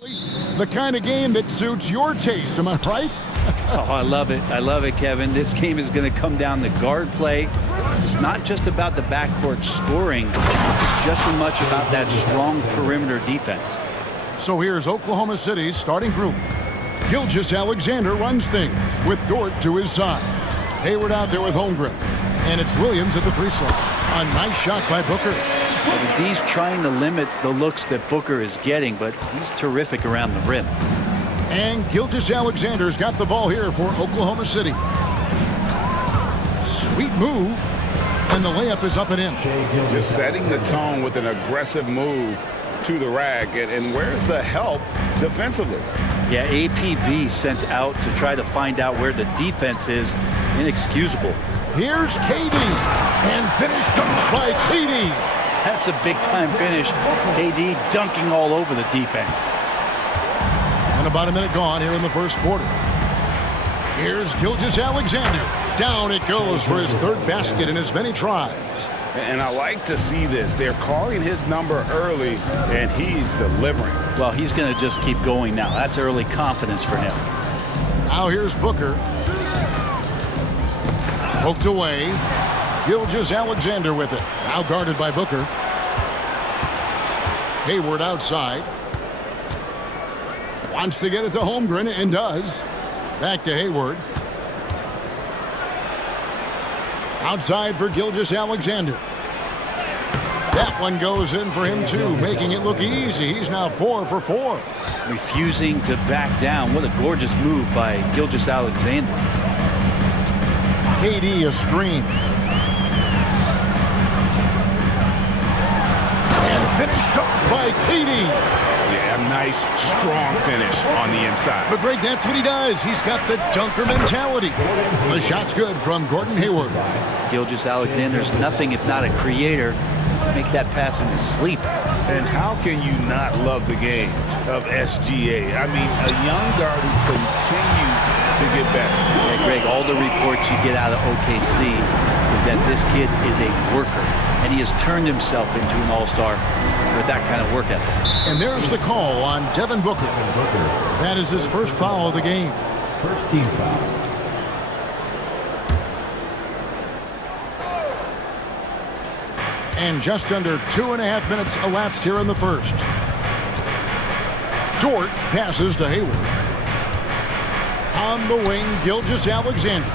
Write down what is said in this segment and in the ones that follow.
The kind of game that suits your taste, am I right? Oh, I love it. I love it, Kevin. This game is going to come down to guard play. It's not just about the backcourt scoring. It's just as much about that strong perimeter defense. So here's Oklahoma City's starting group. Gilgeous-Alexander runs things with Dort to his side. Hayward out there with Holmgren. And it's Williams at the three slot. A nice shot by Booker. Well, the D's trying to limit the looks that Booker is getting, but he's terrific around the rim. And Gilgeous-Alexander's got the ball here for Oklahoma City. Sweet move. And the layup is up and in. Just setting the tone with an aggressive move to the rack. And where's the help defensively? Yeah, APB sent out to try to find out where the defense is. Inexcusable. Here's KD. And finished off by KD. That's a big-time finish. KD dunking all over the defense. And about a minute gone here in the first quarter. Here's Gilgeous-Alexander. Down it goes for his third basket in as many tries. And I like to see this. They're calling his number early, and he's delivering. Well, he's going to just keep going now. That's early confidence for him. Now here's Booker. Poked away. Gilgeous-Alexander with it. Now guarded by Booker. Hayward outside. Wants to get it to Holmgren and does. Back to Hayward. Outside for Gilgeous-Alexander. That one goes in for him too, making it look easy. He's now 4 for 4. Refusing to back down. What a gorgeous move by Gilgeous-Alexander. KD a screen. And finished up by KD. Yeah, a nice, strong finish on the inside. But Greg, that's what he does. He's got the dunker mentality. The shot's good from Gordon Hayward. Gilgeous-Alexander's nothing if not a creator. He can make that pass in his sleep. And how can you not love the game of SGA? I mean, a young guard who continues to get better. Yeah, Greg, all the reports you get out of OKC is that this kid is a worker, and he has turned himself into an all-star with that kind of work ethic. And there's the call on Devin Booker. That is his first foul of the game. First team foul. And just under 2.5 minutes elapsed here in the first. Dort passes to Hayward. On the wing, Gilgeous-Alexander.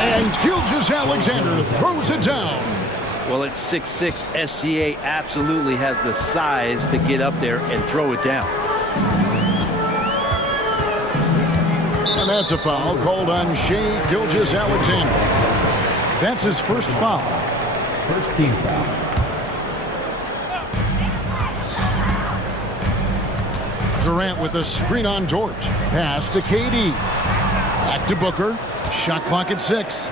And Gilgeous-Alexander throws it down. Well, at 6'6", SGA absolutely has the size to get up there and throw it down. And that's a foul called on Shai Gilgeous-Alexander. That's his first foul. First team foul. Durant with a screen on Dort. Pass to KD. Back to Booker. Shot clock at 6.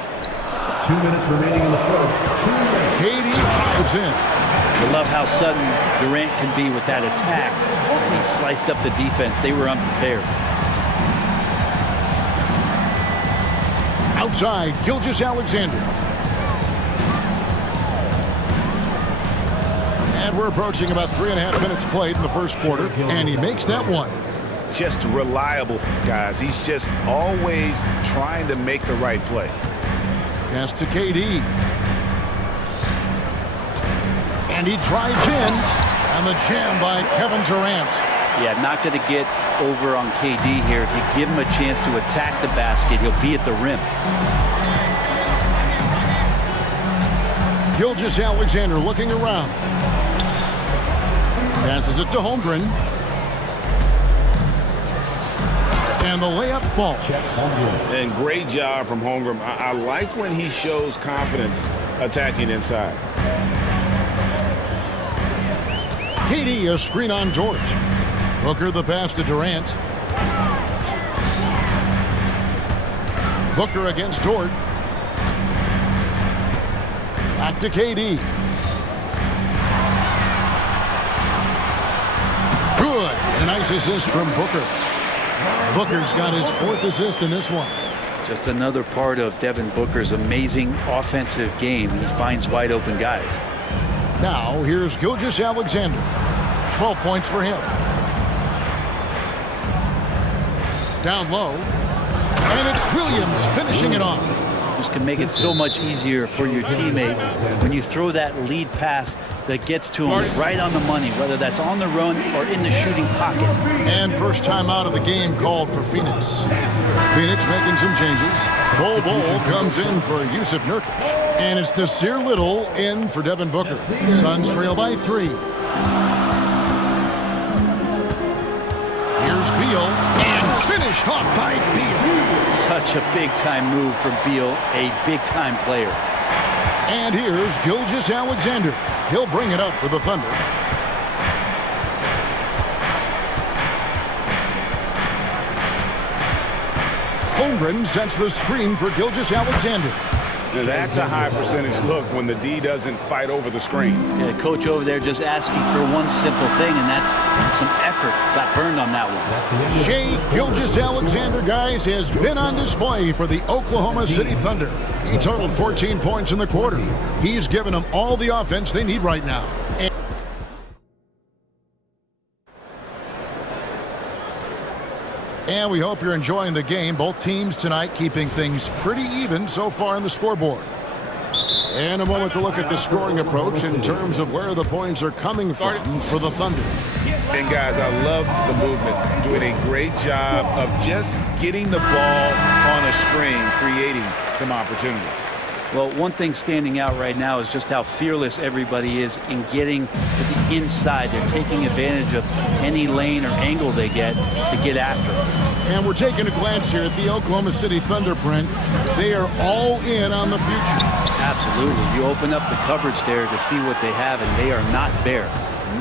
2 minutes remaining in the first. 2 minutes. KD drives in. I love how sudden Durant can be with that attack. And he sliced up the defense. They were unprepared. Outside, Gilgeous-Alexander. And we're approaching about 3.5 minutes played in the first quarter, and he makes that one. Just reliable, guys. He's just always trying to make the right play. Pass to KD. And he drives in, and the jam by Kevin Durant. Yeah, not going to get over on KD here. If you give him a chance to attack the basket, he'll be at the rim. Gilgeous-Alexander looking around. Passes it to Holmgren. And the layup falls. And great job from Holmgren. I like when he shows confidence attacking inside. KD a screen on Dort. Booker the pass to Durant. Booker against Dort. Back to KD. Good. A nice assist from Booker. Booker's got his 4th assist in this one. Just another part of Devin Booker's amazing offensive game. He finds wide open guys. Now here's Gilgeous-Alexander. 12 points for him. Down low. And it's Williams finishing it off. This can make it so much easier for your teammate when you throw that lead pass that gets to him right on the money, whether that's on the run or in the shooting pocket. And first time out of the game called for Phoenix. Phoenix making some changes. Bol comes in for Yusuf Nurkic. And it's Nasir Little in for Devin Booker. Suns trail by 3. Here's Beal, and finished off by Beal. Such a big-time move from Beal, a big-time player. And here's Gilgeous-Alexander. He'll bring it up for the Thunder. Holmgren sets the screen for Gilgeous-Alexander. Now that's a high percentage look when the D doesn't fight over the screen. Yeah, coach over there just asking for one simple thing, and that's some effort. Got burned on that one. Shai Gilgeous-Alexander, guys, has been on display for the Oklahoma City Thunder. He totaled 14 points in the quarter. He's given them all the offense they need right now. And we hope you're enjoying the game. Both teams tonight keeping things pretty even so far in the scoreboard. And a moment to look at the scoring approach in terms of where the points are coming from for the Thunder. And guys, I love the movement. Doing a great job of just getting the ball on a string, creating some opportunities. Well, one thing standing out right now is just how fearless everybody is in getting to the inside. They're taking advantage of any lane or angle they get to get after it. And we're taking a glance here at the Oklahoma City Thunder, Brent. They are all in on the future. Absolutely. You open up the coverage there to see what they have, and they are not bare.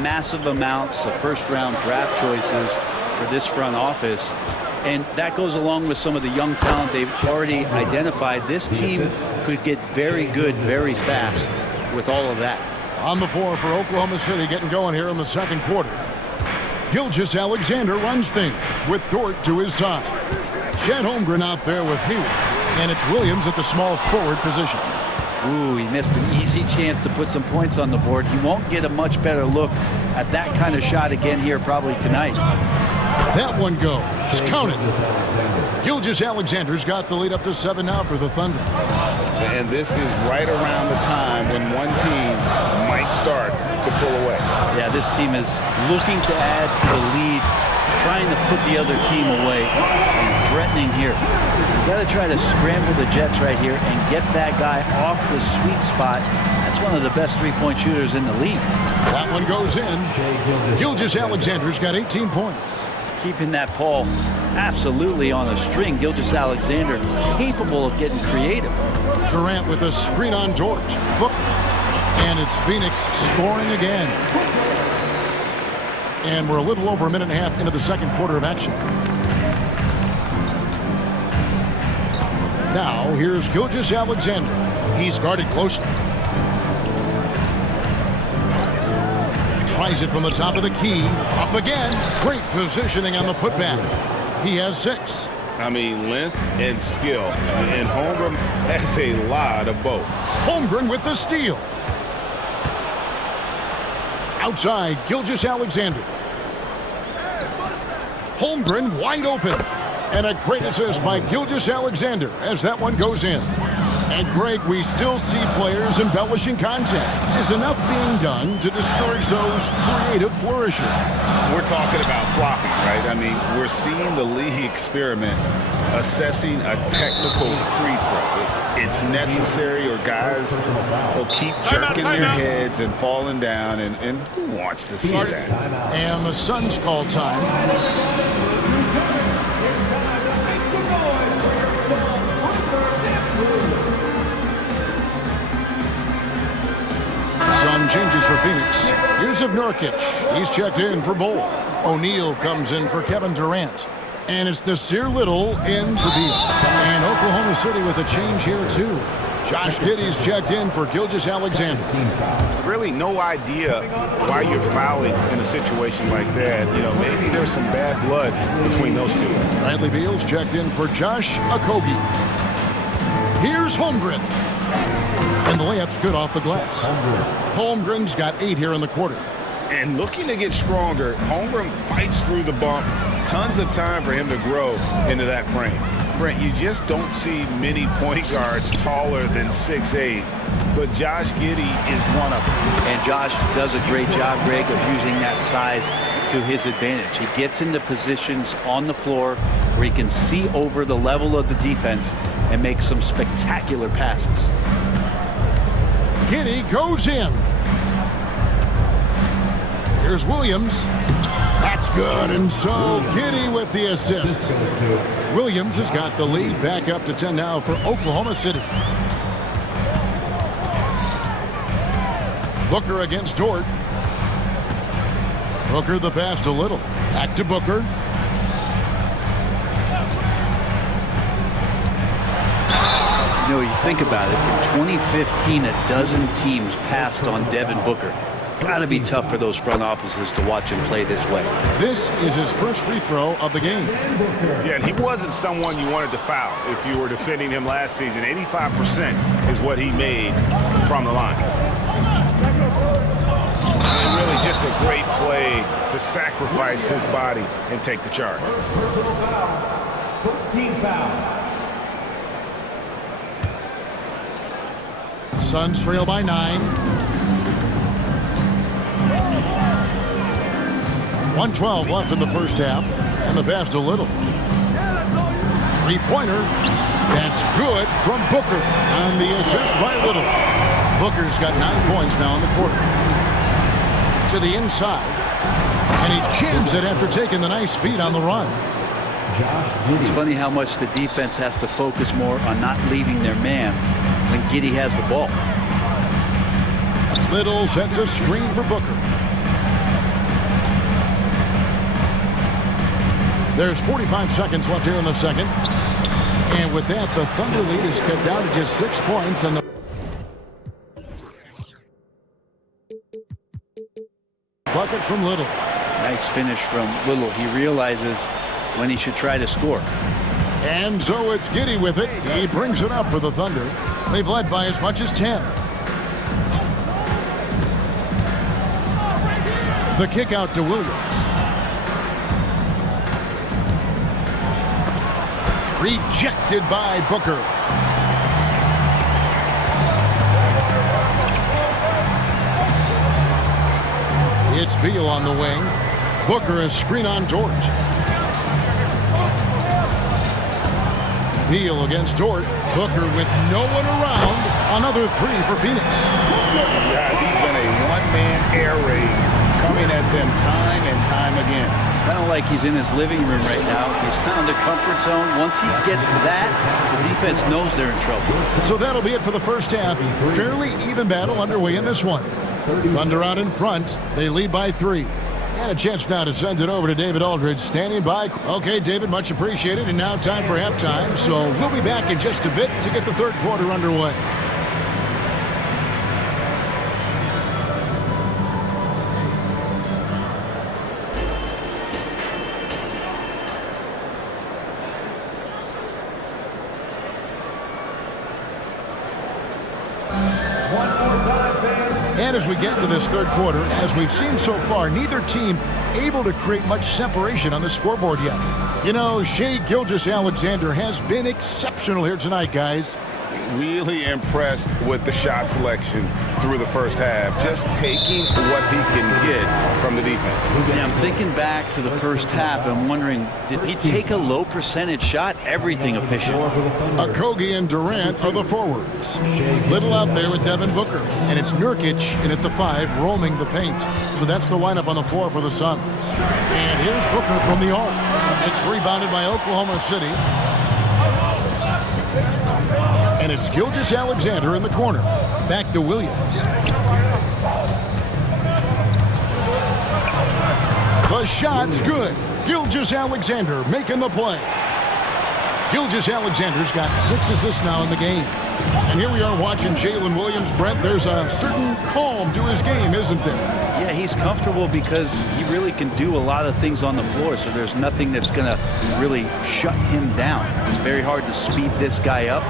Massive amounts of first-round draft choices for this front office. And that goes along with some of the young talent they've already identified. This team could get very good very fast with all of that. On the floor for Oklahoma City, getting going here in the second quarter. Gilgeous-Alexander runs things with Dort to his side. Chet Holmgren out there with Hayward. And it's Williams at the small forward position. Ooh, he missed an easy chance to put some points on the board. He won't get a much better look at that kind of shot again here probably tonight. That one goes. Count it. Gilgeous-Alexander's got the lead up to 7 now for the Thunder. And this is right around the time when one team might start to pull away. Yeah, this team is looking to add to the lead, trying to put the other team away, and threatening here. You got to try to scramble the Jets right here and get that guy off the sweet spot. That's one of the best three-point shooters in the league. That one goes in. Gilgeous-Alexander's got 18 points. Keeping that ball absolutely on a string. Gilgeous-Alexander capable of getting creative. Durant with a screen on Dort. And it's Phoenix scoring again. And we're a little over a minute and a half into the second quarter of action. Now here's Gilgeous-Alexander. He's guarded closely. Tries it from the top of the key. Up again. Great positioning on the putback. He has 6. I mean, length and skill. And Holmgren has a lot of both. Holmgren with the steal. Outside, Gilgeous-Alexander. Holmgren wide open. And a great assist by Gilgeous-Alexander as that one goes in. And Greg, we still see players embellishing contact. Is enough being done to discourage those creative flourishes? We're talking about flopping, right? I mean, we're seeing the league experiment assessing a technical free throw. It's necessary, or guys will keep jerking their heads and falling down, and who wants to see that? And the Suns call time. Sun changes for Phoenix. Yusuf Nurkic, he's checked in for Bol. O'Neal comes in for Kevin Durant. And it's Nasir Little in for Beal. And Oklahoma City with a change here too. Josh Giddey's checked in for Gilgeous-Alexander. Really no idea why you're fouling in a situation like that. You know, maybe there's some bad blood between those two. Bradley Beal's checked in for Josh Okogie. Here's Holmgren. And the layup's good off the glass. Holmgren's got 8 here in the quarter. And looking to get stronger, Holmgren fights through the bump tons of time for him to grow into that frame. Brent, you just don't see many point guards taller than 6'8", but Josh Giddey is one of them. And Josh does a great job, Greg, of using that size to his advantage. He gets into positions on the floor where he can see over the level of the defense and make some spectacular passes. Giddey goes in. Here's Williams. That's good, and so Giddey with the assist. Williams has got the lead back up to 10 now for Oklahoma City. Booker against Dort. Booker the pass to Little. Back to Booker. You know, you think about it, in 2015, a dozen teams passed on Devin Booker. Got to be tough for those front offices to watch him play this way. This is his first free throw of the game. Yeah, and he wasn't someone you wanted to foul if you were defending him last season. 85% is what he made from the line. And really just a great play to sacrifice his body and take the charge. First team foul. Suns trail by 9. 1:12 left in the first half, and the pass to Little. Three-pointer. That's good from Booker on the assist by Little. Booker's got 9 points now in the quarter. To the inside, and he jams it after taking the nice feed on the run. It's funny how much the defense has to focus more on not leaving their man when Giddey has the ball. Little sets a screen for Booker. There's 45 seconds left here in the second. And with that, the Thunder lead is cut down to just 6 points. And the bucket from Little. Nice finish from Little. He realizes when he should try to score. And so it's Giddey with it. He brings it up for the Thunder. They've led by as much as 10. The kick out to Williams. Rejected by Booker. It's Beal on the wing. Booker is screen on Dort. Beal against Dort. Booker with no one around. Another 3 for Phoenix. Guys, he's been a one-man air raid coming at them time and time again. Kind of like he's in his living room right now. He's found a comfort zone. Once he gets that, the defense knows they're in trouble. So that'll be it for the first half. Fairly even battle underway in this one. Thunder out in front. They lead by 3. And a chance now to send it over to David Aldridge standing by. Okay, David, much appreciated. And now time for halftime. So we'll be back in just a bit to get the third quarter underway. And as we get into this third quarter, as we've seen so far, neither team able to create much separation on the scoreboard yet. You know, Shai Gilgeous-Alexander has been exceptional here tonight, guys. Really impressed with the shot selection through the first half. Just taking what he can get from the defense. And I'm thinking back to the first half. I'm wondering, did he take a low percentage shot? Everything efficient. Okogie and Durant are the forwards. Little out there with Devin Booker. And it's Nurkic in at the 5, roaming the paint. So that's the lineup on the floor for the Suns. And here's Booker from the arc. It's rebounded by Oklahoma City. And it's Gilgeous-Alexander in the corner. Back to Williams. The shot's good. Gilgeous-Alexander making the play. Gilgeous-Alexander's got 6 assists now in the game. And here we are watching Jalen Williams. Brent, there's a certain calm to his game, isn't there? Yeah, he's comfortable because he really can do a lot of things on the floor, so there's nothing that's going to really shut him down. It's very hard to speed this guy up.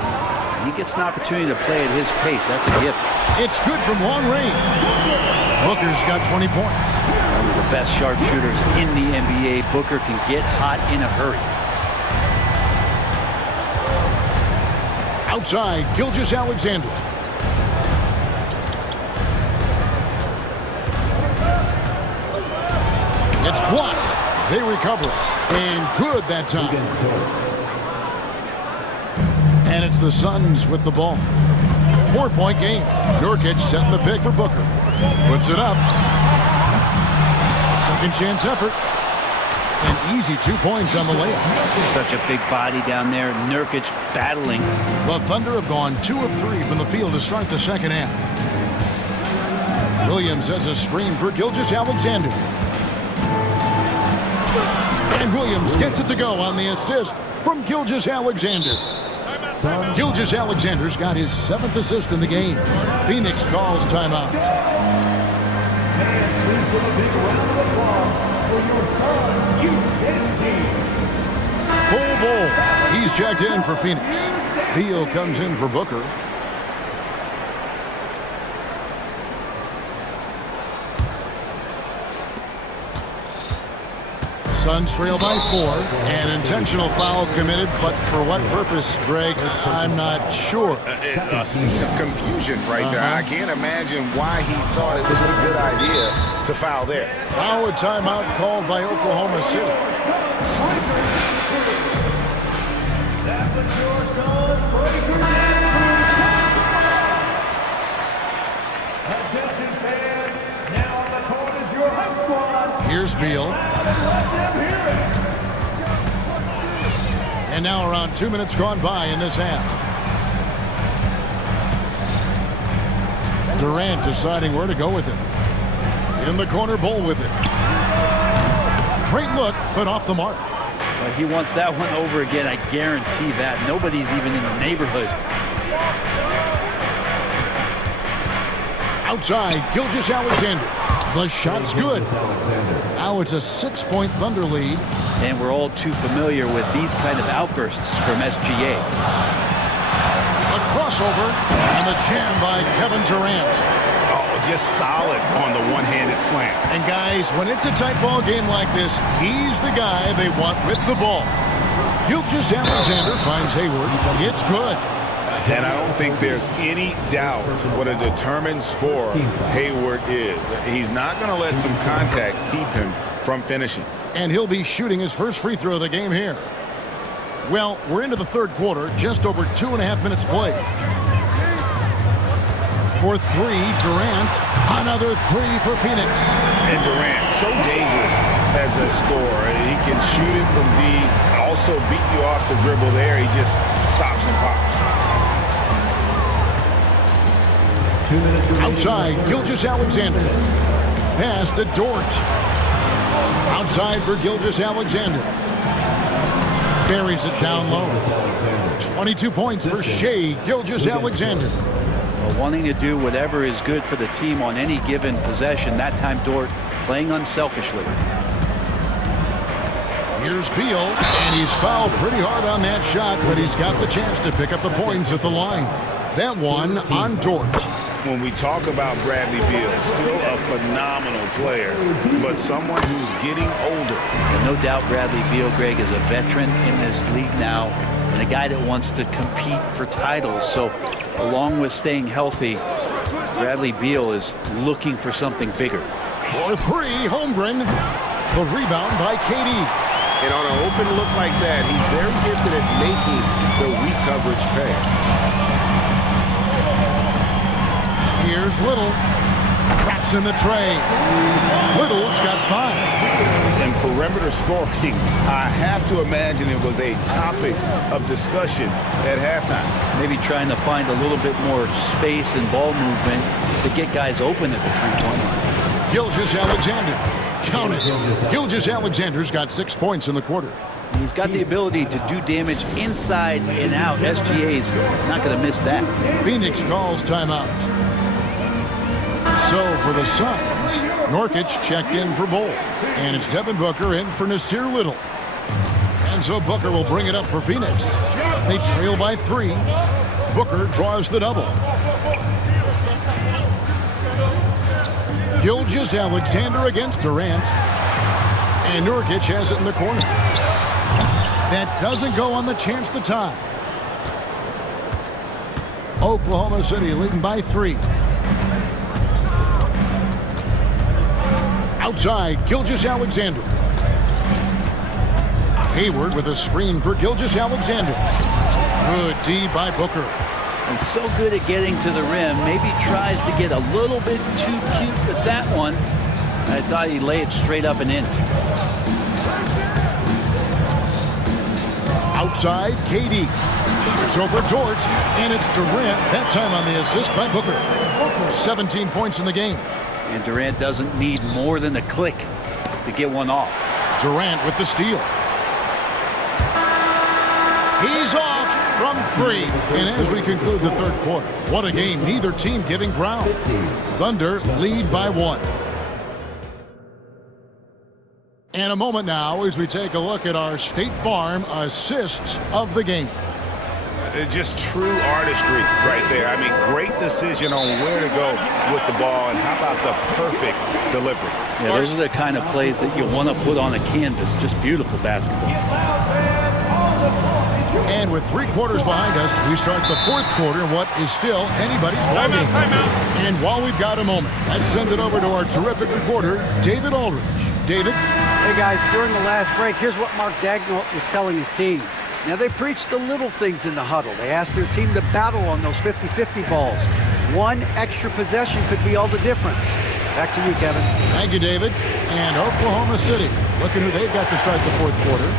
He gets an opportunity to play at his pace. That's a gift. It's good from long range. Booker's got 20 points. One of the best sharpshooters in the NBA. Booker can get hot in a hurry. Outside, Gilgeous-Alexander. It's blocked. They recover it. And good that time. And it's the Suns with the ball. 4-point game. Nurkic setting the pick for Booker. Puts it up. Second chance effort. An easy 2 points on the layup. Such a big body down there. Nurkic battling. The Thunder have gone 2 of 3 from the field to start the second half. Williams has a screen for Gilgeous-Alexander. And Williams gets it to go on the assist from Gilgeous-Alexander. Gilgeous-Alexander's got his 7th assist in the game. Phoenix calls timeout. Bull. He's checked in for Phoenix. Beal comes in for Booker. Suns trail by 4. An intentional foul committed, but for what purpose, Greg? I'm not sure. A scene of confusion right there. I can't imagine why he thought it was a good idea to foul there. Now a timeout called by Oklahoma City. Here's Beal. And now around 2 minutes gone by in this half. Durant deciding where to go with it. In the corner, Bull with it. Great look, but off the mark. Well, he wants that one over again, I guarantee that. Nobody's even in the neighborhood. Outside, Gilgeous-Alexander. The shot's good. Now it's a 6-point Thunder lead. And we're all too familiar with these kind of outbursts from SGA. A crossover and the jam by Kevin Durant. Oh, just solid on the one-handed slam. And guys, when it's a tight ball game like this, he's the guy they want with the ball. Gilgeous-Alexander finds Hayward. It's good. And I don't think there's any doubt what a determined scorer Hayward is. He's not going to let some contact keep him from finishing. And he'll be shooting his first free throw of the game here. Well, we're into the third quarter, just over 2.5 minutes played. For 3, Durant. Another 3 for Phoenix. And Durant, so dangerous as a scorer. He can shoot it from deep, also beat you off the dribble there. He just stops and pops. 2 minutes. Outside, Gilgeous-Alexander. Pass to Dort. Outside for Gilgeous-Alexander. Buries it down low. 22 points for Shea Gilgeous-Alexander. Wanting to do whatever is good for the team on any given possession. That time, Dort playing unselfishly. Here's Beal, and he's fouled pretty hard on that shot, but he's got the chance to pick up the points at the line. That one on Dort. When we talk about Bradley Beal, still a phenomenal player, but someone who's getting older. And no doubt Bradley Beal, Greg, is a veteran in this league now and a guy that wants to compete for titles. So along with staying healthy, Bradley Beal is looking for something bigger. For 3, Holmgren. The rebound by KD. And on an open look like that, he's very gifted at making the weak coverage pay. Here's Little. Traps in the tray. Little's got 5. And perimeter scoring, I have to imagine it was a topic of discussion at halftime. Maybe trying to find a little bit more space and ball movement to get guys open at the three-point line. Gilgeous-Alexander. Count it. Gilgeous-Alexander's got 6 points in the quarter. He's got the ability to do damage inside and out. SGA's not going to miss that. Phoenix calls timeout. So for the Suns, Nurkic checked in for Bull. And it's Devin Booker in for Nasir Little. And so Booker will bring it up for Phoenix. They trail by 3. Booker draws the double. Gilgeous-Alexander against Durant. And Nurkic has it in the corner. That doesn't go on the chance to tie. Oklahoma City leading by 3. Outside, Gilgeous-Alexander. Hayward with a screen for Gilgeous-Alexander. Good D by Booker. And so good at getting to the rim. Maybe tries to get a little bit too cute with that one. I thought he'd lay it straight up and in. Outside, KD. Shoots over Dort, and it's Durant, that time on the assist by Booker. 17 points in the game. And Durant doesn't need more than a click to get one off. Durant with the steal. He's off from 3. And as we conclude the third quarter, what a game, neither team giving ground. Thunder lead by 1. And a moment now as we take a look at our State Farm assists of the game. Just true artistry right there. I mean, great decision on where to go with the ball, and how about the perfect delivery. Yeah, those are the kind of plays that you want to put on a canvas. Just beautiful basketball. And with 3 quarters behind us, we start the fourth quarter in what is still anybody's ball game. And while we've got a moment, let's send it over to our terrific reporter, David Aldridge. David? Hey guys, during the last break, here's what Mark Dagnall was telling his team. Now, they preached the little things in the huddle. They asked their team to battle on those 50-50 balls. One extra possession could be all the difference. Back to you, Kevin. Thank you, David. And Oklahoma City, looking who they've got to start the fourth quarter.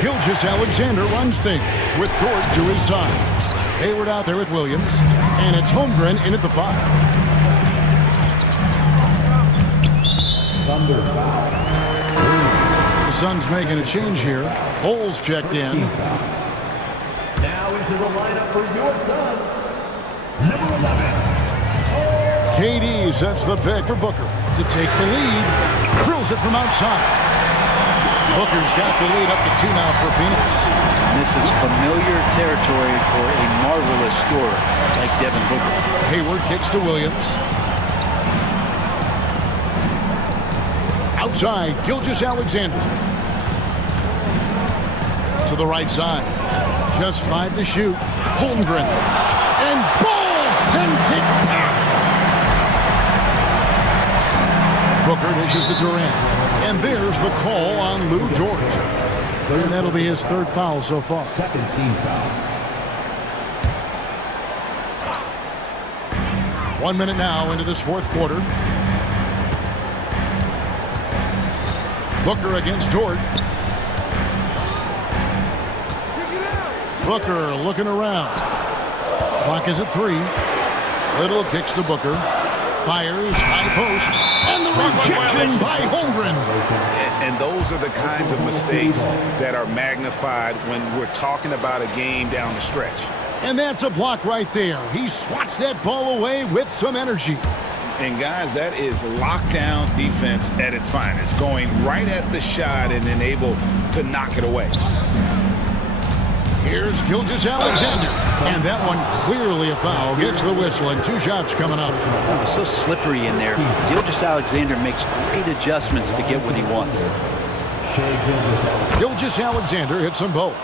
Gilgeous-Alexander runs things with Dort to his side. Hayward out there with Williams. And it's Holmgren in at the 5. Thunder foul. The Suns making a change here. Holes checked in. Now into the lineup for your Suns. Number 11. KD sets the pick for Booker to take the lead. Drills it from outside. Booker's got the lead up to 2 now for Phoenix. And this is familiar territory for a marvelous scorer like Devin Booker. Hayward kicks to Williams. Outside, Gilgeous-Alexander. To the right side. Just 5 to shoot. Holmgren. And Ball sends it back. Booker dishes to Durant. And there's the call on Lou Dort. And that'll be his 3rd foul so far. Second team foul. 1 minute now into this fourth quarter. Booker against Dort. Booker looking around. Clock is at 3. Little kicks to Booker. Fires, high post, and the rejection by Holmgren. And those are the kinds of mistakes that are magnified when we're talking about a game down the stretch. And that's a block right there. He swats that ball away with some energy. And guys, that is lockdown defense at its finest, going right at the shot and then able to knock it away. Here's Gilgeous-Alexander, and that one clearly a foul. Gets the whistle, and 2 shots coming up. Oh, so slippery in there. Gilgeous-Alexander makes great adjustments to get what he wants. Gilgeous-Alexander hits them both.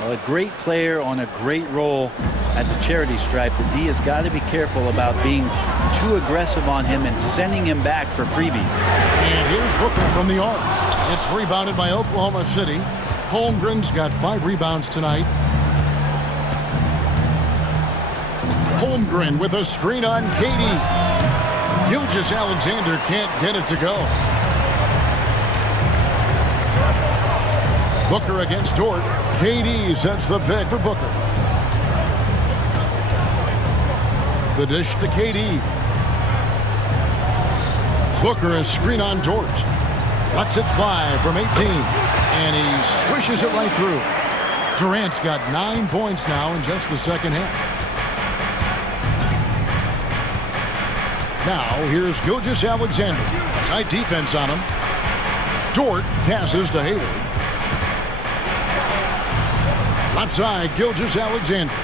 Well, a great player on a great role at the charity stripe. The D has got to be careful about being too aggressive on him and sending him back for freebies. And here's Booker from the arc. It's rebounded by Oklahoma City. Holmgren's got 5 rebounds tonight. Holmgren with a screen on KD. Gilgeous-Alexander can't get it to go. Booker against Dort. KD sets the pick for Booker. The dish to KD. Booker a screen on Dort. Lets it fly from 18. And he swishes it right through. Durant's got 9 points now in just the second half. Now, here's Gilgeous-Alexander. Tight defense on him. Dort passes to Hayward. Left side, Gilgeous-Alexander.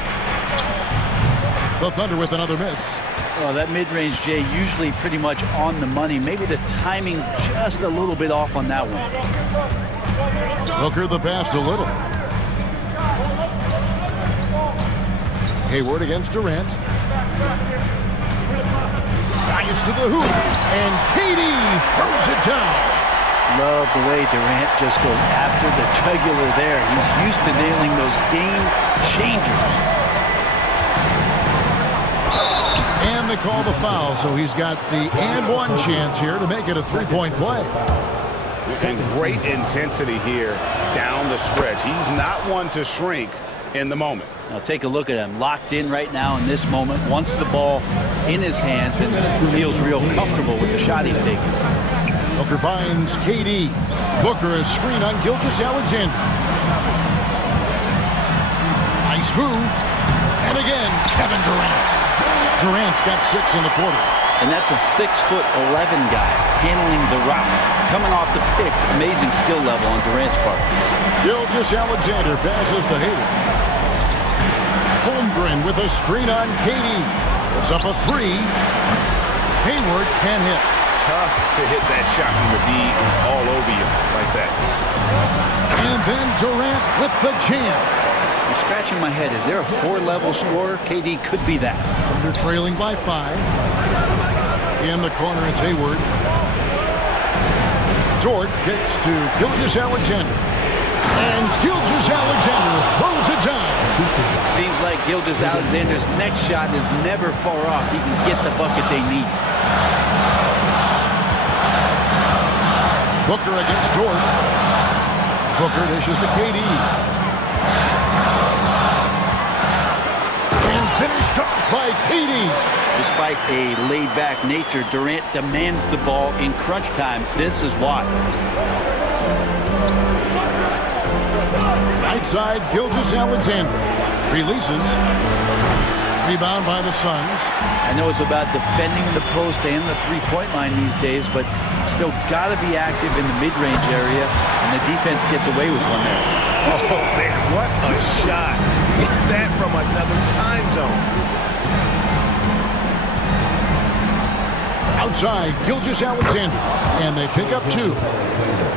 The Thunder with another miss. Oh, that mid-range, Jay, usually pretty much on the money. Maybe the timing just a little bit off on that one. Booker the pass to Little. Hayward against Durant. Fires to the hoop. And KD throws it down. Love the way Durant just goes after the jugular there. He's used to nailing those game changers. And they call the foul, so he's got the and one chance here to make it a three-point play. And great intensity here down the stretch. He's not one to shrink in the moment. Now take a look at him, locked in right now in this moment, wants the ball in his hands and feels real comfortable with the shot he's taking. Booker finds KD. Booker a screen on Gilgeous-Alexander. Nice move. And again, Kevin Durant. Durant's got 6 in the quarter. And that's a 6'11" guy handling the rock. Coming off the pick, amazing skill level on Durant's part. Gilgeous-Alexander passes to Hayward. Holmgren with a screen on KD. Puts up a 3. Hayward can't hit. Tough to hit that shot when the D is all over you like that. And then Durant with the jam. I'm scratching my head. Is there a 4-level scorer? KD could be that. Under trailing by 5. In the corner, it's Hayward. Dort kicks to Gilgeous-Alexander. And Gilgeous-Alexander throws it down. Seems like Gilgeous-Alexander's next shot is never far off. He can get the bucket they need. Booker against Dort. Booker dishes to KD. And finished off by KD. Despite a laid-back nature, Durant demands the ball in crunch time. This is why. Right side, Gilgeous-Alexander. Releases. Rebound by the Suns. I know it's about defending the post and the three-point line these days, but still got to be active in the mid-range area, and the defense gets away with one there. Oh, man, what a shot. Get that from another time zone. Outside, Gilgeous-Alexander. And they pick up 2.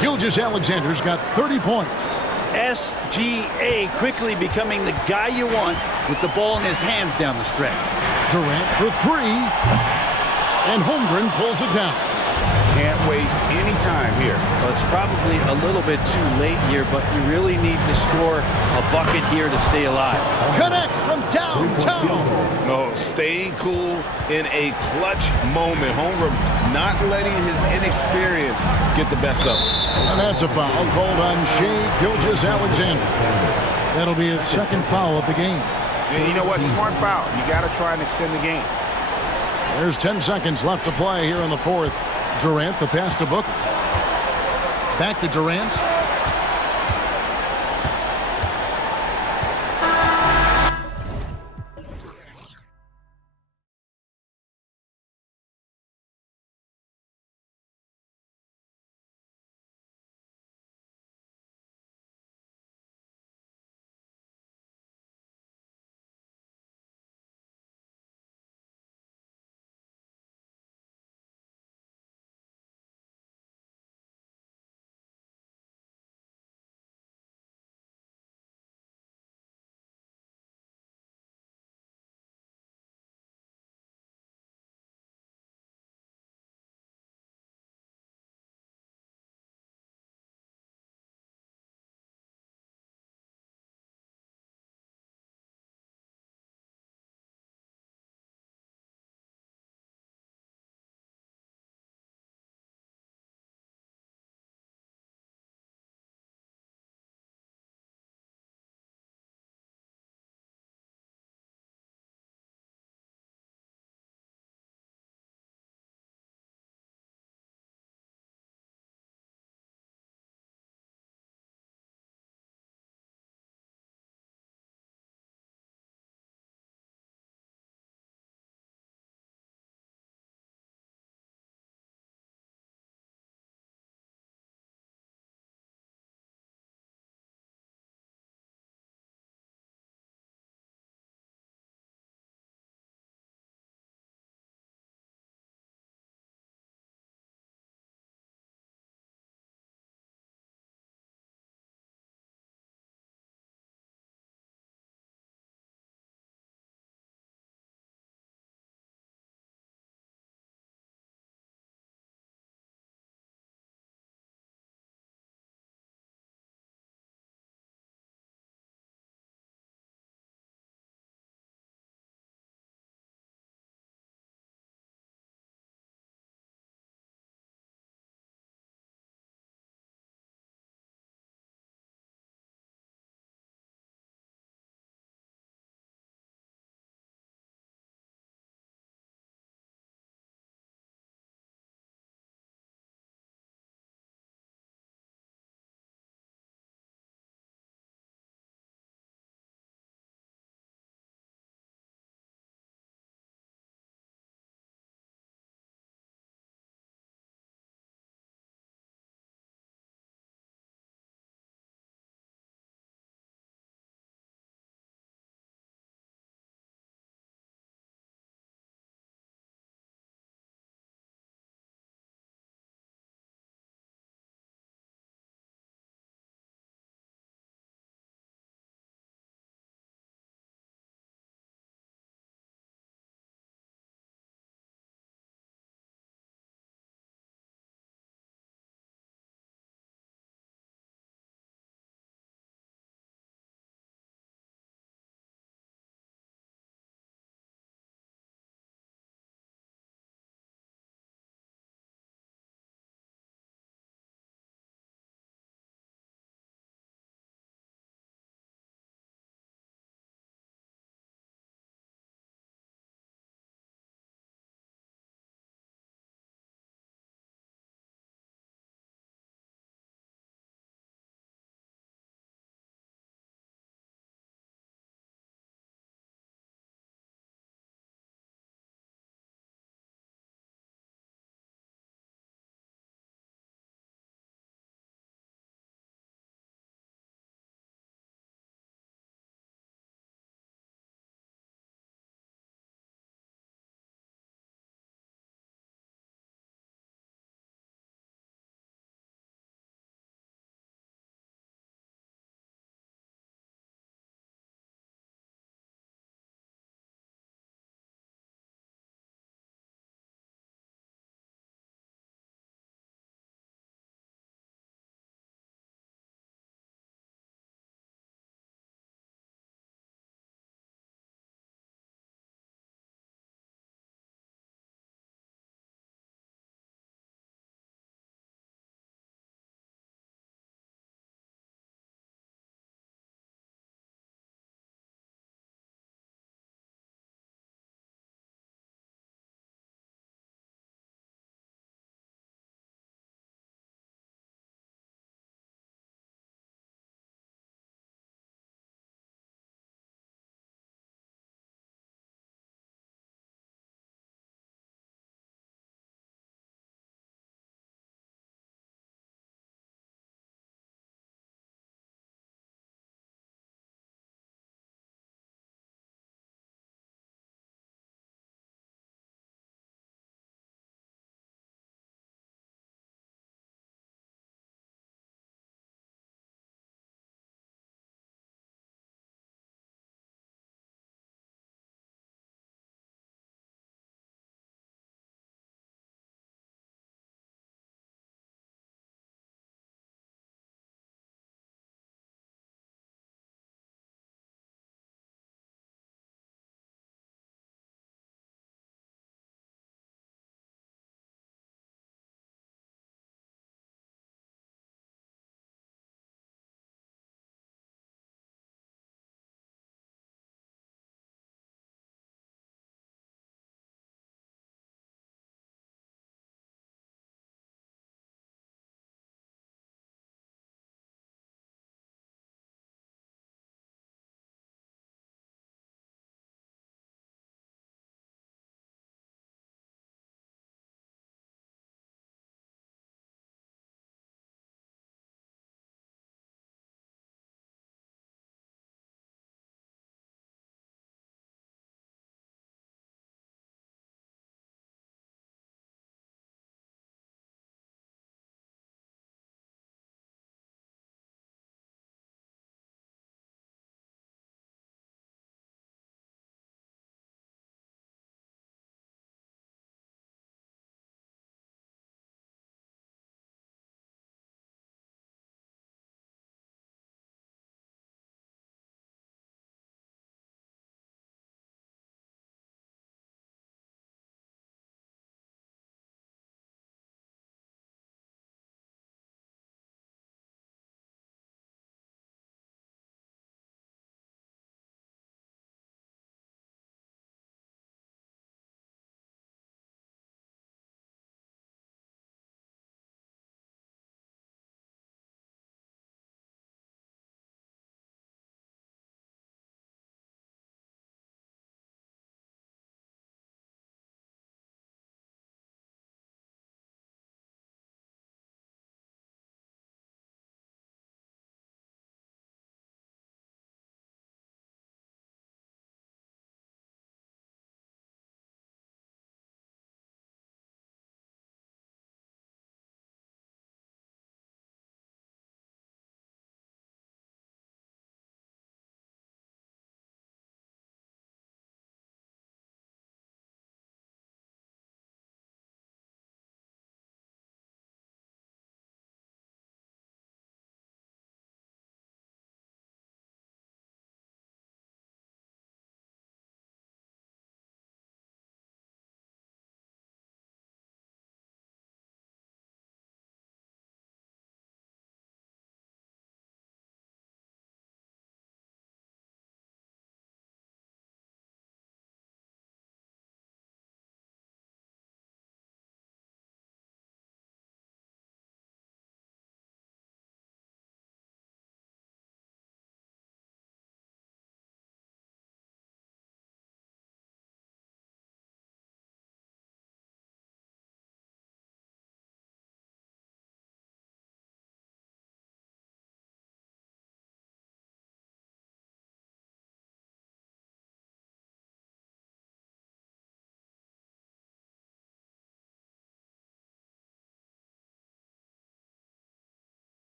Gilgeous-Alexander's got 30 points. SGA quickly becoming the guy you want with the ball in his hands down the stretch. Durant for 3. And Holmgren pulls it down. Can't waste any time here. Well, it's probably a little bit too late here, but you really need to score a bucket here to stay alive. Connects from downtown. No, staying cool in a clutch moment. Holmgren not letting his inexperience get the best of him. And that's a foul called on Shai Gilgeous-Alexander. That'll be his second foul of the game. And you know what? Smart foul. You got to try and extend the game. There's 10 seconds left to play here in the 4th. Durant, the pass to Booker. Back to Durant.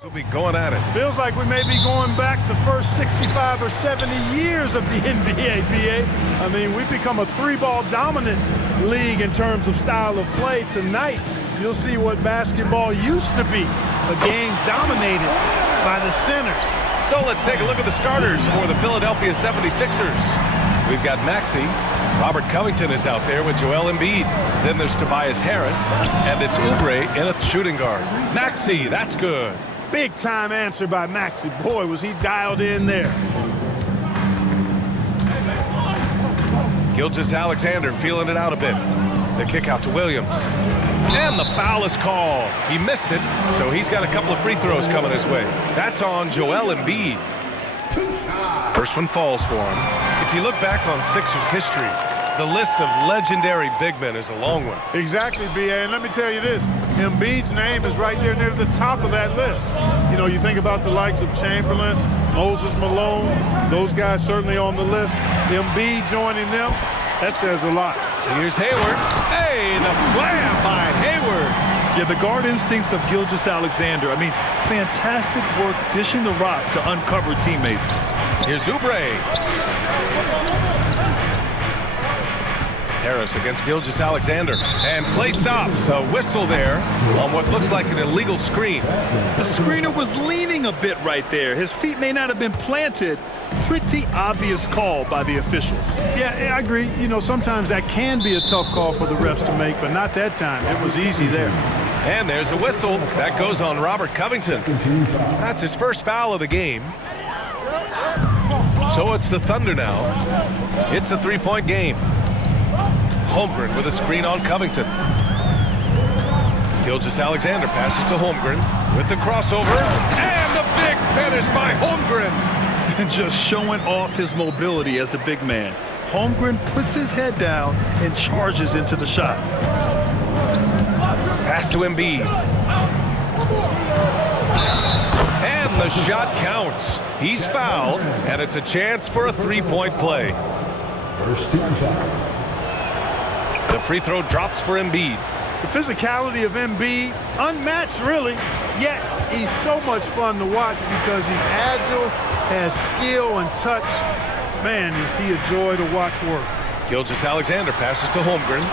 We'll be going at it. Feels like we may be going back the first 65 or 70 years of the NBA, BA. I mean, we've become a three-ball dominant league in terms of style of play. Tonight, you'll see what basketball used to be, a game dominated by the centers. So let's take a look at the starters for the Philadelphia 76ers. We've got Maxey. Robert Covington is out there with Joel Embiid. Then there's Tobias Harris, and it's Oubre in a shooting guard. Maxey, that's good. Big time answer by Maxey. Boy, was he dialed in there. Gilgeous-Alexander feeling it out a bit. The kick out to Williams. And the foul is called. He missed it, so he's got a couple of free throws coming his way. That's on Joel Embiid. First one falls for him. If you look back on Sixers history, the list of legendary big men is a long one. Exactly, B.A. And let me tell you this. Embiid's name is right there near the top of that list. You know, you think about the likes of Chamberlain, Moses Malone, those guys certainly on the list. Embiid joining them, that says a lot. Here's Hayward. Hey, the slam by Hayward. Yeah, the guard instincts of Gilgeous-Alexander. I mean, fantastic work dishing the rock to uncover teammates. Here's Oubre. Harris against Gilgeous-Alexander. And play stops. A whistle there on what looks like an illegal screen. The screener was leaning a bit right there. His feet may not have been planted. Pretty obvious call by the officials. Yeah, I agree. You know, sometimes that can be a tough call for the refs to make, but not that time. It was easy there. And there's a whistle. That goes on Robert Covington. That's his first foul of the game. So it's the Thunder now. It's a three-point game. Holmgren with a screen on Covington. Gilgeous-Alexander passes to Holmgren with the crossover. And the big finish by Holmgren. And just showing off his mobility as a big man. Holmgren puts his head down and charges into the shot. Pass to Embiid. And the shot counts. He's fouled, and it's a chance for a three-point play. First team foul. The free throw drops for Embiid. The physicality of Embiid, unmatched really, yet he's so much fun to watch because he's agile, has skill and touch. Man, is he a joy to watch work. Gilgeous-Alexander passes to Holmgren.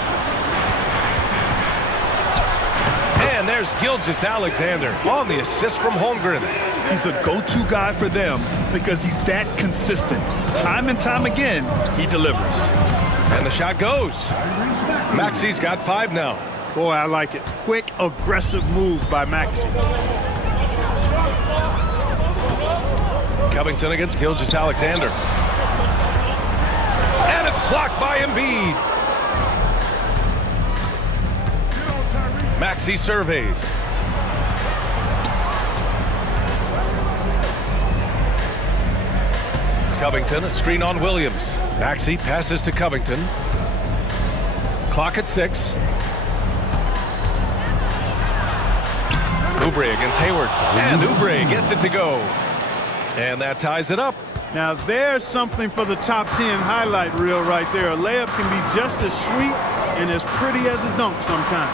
And there's Gilgeous-Alexander on the assist from Holmgren. He's a go-to guy for them because he's that consistent. Time and time again, he delivers. And the shot goes. Maxey's got 5 now. Boy, I like it. Quick, aggressive move by Maxey. Covington against Gilgeous-Alexander. And it's blocked by Embiid. Maxey surveys. Covington, a screen on Williams. Maxey passes to Covington. Clock at 6. Oubre against Hayward. And Oubre gets it to go. And that ties it up. Now there's something for the top 10 highlight reel right there. A layup can be just as sweet and as pretty as a dunk sometimes.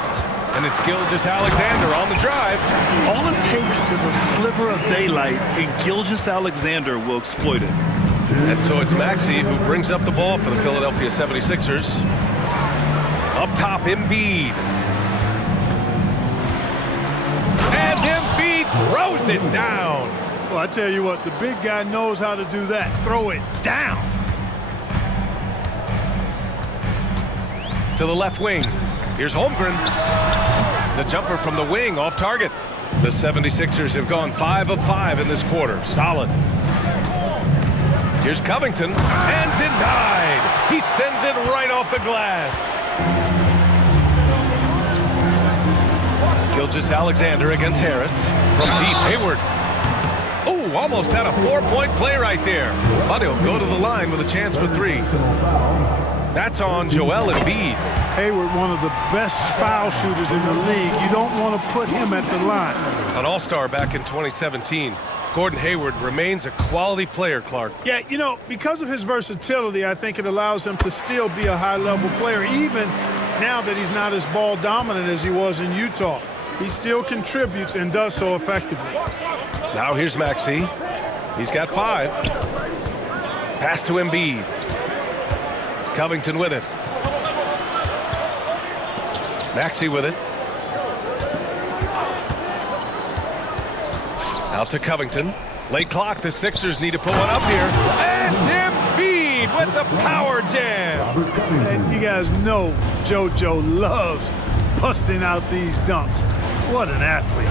And it's Gilgeous-Alexander on the drive. All it takes is a sliver of daylight, and Gilgeous-Alexander will exploit it. And so it's Maxey who brings up the ball for the Philadelphia 76ers. Up top, Embiid. And Embiid throws it down. Well, I tell you what, the big guy knows how to do that. Throw it down. To the left wing. Here's Holmgren. The jumper from the wing off target. The 76ers have gone 5 of 5 in this quarter. Solid. Here's Covington, and denied. He sends it right off the glass. Gilgeous-Alexander against Harris. From deep, Hayward. Oh, almost had a 4-point play right there. But he'll go to the line with a chance for 3. That's on Joel Embiid. Hayward, one of the best foul shooters in the league. You don't want to put him at the line. An all-star back in 2017. Gordon Hayward remains a quality player, Clark. Yeah, you know, because of his versatility, I think it allows him to still be a high-level player, even now that he's not as ball dominant as he was in Utah. he still contributes and does so effectively. Now here's Maxey. He's got 5. Pass to Embiid. Covington with it. Maxey with it. Out to Covington. Late clock, the Sixers need to put one up here. And Embiid with the power jam. And you guys know JoJo loves busting out these dunks. What an athlete.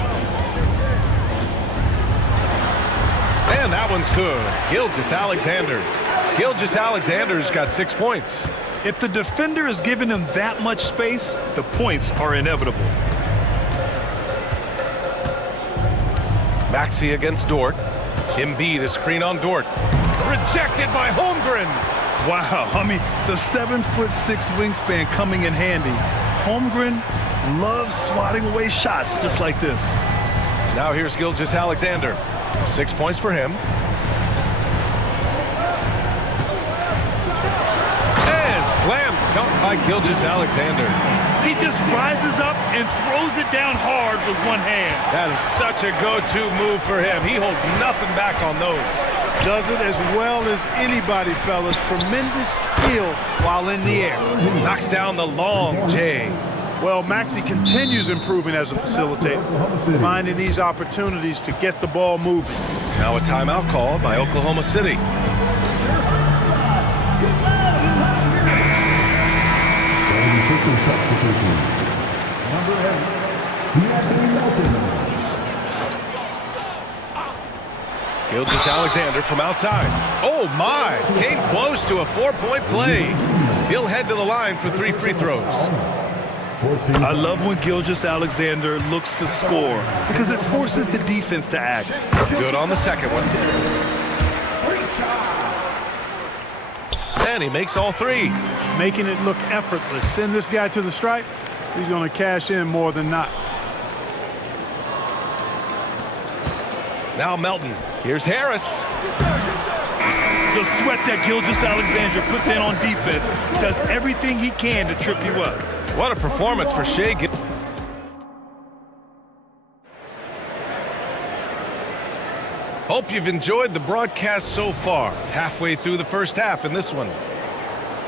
And that one's good. Gilgeous-Alexander. Gilgeous-Alexander's got 6 points. If the defender is giving him that much space, the points are inevitable. Maxey against Dort. Embiid, a screen on Dort. Rejected by Holmgren. Wow, I mean, the 7'6" wingspan coming in handy. Holmgren loves swatting away shots just like this. Now here's Gilgeous-Alexander. 6 points for him. And slam dunk by Gilgeous-Alexander. He just rises up and throws it down hard with one hand. That is such a go-to move for him. He holds nothing back on those. Does it as well as anybody, fellas. Tremendous skill while in the air. Knocks down the long J. Well, Maxey continues improving as a facilitator, finding these opportunities to get the ball moving. Now a timeout call by Oklahoma City. Substitution. Number 8, Anthony Melton. Gilgeous-Alexander from outside. Oh my! Came close to a 4-point play. He'll head to the line for 3 free throws. I love when Gilgeous-Alexander looks to score because it forces the defense to act. Good on the second one. And he makes all 3. Making it look effortless. Send this guy to the stripe. He's going to cash in more than not. Now Melton. Here's Harris. The sweat that Gilgeous-Alexander puts in on defense does everything he can to trip you up. What a performance for Shea. Hope you've enjoyed the broadcast so far. Halfway through the first half in this one.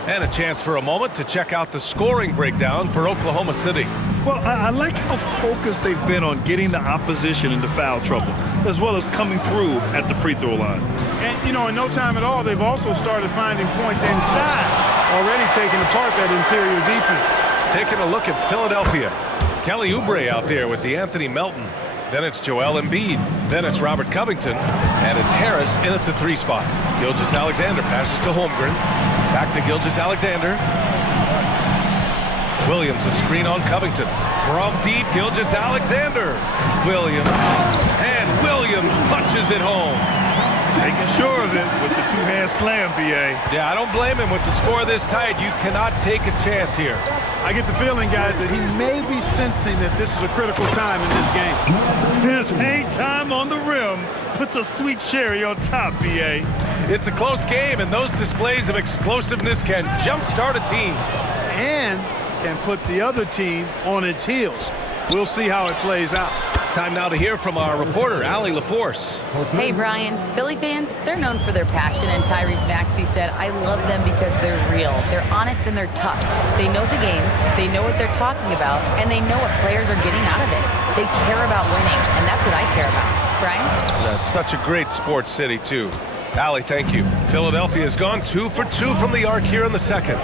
And a chance for a moment to check out the scoring breakdown for Oklahoma City. Well, I like how focused they've been on getting the opposition into foul trouble, as well as coming through at the free throw line. And, you know, in no time at all, they've also started finding points inside, already taking apart that interior defense. Taking a look at Philadelphia. Kelly Oubre out there with the Anthony Melton. Then it's Joel Embiid. Then it's Robert Covington. And it's Harris in at the 3 spot. Gilgeous-Alexander passes to Holmgren. Back to Gilgeous-Alexander. Williams, a screen on Covington. From deep, Gilgeous-Alexander. Williams. And Williams punches it home. Making sure of it with the 2-hand slam, B.A. Yeah, I don't blame him with the score this tight. You cannot take a chance here. I get the feeling, guys, that he may be sensing that this is a critical time in this game. His hang time on the rim puts a sweet cherry on top, B.A. It's a close game, and those displays of explosiveness can jumpstart a team. And can put the other team on its heels. We'll see how it plays out. Time now to hear from our reporter, Allie LaForce. Hey, Brian. Philly fans, they're known for their passion, and Tyrese Maxey said, I love them because they're real. They're honest and they're tough. They know the game, they know what they're talking about, and they know what players are getting out of it. They care about winning, and that's what I care about. Brian? That's such a great sports city, too. Allie, thank you. Philadelphia has gone 2 for 2 from the arc here in the second.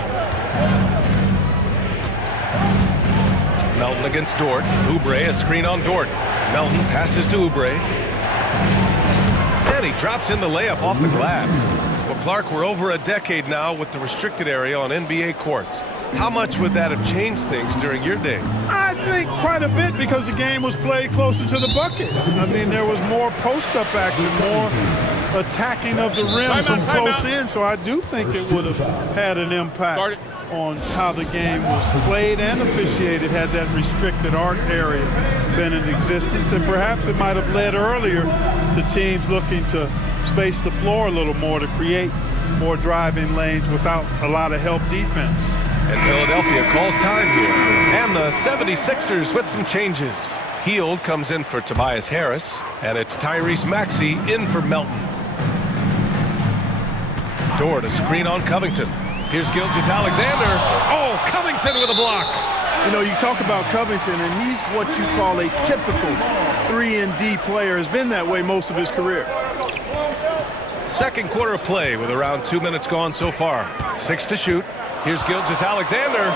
Melton against Dort. Oubre, a screen on Dort. Melton passes to Oubre. And he drops in the layup off the glass. Well, Clark, we're over a decade now with the restricted area on NBA courts. How much would that have changed things during your day? I think quite a bit because the game was played closer to the bucket. I mean, there was more post-up action, more attacking of the rim from close in, so I do think it would have had an impact on how the game was played and officiated had that restricted arc area been in existence. And perhaps it might have led earlier to teams looking to space the floor a little more to create more driving lanes without a lot of help defense. And Philadelphia calls time here. And the 76ers with some changes. Heald comes in for Tobias Harris, and it's Tyrese Maxey in for Melton. Dort, a screen on Covington. Here's Gilgeous-Alexander. Oh, Covington with a block. You know, you talk about Covington, and he's what you call a typical 3-and-D player. Has been that way most of his career. Second quarter of play with around 2 minutes gone so far. 6 to shoot. Here's Gilgeous-Alexander.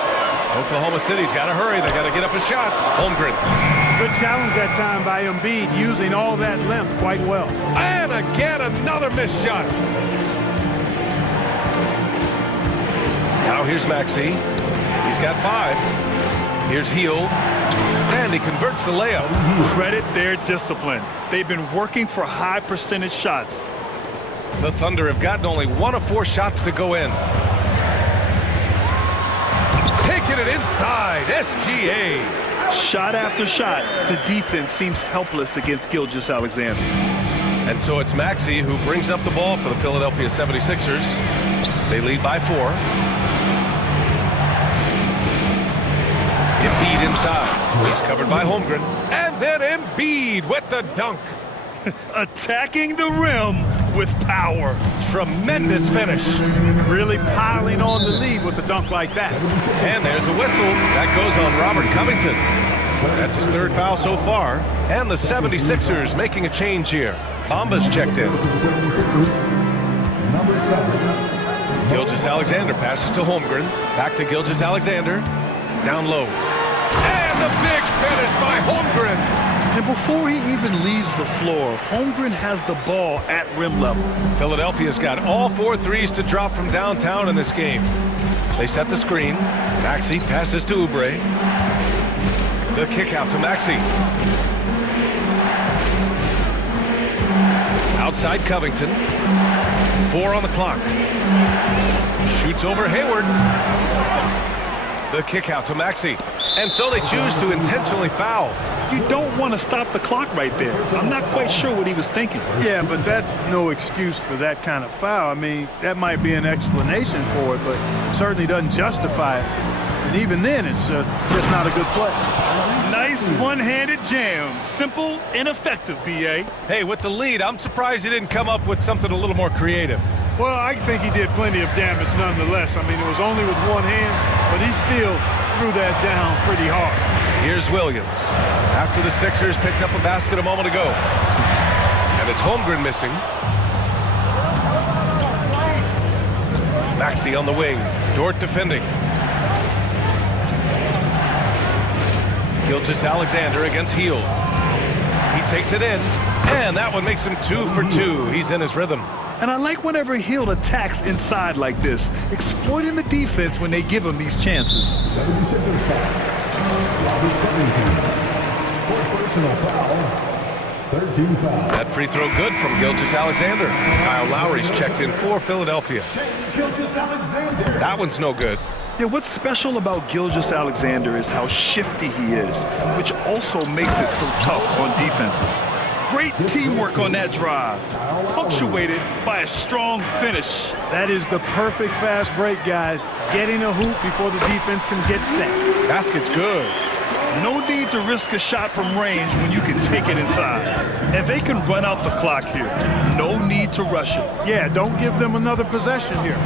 Oklahoma City's got to hurry. They got to get up a shot. Holmgren. Good challenge that time by Embiid, using all that length quite well. And again, another missed shot. Now here's Maxey. He's got 5. Here's Heald. And he converts the layup. Credit their discipline. They've been working for high percentage shots. The Thunder have gotten only 1 of 4 shots to go in. Taking it inside. SGA. Shot after shot, the defense seems helpless against Gilgeous-Alexander. And so it's Maxey who brings up the ball for the Philadelphia 76ers. They lead by 4. Embiid inside. He's covered by Holmgren. And then Embiid with the dunk. Attacking the rim with power. Tremendous finish. Really piling on the lead with a dunk like that. And there's a whistle. That goes on Robert Covington. That's his 3rd foul so far. And the 76ers making a change here. Bamba's checked in. Gilgeous-Alexander passes to Holmgren. Back to Gilgeous-Alexander. Down low. And the big finish by Holmgren. And before he even leaves the floor, Holmgren has the ball at rim level. Philadelphia's got all 4 threes to drop from downtown in this game. They set the screen. Maxey passes to Oubre. The kick out to Maxey. Outside Covington. 4 on the clock. Shoots over Hayward. The kick out to Maxey. And so they choose to intentionally foul. You don't want to stop the clock right there. I'm not quite sure what he was thinking. Yeah, but that's no excuse for that kind of foul. I mean, that might be an explanation for it, but certainly doesn't justify it. And even then, it's just not a good play. Nice one-handed jam. Simple and effective, B.A. Hey, with the lead, I'm surprised he didn't come up with something a little more creative. Well, I think he did plenty of damage nonetheless. I mean, it was only with one hand, but he still threw that down pretty hard. Here's Williams. After the Sixers picked up a basket a moment ago. And it's Holmgren missing. Maxey on the wing. Dort defending. Gilgeous-Alexander against Heald. He takes it in. And that one makes him 2 for 2. He's in his rhythm. And I like whenever Heald attacks inside like this, exploiting the defense when they give him these chances. 76ers foul. Robert Covington. Fourth personal foul. 13 foul. That free throw good from Gilgeous-Alexander. Kyle Lowry's checked in for Philadelphia. Gilgeous-Alexander. That one's no good. Yeah, what's special about Gilgeous-Alexander is how shifty he is, which also makes it so tough on defenses. Great teamwork on that drive, punctuated by a strong finish. That is the perfect fast break, guys. Getting a hoop before the defense can get set. Basket's good. No need to risk a shot from range when you can take it inside. And they can run out the clock here. No need to rush it. Yeah, don't give them another possession here.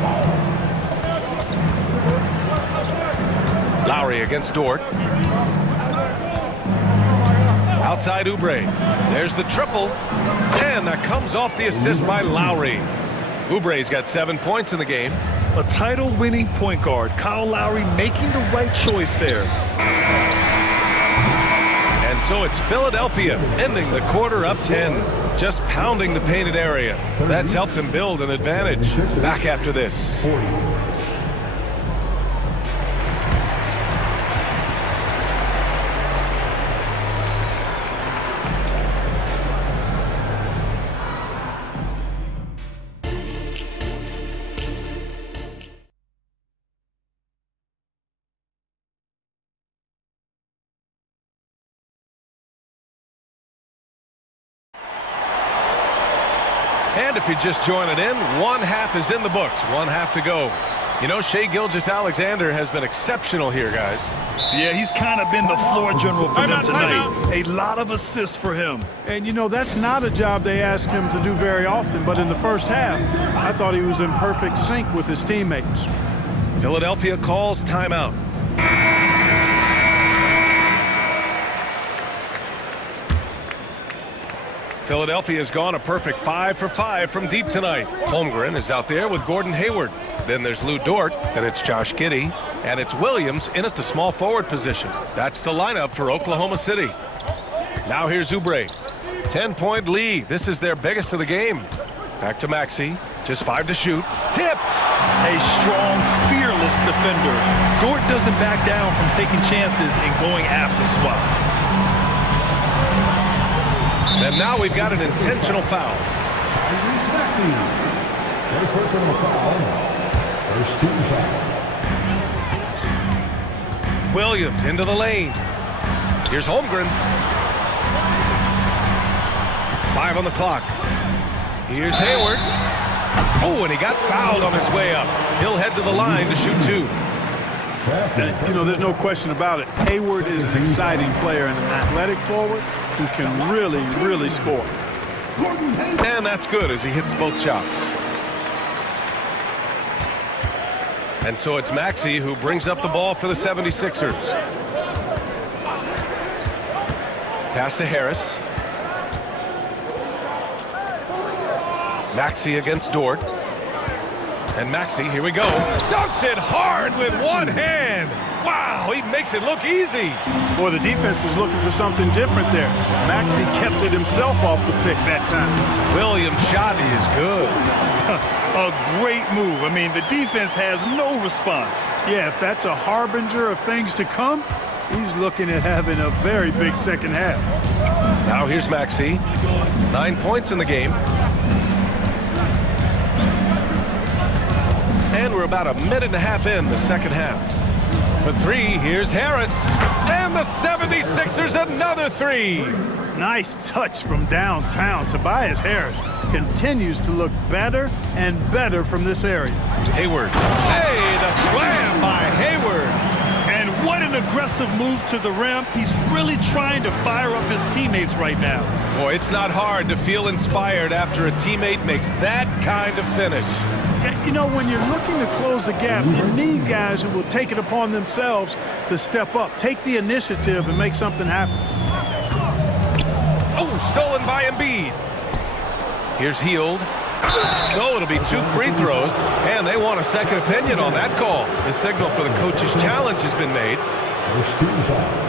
Lowry against Dort. Outside Oubre. There's the triple. And that comes off the assist by Lowry. Oubre's got 7 points in the game. A title-winning point guard, Kyle Lowry making the right choice there. And so it's Philadelphia ending the quarter up 10. Just pounding the painted area. That's helped them build an advantage. Back after this. And if you're just joining in, one half is in the books. One half to go. You know, Shai Gilgeous-Alexander has been exceptional here, guys. Yeah, he's kind of been the floor general for them tonight. A lot of assists for him. And, you know, that's not a job they ask him to do very often, but in the first half, I thought he was in perfect sync with his teammates. Philadelphia calls timeout. Philadelphia's gone a perfect 5 for 5 from deep tonight. Holmgren is out there with Gordon Hayward. Then there's Lou Dort, then it's Josh Giddey, and it's Williams in at the small forward position. That's the lineup for Oklahoma City. Now here's Oubre. 10-point lead. This is their biggest of the game. Back to Maxey. Just 5 to shoot. Tipped! A strong, fearless defender. Dort doesn't back down from taking chances and going after spots. And now we've got an intentional foul. First personal foul. First team foul. Williams into the lane. Here's Holmgren. 5 on the clock. Here's Hayward. Oh, and he got fouled on his way up. He'll head to the line to shoot 2. And, you know, there's no question about it. Hayward is an exciting player and an athletic forward who can really, really score. And that's good as he hits both shots. And so it's Maxey who brings up the ball for the 76ers. Pass to Harris. Maxey against Dort. And Maxey, here we go. Dunks it hard with one hand. Wow, he makes it look easy. Boy, the defense was looking for something different there. Maxey kept it himself off the pick that time. Williams' shot is good. A great move. I mean, the defense has no response. Yeah, if that's a harbinger of things to come, he's looking at having a very big second half. Now here's Maxey. 9 points in the game. And we're about a minute and a half in the second half. For 3, here's Harris. And the 76ers another 3. Nice touch from downtown. Tobias Harris continues to look better and better from this area. Hayward. Hey, the slam by Hayward. And what an aggressive move to the rim. He's really trying to fire up his teammates right now. Boy, it's not hard to feel inspired after a teammate makes that kind of finish. You know, when you're looking to close the gap, you need guys who will take it upon themselves to step up, take the initiative, and make something happen. Oh, stolen by Embiid. Here's Hield. So it'll be 2 free throws, and they want a second opinion on that call. The signal for the coach's challenge has been made. First team foul.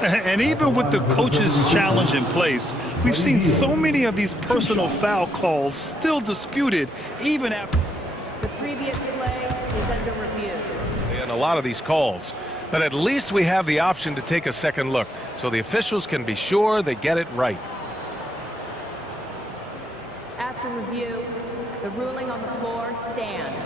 And even with the coach's challenge in place, we've seen so many of these personal foul calls still disputed even after. The previous play is under review. And a lot of these calls. But at least we have the option to take a second look, so the officials can be sure they get it right. After review, the ruling on the floor stands.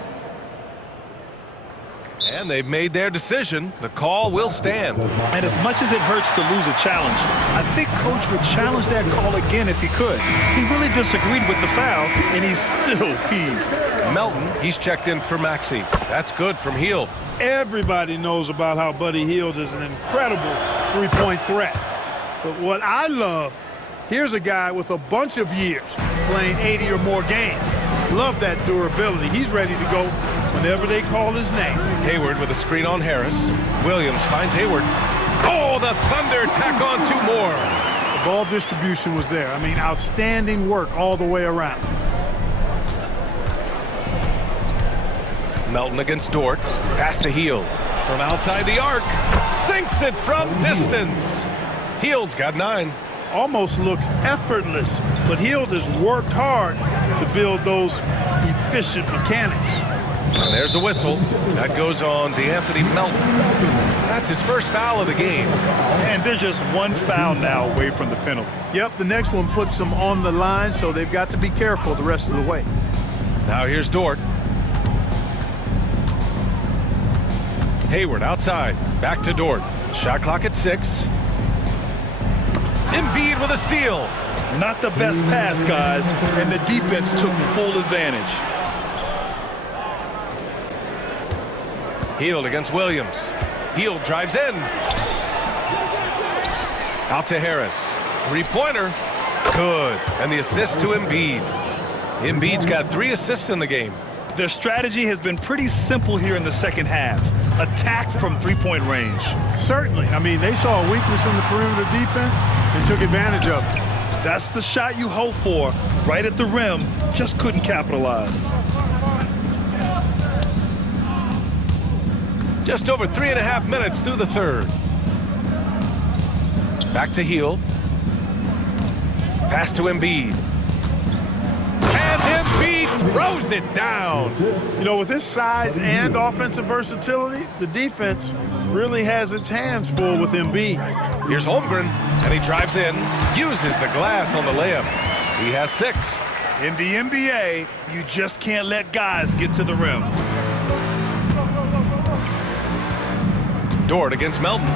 And they've made their decision. The call will stand. And as much as it hurts to lose a challenge, I think Coach would challenge that call again if he could. He really disagreed with the foul, and he's still peeved. Melton, he's checked in for Maxey. That's good from Hield. Everybody knows about how Buddy Hield is an incredible three-point threat. But what I love, here's a guy with a bunch of years playing 80 or more games. Love that durability. He's ready to go whenever they call his name. Hayward with a screen on Harris. Williams finds Hayward. Oh, the Thunder tack on 2 more. The ball distribution was there. I mean, outstanding work all the way around. Melton against Dort. Pass to Hield. From outside the arc. Sinks it from distance. Hield's got 9. Almost looks effortless, but Hield has worked hard to build those efficient mechanics. And there's a whistle. That goes on DeAnthony Melton. That's his first foul of the game. And there's just 1 foul now away from the penalty. Yep, the next one puts them on the line, so they've got to be careful the rest of the way. Now here's Dort. Hayward outside. Back to Dort. Shot clock at 6. Embiid with a steal. Not the best pass, guys, and the defense took full advantage. Hield against Williams. Hield drives in. Out to Harris. Three-pointer. Good. And the assist to Embiid. Embiid's got 3 assists in the game. Their strategy has been pretty simple here in the second half. Attack from three-point range. Certainly. I mean, they saw a weakness in the perimeter defense and took advantage of it. That's the shot you hope for. Right at the rim, just couldn't capitalize. Just over 3.5 minutes through the third. Back to Hield. Pass to Embiid. And Embiid throws it down. You know, with his size and offensive versatility, the defense really has its hands full with Embiid. Here's Holmgren, and he drives in, uses the glass on the layup. He has 6. In the NBA, you just can't let guys get to the rim. Dort against Melton.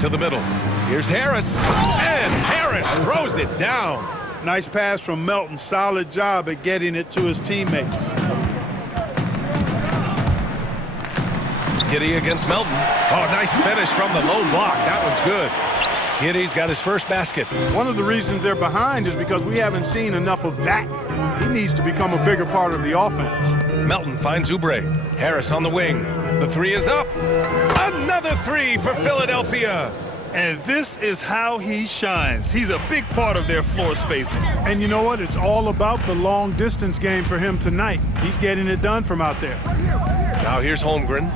To the middle. Here's Harris, and Harris throws it down. Nice pass from Melton. Solid job at getting it to his teammates. Giddey against Melton. Oh, nice finish from the low block. That one's good. Giddey's got his first basket. One of the reasons they're behind is because we haven't seen enough of that. He needs to become a bigger part of the offense. Melton finds Oubre. Harris on the wing. The 3 is up. Another 3 for Philadelphia. And this is how he shines. He's a big part of their floor spacing. And you know what? It's all about the long distance game for him tonight. He's getting it done from out there. Now here's Holmgren.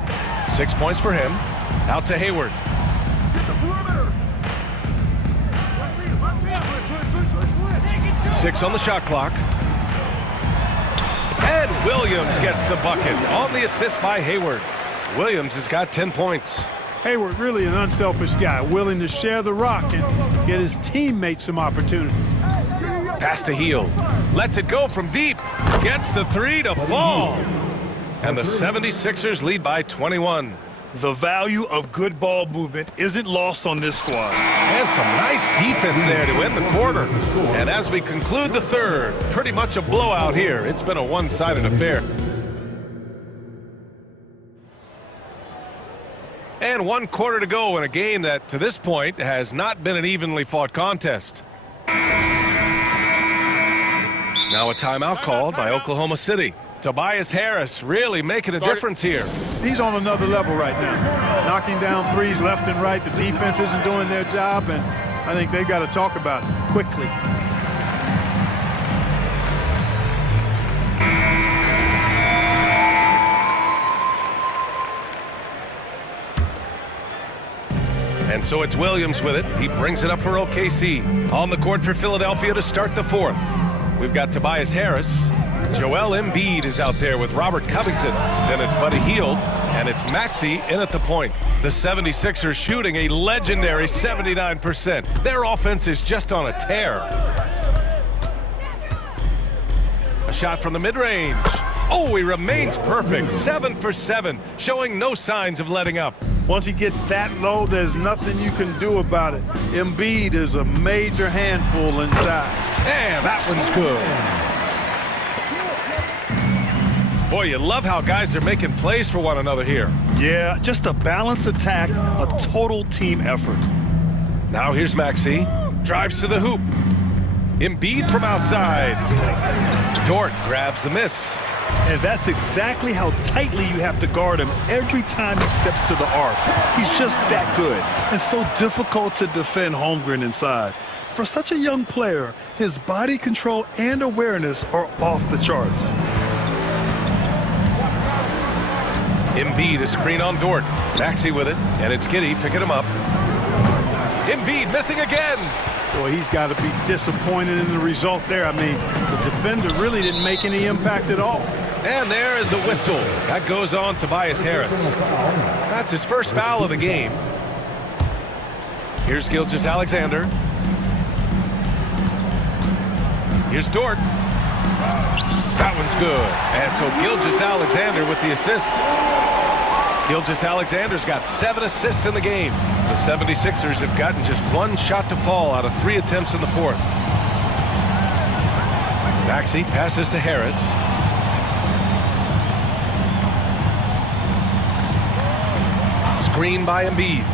6 points for him. Out to Hayward. Six on the shot clock. And Williams gets the bucket on the assist by Hayward. Williams has got 10 points. Hayward, really an unselfish guy, willing to share the rock and get his teammates some opportunity. Pass to Hield. Lets it go from deep. Gets the 3 to fall. And the 76ers lead by 21. The value of good ball movement isn't lost on this squad. And some nice defense there to end the quarter. And as we conclude the third, pretty much a blowout here. It's been a one-sided affair. And 1 quarter to go in a game that, to this point, has not been an evenly fought contest. Now a timeout called by Oklahoma City. Tobias Harris really making a difference here. He's on another level right now. Knocking down threes left and right. The defense isn't doing their job, and I think they've got to talk about it quickly. And so it's Williams with it. He brings it up for OKC. On the court for Philadelphia to start the fourth. We've got Tobias Harris. Joel Embiid is out there with Robert Covington. Then it's Buddy Hield, and it's Maxey in at the point. The 76ers shooting a legendary 79%. Their offense is just on a tear. A shot from the mid-range. Oh, he remains perfect. 7 for 7, showing no signs of letting up. Once he gets that low, there's nothing you can do about it. Embiid is a major handful inside. And that one's good. Boy, you love how guys are making plays for one another here. Yeah, just a balanced attack, a total team effort. Now here's Maxey. Drives to the hoop. Embiid from outside. Dort grabs the miss. And that's exactly how tightly you have to guard him every time he steps to the arc. He's just that good and so difficult to defend Holmgren inside. For such a young player, his body control and awareness are off the charts. Embiid is screen on Dort. Maxey with it, and it's Giddey picking him up. Embiid missing again. Boy, he's got to be disappointed in the result there. I mean, the defender really didn't make any impact at all. And there is a whistle. That goes on Tobias Harris. That's his first foul of the game. Here's Gilgeous-Alexander. Here's Dort. That one's good. And so Gilgeous-Alexander with the assist. Gilgeous-Alexander's got 7 assists in the game. The 76ers have gotten just one shot to fall out of 3 attempts in the fourth. Maxey passes to Harris. Screen by Embiid.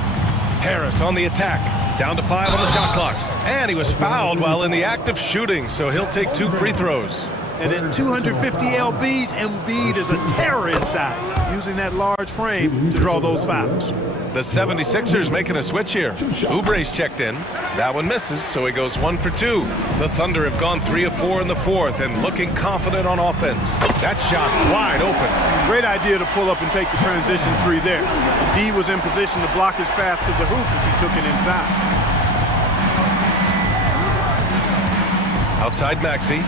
Harris on the attack. Down to 5 on the shot clock. And he was fouled while in the act of shooting, so he'll take 2 free throws. And at 250 lbs, Embiid is a terror inside, using that large frame to draw those fouls. The 76ers making a switch here. Oubre's checked in. That one misses, so he goes 1 for 2. The Thunder have gone 3 of 4 in the fourth and looking confident on offense. That shot wide open. Great idea to pull up and take the transition 3 there. D was in position to block his path to the hoop if he took it inside. Outside Maxey.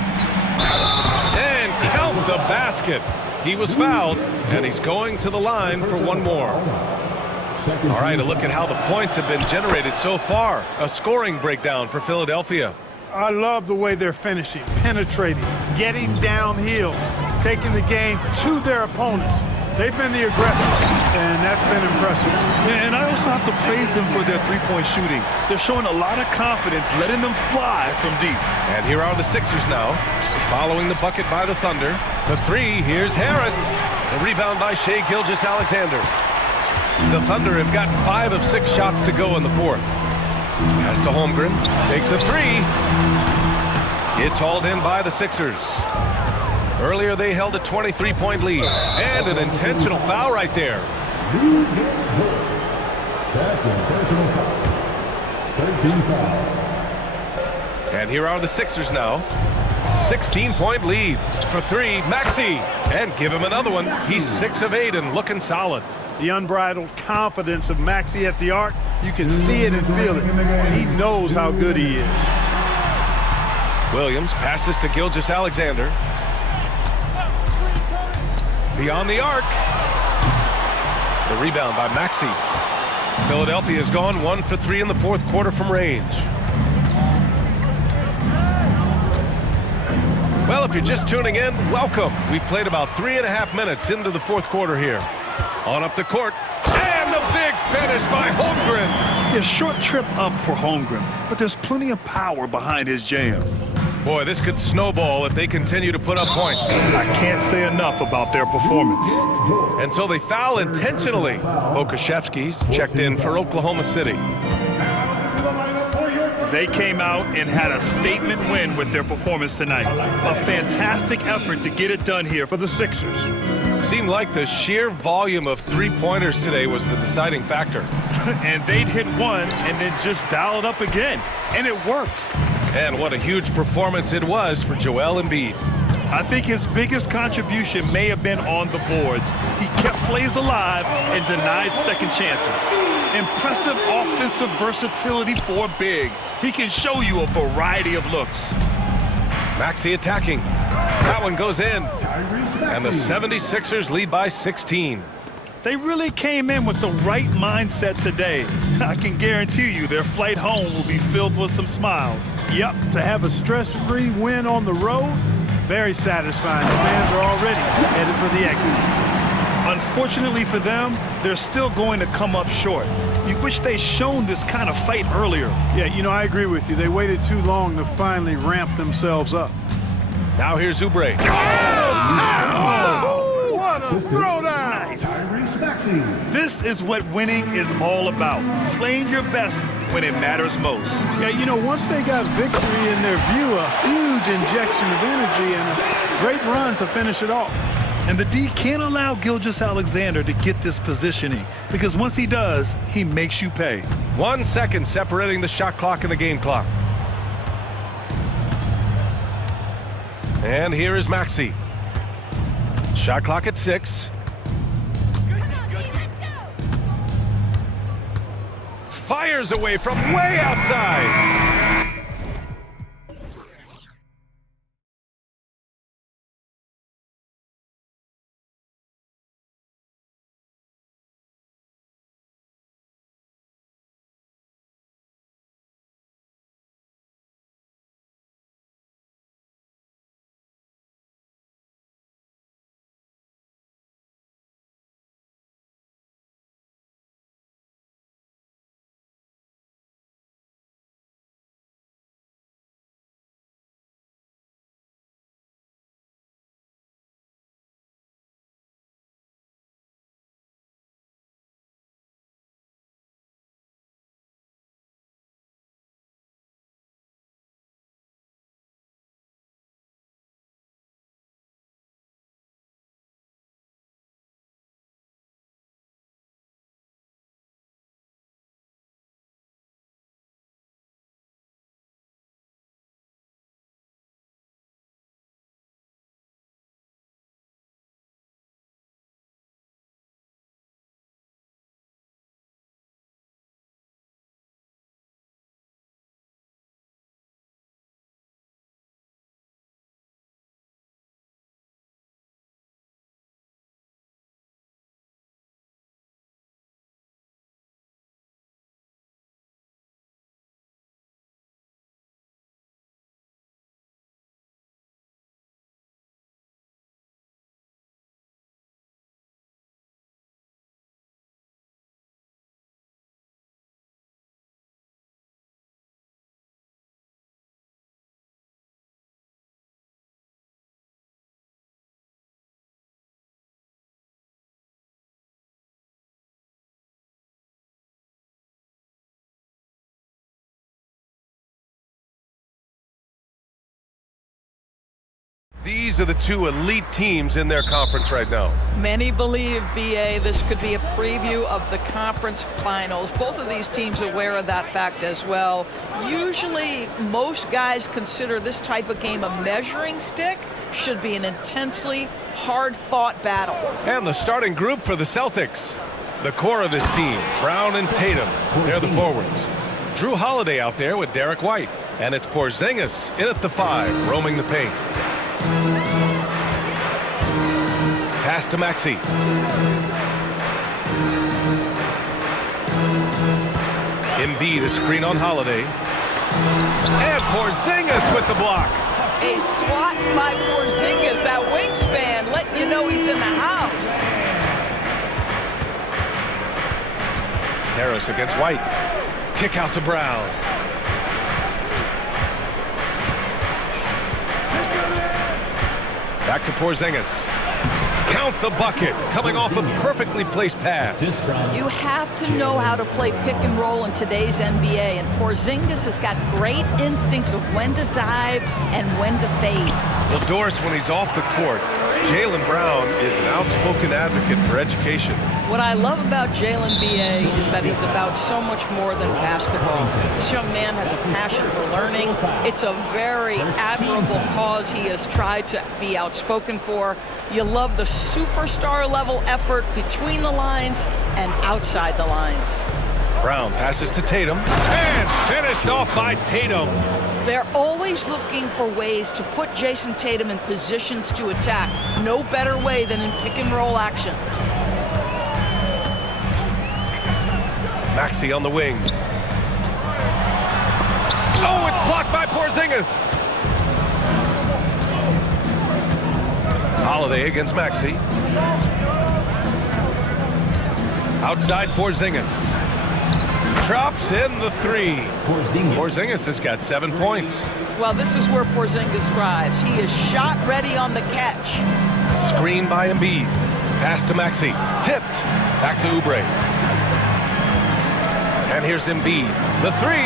And count the basket. He was fouled, and he's going to the line for 1 more. All right, a look at how the points have been generated so far. A scoring breakdown for Philadelphia. I love the way they're finishing, penetrating, getting downhill, taking the game to their opponents. They've been the aggressors, and that's been impressive. Yeah, and I also have to praise them for their three-point shooting. They're showing a lot of confidence, letting them fly from deep. And here are the Sixers now, following the bucket by the Thunder. The 3, here's Harris. The rebound by Shai Gilgeous-Alexander. The Thunder have got 5 of 6 shots to go in the fourth. Pass to Holmgren, takes a 3. It's hauled in by the Sixers. Earlier they held a 23-point lead. And an intentional foul right there. Second personal foul. 13 foul. And here are the Sixers now. 16-point lead for 3. Maxey. And give him another one. He's 6 of 8 and looking solid. The unbridled confidence of Maxey at the arc, you can see it and feel it. He knows how good he is. Williams passes to Gilgeous-Alexander. Beyond the arc. The rebound by Maxey. Philadelphia has gone 1 for 3 in the fourth quarter from range. Well, if you're just tuning in, welcome. We've played about 3.5 minutes into the fourth quarter here. On up the court, and the big finish by Holmgren. A short trip up for Holmgren, but there's plenty of power behind his jam. Boy, this could snowball if they continue to put up points. I can't say enough about their performance. And so they foul intentionally. Okashevsky's checked in for Oklahoma City. They came out and had a statement win with their performance tonight. A fantastic effort to get it done here for the Sixers. Seemed like the sheer volume of three-pointers today was the deciding factor. And they'd hit one and then just dial it up again. And it worked. And what a huge performance it was for Joel Embiid. I think his biggest contribution may have been on the boards. He kept plays alive and denied second chances. Impressive offensive versatility for big. He can show you a variety of looks. Maxey attacking. That one goes in. And the 76ers lead by 16. They really came in with the right mindset today. I can guarantee you their flight home will be filled with some smiles. Yep, to have a stress-free win on the road, very satisfying. The fans are already headed for the exit. Unfortunately for them, they're still going to come up short. You wish they'd shown this kind of fight earlier. Yeah, you know, I agree with you. They waited too long to finally ramp themselves up. Now here's Oubre. Oh, what a throwdown! This is what winning is all about. Playing your best when it matters most. Yeah, you know, once they got victory in their view, a huge injection of energy and a great run to finish it off. And the D can't allow Gilgeous-Alexander to get this positioning, because once he does, he makes you pay. 1 second separating the shot clock and the game clock. And here is Maxey. Shot clock at 6. Fires away from way outside. These are the two elite teams in their conference right now. Many believe, BA, this could be a preview of the conference finals. Both of these teams are aware of that fact as well. Usually, most guys consider this type of game a measuring stick. Should be an intensely hard-fought battle. And the starting group for the Celtics. The core of this team, Brown and Tatum. They're the forwards. Drew Holiday out there with Derek White. And it's Porzingis in at the 5, roaming the paint. Pass to Maxey. Embiid a screen on Holiday. And Porzingis with the block. A swat by Porzingis, that wingspan, letting you know he's in the house. Harris against White. Kick out to Brown. Back to Porzingis. Count the bucket, coming off a perfectly placed pass. You have to know how to play pick and roll in today's NBA, and Porzingis has got great instincts of when to dive and when to fade. Well, Doris, when he's off the court, Jaylen Brown is an outspoken advocate for education. What I love about Jaylen, BA, is that he's about so much more than basketball. This young man has a passion for learning. It's a very admirable cause he has tried to be outspoken for. You love the superstar level effort between the lines and outside the lines. Brown passes to Tatum and finished off by Tatum. They're always looking for ways to put Jason Tatum in positions to attack. No better way than in pick and roll action. Maxey on the wing. Oh, it's blocked by Porzingis. Holiday against Maxey. Outside Porzingis. Drops in the 3. Porzingis has got 7 points. Well, this is where Porzingis thrives. He is shot ready on the catch. Screen by Embiid. Pass to Maxey. Tipped. Back to Oubre. And here's Embiid. The 3.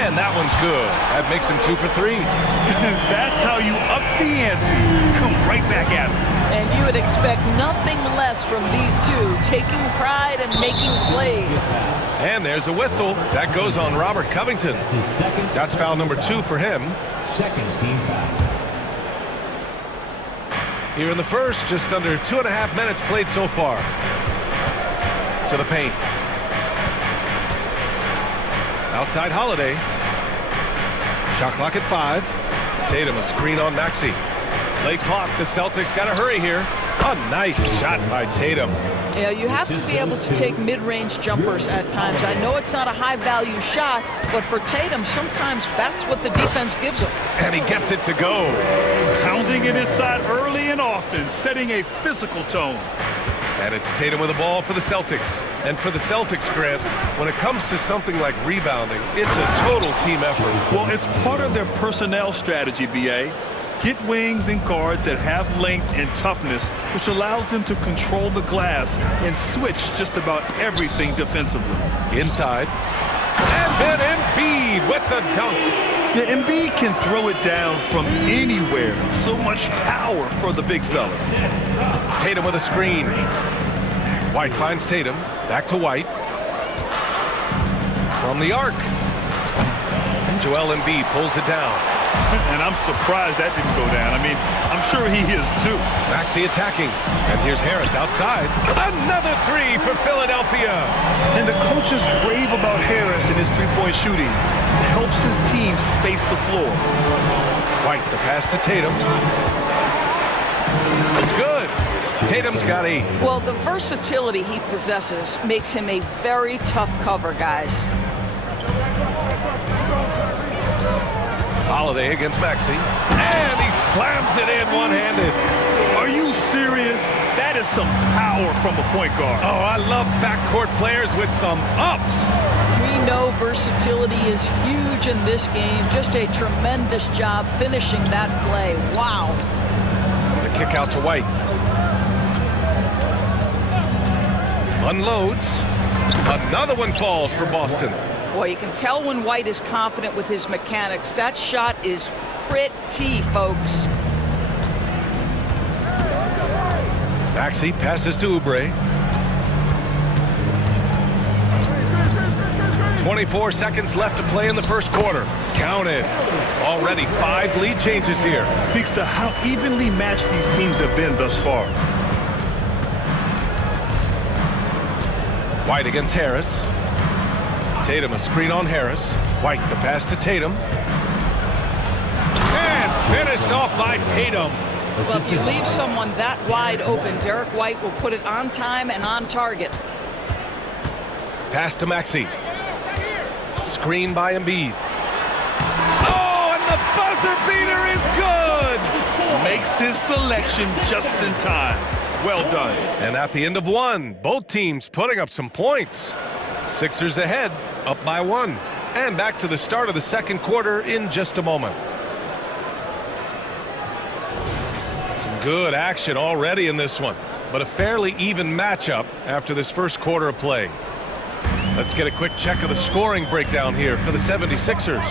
And that one's good. That makes him 2 for 3. That's how you up the ante. Come right back at him. And you would expect nothing less from these two, taking pride and making plays. And there's a whistle. That goes on Robert Covington. That's foul number 2 for him. Second team foul. Here in the first, just under 2.5 minutes played so far. To the paint. Outside Holiday. Shot clock at 5. Tatum a screen on Maxey. Late clock, the Celtics got to hurry here. A nice shot by Tatum. Yeah, you have to be able to take mid-range jumpers at times. I know it's not a high-value shot, but for Tatum, sometimes that's what the defense gives him. And he gets it to go. Pounding it inside early and often, setting a physical tone. And it's Tatum with the ball for the Celtics. And for the Celtics, Grant, when it comes to something like rebounding, it's a total team effort. Well, it's part of their personnel strategy, BA. Get wings and guards that have length and toughness, which allows them to control the glass and switch just about everything defensively. Inside. And then Embiid with the dunk. Yeah, Embiid can throw it down from anywhere. So much power for the big fella. Tatum with a screen. White finds Tatum. Back to White. From the arc. And Joel Embiid pulls it down. And I'm surprised that didn't go down. I mean, I'm sure he is too. Maxey attacking. And here's Harris outside. Another 3 for Philadelphia. And the coaches rave about Harris and his three-point shooting. Helps his team space the floor. White, the pass to Tatum. It's good. Tatum's got 8. Well, the versatility he possesses makes him a very tough cover, guys. Holiday against Maxey. And he slams it in one-handed. Are you serious? That is some power from a point guard. Oh, I love backcourt players with some ups. We know versatility is huge in this game. Just a tremendous job finishing that play. Wow. The kick out to White. Unloads. Another one falls for Boston. Boy, you can tell when White is confident with his mechanics. That shot is pretty, folks. Maxey passes to Oubre. 24 seconds left to play in the first quarter. Counted. Already 5 lead changes here. Speaks to how evenly matched these teams have been thus far. White against Harris. Tatum a screen on Harris. White the pass to Tatum. And finished off by Tatum. Well, if you leave someone that wide open, Derek White will put it on time and on target. Pass to Maxey. Screen by Embiid. Oh, and the buzzer beater is good! Makes his selection just in time. Well done. And at the end of one, both teams putting up some points. Sixers ahead, up by 1. And back to the start of the second quarter in just a moment. Some good action already in this one, but a fairly even matchup after this first quarter of play. Let's get a quick check of the scoring breakdown here for the 76ers.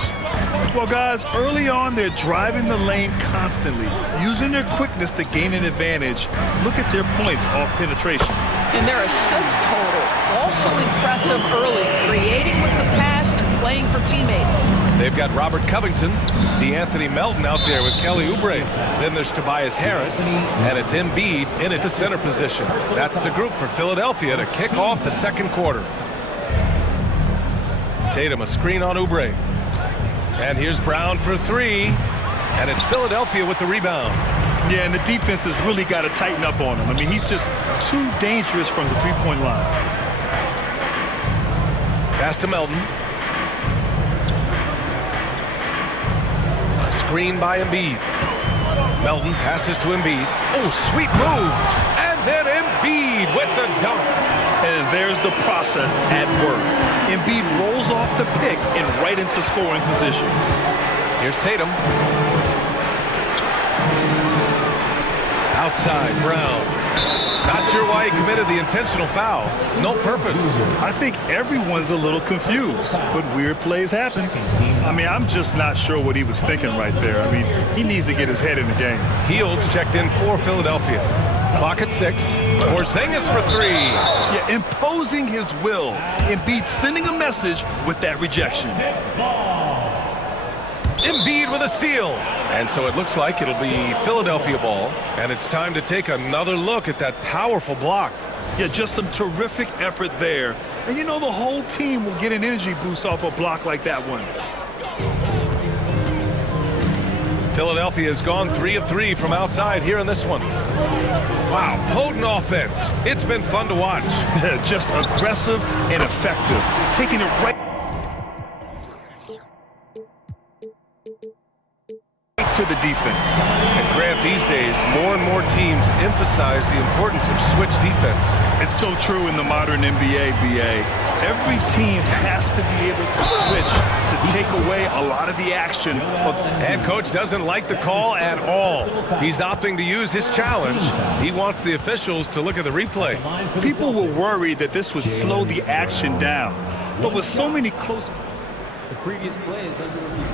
Well, guys, early on, they're driving the lane constantly, using their quickness to gain an advantage. Look at their points off penetration. And their assist total, also impressive early, creating with the pass and playing for teammates. They've got Robert Covington, DeAnthony Melton out there with Kelly Oubre. Then there's Tobias Harris, and it's Embiid in at the center position. That's the group for Philadelphia to kick off the second quarter. Tatum a screen on Oubre. And here's Brown for 3. And it's Philadelphia with the rebound. Yeah, and the defense has really got to tighten up on him. I mean, he's just too dangerous from the three-point line. Pass to Melton. Screen by Embiid. Melton passes to Embiid. Oh, sweet move. And then Embiid with the dunk. And there's the process at work. Embiid rolls off the pick and right into scoring position. Here's Tatum. Outside, Brown. Not sure why he committed the intentional foul. No purpose. I think everyone's a little confused, but weird plays happen. I mean, I'm just not sure what he was thinking right there. I mean, he needs to get his head in the game. Fields checked in for Philadelphia. Clock at 6. Porzingis for 3. Yeah, imposing his will. Embiid sending a message with that rejection. Embiid with a steal. And so it looks like it'll be Philadelphia ball. And it's time to take another look at that powerful block. Yeah, just some terrific effort there. And you know, the whole team will get an energy boost off a block like that one. Philadelphia has gone 3 of 3 from outside here in this one. Wow, potent offense. It's been fun to watch. Just aggressive and effective. Taking it right to the defense. And Grant, these days, more and more teams emphasize the importance of switch defense. It's so true in the modern NBA, BA. Every team has to be able to switch to take away a lot of the action. And coach doesn't like the call at all. He's opting to use his challenge. He wants the officials to look at the replay. People were worried that this would slow the action down. But with so many close... The previous play is under review.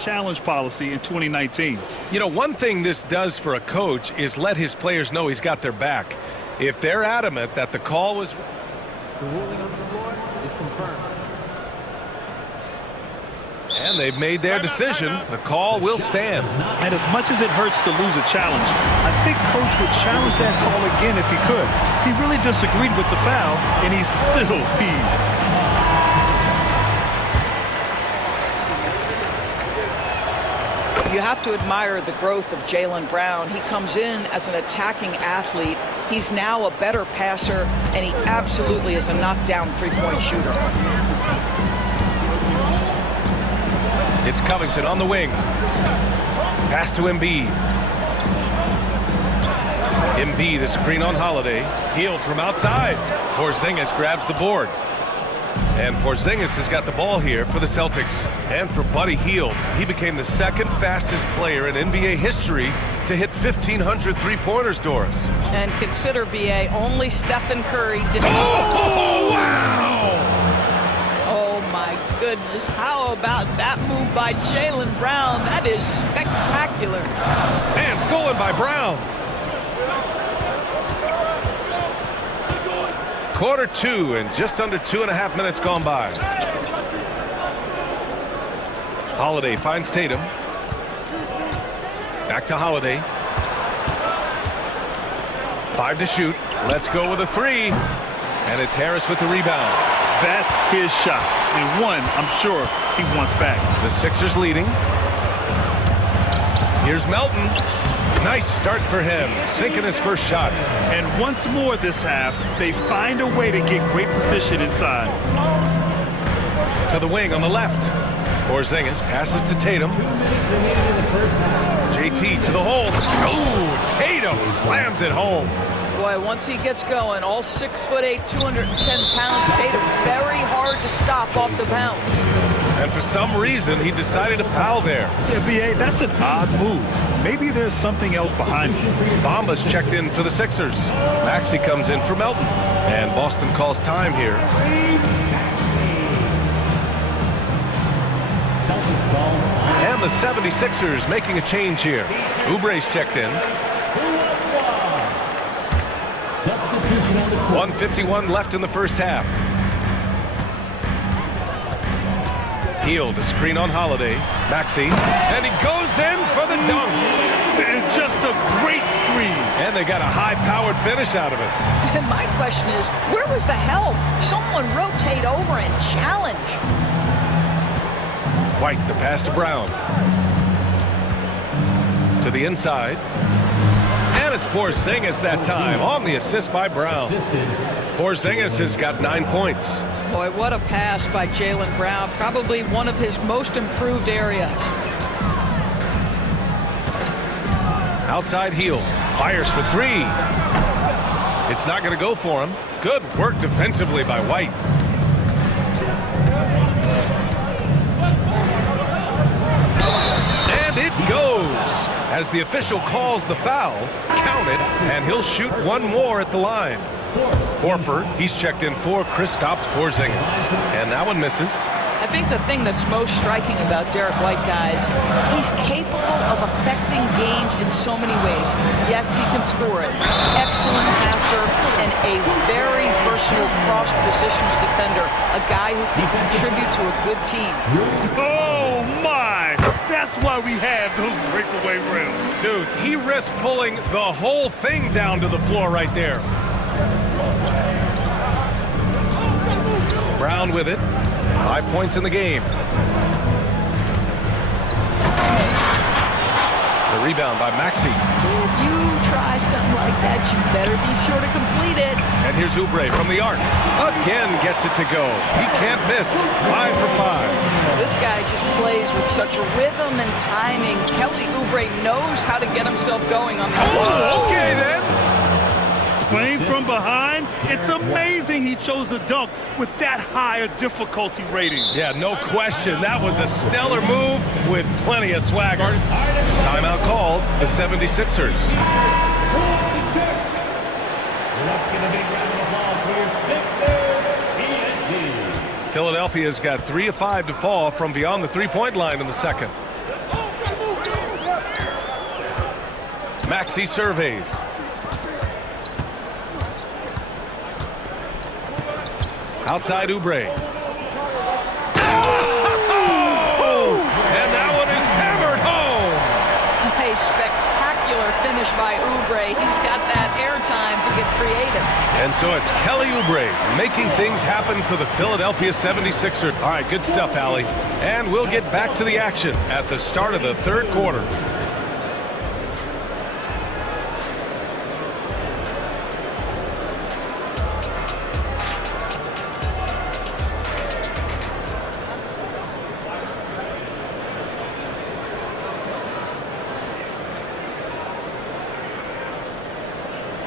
Challenge policy in 2019. You know, one thing this does for a coach is let his players know he's got their back. If they're adamant that the call was... The ruling on the floor is confirmed. And they've made their decision. The call will stand. And as much as it hurts to lose a challenge, I think coach would challenge that call again if he could. He really disagreed with the foul, and he's still peeved. You have to admire the growth of Jaylen Brown. He comes in as an attacking athlete. He's now a better passer, and he absolutely is a knockdown three-point shooter. It's Covington on the wing. Pass to Embiid. Embiid, a screen on Holiday. Healed from outside. Porzingis grabs the board. And Porzingis has got the ball here for the Celtics. And for Buddy Hield, he became the second fastest player in NBA history to hit 1,500 three-pointers, Doris. And consider, BA, only Stephen Curry did. Oh, wow! Oh, my goodness. How about that move by Jaylen Brown? That is spectacular. And stolen by Brown. Quarter 2 and just under 2.5 minutes gone by. Holiday finds Tatum. Back to Holiday. 5 to shoot. Let's go with a 3. And it's Harris with the rebound. That's his shot. And one, I'm sure, he wants back. The Sixers leading. Here's Melton. Nice start for him, sinking his first shot. And once more this half, they find a way to get great position inside. To the wing on the left. Porzingis passes to Tatum. JT to the hole. Oh, Tatum slams it home. Boy, once he gets going, all 6'8", 210 pounds, Tatum very hard to stop off the bounce. And for some reason, he decided to foul there. Yeah, B.A., that's an odd move. Maybe there's something else behind it. Bamba's checked in for the Sixers. Maxey comes in for Melton. And Boston calls time here. And the 76ers making a change here. Oubre's checked in. 1:51 left in the first half. Healed, a screen on Holiday. Maxey, and he goes in for the dunk. And just a great screen. And they got a high-powered finish out of it. And my question is, where was the help? Someone rotate over and challenge. White, the pass to Brown. To the inside. And it's Porzingis that time on the assist by Brown. Porzingis has got 9 points. Boy, what a pass by Jaylen Brown. Probably one of his most improved areas. Outside heel. Fires for 3. It's not going to go for him. Good work defensively by White. And it goes. As the official calls the foul, count it, and he'll shoot one more at the line. Horford, he's checked in for. Chris stops Porzingis. And that one misses. I think the thing that's most striking about Derek White, guys, he's capable of affecting games in so many ways. Yes, he can score it. Excellent passer and a very versatile cross-positional defender. A guy who can contribute to a good team. Oh, my! That's why we have those breakaway rims. Dude, he risked pulling the whole thing down to the floor right there. Brown with it. 5 points in the game. The rebound by Maxey. If you try something like that, you better be sure to complete it. And here's Oubre from the arc. Again gets it to go. He can't miss. 5 for 5. This guy just plays with such a rhythm and timing. Kelly Oubre knows how to get himself going on the floor. Oh, okay then. Playing from behind, it's amazing he chose a dunk with that higher difficulty rating. Yeah, no question. That was a stellar move with plenty of swagger. Timeout called, the 76ers. Let's get a big round of applause for your Sixers. Philadelphia's got 3 of 5 to fall from beyond the three-point line in the second. Maxey surveys. Outside Oubre. Oh! And that one is hammered home. A spectacular finish by Oubre. He's got that airtime to get creative. And so it's Kelly Oubre making things happen for the Philadelphia 76ers. All right, good stuff, Allie. And we'll get back to the action at the start of the third quarter.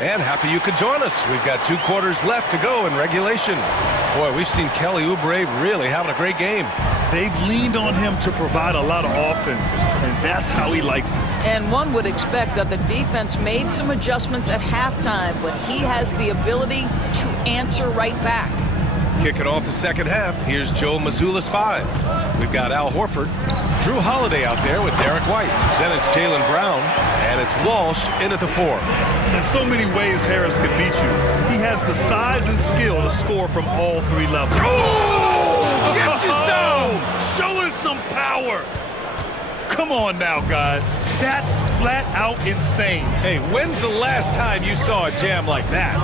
And happy you could join us. We've got 2 quarters left to go in regulation. Boy, we've seen Kelly Oubre really having a great game. They've leaned on him to provide a lot of offense, and that's how he likes it. And one would expect that the defense made some adjustments at halftime, but he has the ability to answer right back. Kicking off the second half, here's Joe Mazzulla's 5. We've got Al Horford Drew Holiday out there with Derek White. Then it's Jaylen Brown, and it's Walsh in at the 4. In so many ways, Harris could beat you. He has the size and skill to score from all 3 levels. Oh! Get you some! Showing some power. Come on now, guys. That's flat out insane. Hey, when's the last time you saw a jam like that?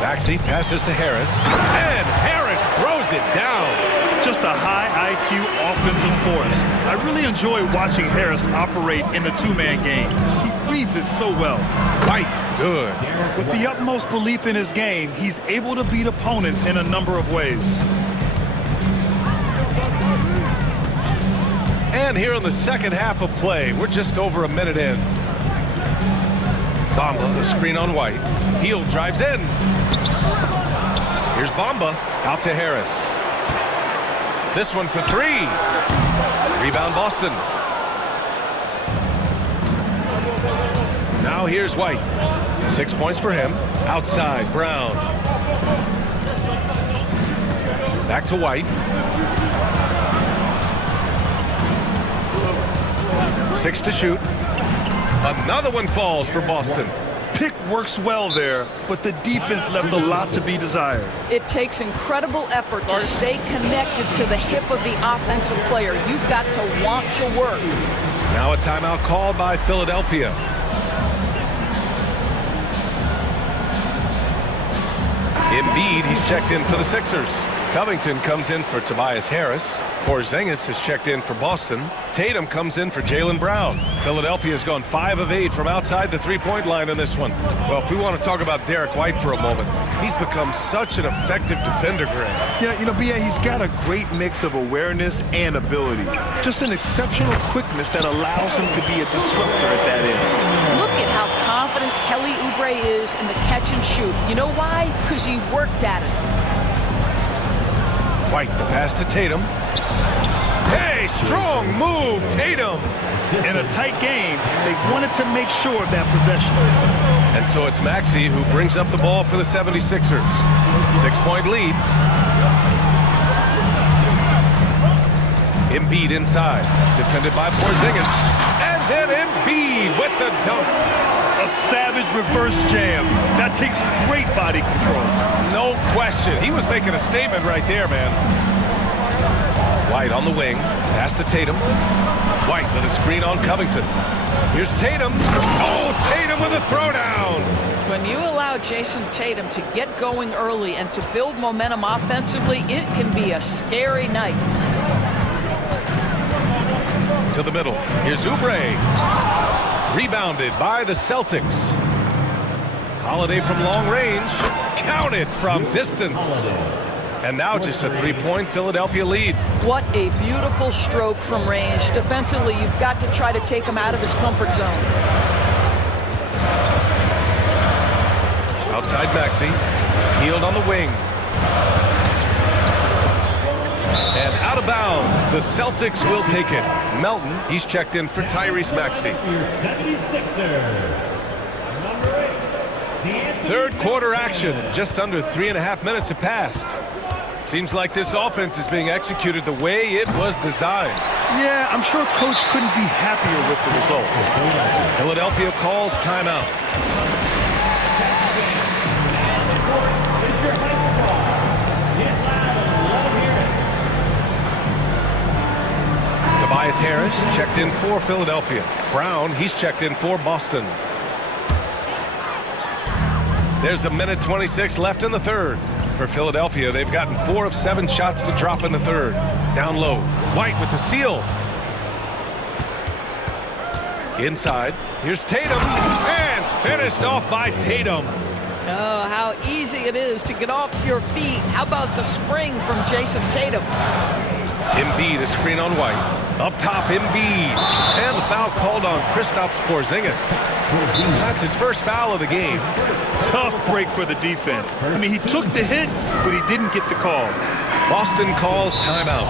Maxey passes to Harris, and Harris throws it down. Just a high IQ offensive force. I really enjoy watching Harris operate in the 2-man game. He reads it so well. Quite good. With the utmost belief in his game, he's able to beat opponents in a number of ways. And here in the second half of play, we're just over a minute in. Bamba, the screen on White. Heel drives in. Here's Bamba, out to Harris. This one for 3. Rebound Boston. Now here's White. 6 points for him. Outside, Brown. Back to White. 6 to shoot. Another one falls for Boston. Pick works well there, but the defense left a lot to be desired. It takes incredible effort to stay connected to the hip of the offensive player. You've got to want to work. Now a timeout called by Philadelphia. Embiid, he's checked in for the Sixers. Covington comes in for Tobias Harris. Porzingis has checked in for Boston. Tatum comes in for Jaylen Brown. Philadelphia's gone 5 of 8 from outside the 3-point line in this one. Well, if we want to talk about Derek White for a moment, he's become such an effective defender, Greg. Yeah, you know, B.A., he's got a great mix of awareness and ability. Just an exceptional quickness that allows him to be a disruptor at that end. Look at how confident Kelly Oubre is in the catch and shoot. You know why? Because he worked at it. White, the pass to Tatum. Hey, strong move, Tatum. In a tight game, they wanted to make sure of that possession. And so it's Maxey who brings up the ball for the 76ers. 6-point lead. Embiid inside, defended by Porzingis. And then Embiid with the dunk. A savage reverse jam. That takes great body control. No question. He was making a statement right there, man. White on the wing. Pass to Tatum. White with a screen on Covington. Here's Tatum. Oh, Tatum with a throwdown. When you allow Jason Tatum to get going early and to build momentum offensively, it can be a scary night. To the middle. Here's Oubre. Rebounded by the Celtics. Holiday from long range. Counted from distance. And now just a 3-point Philadelphia lead. What a beautiful stroke from range. Defensively, you've got to try to take him out of his comfort zone. Outside Maxey. Healed on the wing. And out of bounds. The Celtics will take it. Melton, he's checked in for Tyrese Maxey. Third quarter action. Just under 3.5 minutes have passed. Seems like this offense is being executed the way it was designed. Yeah, I'm sure Coach couldn't be happier with the results. Philadelphia calls timeout. Tobias Harris checked in for Philadelphia. Brown, he's checked in for Boston. There's 1:26 left in the third. For Philadelphia, they've gotten 4 of 7 shots to drop in the third. Down low. White with the steal. Inside. Here's Tatum. And finished off by Tatum. Oh, how easy it is to get off your feet. How about the spring from Jason Tatum? Embiid, a screen on White. Up top, Embiid. And the foul called on Kristaps Porzingis. That's his first foul of the game. Tough break for the defense. I mean, he took the hit, but he didn't get the call. Boston calls timeout.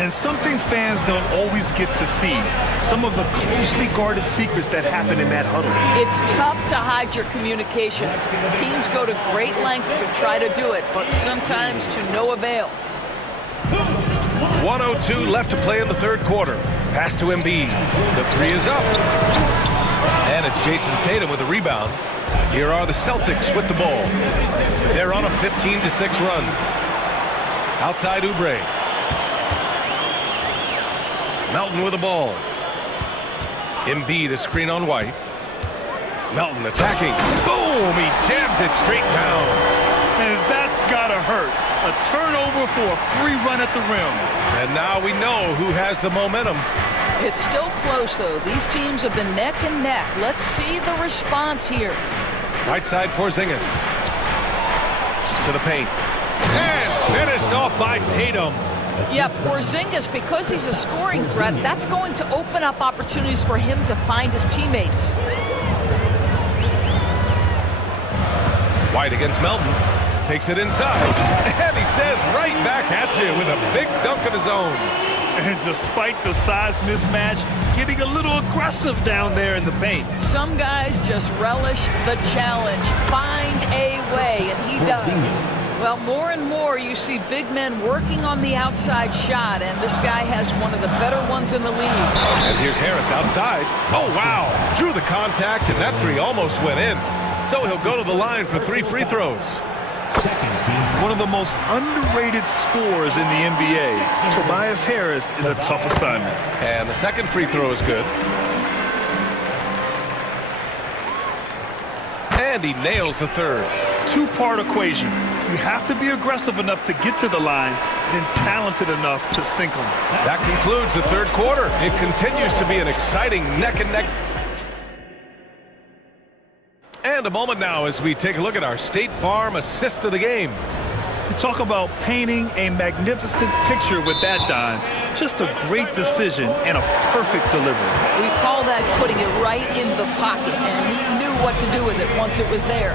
And something fans don't always get to see. Some of the closely guarded secrets that happen in that huddle. It's tough to hide your communications. Teams go to great lengths to try to do it, but sometimes to no avail. 1:02 left to play in the third quarter. Pass to Embiid. The three is up. And it's Jason Tatum with a rebound. Here are the Celtics with the ball. They're on a 15-6 run. Outside Oubre. Melton with the ball. Embiid, a screen on White. Melton attacking. Boom! He jams it straight down. And that's gotta hurt. A turnover for a free run at the rim. And now we know who has the momentum. It's still close, though. These teams have been neck and neck. Let's see the response here. Right side, Porzingis. To the paint. And finished off by Tatum. Yeah, Porzingis, because he's a scoring threat, that's going to open up opportunities for him to find his teammates. White against Melton. Takes it inside. And he says right back at you with a big dunk of his own. And despite the size mismatch, getting a little aggressive down there in the paint. Some guys just relish the challenge. Find a way, and he does. Well, more and more you see big men working on the outside shot, and this guy has one of the better ones in the league. And here's Harris outside. Oh, wow. Drew the contact, and that three almost went in. So he'll go to the line for 3 free throws. One of the most underrated scorers in the NBA, Tobias Harris, is a tough assignment. And the second free throw is good. And he nails the third. Two-part equation. You have to be aggressive enough to get to the line, then talented enough to sink them. That concludes the third quarter. It continues to be an exciting neck-and-neck. And a moment now as we take a look at our State Farm assist of the game. You talk about painting a magnificent picture with that dime. Just a great decision and a perfect delivery. We call that putting it right in the pocket, and he knew what to do with it once it was there.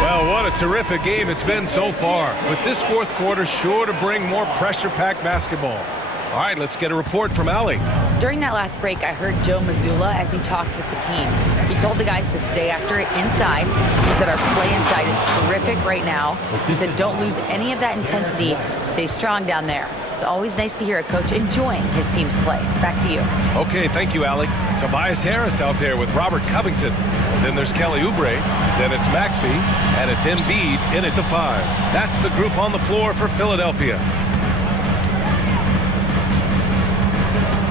Well, what a terrific game it's been so far, with this fourth quarter sure to bring more pressure-packed basketball. All right, let's get a report from Allie. During that last break, I heard Joe Mazzulla as he talked with the team. He told the guys to stay after it inside. He said our play inside is terrific right now. He said don't lose any of that intensity. Stay strong down there. It's always nice to hear a coach enjoying his team's play. Back to you. Okay, thank you, Allie. Tobias Harris out there with Robert Covington. Then there's Kelly Oubre. Then it's Maxey. And it's Embiid in at the 5. That's the group on the floor for Philadelphia.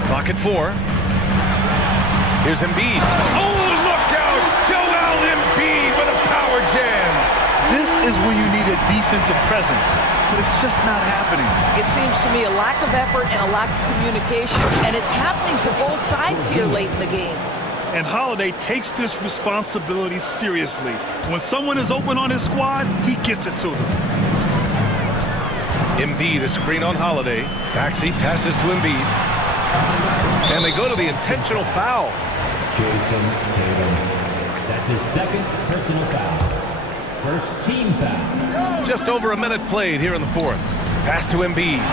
Clock at 4. Here's Embiid. Oh, look out! Joel Embiid with a power jam. This is when you need a defensive presence, but it's just not happening. It seems to me a lack of effort and a lack of communication, and it's happening to both sides here late in the game. And Holiday takes this responsibility seriously. When someone is open on his squad, he gets it to them. Embiid, a screen on Holiday. Maxey passes to Embiid. And they go to the intentional foul. Jason Tatum. That's his second personal foul. First team foul. Just over a minute played here in the fourth. Pass to Embiid.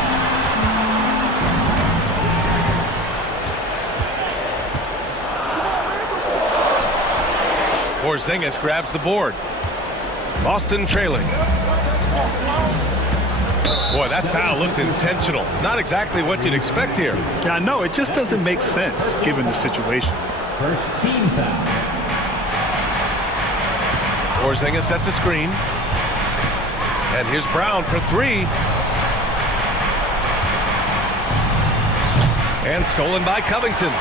Porzingis grabs the board. Boston trailing. Boy, that foul looked intentional. Not exactly what you'd expect here. Yeah, I know. It just doesn't make sense given the situation. First team foul. Porzingis sets a screen. And here's Brown for 3. And stolen by Covington.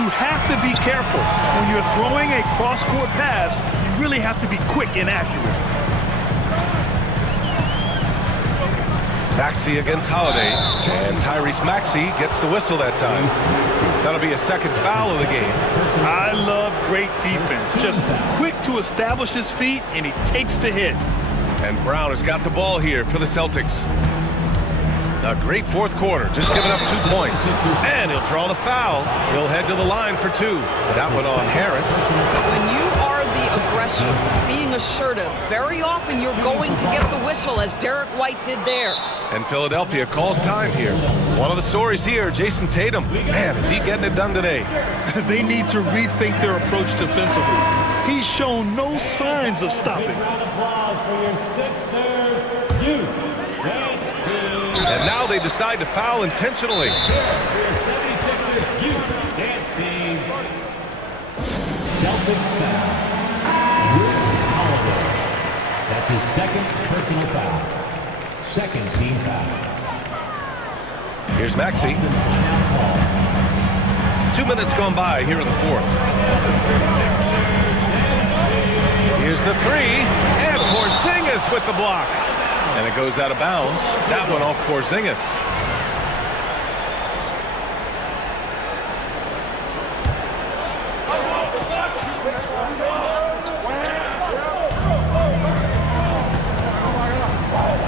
You have to be careful. When you're throwing a cross-court pass, you really have to be quick and accurate. Maxey against Holiday, and Tyrese Maxey gets the whistle that time. That'll be a second foul of the game. I love great defense. Just quick to establish his feet, and he takes the hit. And Brown has got the ball here for the Celtics. A great fourth quarter, just giving up 2 points. And he'll draw the foul. He'll head to the line for 2. That one on Harris. When you are the aggressor, being assertive, very often you're going to get the whistle, as Derek White did there. And Philadelphia calls time here. One of the stories here, Jason Tatum. Man, is he getting it done today? They need to rethink their approach defensively. He's shown no signs of stopping. And how they decide to foul intentionally. That's his second personal foul. Second team foul. Here's Maxey. 2 minutes gone by here in the fourth. Here's the three, and Porzingis with the block. And it goes out of bounds. That one off Porzingis.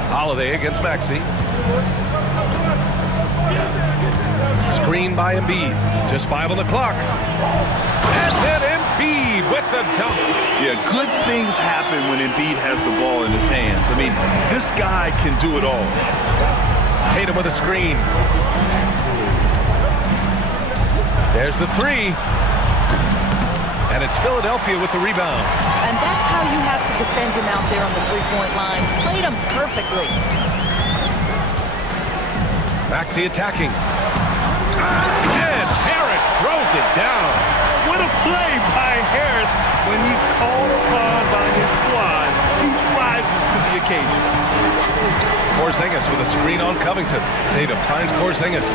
Holiday against Maxey. Screen by Embiid. Just 5 on the clock. And then Embiid with the dunk. Yeah, good things happen when Embiid has the ball in his hands. I mean, this guy can do it all. Tatum with a screen. There's the three. And it's Philadelphia with the rebound. And that's how you have to defend him out there on the three-point line. Played him perfectly. Maxey attacking. And Harris throws it down. What a play by Harris. When he's called upon by his squad, he rises to the occasion. Porzingis with a screen on Covington. Tatum finds Porzingis.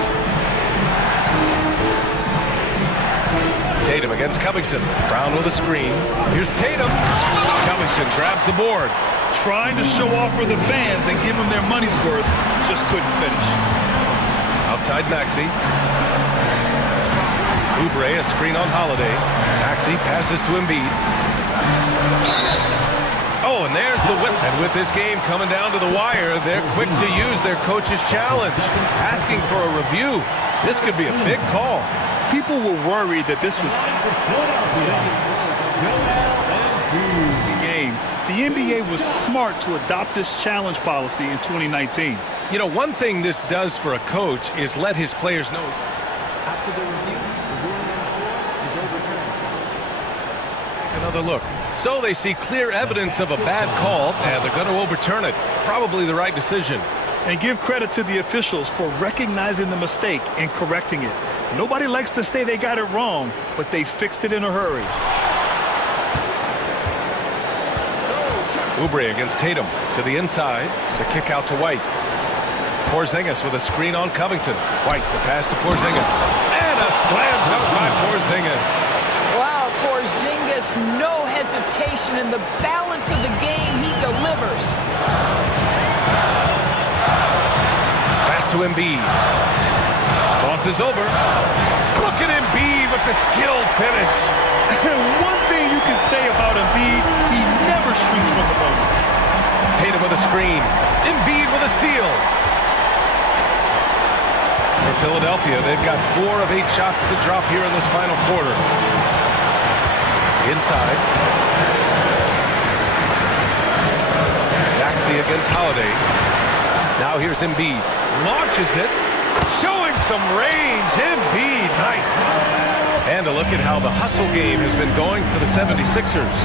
Tatum against Covington. Brown with a screen. Here's Tatum. Covington grabs the board. Trying to show off for the fans and give them their money's worth, just couldn't finish. Outside Maxey. Oubre, a screen on Holiday. Maxey passes to Embiid. Oh, and there's the whip. And with this game coming down to the wire, they're quick to use their coach's challenge, asking for a review. This could be a big call. People were worried that this was the game. The NBA was smart to adopt this challenge policy in 2019. You know, one thing this does for a coach is let his players know. After the review, the ruling on the floor is overturned. Another look. So they see clear evidence of a bad call, and they're going to overturn it. Probably the right decision. And give credit to the officials for recognizing the mistake and correcting it. Nobody likes to say they got it wrong, but they fixed it in a hurry. Oubre against Tatum to the inside. The kick out to White. Porzingis with a screen on Covington. White, the pass to Porzingis. And a slam dunk by Porzingis. Wow, Porzingis, no hesitation in the balance of the game. He delivers. Pass to Embiid. Crosses over. Look at Embiid with the skilled finish. One thing you can say about Embiid, he never shrinks from the moment. Tatum with a screen. Embiid with a steal. For Philadelphia, they've got 4 of 8 shots to drop here in this final quarter. Inside. Maxey against Holiday. Now here's Embiid. Launches it. Showing some range. Embiid, nice. And a look at how the hustle game has been going for the 76ers.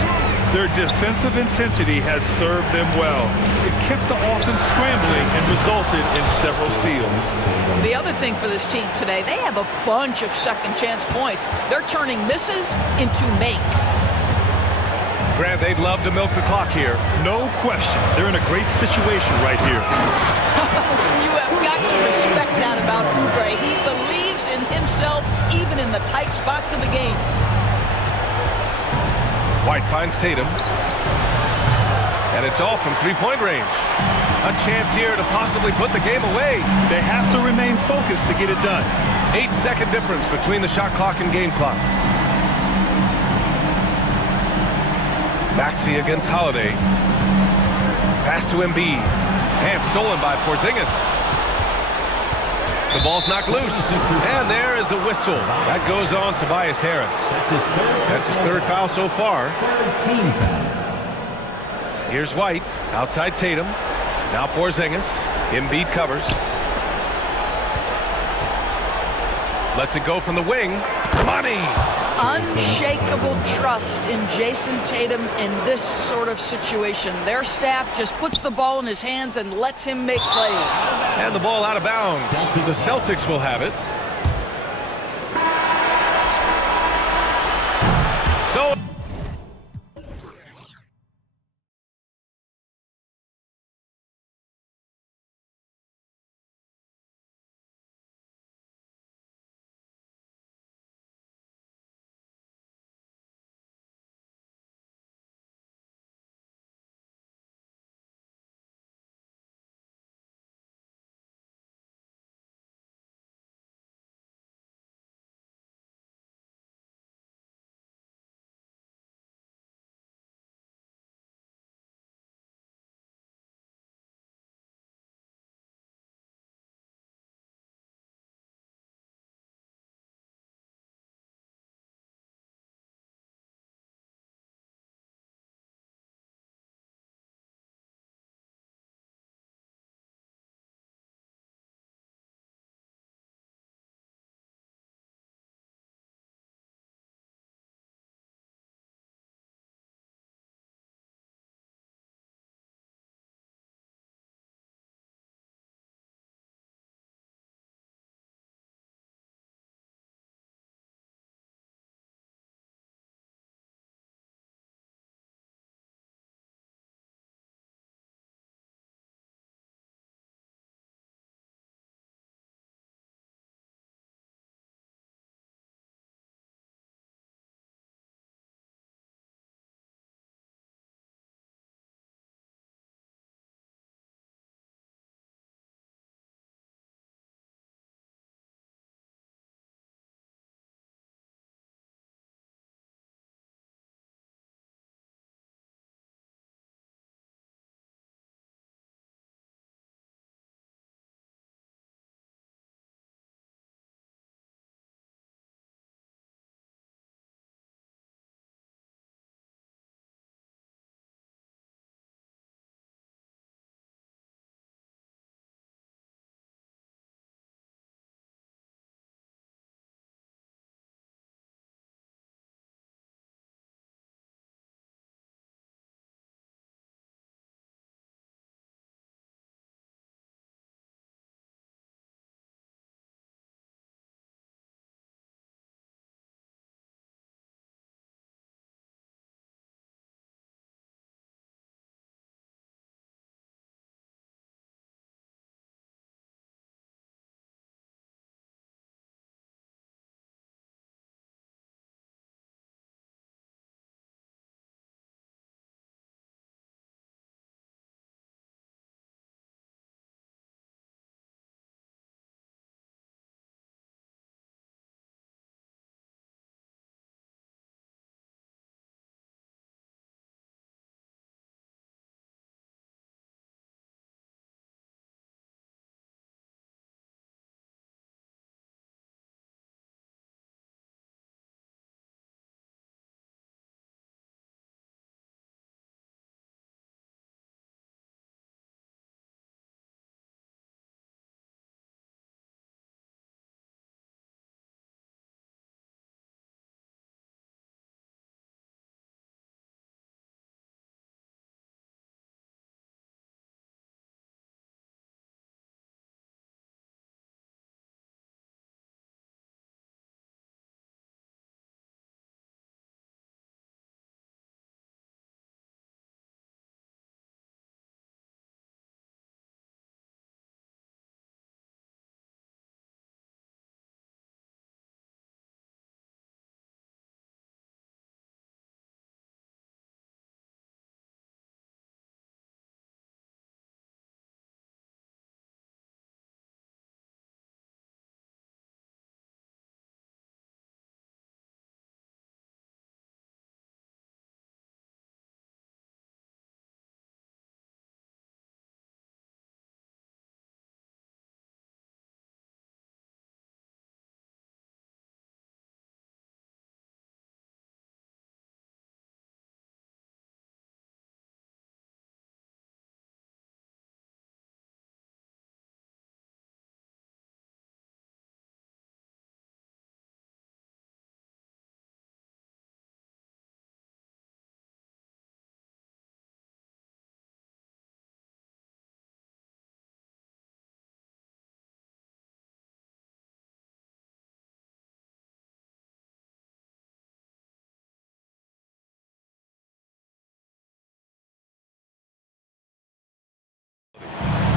Their defensive intensity has served them well. It kept the offense scrambling and resulted in several steals. The other thing for this team today, they have a bunch of second chance points. They're turning misses into makes. Grant, they'd love to milk the clock here. No question. They're in a great situation right here. You have got to respect that about Oubre. He believes in himself even in the tight spots of the game. White finds Tatum. And it's all from three-point range. A chance here to possibly put the game away. They have to remain focused to get it done. 8-second difference between the shot clock and game clock. Maxey against Holiday. Pass to Embiid. And stolen by Porzingis. The ball's knocked loose. And there is a whistle. That goes on Tobias Harris. That's his 3rd foul so far. Here's White. Outside Tatum. Now Porzingis. Embiid covers. Lets it go from the wing. Money! unshakable trust in Jason Tatum in this sort of situation. Their staff just puts the ball in his hands and lets him make plays. And the ball out of bounds. The Celtics will have it. So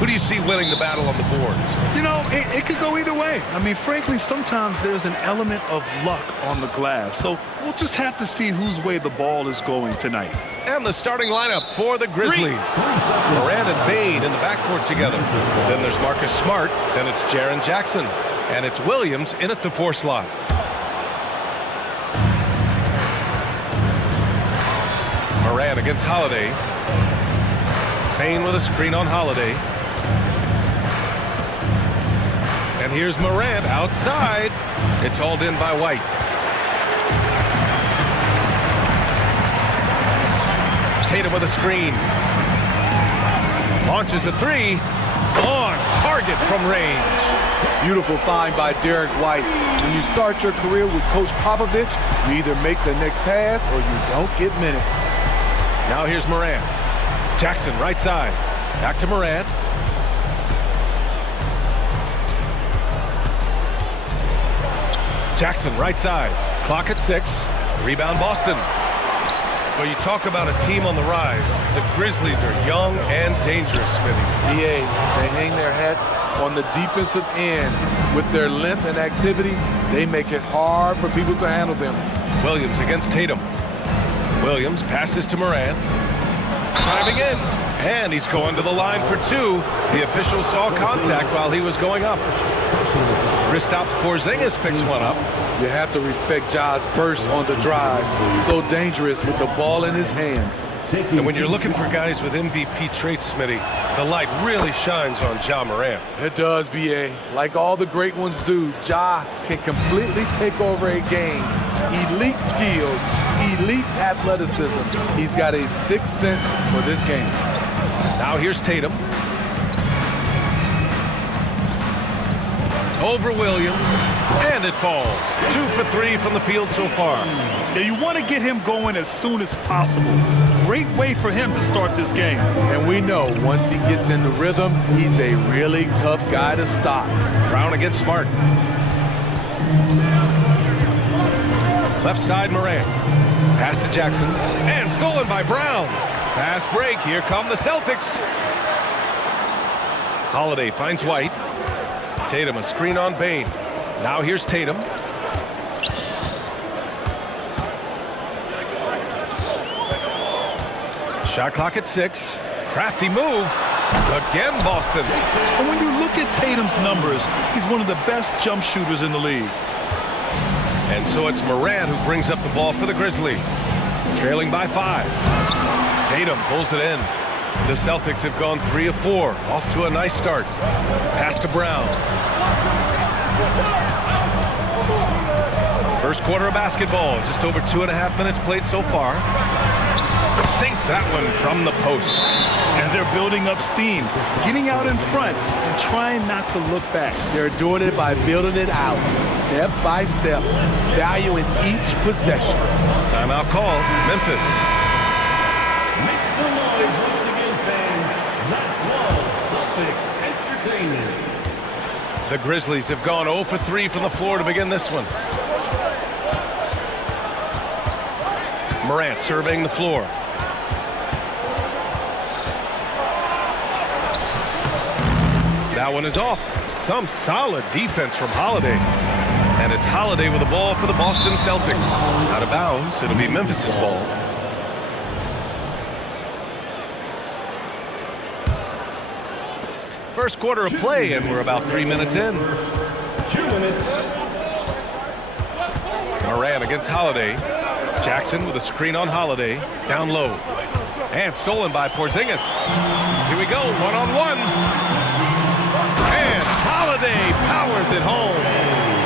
Who do you see winning the battle on the boards? You know, it could go either way. I mean, frankly, sometimes there's an element of luck on the glass. So we'll just have to see whose way the ball is going tonight. And the starting lineup for the Grizzlies. Morant and Bain in the backcourt together. Then there's Marcus Smart. Then it's Jaren Jackson. And it's Williams in at the 4 slot. Morant against Holiday. Bain with a screen on Holiday. And here's Morant outside. It's hauled in by White. Tatum with a screen. Launches a 3. On target from range. Beautiful find by Derek White. When you start your career with Coach Popovich, you either make the next pass or you don't get minutes. Now here's Morant. Jackson right side. Back to Morant. Jackson right side. Clock at 6. Rebound Boston. Well, you talk about a team on the rise. The Grizzlies are young and dangerous, Smitty. They hang their hats on the defensive end. With their length and activity, they make it hard for people to handle them. Williams against Tatum. Williams passes to Morant. Driving in. And he's going to the line for 2. The official saw contact while he was going up. Kristaps Porzingis picks one up. You have to respect Ja's burst on the drive. So dangerous with the ball in his hands. And when you're looking for guys with MVP traits, Smitty, the light really shines on Ja Morant. It does, B.A. Like all the great ones do, Ja can completely take over a game. Elite skills, elite athleticism. He's got a sixth sense for this game. Now here's Tatum. Over Williams, and it falls. 2 for 3 from the field so far. Yeah, you want to get him going as soon as possible. Great way for him to start this game. And we know once he gets in the rhythm, he's a really tough guy to stop. Brown against Smart. Left side Morant. Pass to Jackson, and stolen by Brown. Fast break, here come the Celtics. Holiday finds White. Tatum a screen on Bain. Now here's Tatum. Shot clock at 6. Crafty move. Again Boston. And when you look at Tatum's numbers, he's one of the best jump shooters in the league. And so it's Morant who brings up the ball for the Grizzlies. Trailing by 5. Tatum pulls it in. The Celtics have gone 3 of 4. Off to a nice start. Pass to Brown. First quarter of basketball. Just over 2.5 minutes played so far. Sinks that one from the post. And they're building up steam, getting out in front and trying not to look back. They're doing it by building it out, step by step, valuing each possession. Timeout call, Memphis. Make some noise once again, fans. That was Celtics entertainment. The Grizzlies have gone 0 for 3 from the floor to begin this one. Morant surveying the floor. That one is off. Some solid defense from Holiday. And it's Holiday with the ball for the Boston Celtics. Out of bounds, it'll be Memphis's ball. First quarter of play, and we're about 3 minutes in. 2 minutes. Morant against Holiday. Jackson with a screen on Holiday. Down low. And stolen by Porzingis. Here we go, one-on-one. And Holiday powers it home.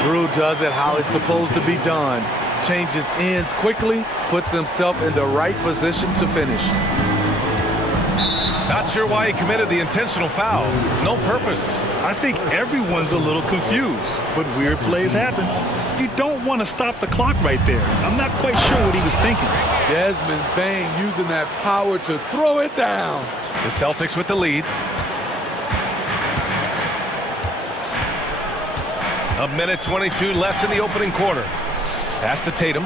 Drew does it how it's supposed to be done. Changes ends quickly, puts himself in the right position to finish. Not sure why he committed the intentional foul. No purpose. I think everyone's a little confused, but weird plays happen. You don't want to stop the clock right there. I'm not quite sure what he was thinking. Desmond Bain using that power to throw it down. The Celtics with the lead. A minute 22 left in the opening quarter. Pass to Tatum.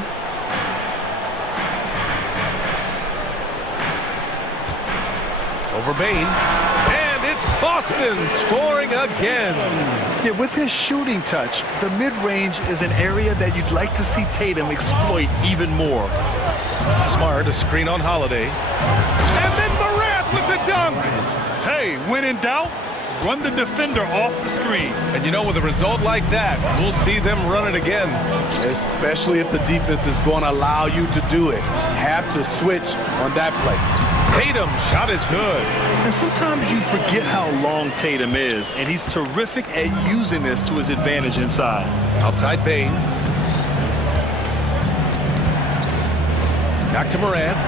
Over Bain. And it's Boston. Boston scoring again. Yeah, with his shooting touch, the mid-range is an area that you'd like to see Tatum exploit even more. Smart, a screen on Holiday. And then Morant with the dunk. Hey, when in doubt, run the defender off the screen. And you know, with a result like that, we'll see them run it again. Especially if the defense is going to allow you to do it. Have to switch on that play. Tatum, shot is good. And sometimes you forget how long Tatum is, and he's terrific at using this to his advantage inside. Outside Bane. Back to Morant.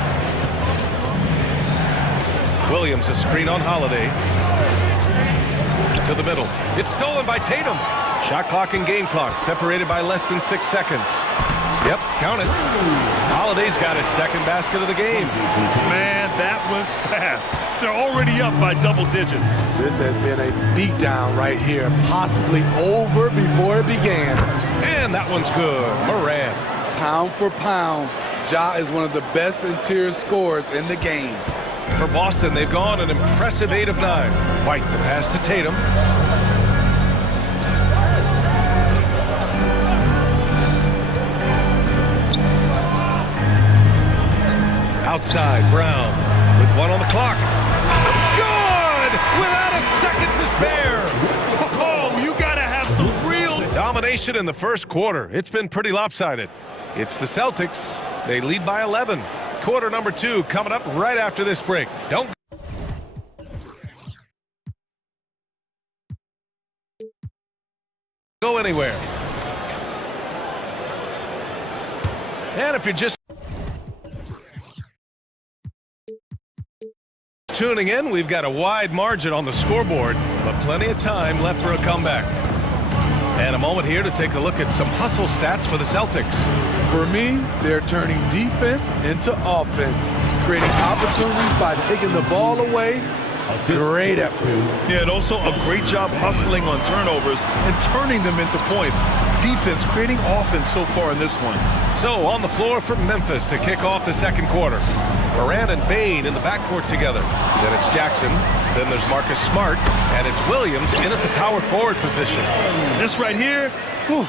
Williams, a screen on Holiday. To the middle. It's stolen by Tatum. Shot clock and game clock separated by less than 6 seconds. Yep, count it. Holiday's got his second basket of the game. Man, that was fast. They're already up by double digits. This has been a beatdown right here, possibly over before it began. And that one's good. Morant. Pound for pound, Ja is one of the best interior scorers in the game. For Boston, they've gone an impressive 8 of 9. White, the pass to Tatum. Outside, Brown with 1 on the clock. Good! Without a second to spare. Oh, you gotta have some real domination in the first quarter. It's been pretty lopsided. It's the Celtics. They lead by 11. Quarter number 2 coming up right after this break. Don't go anywhere. And if you're just tuning in, we've got a wide margin on the scoreboard, but plenty of time left for a comeback. And a moment here to take a look at some hustle stats for the Celtics. For me, they're turning defense into offense, creating opportunities by taking the ball away. Great effort. Yeah, and also a great job hustling on turnovers and turning them into points. Defense creating offense so far in this one. So on the floor for Memphis to kick off the second quarter. Morant and Bane in the backcourt together. Then it's Jackson. Then there's Marcus Smart. And it's Williams in at the power forward position. This right here, whew,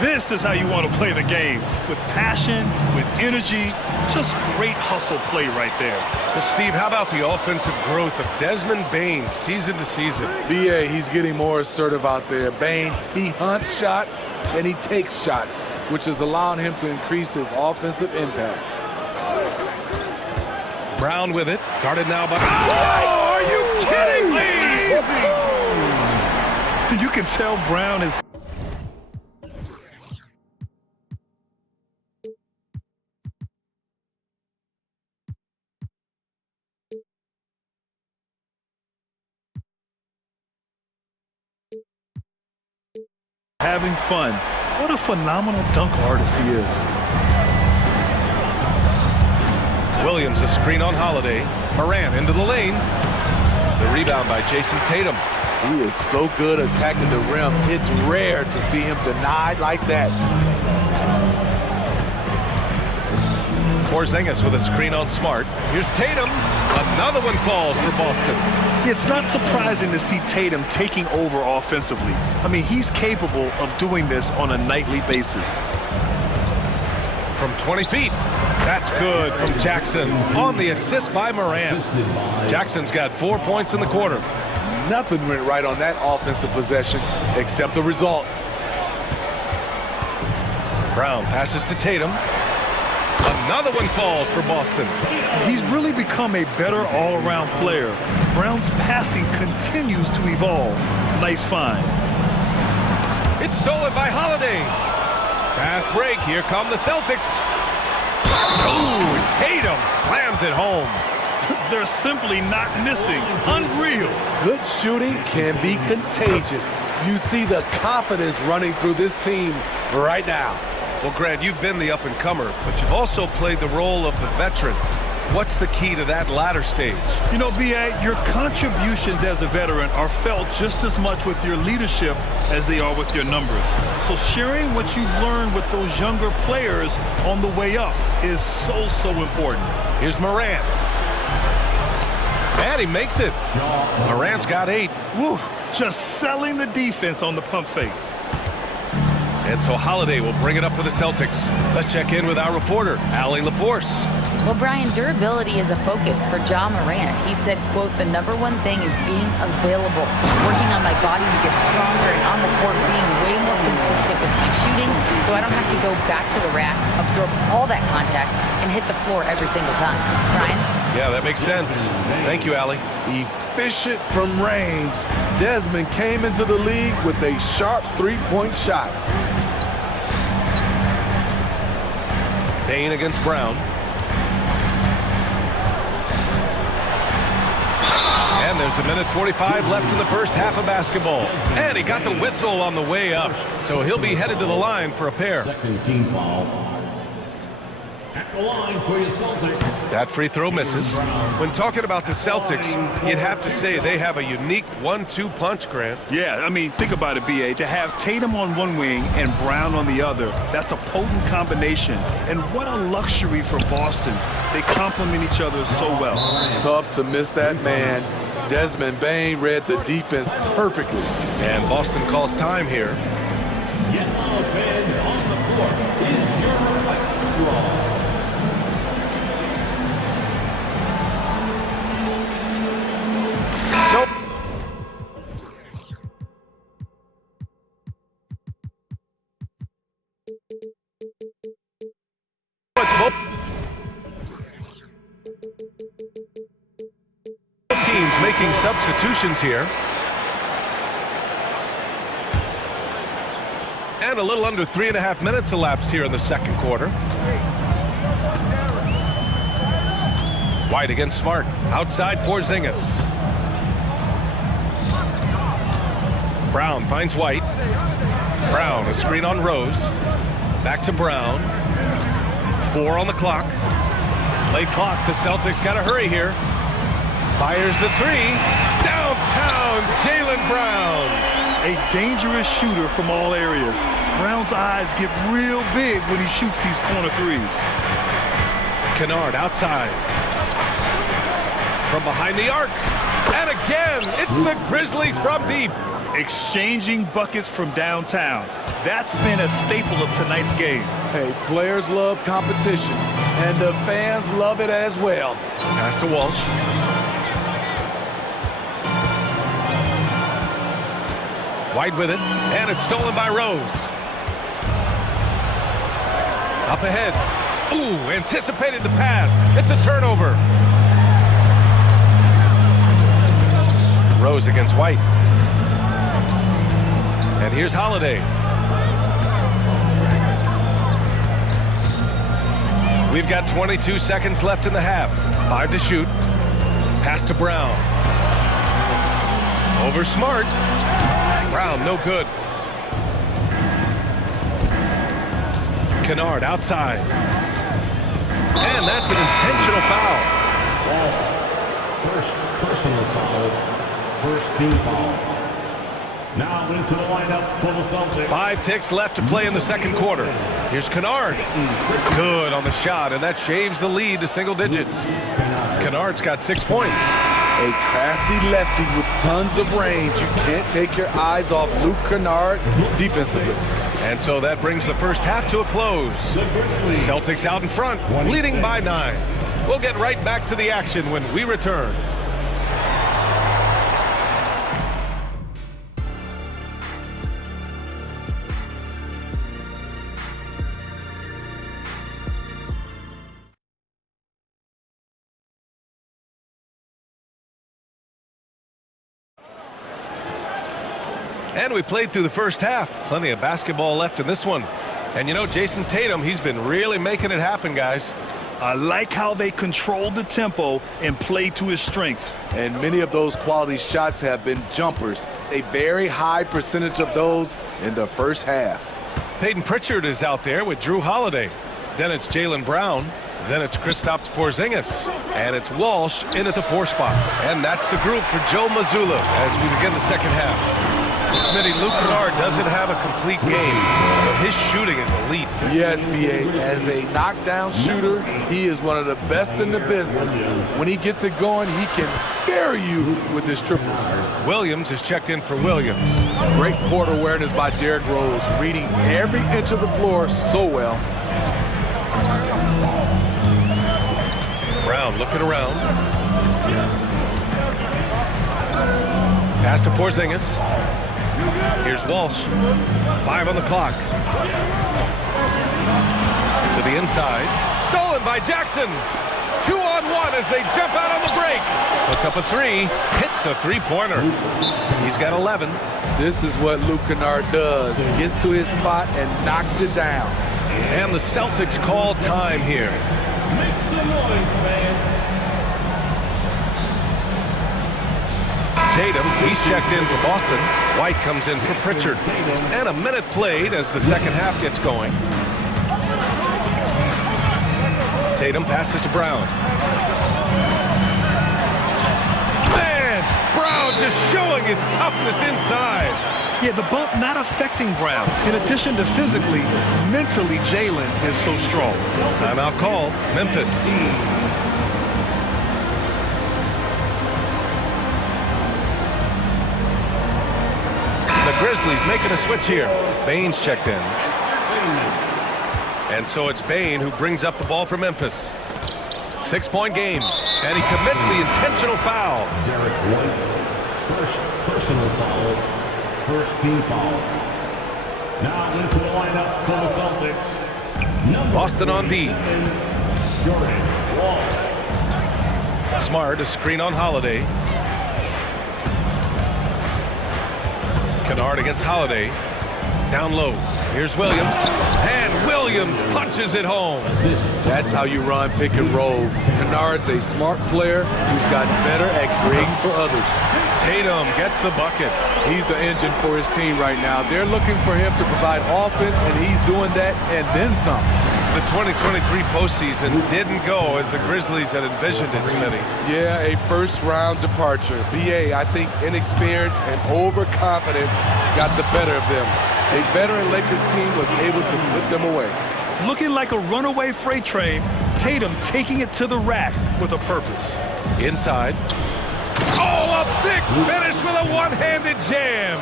this is how you want to play the game. With passion, with energy, just great hustle play right there. Well, Steve, how about the offensive growth of Desmond Bane season to season? BA, he's getting more assertive out there. Bane, he hunts shots and he takes shots, which is allowing him to increase his offensive impact. Brown with it, guarded now by... Oh, are you kidding me? You can tell Brown is... having fun. What a phenomenal dunk artist he is. Williams, a screen on Holiday. Morant into the lane. The rebound by Jason Tatum. He is so good attacking the rim. It's rare to see him denied like that. Porzingis with a screen on Smart. Here's Tatum. Another one falls for Boston. It's not surprising to see Tatum taking over offensively. I mean, he's capable of doing this on a nightly basis. From 20 feet. That's good from Jackson on the assist by Morant. Jackson's got 4 points in the quarter. Nothing went right on that offensive possession except the result. Brown passes to Tatum. Another one falls for Boston. He's really become a better all-around player. Brown's passing continues to evolve. Nice find. It's stolen by Holiday. Fast break. Here come the Celtics. Ooh, Tatum slams it home. They're simply not missing. Unreal. Good shooting can be contagious. You see the confidence running through this team right now. Well, Grant, you've been the up-and-comer, but you've also played the role of the veteran. What's the key to that latter stage? You know, B.A., your contributions as a veteran are felt just as much with your leadership as they are with your numbers. So sharing what you've learned with those younger players on the way up is so important. Here's Morant. And he makes it. Morant's got 8. Woo, just selling the defense on the pump fake. And so Holiday will bring it up for the Celtics. Let's check in with our reporter, Allie LaForce. Well, Brian, durability is a focus for Ja Morant. He said, quote, the #1 thing is being available, working on my body to get stronger and on the court being way more consistent with my shooting so I don't have to go back to the rack, absorb all that contact, and hit the floor every single time. Brian? Yeah, that makes sense. Thank you, Allie. Efficient from range, Desmond came into the league with a sharp three-point shot. Payne against Brown. And there's a minute 45 left in the first half of basketball. And he got the whistle on the way up. So he'll be headed to the line for a pair. Second team foul. At the line for your Celtics. That free throw misses. When talking about the Celtics, you'd have to say they have a unique 1-2 punch, Grant. Yeah, I mean, think about it, B.A. To have Tatum on one wing and Brown on the other, that's a potent combination. And what a luxury for Boston. They complement each other so well. Tough to miss that man. Desmond Bane read the defense perfectly. And Boston calls time here. Yet offense on the court is your basketball. So teams making substitutions here. And a little under 3.5 minutes elapsed here in the second quarter. White against Smart. Outside Porzingis. Brown finds White. Brown, a screen on Rose. Back to Brown. 4 on the clock. Late clock. The Celtics got to hurry here. Fires the 3. Downtown, Jaylen Brown. A dangerous shooter from all areas. Brown's eyes get real big when he shoots these corner threes. Kennard outside. From behind the arc. And again, it's the Grizzlies from deep. Exchanging buckets from downtown. That's been a staple of tonight's game. Hey, players love competition, and the fans love it as well. Pass to Walsh. White with it, and it's stolen by Rose. Up ahead. Ooh, anticipated the pass. It's a turnover. Rose against White. And here's Holiday. We've got 22 seconds left in the half. 5 to shoot. Pass to Brown. Over Smart. Brown, no good. Kennard outside. And that's an intentional foul. First personal foul. First team foul. Now into the lineup for the Celtics. 5 ticks left to play in the second quarter. Here's Kennard. Good on the shot, and that shaves the lead to single digits. Kennard's got 6 points. A crafty lefty with tons of range. You can't take your eyes off Luke Kennard defensively. And so that brings the first half to a close. Celtics out in front, leading by 9. We'll get right back to the action when we return. And we played through the first half. Plenty of basketball left in this one. And you know, Jason Tatum, he's been really making it happen, guys. I like how they control the tempo and play to his strengths. And many of those quality shots have been jumpers. A very high percentage of those in the first half. Peyton Pritchard is out there with Drew Holiday. Then it's Jaylen Brown. Then it's Kristaps Porzingis. And it's Walsh in at the 4 spot. And that's the group for Joe Mazzulla as we begin the second half. Smitty, Luke Kennard doesn't have a complete game, but his shooting is elite. Yes, B.A. As a knockdown shooter, he is one of the best in the business. When he gets it going, he can bury you with his triples. Williams is checked in for Williams. Great court awareness by Derrick Rose, reading every inch of the floor so well. Brown looking around. Pass to Porzingis. Here's Walsh. 5 on the clock. To the inside. Stolen by Jackson. 2-on-1 as they jump out on the break. Puts up a 3. Hits a three-pointer. He's got 11. This is what Luke Kennard does. He gets to his spot and knocks it down. And the Celtics call time here. Make some noise, man. Tatum, he's checked in for Boston. White comes in for Pritchard. And a minute played as the second half gets going. Tatum passes to Brown. Man, Brown just showing his toughness inside. Yeah, the bump not affecting Brown. In addition to physically, mentally, Jalen is so strong. Timeout call, Memphis. The Grizzlies making a switch here. Bane's checked in. And so it's Bane who brings up the ball for Memphis. 6-point game. And he commits the intentional foul. Derek White, first personal foul, first team foul. Now into the lineup for the Celtics. Boston on D. Jordan Wall. Smart, a screen on Holiday. Kennard against Holiday. Down low. Here's Williams. And Williams punches it home. That's how you run pick and roll. Kennard's a smart player who's gotten better at creating for others. Tatum gets the bucket. He's the engine for his team right now. They're looking for him to provide offense, and he's doing that and then some. The 2023 postseason didn't go as the Grizzlies had envisioned it, Smitty. Yeah, a first-round departure. BA, I think inexperience and overconfidence got the better of them. A veteran Lakers team was able to put them away. Looking like a runaway freight train, Tatum taking it to the rack with a purpose. Inside. Oh, a big finish with a one-handed jam.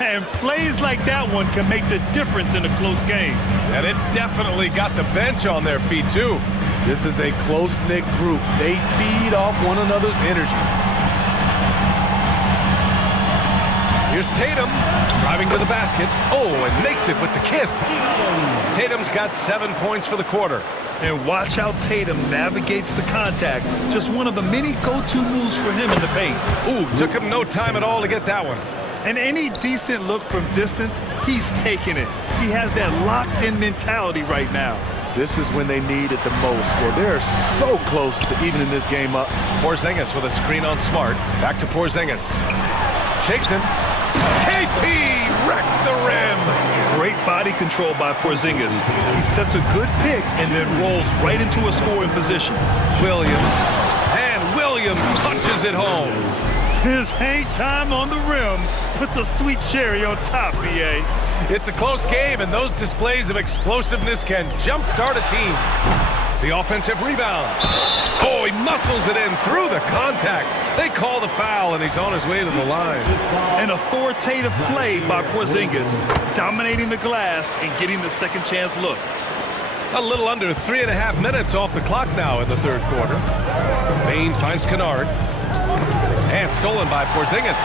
And plays like that one can make the difference in a close game. And it definitely got the bench on their feet, too. This is a close-knit group. They feed off one another's energy. Here's Tatum, driving to the basket. Oh, and makes it with the kiss. Tatum's got 7 points for the quarter. And watch how Tatum navigates the contact. Just one of the many go-to moves for him in the paint. Ooh, took him no time at all to get that one. And any decent look from distance, he's taking it. He has that locked-in mentality right now. This is when they need it the most, so they're so close to evening this game up. Porzingis with a screen on Smart. Back to Porzingis. Shakes him. KP wrecks the rim. Great body control by Porzingis. He sets a good pick and then rolls right into a scoring position. Williams. And Williams punches it home. His hang time on the rim puts a sweet cherry on top, BA. It's a close game, and those displays of explosiveness can jumpstart a team. The offensive rebound. Oh, he muscles it in through the contact. They call the foul, and he's on his way to the line. An authoritative play by Porzingis, dominating the glass and getting the second chance look. A little under 3.5 minutes off the clock now in the third quarter. Bane finds Kennard. And stolen by Porzingis.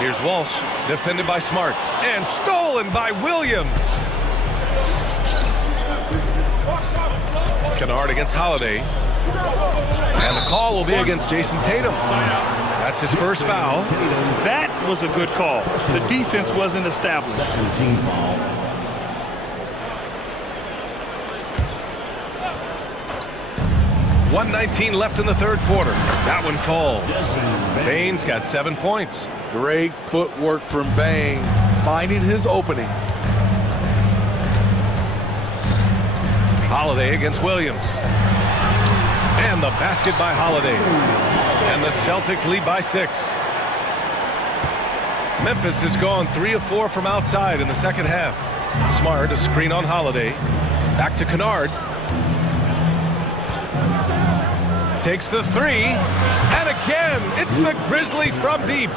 Here's Walsh, defended by Smart. And stolen by Williams. Kennard against Holiday. And the call will be against Jason Tatum. That's his first foul. That was a good call. The defense wasn't established. 1:19 left in the third quarter. That one falls. Bane's got 7 points. Great footwork from Bane, finding his opening. Holiday against Williams. And the basket by Holiday. And the Celtics lead by 6. Memphis has gone 3 of 4 from outside in the second half. Smart, a screen on Holiday. Back to Kennard. Takes the 3. And again, it's the Grizzlies from deep.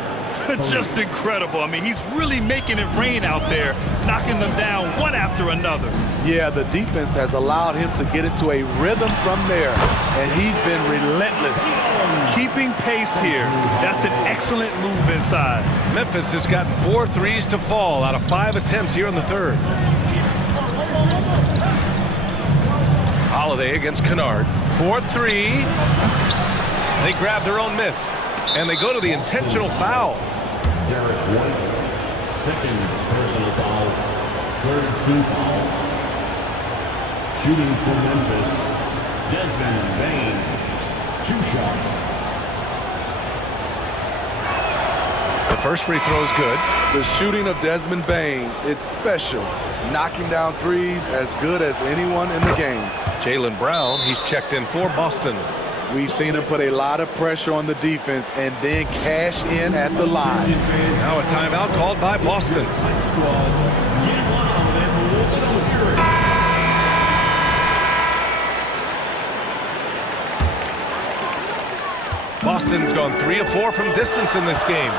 Just incredible. I mean, he's really making it rain out there, knocking them down one after another. Yeah, the defense has allowed him to get into a rhythm from there, and he's been relentless. Keeping pace here. That's an excellent move inside. Memphis has gotten 4 threes to fall out of 5 attempts here in the third. Holiday against Kennard. 4-3. They grab their own miss, and they go to the intentional foul. Derek White, second personal foul, third team foul. Shooting for Memphis, Desmond Bain, 2 shots. The first free throw is good. The shooting of Desmond Bain, it's special. Knocking down threes as good as anyone in the game. Jaylen Brown, he's checked in for Boston. We've seen him put a lot of pressure on the defense and then cash in at the line. Now a timeout called by Boston. Boston's gone 3 of 4 from distance in this game.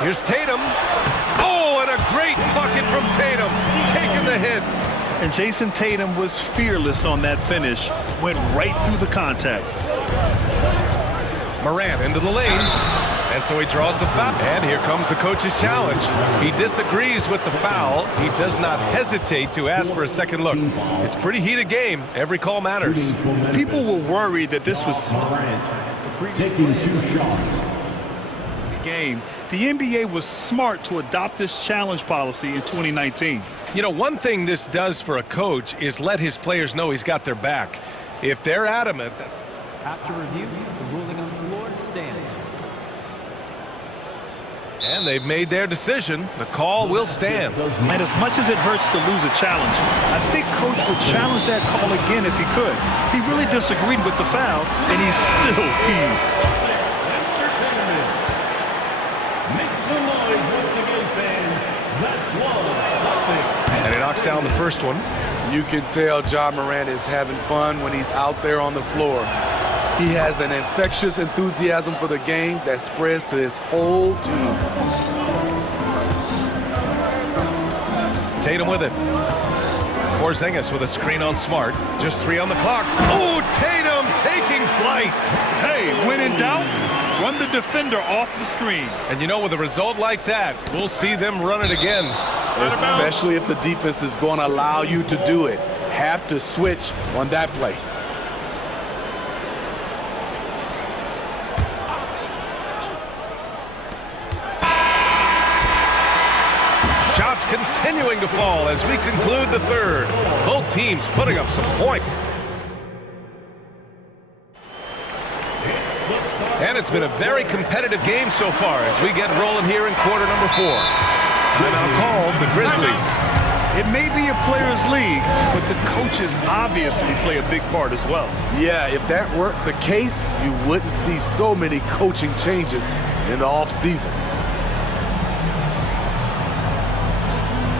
Here's Tatum. Oh, and a great bucket from Tatum, taking the hit. And Jason Tatum was fearless on that finish. Went right through the contact. Morant into the lane. And so he draws the foul. And here comes the coach's challenge. He disagrees with the foul. He does not hesitate to ask for a second look. It's a pretty heated game. Every call matters. People were worried that this was taking 2 shots. Game. The NBA was smart to adopt this challenge policy in 2019. You know, one thing this does for a coach is let his players know he's got their back. If they're adamant. After review, the ruling on the floor stands. And they've made their decision. The call will stand. And as much as it hurts to lose a challenge, I think Coach would challenge that call again if he could. He really disagreed with the foul, and he's still heaved. And he knocks down the first one. You can tell Ja Morant is having fun when he's out there on the floor. He has an infectious enthusiasm for the game that spreads to his whole team. Tatum with it. Porzingis with a screen on Smart. Just 3 on the clock. Oh, Tatum taking flight. Hey, when in doubt, run the defender off the screen. And you know, with a result like that, we'll see them run it again. Especially if the defense is going to allow you to do it. Have to switch on that play. Shots continuing to fall as we conclude the third. Both teams putting up some points. And it's been a very competitive game so far as we get rolling here in quarter number 4. Timeout called the Grizzlies. It may be a players' league, but the coaches obviously play a big part as well. Yeah, if that weren't the case, you wouldn't see so many coaching changes in the offseason.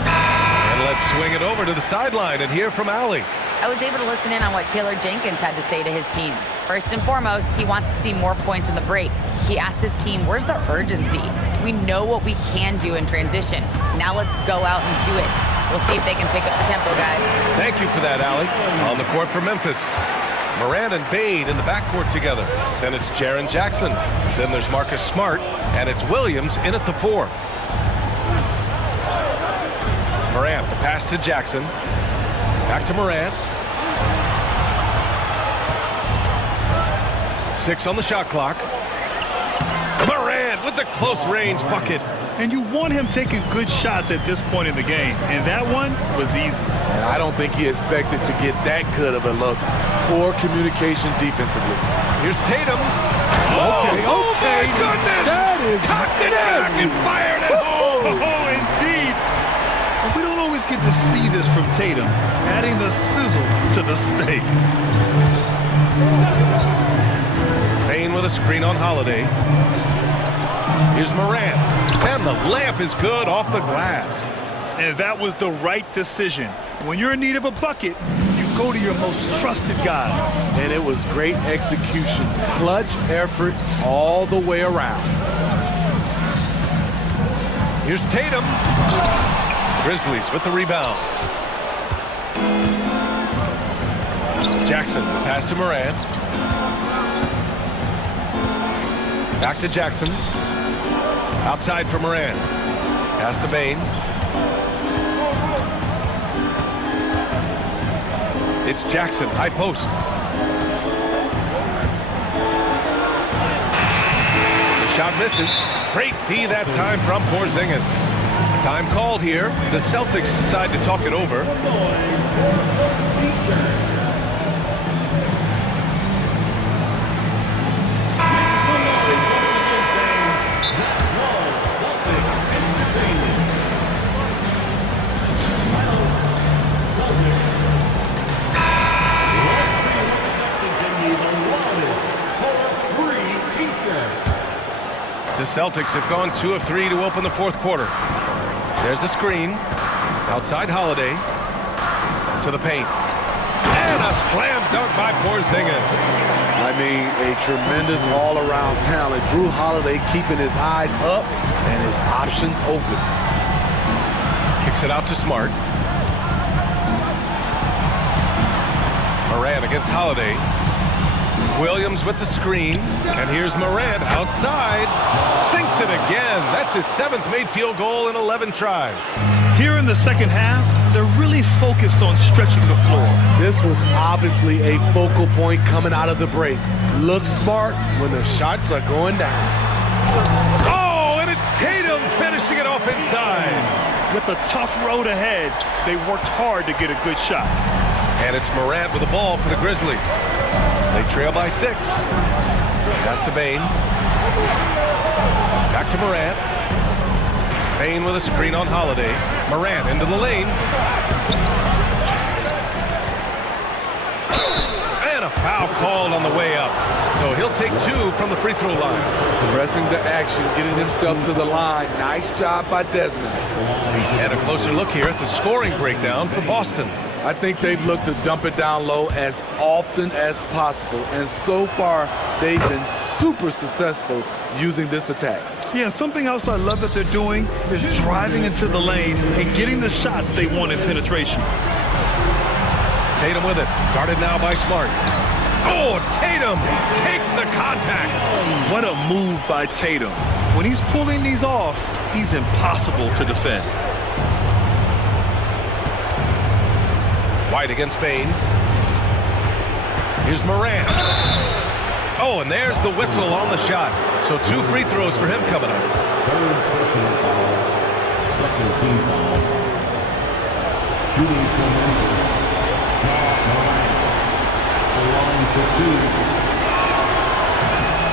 And let's swing it over to the sideline and hear from Allie. I was able to listen in on what Taylor Jenkins had to say to his team. First and foremost, he wants to see more points in the break. He asked his team, where's the urgency? We know what we can do in transition. Now let's go out and do it. We'll see if they can pick up the tempo, guys. Thank you for that, Allie. On the court for Memphis. Morant and Bain in the backcourt together. Then it's Jaren Jackson. Then there's Marcus Smart. And it's Williams in at the 4. Morant, the pass to Jackson. Back to Morant. 6 on the shot clock. Morant with the close-range bucket. And you want him taking good shots at this point in the game. And that one was easy. And I don't think he expected to get that good of a look. Poor communication defensively. Here's Tatum. Okay. Oh my goodness! That is cocked it back and fired it home. Oh, indeed. And we don't always get to see this from Tatum, adding the sizzle to the steak. Bain with a screen on Holiday. Here's Morant. And the layup is good off the glass. And that was the right decision. When you're in need of a bucket, you go to your most trusted guys. And it was great execution. Clutch effort all the way around. Here's Tatum. Grizzlies with the rebound. Jackson, the pass to Morant. Back to Jackson. Outside for Morant. Pass to Bane. It's Jackson, high post. The shot misses. Great D that time from Porzingis. Time called here. The Celtics decide to talk it over. The Celtics have gone 2 of 3 to open the fourth quarter. There's a screen. Outside Holiday. To the paint. And a slam dunk by Porzingis. I mean, a tremendous all-around talent. Drew Holiday keeping his eyes up and his options open. Kicks it out to Smart. Morant against Holiday. Williams with the screen. And here's Morant outside. Sinks it again. That's his 7th made field goal in 11 tries. Here in the second half, they're really focused on stretching the floor. This was obviously a focal point coming out of the break. Look smart when the shots are going down. Oh, and it's Tatum finishing it off inside. With a tough road ahead, they worked hard to get a good shot. And it's Morant with the ball for the Grizzlies. They trail by 6. Pass to Bane. Back to Morant. Bane with a screen on Holiday. Morant into the lane. And a foul called on the way up. So he'll take 2 from the free throw line. Pressing the action, getting himself to the line. Nice job by Desmond. And a closer look here at the scoring breakdown for Boston. I think they've looked to dump it down low as often as possible. And so far, they've been super successful using this attack. Yeah, something else I love that they're doing is driving into the lane and getting the shots they want in penetration. Tatum with it. Guarded now by Smart. Oh, Tatum takes the contact. What a move by Tatum. When he's pulling these off, he's impossible to defend. White against Bane. Here's Morant. Oh, and there's the whistle on the shot. So 2 free throws for him coming up. Third personal foul. Second team foul. Shooting for Memphis. Morant. The line for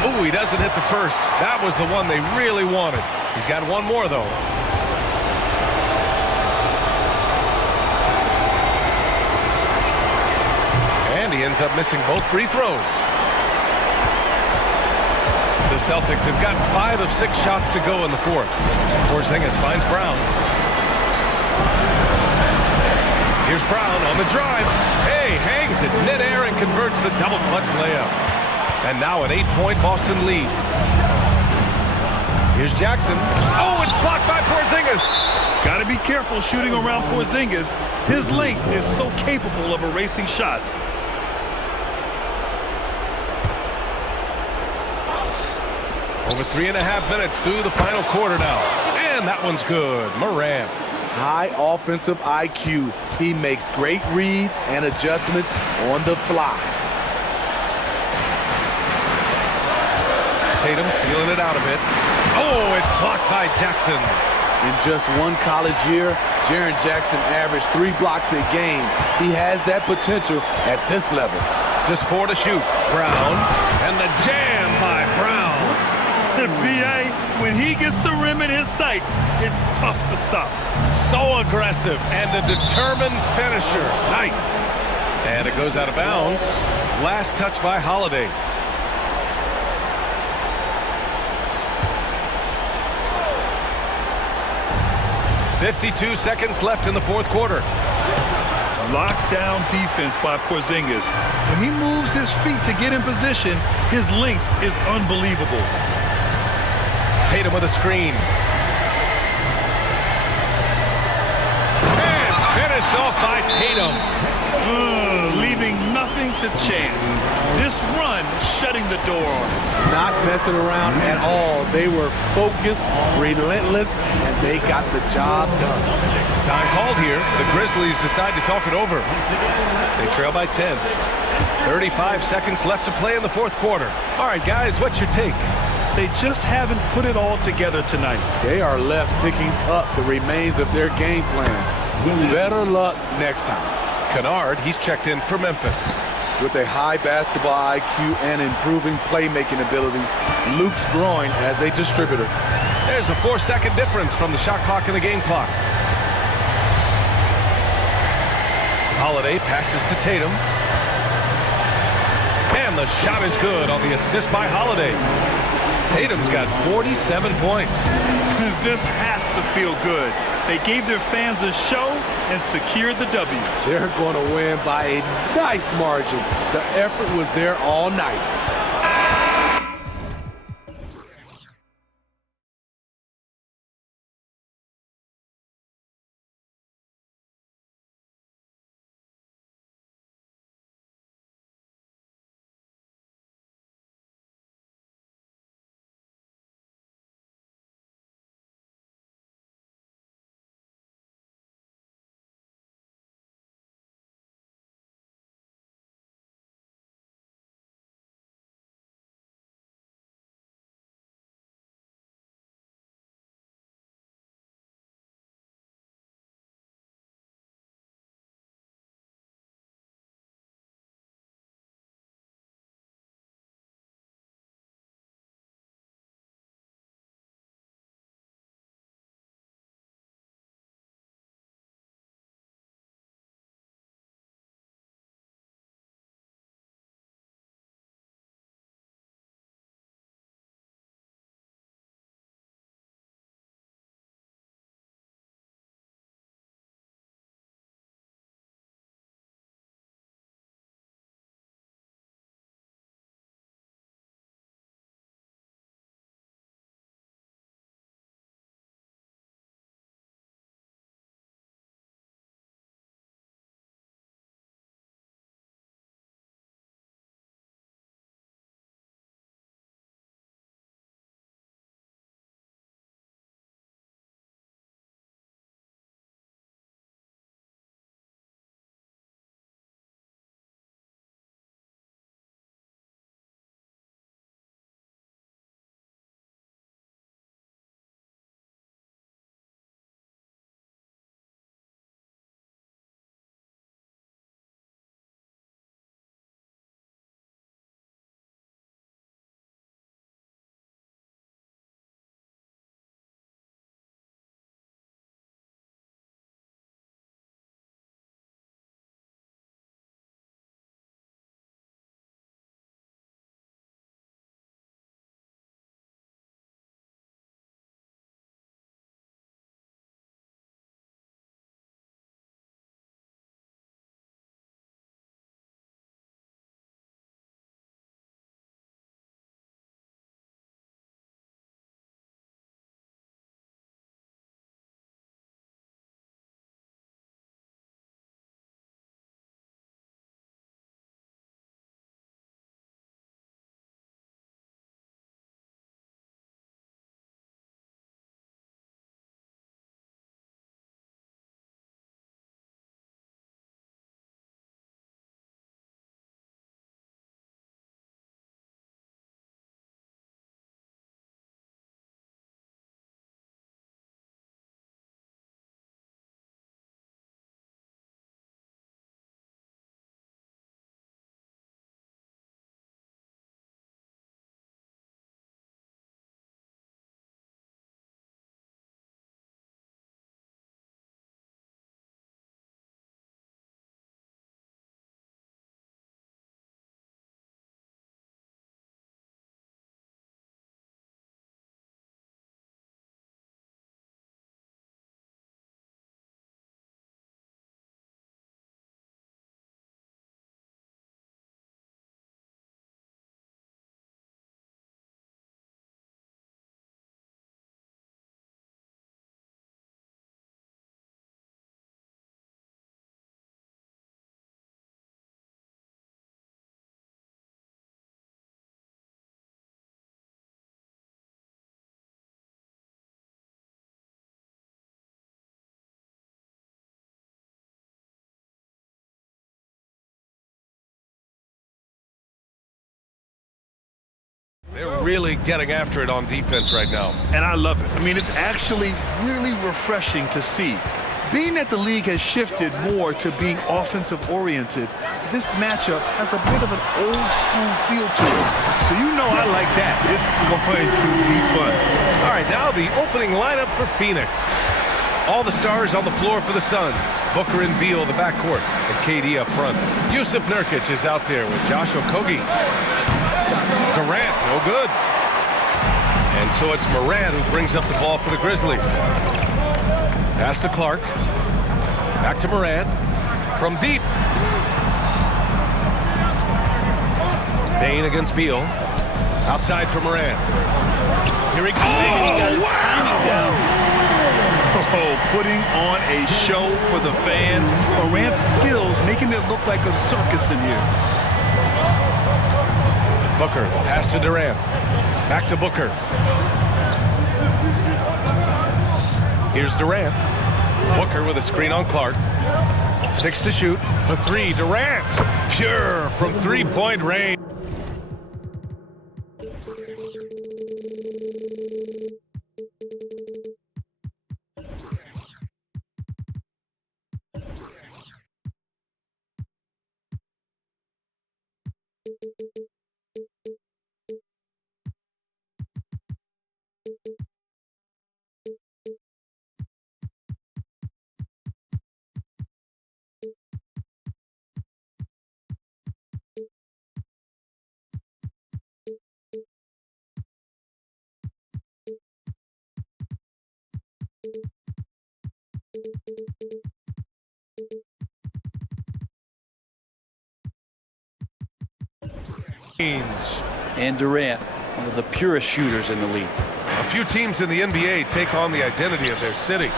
2. Oh, he doesn't hit the first. That was the one they really wanted. He's got one more, though. And he ends up missing both free throws. The Celtics have gotten 5 of 6 shots to go in the fourth. Porzingis finds Brown. Here's Brown on the drive. Hey, hangs it midair and converts the double clutch layup. And now an 8-point Boston lead. Here's Jackson. Oh, it's blocked by Porzingis. Got to be careful shooting around Porzingis. His length is so capable of erasing shots. Over 3.5 minutes through the final quarter now. And that one's good. Morant. High offensive IQ. He makes great reads and adjustments on the fly. Tatum feeling it out a bit. Oh, it's blocked by Jackson. In just one college year, Jaren Jackson averaged 3 blocks a game. He has that potential at this level. Just 4 to shoot. Brown. And the jam by Brown. B.A., when he gets the rim in his sights, it's tough to stop. So aggressive and a determined finisher. Nice. And it goes out of bounds. Last touch by Holiday. 52 seconds left in the fourth quarter. Lockdown defense by Porzingis. When he moves his feet to get in position, his length is unbelievable. Tatum with a screen. And finished off by Tatum. Leaving nothing to chance. This run shutting the door on him. Not messing around at all. They were focused, relentless, and they got the job done. Time called here. The Grizzlies decide to talk it over. They trail by 10. 35 seconds left to play in the fourth quarter. All right, guys, what's your take? They just haven't put it all together tonight. They are left picking up the remains of their game plan. Better luck next time. Kennard, he's checked in for Memphis. With a high basketball IQ and improving playmaking abilities, Luke's growing as a distributor. There's a 4-second difference from the shot clock and the game clock. Holiday passes to Tatum. And the shot is good on the assist by Holiday. Tatum's got 47 points. This has to feel good. They gave their fans a show and secured the W. They're going to win by a nice margin. The effort was there all night. really getting after it on defense right now. And I love it. I mean, it's actually really refreshing to see. Being that the league has shifted more to being offensive-oriented, this matchup has a bit of an old-school feel to it. So you know I like that. It's going to be fun. All right, now the opening lineup for Phoenix. All the stars on the floor for the Suns. Booker and Beal, the backcourt, and KD up front. Yusuf Nurkic is out there with Josh Okogie. Durant, no good. And so it's Morant who brings up the ball for the Grizzlies. Pass to Clark. Back to Morant. From deep. Bain against Beal. Outside for Morant. Here he goes. Oh, He got his timing down. Oh, putting on a show for the fans. Morant's skills making it look like a circus in here. Booker, pass to Durant. Back to Booker. Here's Durant. Booker with a screen on Clark. 6 to shoot for 3. Durant, pure from three-point range. And Durant, one of the purest shooters in the league. A few teams in the NBA take on the identity of their city.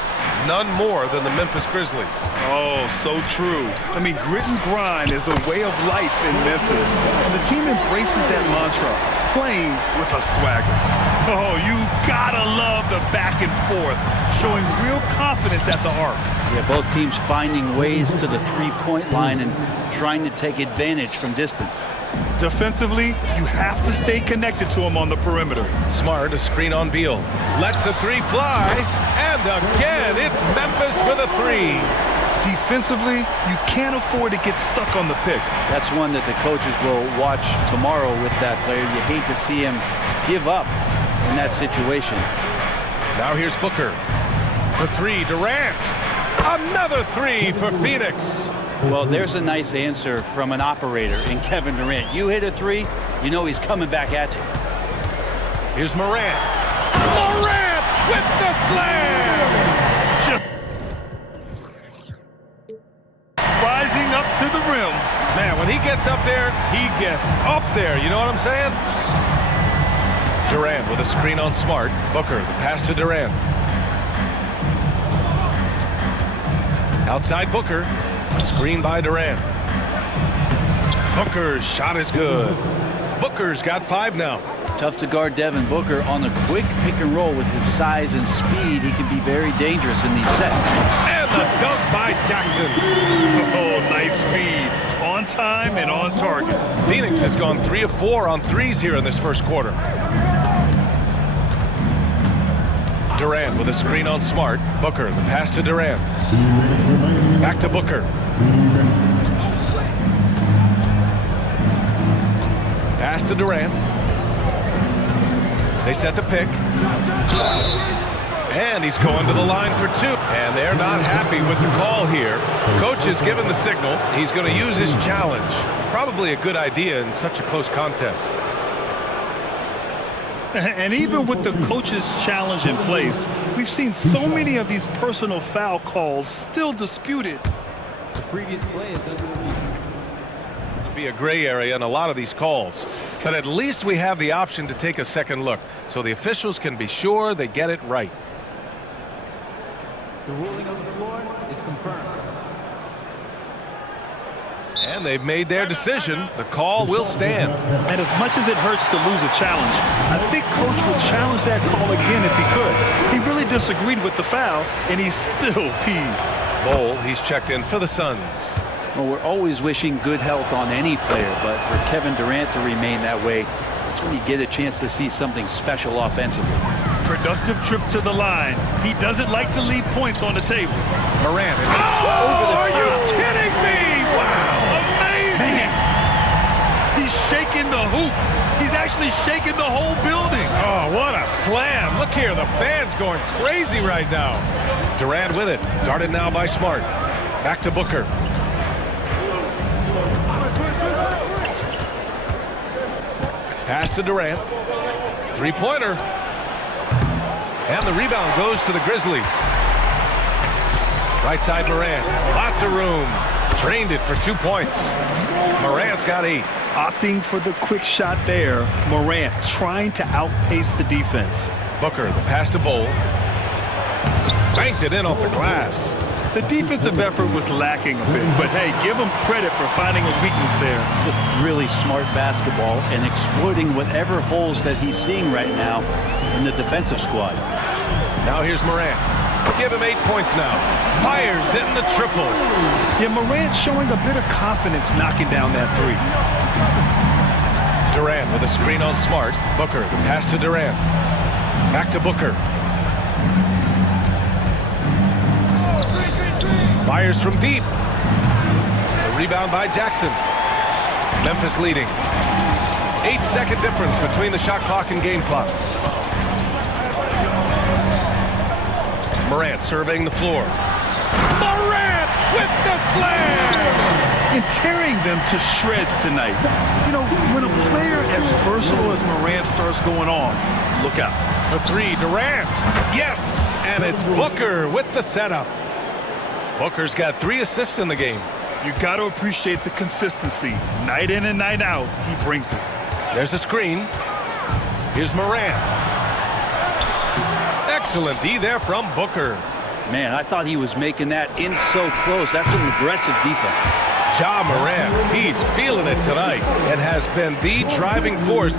None more than the Memphis Grizzlies. Oh, so true. I mean, grit and grind is a way of life in Memphis. And the team embraces that mantra, playing with a swagger. Oh, you gotta love the back and forth, showing real confidence at the arc. Yeah, both teams finding ways to the three-point line and trying to take advantage from distance. Defensively, you have to stay connected to him on the perimeter. Smart, a screen on Beal. Lets the three fly. And again, it's Memphis with a 3. Defensively, you can't afford to get stuck on the pick. That's one that the coaches will watch tomorrow with that player. You hate to see him give up in that situation. Now here's Booker. For 3, Durant. Another 3 for Phoenix. Well, there's a nice answer from an operator in Kevin Durant. You hit a 3, you know he's coming back at you. Here's Morant. Morant with the slam! Rising up to the rim. Man, when he gets up there, he gets up there. You know what I'm saying? Durant with a screen on Smart. Booker, the pass to Durant. Outside Booker. Screen by Durant. Booker's shot is good. Booker's got 5 now. Tough to guard Devin Booker on a quick pick and roll with his size and speed. He can be very dangerous in these sets. And the dunk by Jackson. Oh, nice feed. On time and on target. Phoenix has gone 3 of 4 on threes here in this first quarter. Durant with a screen on Smart. Booker, the pass to Durant. Back to Booker. Pass to Durant. They set the pick. And he's going to the line for 2. And they're not happy with the call here. Coach has given the signal. He's going to use his challenge. Probably a good idea in such a close contest. And even with the coach's challenge in place, we've seen so many of these personal foul calls still disputed. The previous play is under the review. There'll be a gray area in a lot of these calls, but at least we have the option to take a second look, so the officials can be sure they get it right. The ruling on the floor is confirmed. And they've made their decision. The call will stand. And as much as it hurts to lose a challenge, I think Coach would challenge that call again if he could. He really disagreed with the foul, and he's still peeved. Bowl, he's checked in for the Suns. Well, we're always wishing good health on any player, but for Kevin Durant to remain that way, That's when you get a chance to see something special offensively. Productive trip to the line. He doesn't like to leave points on the table. Morant. Are you kidding me? Wow. Amazing. He's shaking the hoop. He's actually shaking the whole building. Oh, what a slam. Look here, the fans going crazy right now. Durant with it. Guarded now by Smart. Back to Booker. Pass to Durant. Three-pointer. And the rebound goes to the Grizzlies. Right side Morant. Lots of room. Drained it for 2 points. Morant's got 8. Opting for the quick shot there. Morant trying to outpace the defense. Booker, the pass to Bowl. Banked it in off the glass. The defensive effort was lacking a bit, but hey, give him credit for finding a weakness there. Just really smart basketball and exploiting whatever holes that he's seeing right now in the defensive squad. Now here's Morant. Give him 8 points now. Fires in the triple. Yeah, Morant showing a bit of confidence knocking down that three. Durant with a screen on Smart. Booker, the pass to Durant. Back to Booker. Fires from deep. The rebound by Jackson. Memphis leading. 8-second difference between the shot clock and game clock. Morant surveying the floor. Morant with the slam! And tearing them to shreds tonight. You know, when a player as versatile as Morant starts going off, look out. For 3, Durant. Yes! And it's Booker with the setup. Booker's got 3 assists in the game. You got to appreciate the consistency. Night in and night out, he brings it. There's a screen. Here's Morant. Excellent D there from Booker. Man, I thought he was making that in so close. That's an aggressive defense. Ja Morant, he's feeling it tonight and has been the driving force.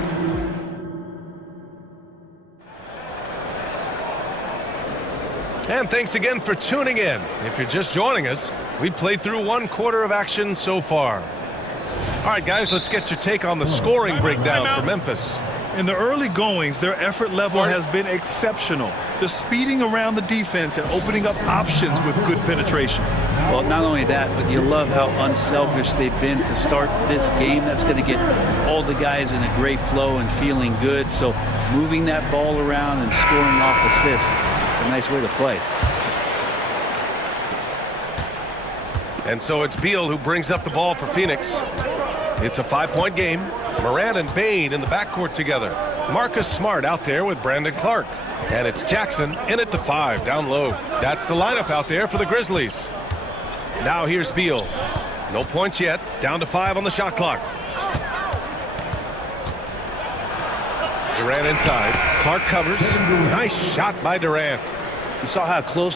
And thanks again for tuning in. If you're just joining us, we played through 1 quarter of action so far. All right, guys, let's get your take on the scoring breakdown for Memphis. In the early goings, their effort level has been exceptional. The speeding around the defense and opening up options with good penetration. Well, not only that, but you love how unselfish they've been to start this game. That's going to get all the guys in a great flow and feeling good. So moving that ball around and scoring off assists, it's a nice way to play. And so it's Beal who brings up the ball for Phoenix. It's a 5-point game. Morant and Bane in the backcourt together. Marcus Smart out there with Brandon Clark. And it's Jackson in at the 5, down low. That's the lineup out there for the Grizzlies. Now here's Beal. No points yet. Down to 5 on the shot clock. Durant inside. Clark covers. Nice shot by Durant. You saw how close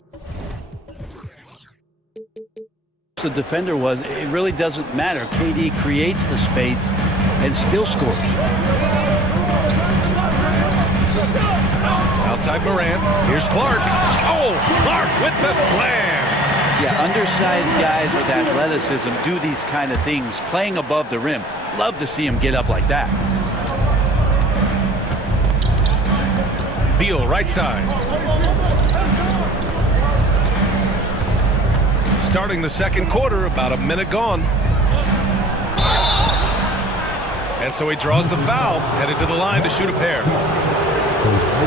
the defender was. It really doesn't matter. KD creates the space and still scores. Outside Morant. Here's Clark. Oh, Clark with the slam. Yeah, undersized guys with athleticism do these kind of things, playing above the rim. Love to see him get up like that. Beal right side. Starting the second quarter, about a minute gone. And so he draws the foul, headed to the line to shoot a pair.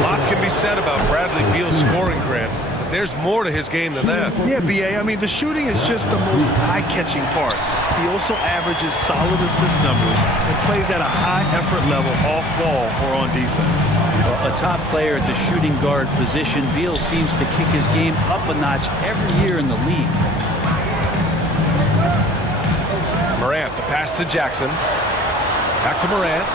Lots can be said about Bradley Beal's scoring, Grant, but there's more to his game than that. Yeah, B.A., I mean, the shooting is just the most eye-catching part. He also averages solid assist numbers and plays at a high effort level off ball or on defense. Well, a top player at the shooting guard position, Beal seems to kick his game up a notch every year in the league. Morant, the pass to Jackson. Back to Morant.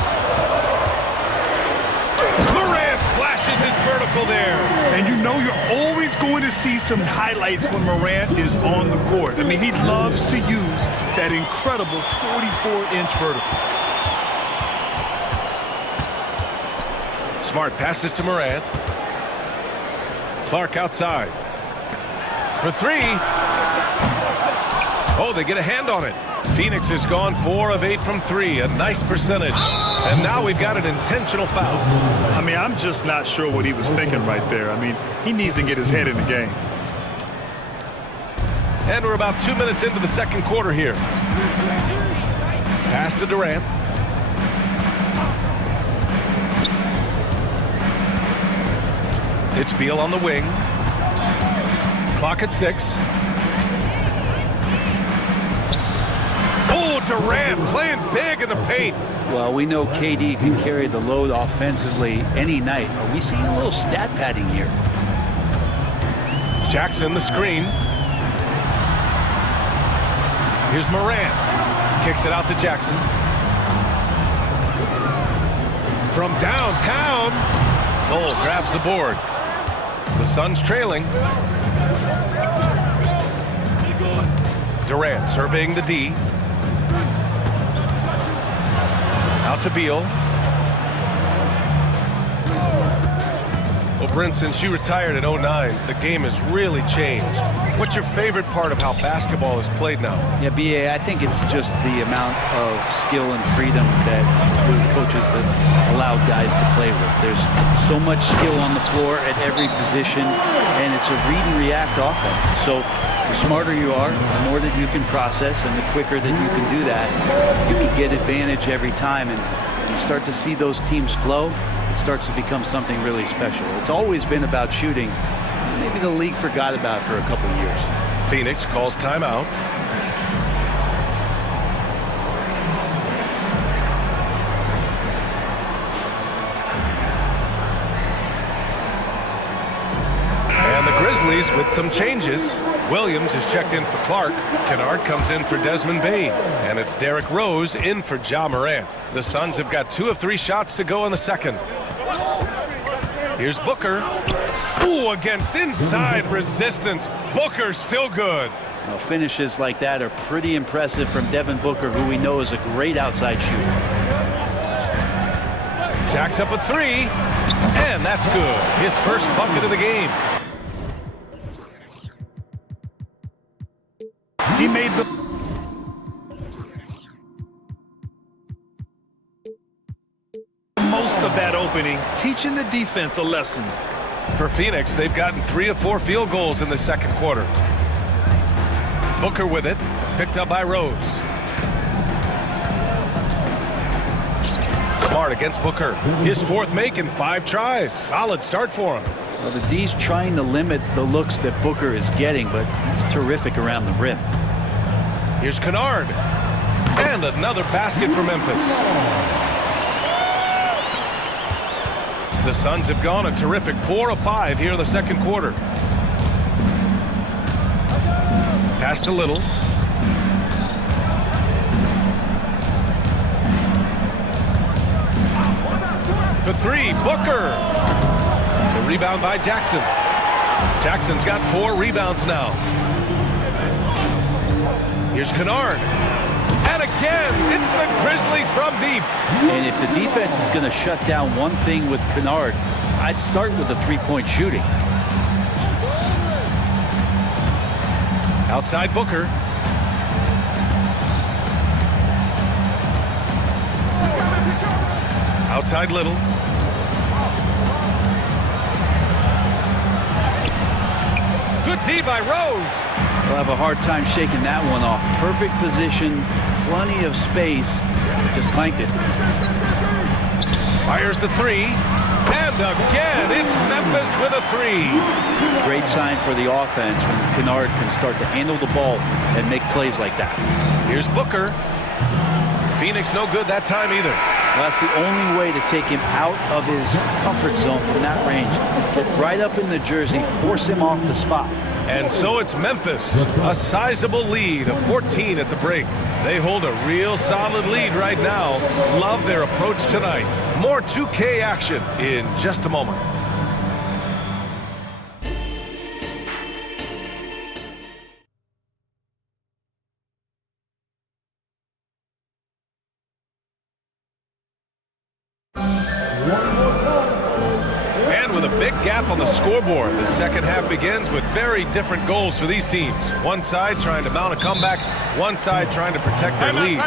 Morant flashes his vertical there. And you know you're always going to see some highlights when Morant is on the court. I mean, he loves to use that incredible 44-inch vertical. Smart passes to Morant. Clark outside. For 3. Oh, they get a hand on it. Phoenix has gone 4 of 8 from 3, a nice percentage. And now we've got an intentional foul. I mean, I'm just not sure what he was thinking right there. I mean, he needs to get his head in the game. And we're about 2 minutes into the second quarter here. Pass to Durant. It's Beal on the wing. Clock at 6. Oh, Durant playing big in the paint. Well, we know KD can carry the load offensively any night. Are we seeing a little stat padding here? Jackson, the screen. Here's Morant. Kicks it out to Jackson. From downtown. Cole grabs the board. The Suns trailing. Durant surveying the D. Out to Beal. Well, Brent, since you retired at 09, the game has really changed. What's your favorite part of how basketball is played now? Yeah, BA, I think it's just the amount of skill and freedom that the coaches have allowed guys to play with. There's so much skill on the floor at every position, and it's a read and react offense. So the smarter you are, the more that you can process, and the quicker that you can do that, you can get advantage every time. And you start to see those teams flow, it starts to become something really special. It's always been about shooting. Maybe the league forgot about it for a couple years. Phoenix calls timeout. And the Grizzlies with some changes. Williams is checked in for Clark. Kennard comes in for Desmond Bane. And it's Derrick Rose in for Ja Morant. The Suns have got 2 of 3 shots to go in the second. Here's Booker. Ooh, against inside resistance. Booker still good. Well, finishes like that are pretty impressive from Devin Booker, who we know is a great outside shooter. Jack's up at 3. And that's good. His first bucket of the game. He made the most of that opening, teaching the defense a lesson. For Phoenix, they've gotten 3 of 4 field goals in the second quarter. Booker with it, picked up by Rose. Smart against Booker. His 4th make in 5 tries. Solid start for him. Well, the D's trying to limit the looks that Booker is getting, but he's terrific around the rim. Here's Kennard. And another basket for Memphis. The Suns have gone a terrific 4 of 5 here in the second quarter. Pass to Little. For 3, Booker. The rebound by Jackson. Jackson's got 4 rebounds now. Here's Kennard. And again, it's the Grizzlies from deep. And if the defense is going to shut down one thing with Kennard, I'd start with the 3-point shooting. Outside Booker. Outside Little. Good D by Rose. We'll have a hard time shaking that one off. Perfect position, plenty of space. Just clanked it. Fires the 3. And again, it's Memphis with a 3. Great sign for the offense when Kennard can start to handle the ball and make plays like that. Here's Booker. Phoenix no good that time either. Well, that's the only way to take him out of his comfort zone from that range. Get right up in the jersey, force him off the spot. And so it's Memphis, a sizable lead of 14 at the break. They hold a real solid lead right now. Love their approach tonight. More 2K action in just a moment. Big gap on the scoreboard. The second half begins with very different goals for these teams. One side trying to mount a comeback, one side trying to protect their lead.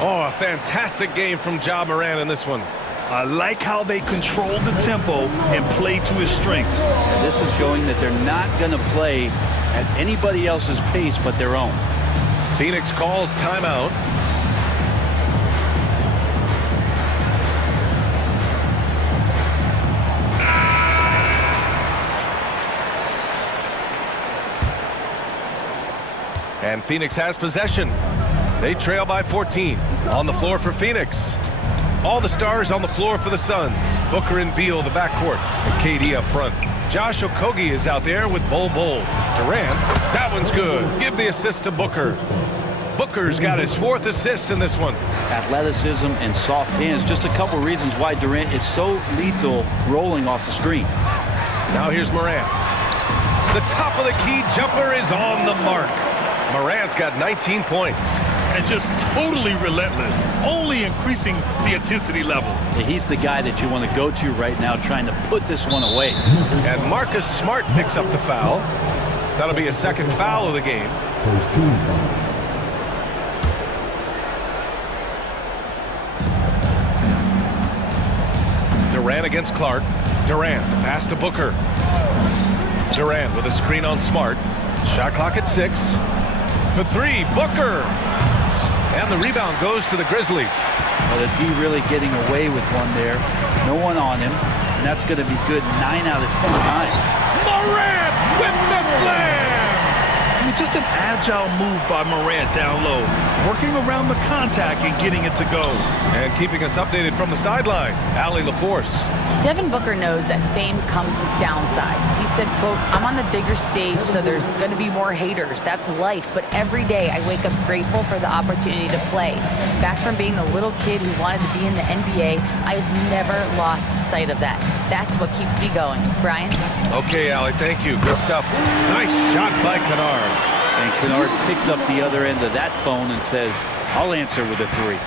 Oh, a fantastic game from Ja Morant in this one. I like how they control the tempo and play to his strengths. And this is showing that they're not going to play at anybody else's pace but their own. Phoenix calls timeout. And Phoenix has possession. They trail by 14. On the floor for Phoenix. All the stars on the floor for the Suns. Booker and Beal, the backcourt, and KD up front. Josh Okogie is out there with Bol Bol. Durant, that one's good. Give the assist to Booker. Booker's got his 4th assist in this one. Athleticism and soft hands, just a couple reasons why Durant is so lethal rolling off the screen. Now here's Morant. The top of the key jumper is on the mark. Morant's got 19 points. And just totally relentless, only increasing the intensity level. He's the guy that you want to go to right now, trying to put this one away. And Marcus Smart picks up the foul. That'll be a second foul of the game. First team foul. Durant against Clark. Durant, the pass to Booker. Durant with a screen on Smart. Shot clock at 6. For 3, Booker. And the rebound goes to the Grizzlies. Well, the D really getting away with one there. No one on him. And that's going to be good 9 out of 10 times. Morant with the slam! I mean, just an agile move by Morant down low. Working around the contact and getting it to go. And keeping us updated from the sideline, Allie LaForce. Devin Booker knows that fame comes with downsides. He said, quote, I'm on the bigger stage, so there's going to be more haters. That's life. But every day I wake up grateful for the opportunity to play. Back from being the little kid who wanted to be in the NBA, I've never lost sight of that. That's what keeps me going. Brian? Okay, Allie, thank you. Good stuff. Nice shot by Kennard. And Kennard picks up the other end of that phone and says, I'll answer with a 3.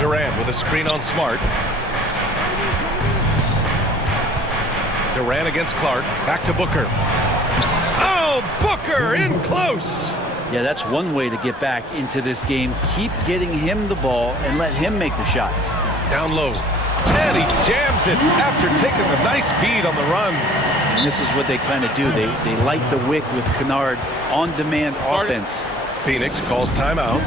Durant with a screen on Smart. Durant against Clark. Back to Booker. Oh, Booker in close. Yeah, that's one way to get back into this game. Keep getting him the ball and let him make the shots. Down low. And he jams it after taking a nice feed on the run. And this is what they kind of do. They light the wick with Kennard on-demand offense. Phoenix calls timeout.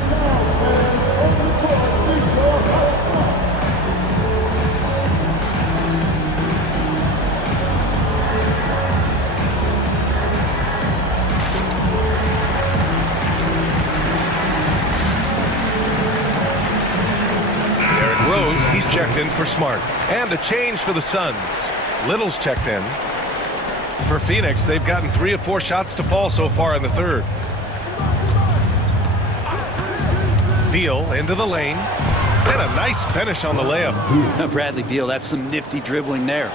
He's checked in for Smart. And a change for the Suns. Little's checked in. For Phoenix, they've gotten 3 of 4 shots to fall so far in the third. Beal into the lane. And a nice finish on the layup. Bradley Beal, that's some nifty dribbling there.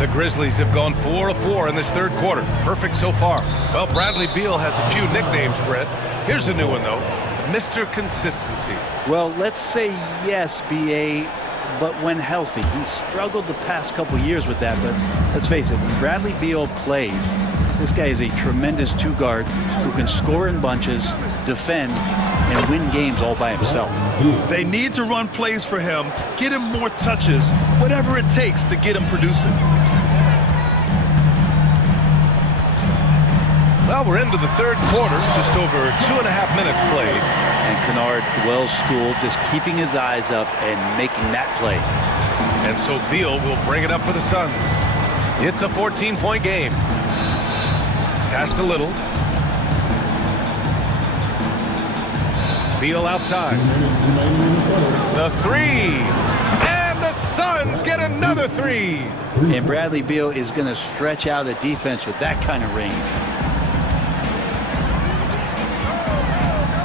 The Grizzlies have gone 4 of 4 in this third quarter. Perfect so far. Well, Bradley Beal has a few nicknames, Brett. Here's a new one, though. Mr. Consistency. Well, let's say yes, B.A., but when healthy. He's struggled the past couple years with that, but let's face it, when Bradley Beal plays, this guy is a tremendous 2-guard who can score in bunches, defend, and win games all by himself. They need to run plays for him, get him more touches, whatever it takes to get him producing. Well, we're into the third quarter, just over 2.5 minutes played. And Kennard, well-schooled, just keeping his eyes up and making that play. And so Beal will bring it up for the Suns. It's a 14-point game. Pass to Little. Beal outside. The 3. And the Suns get another 3. And Bradley Beal is going to stretch out a defense with that kind of range.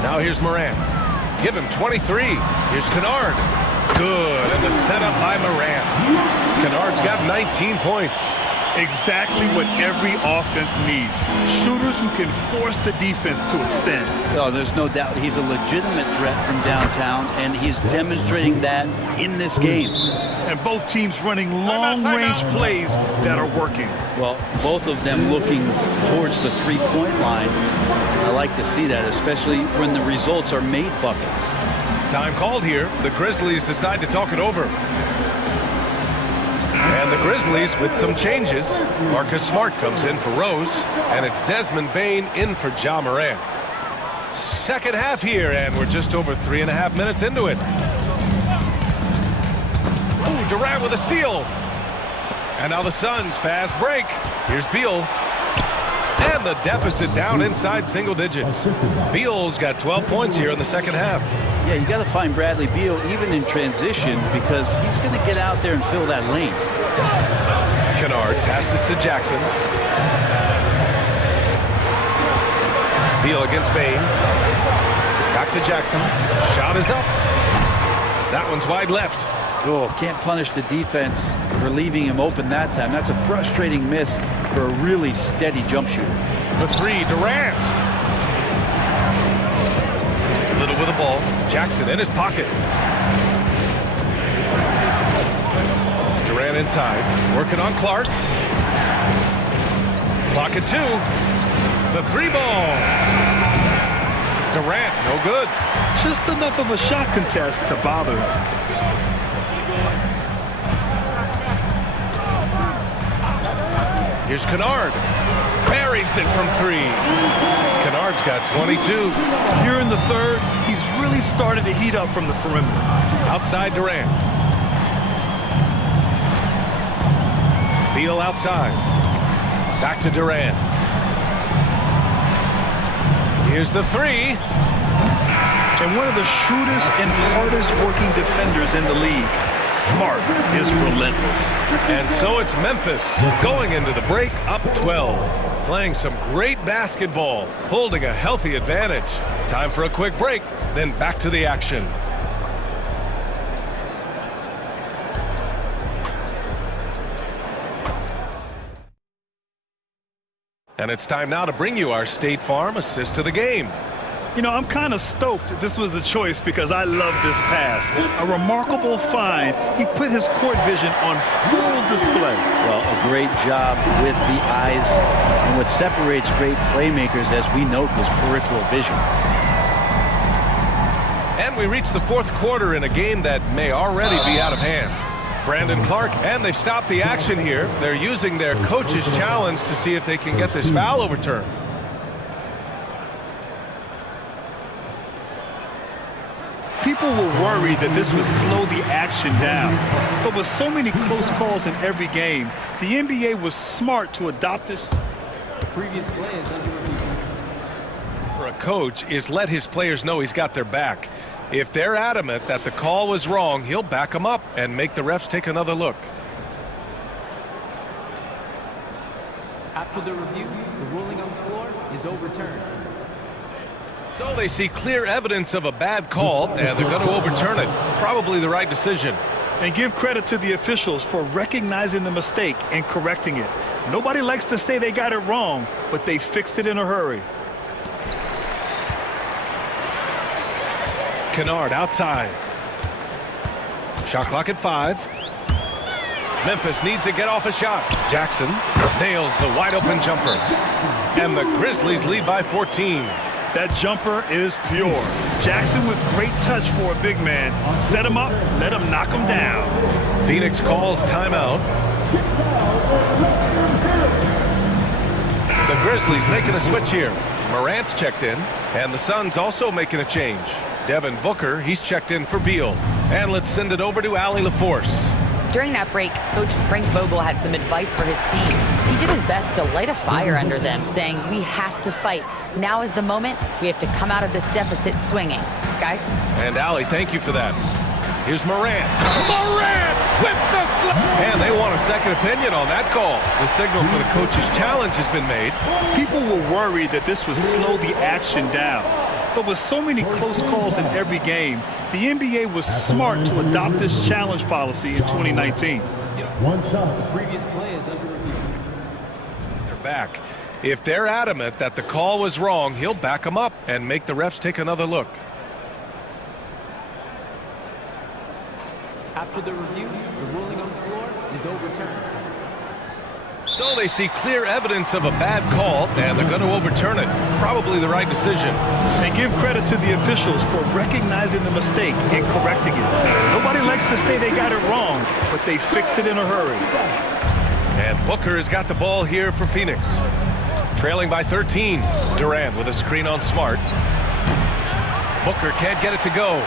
Now here's Morant. Give him 23. Here's Kennard. Good. And the setup by Morant. Kennard's got 19 points. Exactly what every offense needs. Shooters who can force the defense to extend. Oh, there's no doubt he's a legitimate threat from downtown, and he's demonstrating that in this game. And both teams running long-range plays that are working. Well, both of them looking towards the three-point line. I like to see that, especially when the results are made buckets. Time called here. The Grizzlies decide to talk it over. And the Grizzlies with some changes. Marcus Smart comes in for Rose, and it's Desmond Bane in for Ja Morant. Second half here, and we're just over 3.5 minutes into it. Ooh, Durant with a steal. And now the Suns fast break. Here's Beal. And the deficit down inside single digits. Beal's got 12 points here in the second half. Yeah, you got to find Bradley Beal even in transition because he's going to get out there and fill that lane. Kennard passes to Jackson. Beal against Bane. Back to Jackson. Shot is up. That one's wide left. Oh, can't punish the defense for leaving him open that time. That's a frustrating miss for a really steady jump shooter. For three, Durant. Little with the ball. Jackson in his pocket. Durant inside. Working on Clark. Clock at 2. The three ball. Durant, no good. Just enough of a shot contest to bother him. Here's Kennard. Buries it from 3. Kennard's got 22. Here in the third, he's really started to heat up from the perimeter. Outside Durant. Beal outside. Back to Durant. Here's the 3. And one of the shrewdest and hardest working defenders in the league. Smart is relentless. And so it's Memphis going into the break up 12. Playing some great basketball, holding a healthy advantage. Time for a quick break, then back to the action. And it's time now to bring you our State Farm assist to the game. You know, I'm kind of stoked this was a choice because I love this pass. A remarkable find. He put his court vision on full display. Well, a great job with the eyes. And what separates great playmakers, as we note, is peripheral vision. And we reach the fourth quarter in a game that may already be out of hand. Brandon Clark, and they've stopped the action here. They're using their coach's challenge to see if they can get this foul overturned. People were worried that this would slow the action down. But with so many close calls in every game, the NBA was smart to adopt this. The previous play is under review. For a coach is let his players know he's got their back. If they're adamant that the call was wrong, he'll back them up and make the refs take another look. After the review, the ruling on the floor is overturned. So they see clear evidence of a bad call, and they're going to overturn it. Probably the right decision. And give credit to the officials for recognizing the mistake and correcting it. Nobody likes to say they got it wrong, but they fixed it in a hurry. Kennard outside. Shot clock at 5. Memphis needs to get off a shot. Jackson nails the wide open jumper. And the Grizzlies lead by 14. That jumper is pure. Jackson with great touch for a big man. Set him up, let him knock him down. Phoenix calls timeout. The Grizzlies making a switch here. Morant's checked in, and the Suns also making a change. Devin Booker, he's checked in for Beal. And let's send it over to Allie LaForce. During that break, Coach Frank Vogel had some advice for his team. He did his best to light a fire under them, saying, we have to fight. Now is the moment. We have to come out of this deficit swinging. Guys? And Allie, thank you for that. Here's Morant. Morant with the flip. And they want a second opinion on that call. The signal for the coach's challenge has been made. People were worried that this would slow the action down. But with so many close calls in every game, the NBA was smart to adopt this challenge policy in 2019. The previous play is under review. back. If they're adamant that the call was wrong, he'll back them up and make the refs take another look. After the review, the ruling on the floor is overturned. So they see clear evidence of a bad call, and they're going to overturn it. Probably the right decision. And give credit to the officials for recognizing the mistake and correcting it. Nobody likes to say they got it wrong, but they fixed it in a hurry. And Booker's got the ball here for Phoenix. Trailing by 13. Durant with a screen on Smart. Booker can't get it to go.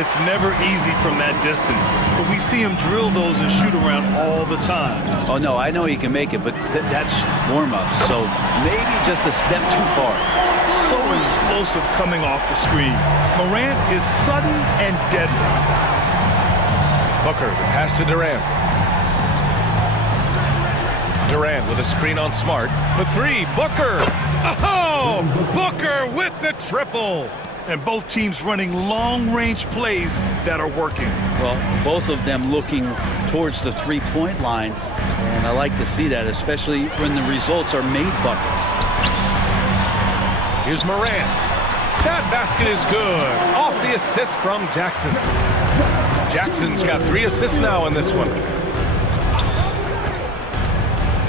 It's never easy from that distance, but we see him drill those and shoot around all the time. Oh, no, I know he can make it, but that's warm-up, so maybe just a step too far. So explosive coming off the screen. Morant is sudden and deadly. Booker, the pass to Durant. Durant with a screen on Smart. For three, Booker! Oh! Booker with the triple! And both teams running long-range plays that are working. Well, both of them looking towards the three-point line, and I like to see that, especially when the results are made buckets. Here's Morant. That basket is good. Off the assist from Jackson. Jackson's got 3 assists now in this one.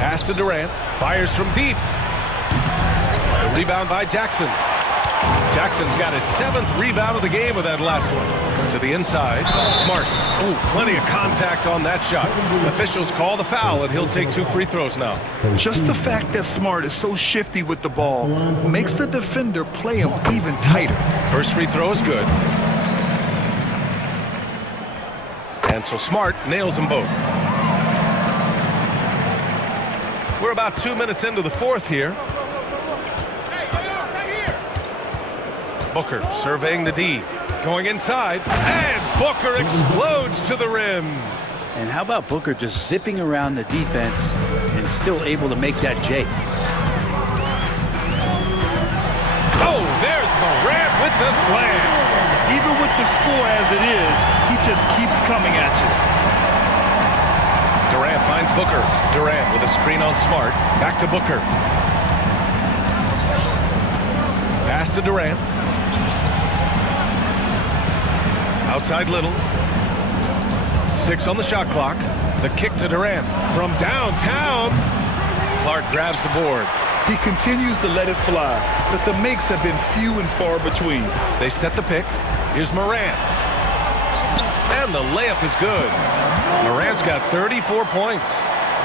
Pass to Durant. Fires from deep. The rebound by Jackson. Jackson's got his 7th rebound of the game with that last one. To the inside. Smart. Oh, plenty of contact on that shot. Officials call the foul, and he'll take 2 free throws now. Just the fact that Smart is so shifty with the ball makes the defender play him even tighter. First free throw is good. And so Smart nails them both. We're about 2 minutes into the fourth here. Booker surveying the D. Going inside. And Booker explodes to the rim. And how about Booker just zipping around the defense and still able to make that J? Oh, there's Morant with the slam. Even with the score as it is, he just keeps coming at you. Durant finds Booker. Durant with a screen on Smart. Back to Booker. Pass to Durant. Outside Little. 6 on the shot clock. The kick to Durant from downtown. Clark grabs the board. He continues to let it fly, but the makes have been few and far between. They set the pick. Here's Morant. And the layup is good. Morant's got 34 points.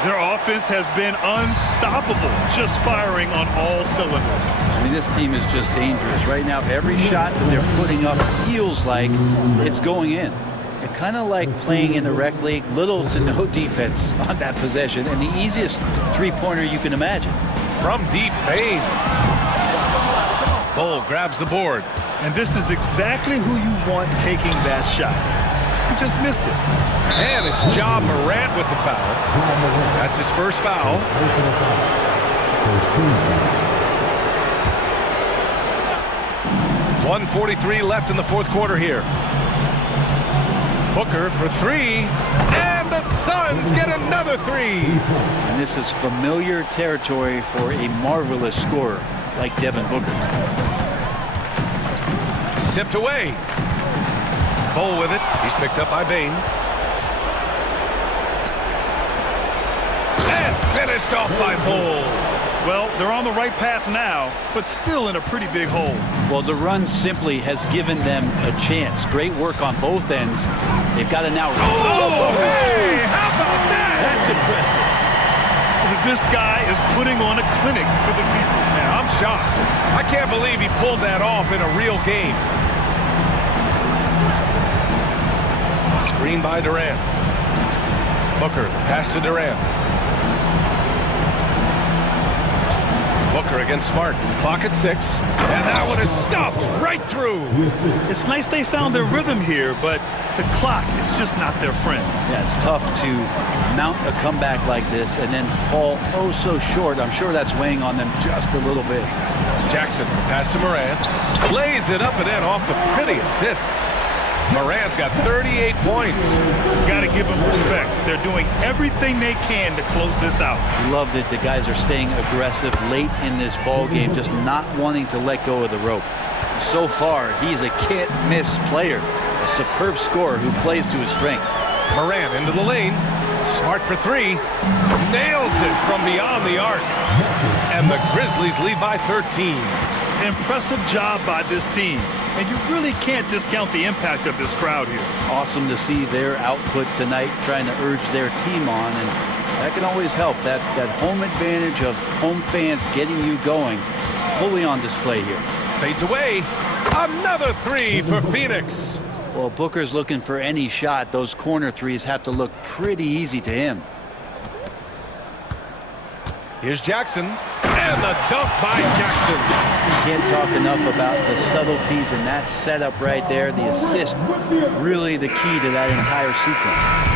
Their offense has been unstoppable, just firing on all cylinders. I mean, this team is just dangerous. Right now, every shot that they're putting up feels like it's going in. It's kind of like playing in the rec league, little to no defense on that possession, and the easiest three-pointer you can imagine. From deep, Bain. Bull grabs the board. And this is exactly who you want taking that shot. He just missed it. And it's Ja Morant with the foul. That's his first foul. 1:43 left in the fourth quarter here. Booker for 3. And the Suns get another 3. And this is familiar territory for a marvelous scorer like Devin Booker. Tipped away. Bull with it. He's picked up by Bain. And finished off by Bull. Well, they're on the right path now, but still in a pretty big hole. Well, the run simply has given them a chance. Great work on both ends. They've got to now... Oh, hey! How about that? That's impressive. This guy is putting on a clinic for the people. Yeah, I'm shocked. I can't believe he pulled that off in a real game. Screen by Durant. Booker, pass to Durant. Booker against Smart. Clock at 6. And that one is stuffed right through. It's nice they found their rhythm here, but the clock is just not their friend. Yeah, it's tough to mount a comeback like this and then fall oh so short. I'm sure that's weighing on them just a little bit. Jackson, pass to Morant. Plays it up and in off the pretty assist. Moran's got 38 points. Got to give them respect. They're doing everything they can to close this out. Love that the guys are staying aggressive late in this ball game, just not wanting to let go of the rope. So far, he's a can't-miss player, a superb scorer who plays to his strength. Moran into the lane. Smart for three. Nails it from beyond the arc. And the Grizzlies lead by 13. Impressive job by this team. And you really can't discount the impact of this crowd here. Awesome to see their output tonight, trying to urge their team on, and that can always help. That home advantage of home fans getting you going, fully on display here. Fades away. Another three for Phoenix. Well, Booker's looking for any shot. Those corner threes have to look pretty easy to him. Here's Jackson. And the dunk by Jackson. Can't talk enough about the subtleties in that setup right there. The assist, really the key to that entire sequence.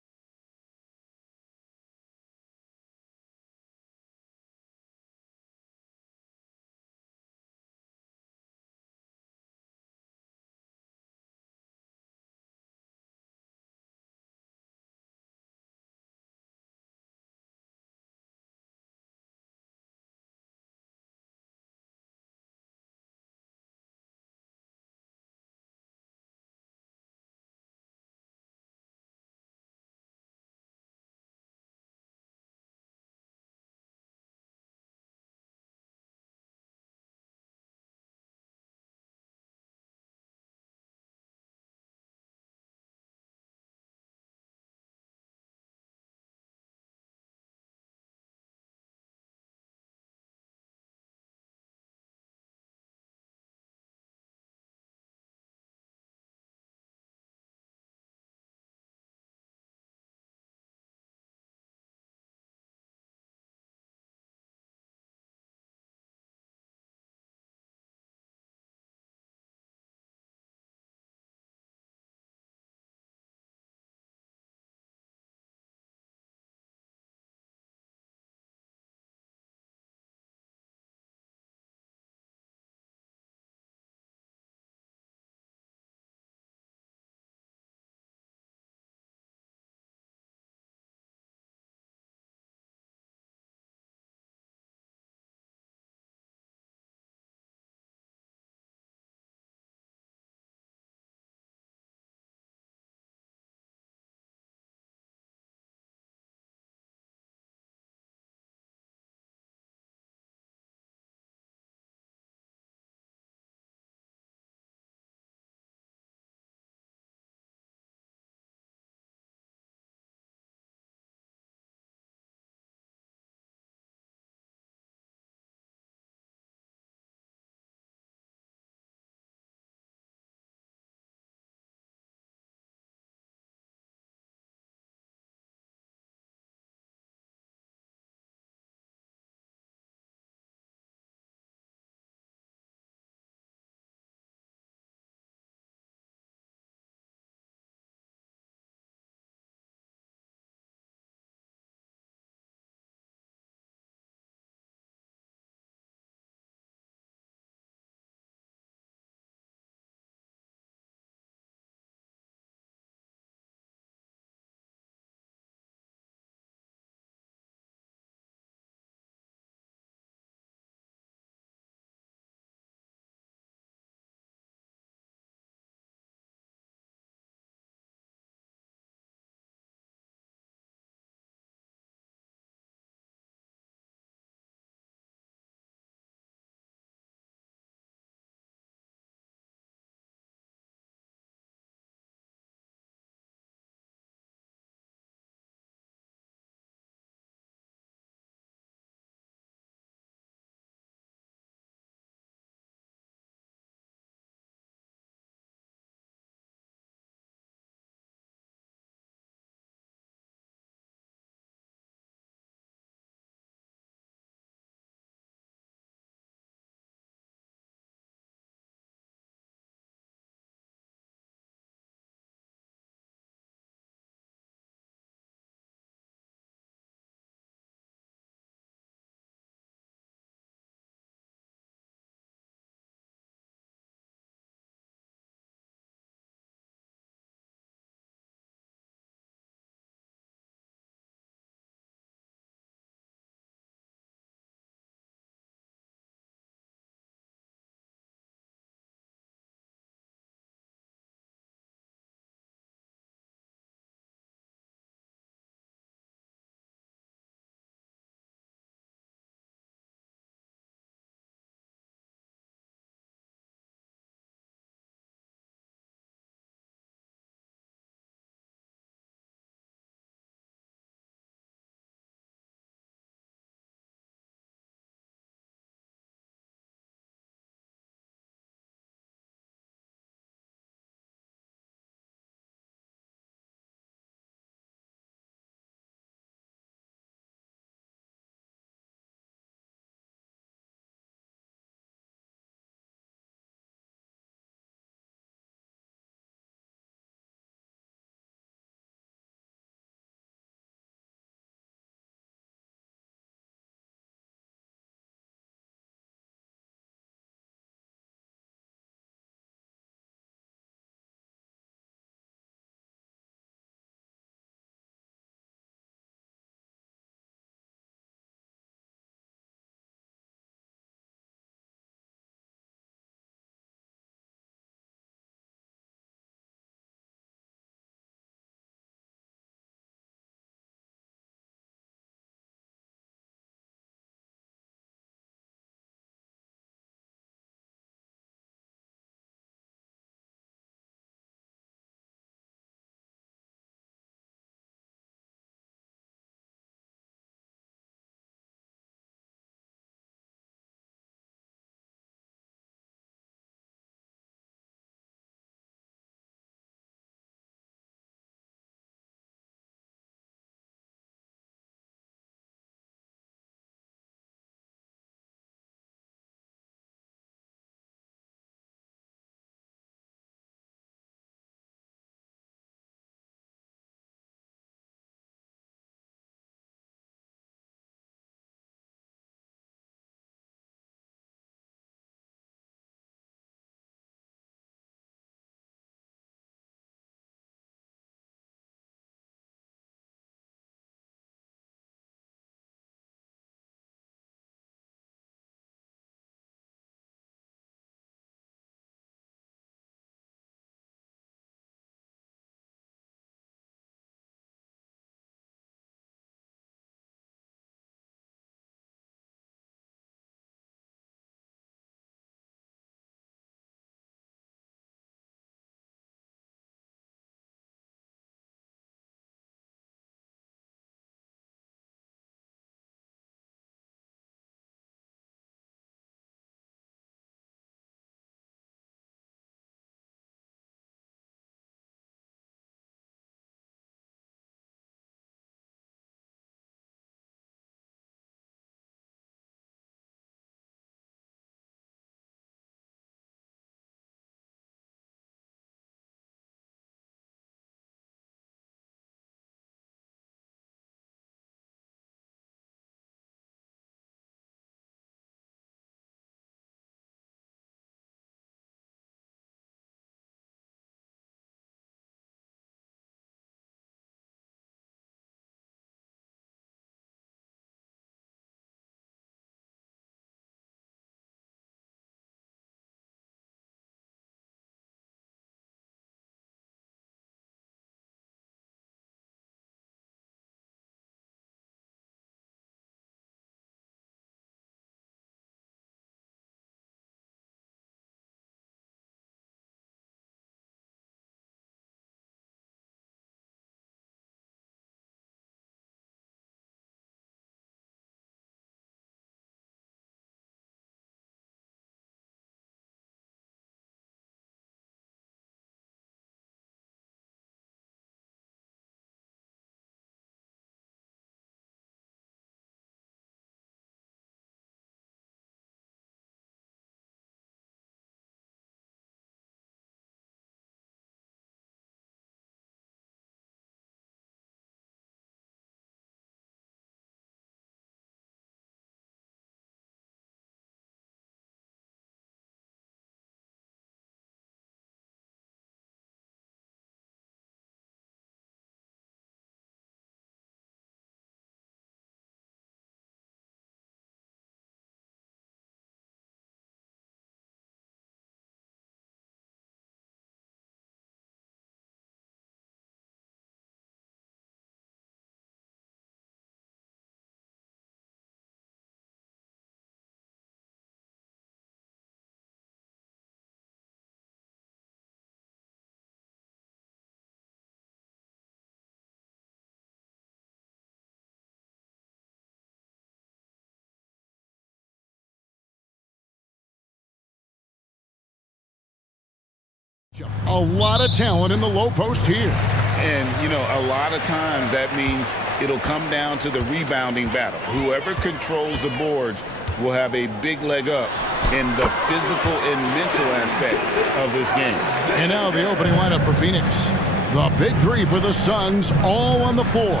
A lot of talent in the low post here. And, you know, a lot of times that means it'll come down to the rebounding battle. Whoever controls the boards will have a big leg up in the physical and mental aspect of this game. And now the opening lineup for Phoenix. The big three for the Suns, all on the floor.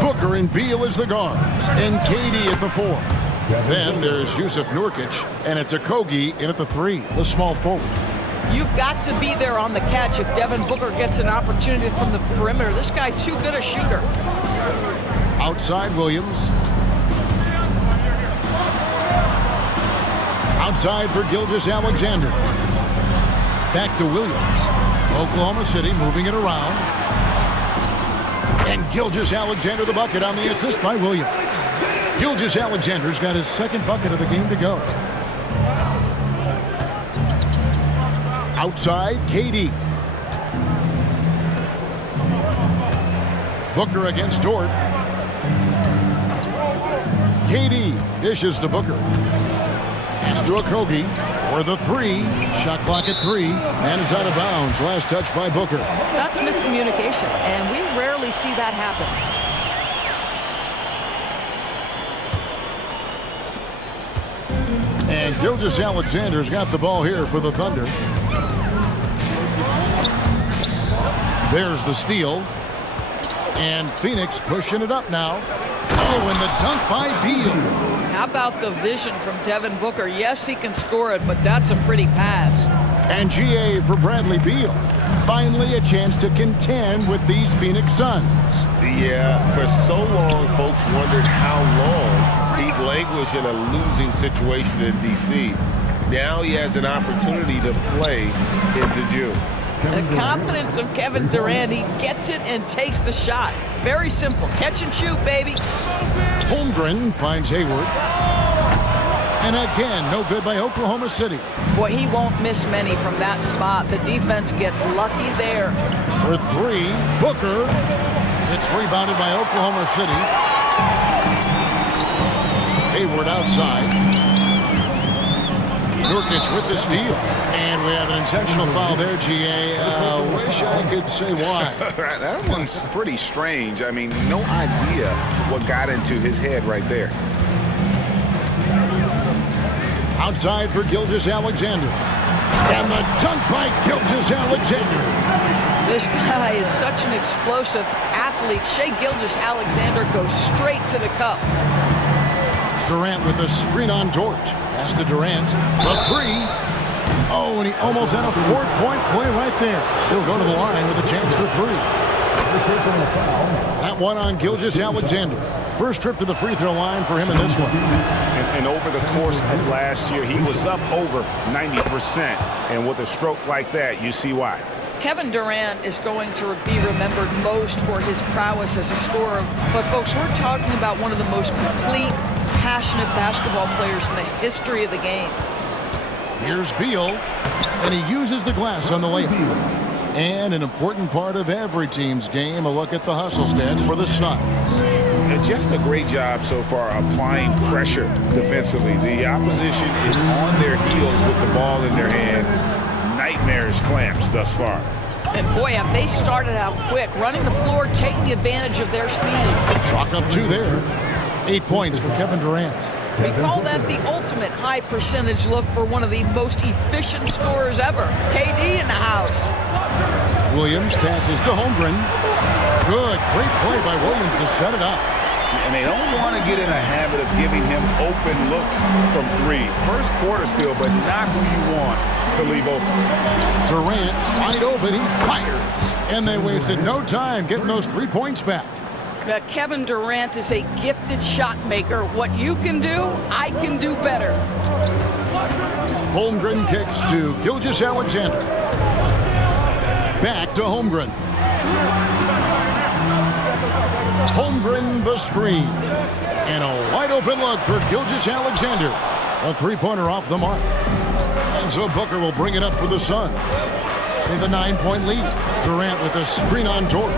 Booker and Beal as the guards, and KD at the 4. Then there's Yusuf Nurkic, and it's Okogie in at the 3, the small forward. You've got to be there on the catch if Devin Booker gets an opportunity from the perimeter. This guy too good a shooter. Outside Williams. Outside for Gilgeous-Alexander. Back to Williams. Oklahoma City moving it around. And Gilgeous-Alexander the bucket on the assist by Williams. Gilgeous-Alexander's got his second bucket of the game to go. Outside, KD. Booker against Dort. KD dishes to Booker. Pass to Okogie for the 3. Shot clock at 3, and it's out of bounds. Last touch by Booker. That's miscommunication, and we rarely see that happen. And Gilgeous-Alexander's got the ball here for the Thunder. There's the steal. And Phoenix pushing it up now. Oh, and the dunk by Beal. How about the vision from Devin Booker? Yes, he can score it, but that's a pretty pass. And GA for Bradley Beal. Finally a chance to contend with these Phoenix Suns. Yeah, for so long, folks wondered how long he'd languished in a losing situation in D.C. Now he has an opportunity to play into June. The confidence of Kevin Durant, he gets it and takes the shot. Very simple. Catch and shoot, baby. Holmgren finds Hayward. And again, no good by Oklahoma City. Boy, he won't miss many from that spot. The defense gets lucky there. For 3, Booker. It's rebounded by Oklahoma City. Hayward outside. Nurkic with the steal. And we have an intentional foul there, GA. Wish I could say why. That one's pretty strange. I mean, no idea what got into his head right there. Outside for Gilgeous-Alexander. And the dunk by Gilgeous-Alexander. This guy is such an explosive athlete. Shai Gilgeous-Alexander goes straight to the cup. Durant with a screen on Dort. Pass to Durant. The 3. Oh, and he almost had a 4-point play right there. He'll go to the line with a chance for 3. That one on Gilgeous-Alexander. First trip to the free throw line for him in this one. And over the course of last year, he was up over 90%. And with a stroke like that, you see why. Kevin Durant is going to be remembered most for his prowess as a scorer. But, folks, we're talking about one of the most complete, passionate basketball players in the history of the game. Here's Beal, and he uses the glass on the layup. And an important part of every team's game, a look at the hustle stats for the Suns. And just a great job so far applying pressure defensively. The opposition is on their heels with the ball in their hand. Nightmarish clamps thus far. And boy, have they started out quick, running the floor, taking advantage of their speed. Chalk up 2 there. 8 points for Kevin Durant. We call that the ultimate high percentage look for one of the most efficient scorers ever. KD in the house. Williams passes to Holmgren. Good, great play by Williams to set it up. And they don't want to get in a habit of giving him open looks from 3. First quarter still, but not who you want to leave open. Durant wide open, he fires. And they wasted no time getting those 3 points back. Kevin Durant is a gifted shot maker. What you can do, I can do better. Holmgren kicks to Gilgeous-Alexander. Back to Holmgren. Holmgren the screen. And a wide open look for Gilgeous-Alexander. A 3-pointer off the mark. And so Booker will bring it up for the Suns. They have a 9-point lead. Durant with a screen on Dort.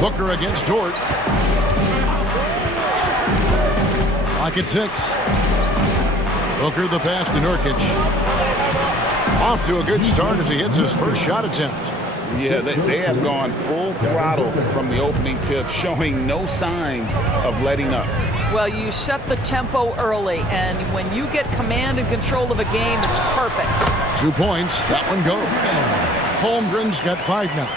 Booker against Dort. Clock at 6. Booker the pass to Nurkic. Off to a good start as he hits his first shot attempt. Yeah, they have gone full throttle from the opening tip, showing no signs of letting up. Well, you set the tempo early, and when you get command and control of a game, it's perfect. 2 points. That one goes. Holmgren's got 5 now.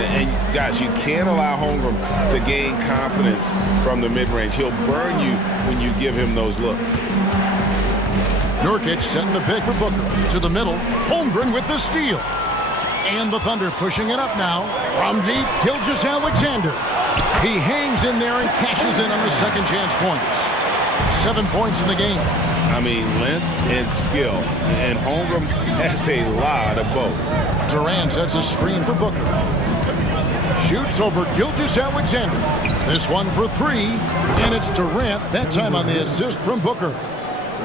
And guys, you can't allow Holmgren to gain confidence from the mid-range. He'll burn you when you give him those looks. Nurkic setting the pick for Booker. To the middle. Holmgren with the steal. And the Thunder pushing it up now. From deep, Gilgeous-Alexander. He hangs in there and cashes in on the second chance points. 7 points in the game. I mean, length and skill. And Holmgren has a lot of both. Durant sets a screen for Booker. Shoots over Gilgeous-Alexander. This one for 3. And it's Durant, that time on the assist from Booker.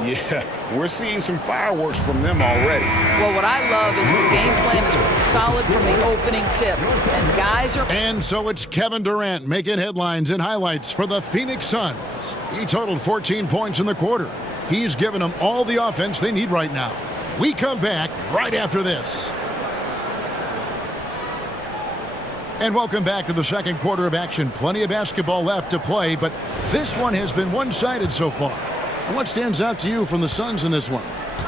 Yeah, we're seeing some fireworks from them already. Well, what I love is the game plan is solid from the opening tip. And guys are... And so it's Kevin Durant making headlines and highlights for the Phoenix Suns. He totaled 14 points in the quarter. He's given them all the offense they need right now. We come back right after this. And welcome back to the second quarter of action. Plenty of basketball left to play, but this one has been one-sided so far. What stands out to you from the Suns in this one?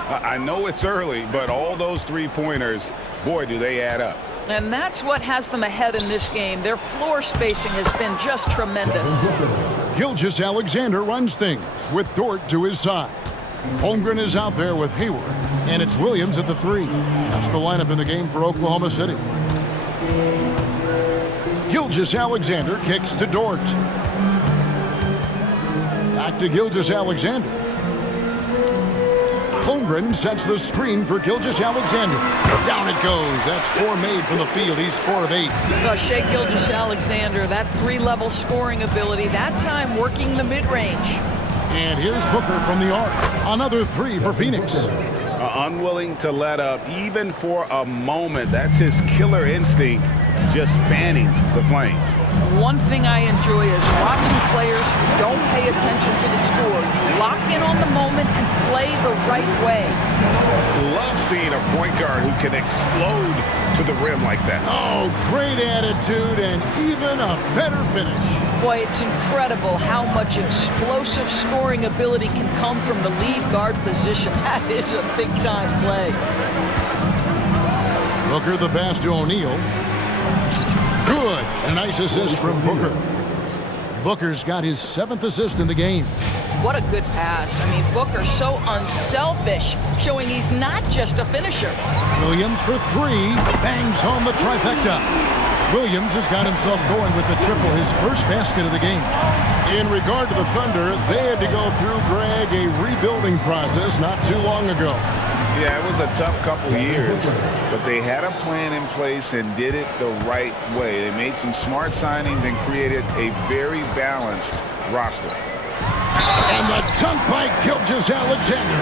I know it's early, but all those three-pointers, boy, do they add up. And that's what has them ahead in this game. Their floor spacing has been just tremendous. Gilgeous-Alexander runs things with Dort to his side. Holmgren is out there with Hayward, and it's Williams at the 3. That's the lineup in the game for Oklahoma City. Gilgeous-Alexander kicks to Dort. Back to Gilgeous-Alexander. Holmgren sets the screen for Gilgeous-Alexander. Down it goes. That's 4 made from the field. He's 4 of 8. Well, Shai Gilgeous-Alexander, that 3-level scoring ability, that time working the mid-range. And here's Booker from the arc. Another 3 for Phoenix. Unwilling to let up, even for a moment. That's his killer instinct, just fanning the flames. One thing I enjoy is watching players who don't pay attention to the score. You lock in on the moment and play the right way. Love seeing a point guard who can explode to the rim like that. Oh, great attitude and even a better finish. Boy, it's incredible how much explosive scoring ability can come from the lead guard position. That is a big-time play. Booker the pass to O'Neal. Good. A nice assist from Booker. Booker's got his 7th assist in the game. What a good pass. I mean, Booker's so unselfish, showing he's not just a finisher. Williams for 3. Bangs home the trifecta. Williams has got himself going with the triple, his first basket of the game. In regard to the Thunder, they had to go through, Greg, a rebuilding process not too long ago. Yeah, it was a tough couple years, but they had a plan in place and did it the right way. They made some smart signings and created a very balanced roster. And the dunk by Gilgeous-Alexander.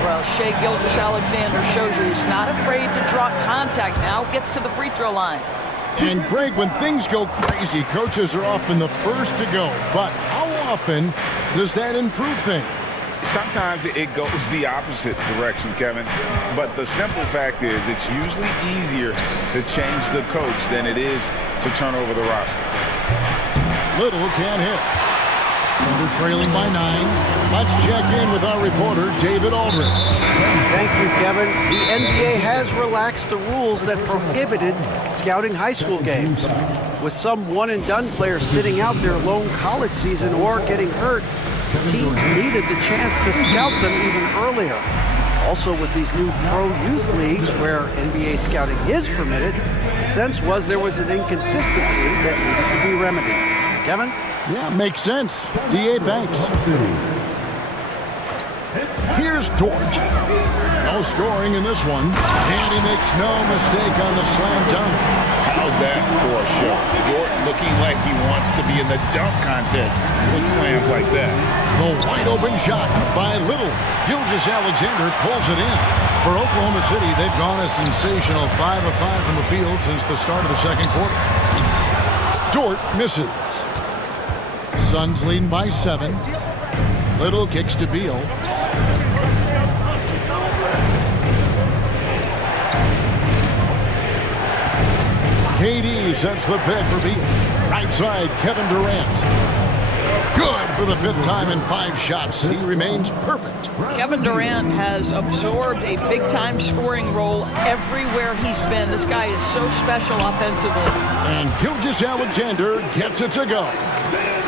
Well, Shai Gilgeous-Alexander shows you he's not afraid to draw contact now, gets to the free throw line. And Greg, when things go crazy, coaches are often the first to go. But how often does that improve things? Sometimes it goes the opposite direction, Kevin. But the simple fact is it's usually easier to change the coach than it is to turn over the roster. Little can't hit. Thunder trailing by 9. Let's check in with our reporter, David Aldridge. Thank you, Kevin. The NBA has relaxed the rules that prohibited scouting high school games. With some one-and-done players sitting out their lone college season or getting hurt, teams needed the chance to scout them even earlier. Also, with these new pro youth leagues where NBA scouting is permitted, the sense was there was an inconsistency that needed to be remedied. Kevin? Yeah, makes sense. DA, thanks. Here's Dort. No scoring in this one. And he makes no mistake on the slam dunk. How's that for a show? Dort looking like he wants to be in the dunk contest with slams like that. The wide open shot by Little. Gilgeous-Alexander pulls it in. For Oklahoma City, they've gone a sensational 5 of 5 from the field since the start of the second quarter. Dort misses. Suns leading by 7. Little kicks to Beal. KD sets the pick for Beal. Right side, Kevin Durant. Good for the 5th time in 5 shots. He remains perfect. Kevin Durant has absorbed a big-time scoring role everywhere he's been. This guy is so special offensively. And Gilgeous-Alexander gets it to go.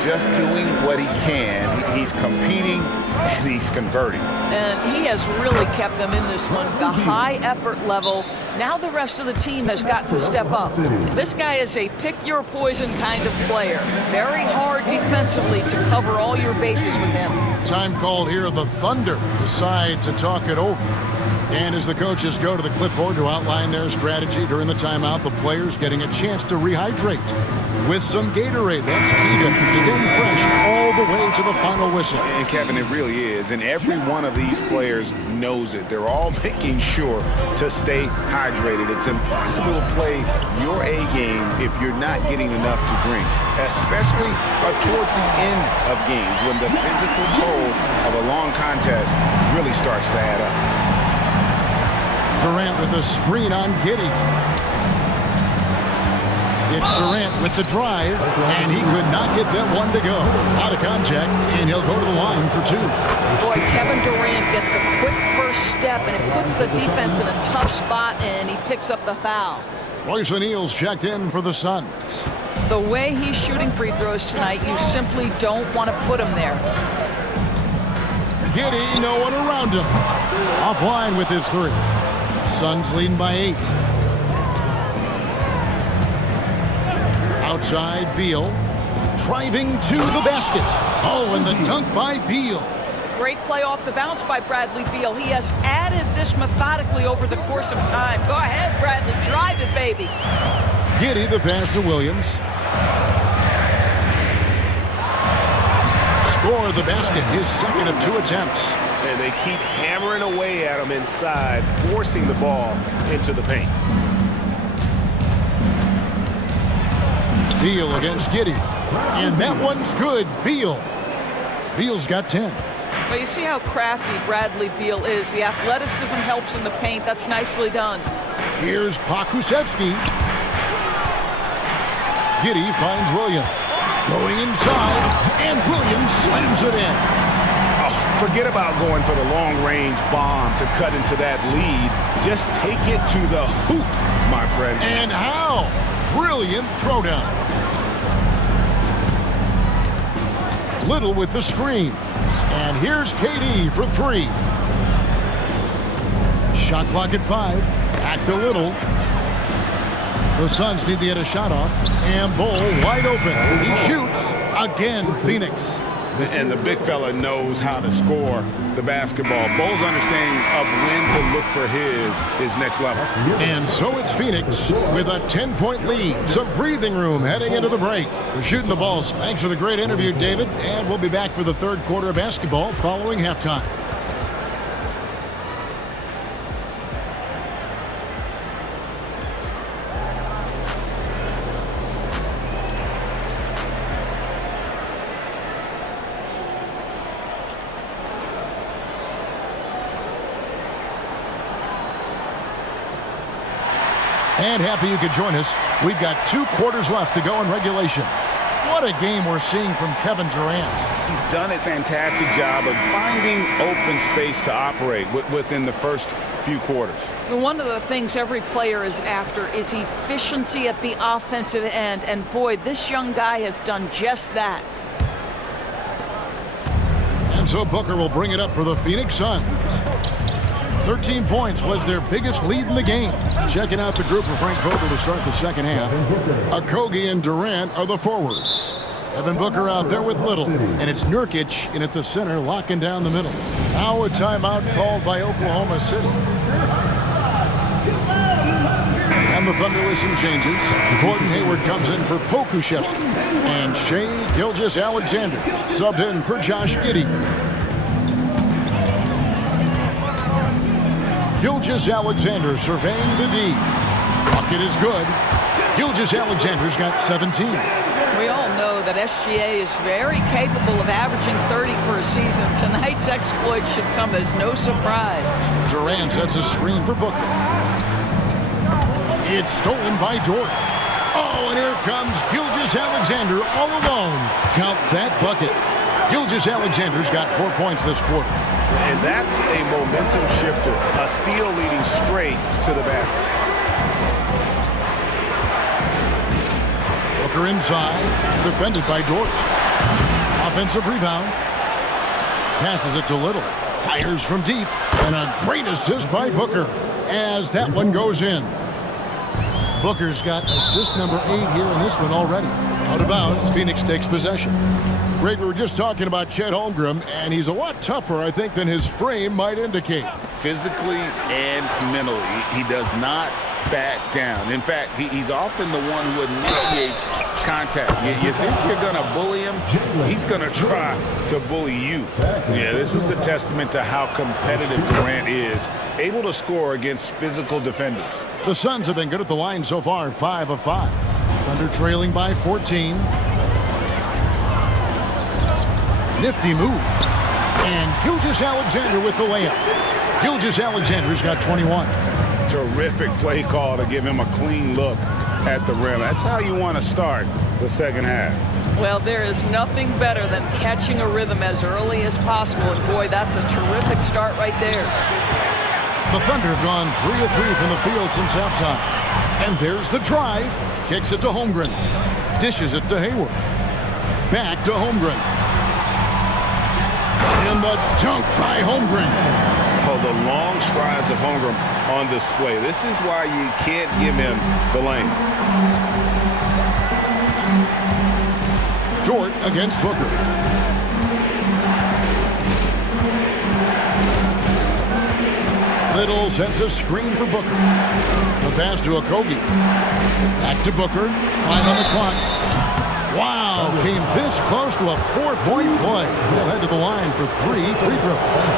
Just doing what he can. He's competing and he's converting. And he has really kept them in this one. The high effort level. Now the rest of the team has got to step up. This guy is a pick-your-poison kind of player. Very hard defensively to cover all your bases with him. Time called here. The Thunder decide to talk it over. And as the coaches go to the clipboard to outline their strategy during the timeout, the players getting a chance to rehydrate with some Gatorade. That's key to staying fresh all the way to the final whistle. And Kevin, it really is. And every one of these players knows it. They're all making sure to stay hydrated. It's impossible to play your A game if you're not getting enough to drink, especially towards the end of games when the physical toll of a long contest really starts to add up. Durant with the screen on Giddey. It's Durant with the drive, and he could not get that one to go. Out of contact, and he'll go to the line for 2. Boy, Kevin Durant gets a quick first step, and it puts the defense in a tough spot, and he picks up the foul. Royce O'Neal's checked in for the Suns. The way he's shooting free throws tonight, you simply don't want to put him there. Giddey, no one around him. Offline with his 3. Suns leading by 8. Outside, Beal. Driving to the basket. Oh, and the dunk by Beal. Great play off the bounce by Bradley Beal. He has added this methodically over the course of time. Go ahead, Bradley. Drive it, baby. Giddey, the pass to Williams. Score the basket, his 2nd of 2 attempts. And they keep hammering away at him inside, forcing the ball into the paint. Beal against Giddey. And that one's good. Beal. Beal's got 10. Well, you see how crafty Bradley Beal is. The athleticism helps in the paint. That's nicely done. Here's Pokusevski. Giddey finds Williams. Going inside, and Williams slams it in. Forget about going for the long-range bomb to cut into that lead. Just take it to the hoop, my friend. And how? Brilliant throwdown. Little with the screen. And here's KD for 3. Shot clock at 5. Back to Little. The Suns need to get a shot off. And Bull wide open. He shoots. Again, Phoenix. And the big fella knows how to score the basketball. Bull's understanding of when to look for his next level. And so it's Phoenix with a 10-point lead. Some breathing room heading into the break. They're shooting the balls. Thanks for the great interview, David. And we'll be back for the 3rd quarter of basketball following halftime. And happy you could join us. We've got 2 quarters left to go in regulation. What a game we're seeing from Kevin Durant. He's done a fantastic job of finding open space to operate within the first few quarters. One of the things every player is after is efficiency at the offensive end. And boy, this young guy has done just that. And so Booker will bring it up for the Phoenix Suns. 13 points was their biggest lead in the game. Checking out the group of Frank Vogel to start the second half. Okogie and Durant are the forwards. Evan Booker out there with Little. And it's Nurkic in at the center, locking down the middle. Now a timeout called by Oklahoma City. And the Thunder with some changes. Gordon Hayward comes in for Pokusevski. And Shai Gilgeous-Alexander subbed in for Josh Giddey. Gilgeous-Alexander surveying the D. Bucket is good. Gilgeous-Alexander's got 17. We all know that SGA is very capable of averaging 30 for a season. Tonight's exploit should come as no surprise. Durant sets a screen for Booker. It's stolen by Dort. Oh, and here comes Gilgeous-Alexander all alone. Count that bucket. Gilgeous-Alexander's got 4 points this quarter. And that's a momentum shifter. A steal leading straight to the basket. Booker inside, defended by Dort. Offensive rebound. Passes it to Little. Fires from deep. And a great assist by Booker as that one goes in. Booker's got assist number 8 here in this one already. Out of bounds, Phoenix takes possession. Greg, we were just talking about Chet Holmgren, and he's a lot tougher, I think, than his frame might indicate. Physically and mentally, he does not back down. In fact, he's often the one who initiates contact. You think you're going to bully him, he's going to try to bully you. Yeah, this is a testament to how competitive Durant is, able to score against physical defenders. The Suns have been good at the line so far, 5 of 5. Thunder trailing by 14. Nifty move. And Gilgeous-Alexander with the layup. Gilgeous-Alexander's got 21. Terrific play call to give him a clean look at the rim. That's how you want to start the second half. Well, there is nothing better than catching a rhythm as early as possible. And boy, that's a terrific start right there. The Thunder have gone 3 of 3 from the field since halftime. And there's the drive. Kicks it to Holmgren. Dishes it to Hayward. Back to Holmgren. And the dunk by Holmgren. Oh, the long strides of Holmgren on display. This is why you can't give him the lane. Dort against Booker. Little sets a screen for Booker. The pass to Okogie. Back to Booker. 5 on the clock. Wow, came this close to a 4-point play. He'll head to the line for 3 free throws.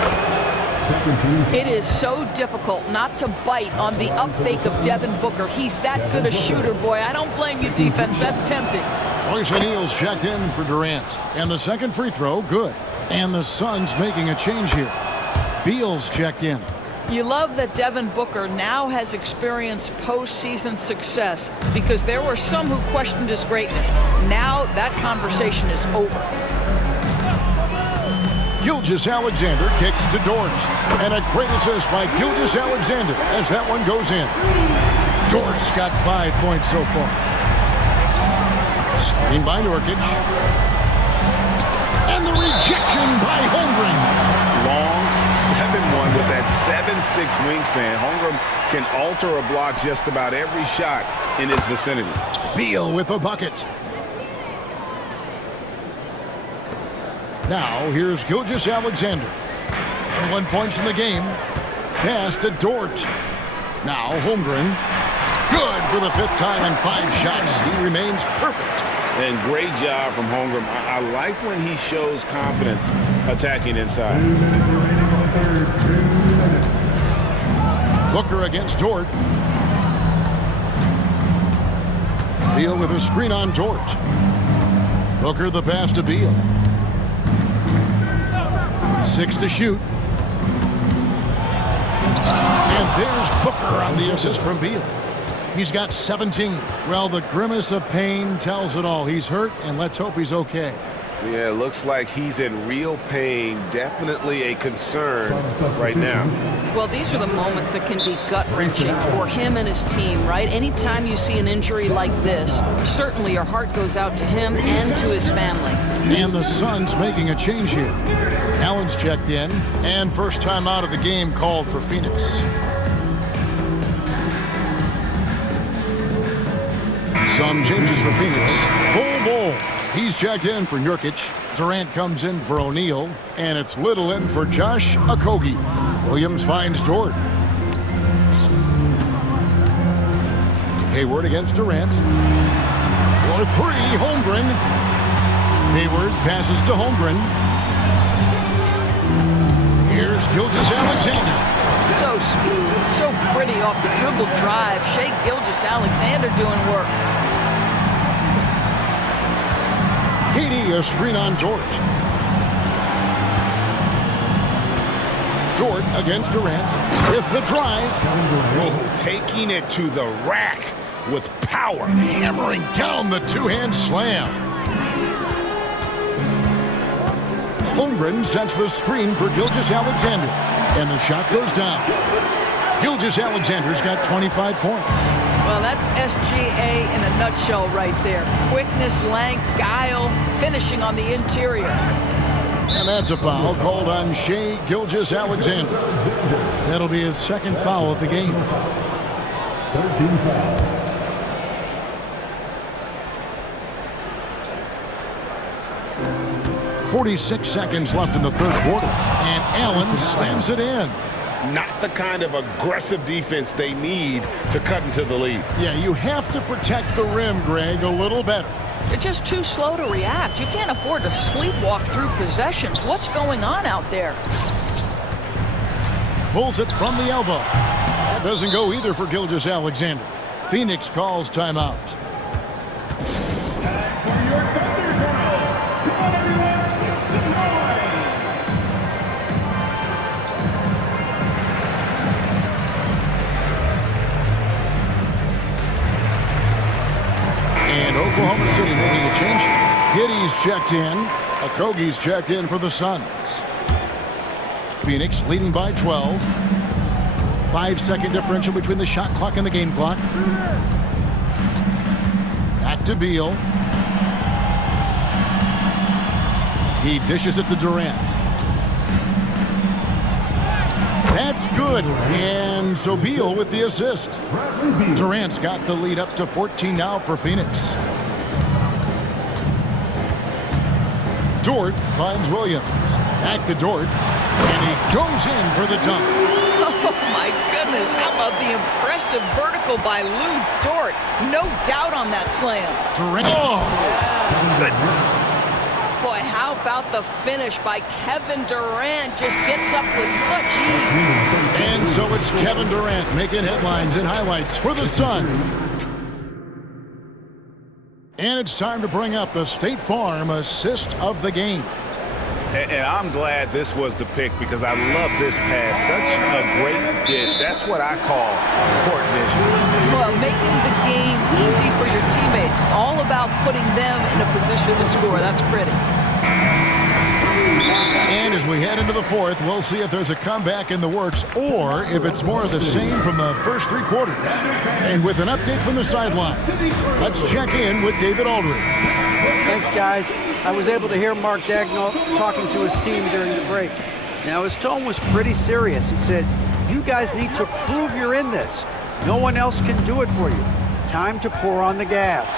It is so difficult not to bite on the up fake of Devin Booker. He's that good a shooter, boy. I don't blame you, defense. That's tempting. Royce O'Neal's checked in for Durant. And the second free throw, good. And the Suns making a change here. Beal's checked in. You love that Devin Booker now has experienced postseason success because there were some who questioned his greatness. Now that conversation is over. Gilgeous-Alexander kicks to Dort. And a great assist by Gilgeous-Alexander as that one goes in. Dort's got 5 points so far. Screen by Nurkic. And the rejection by Holmgren. Long 7-1 with that 7'6" wingspan. Holmgren can alter a block just about every shot in his vicinity. Beal with the bucket. Now here's Gilgeous-Alexander. 21 points in the game. Pass to Dort. Now Holmgren. Good for the 5th time in 5 shots. He remains perfect. And great job from Holmgren. I like when he shows confidence attacking inside. 2 minutes remaining on the third. 2 minutes. Booker against Dort. Beal with a screen on Dort. Booker the pass to Beal. 6 to shoot. And there's Booker on the assist from Beal. He's got 17. Well, the grimace of pain tells it all. He's hurt, and let's hope he's okay. Yeah, it looks like he's in real pain. Definitely a concern right now. Well, these are the moments that can be gut-wrenching for him and his team, right? Anytime you see an injury like this, certainly your heart goes out to him and to his family. And the Suns making a change here. Allen's checked in, and first time out of the game called for Phoenix. Some changes for Phoenix. Bull. He's checked in for Nurkic. Durant comes in for O'Neal. And it's Little in for Josh Okogie. Williams finds Dort. Hayward against Durant. For 3, Holmgren. Hayward passes to Holmgren. Here's Gilgeous-Alexander. So smooth, so pretty off the dribble drive. Shai Gilgeous-Alexander doing work. KD a screen on Dort. Dort against Durant with the drive. Oh, taking it to the rack with power. Hammering down the two-hand slam. Holmgren sets the screen for Gilgeous-Alexander, and the shot goes down. Gilgeous-Alexander's got 25 points. Well, that's SGA in a nutshell right there. Quickness, length, guile, finishing on the interior. And that's a foul called on Shai Gilgeous-Alexander. That'll be his second foul of the game. 13 foul. .46 seconds left in the third quarter, and Allen slams it in. Not the kind of aggressive defense they need to cut into the lead. Yeah, you have to protect the rim, Greg, a little better. They're just too slow to react. You can't afford to sleepwalk through possessions. What's going on out there? Pulls it from the elbow. That doesn't go either for Gilgeous-Alexander. Phoenix calls timeout. And Oklahoma City making a change. Giddey's checked in. Okogie's checked in for the Suns. Phoenix leading by 12. 5-second differential between the shot clock and the game clock. Back to Beal. He dishes it to Durant. That's good. And so Beal with the assist. Durant's got the lead up to 14 now for Phoenix. Dort finds Williams. Back to Dort. And he goes in for the dunk. Oh, my goodness. How about the impressive vertical by Lou Dort? No doubt on that slam. Durant. Oh, goodness. Boy, how about the finish by Kevin Durant? Just gets up with such ease. And so it's Kevin Durant making headlines and highlights for the Sun. And it's time to bring up the State Farm assist of the game. And I'm glad this was the pick because I love this pass. Such a great dish. That's what I call court vision. Well, making the game easy for your teammates. All about putting them in a position to score. That's pretty. And as we head into the fourth, we'll see if there's a comeback in the works or if it's more of the same from the first three quarters. And with an update from the sideline, let's check in with David Aldridge. Thanks, guys. I was able to hear Mark Daigneault talking to his team during the break. Now, his tone was pretty serious. He said, you guys need to prove you're in this. No one else can do it for you. Time to pour on the gas.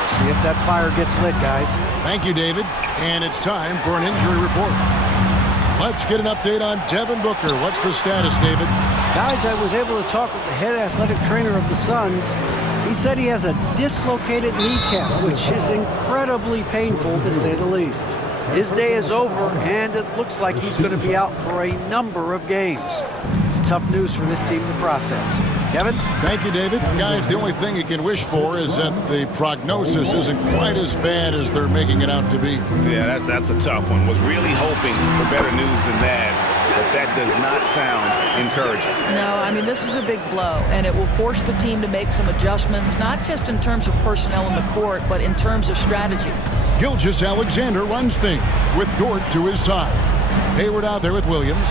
We'll see if that fire gets lit, guys. Thank you, David. And it's time for an injury report. Let's get an update on Devin Booker. What's the status, David? Guys, I was able to talk with the head athletic trainer of the Suns. He said he has a dislocated kneecap, which is incredibly painful to say the least. His day is over, and it looks like he's going to be out for a number of games. It's tough news for this team to process. Kevin? Thank you, David. Guys, the only thing you can wish for is that the prognosis isn't quite as bad as they're making it out to be. Yeah, that's a tough one. Was really hoping for better news than that, but that does not sound encouraging. No, I mean, this is a big blow, and it will force the team to make some adjustments, not just in terms of personnel in the court, but in terms of strategy. Gilgeous-Alexander runs things with Dort to his side. Hayward out there with Williams,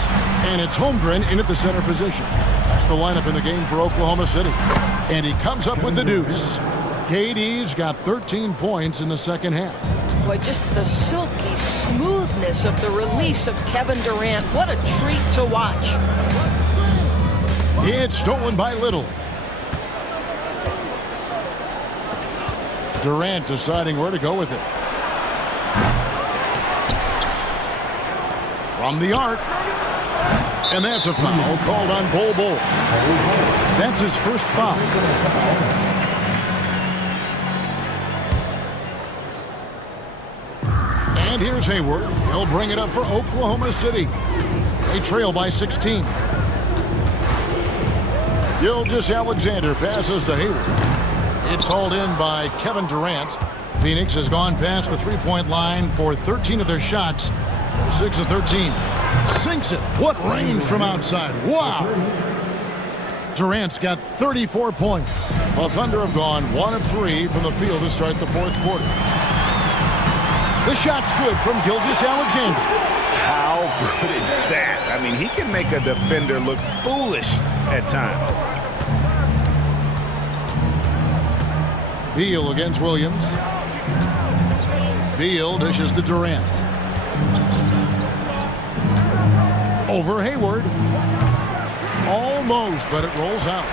and it's Holmgren in at the center position. That's the lineup in the game for Oklahoma City. And he comes up with the deuce. KD's got 13 points in the second half. Boy, just the silky smoothness of the release of Kevin Durant. What a treat to watch. It's stolen by Little. Durant deciding where to go with it. From the arc. And that's a foul called on Bol Bol. That's his first foul. And here's Hayward. He'll bring it up for Oklahoma City. They trail by 16. Gilgeous-Alexander passes to Hayward. It's hauled in by Kevin Durant. Phoenix has gone past the three-point line for 13 of their shots. 6 of 13. Sinks it. What range from outside. Wow. Durant's got 34 points. The Thunder have gone 1 of 3 from the field to start the fourth quarter. The shot's good from Gilgeous-Alexander. How good is that? I mean, he can make a defender look foolish at times. Beal against Williams. Beal dishes to Durant. Over Hayward. Almost, but it rolls out.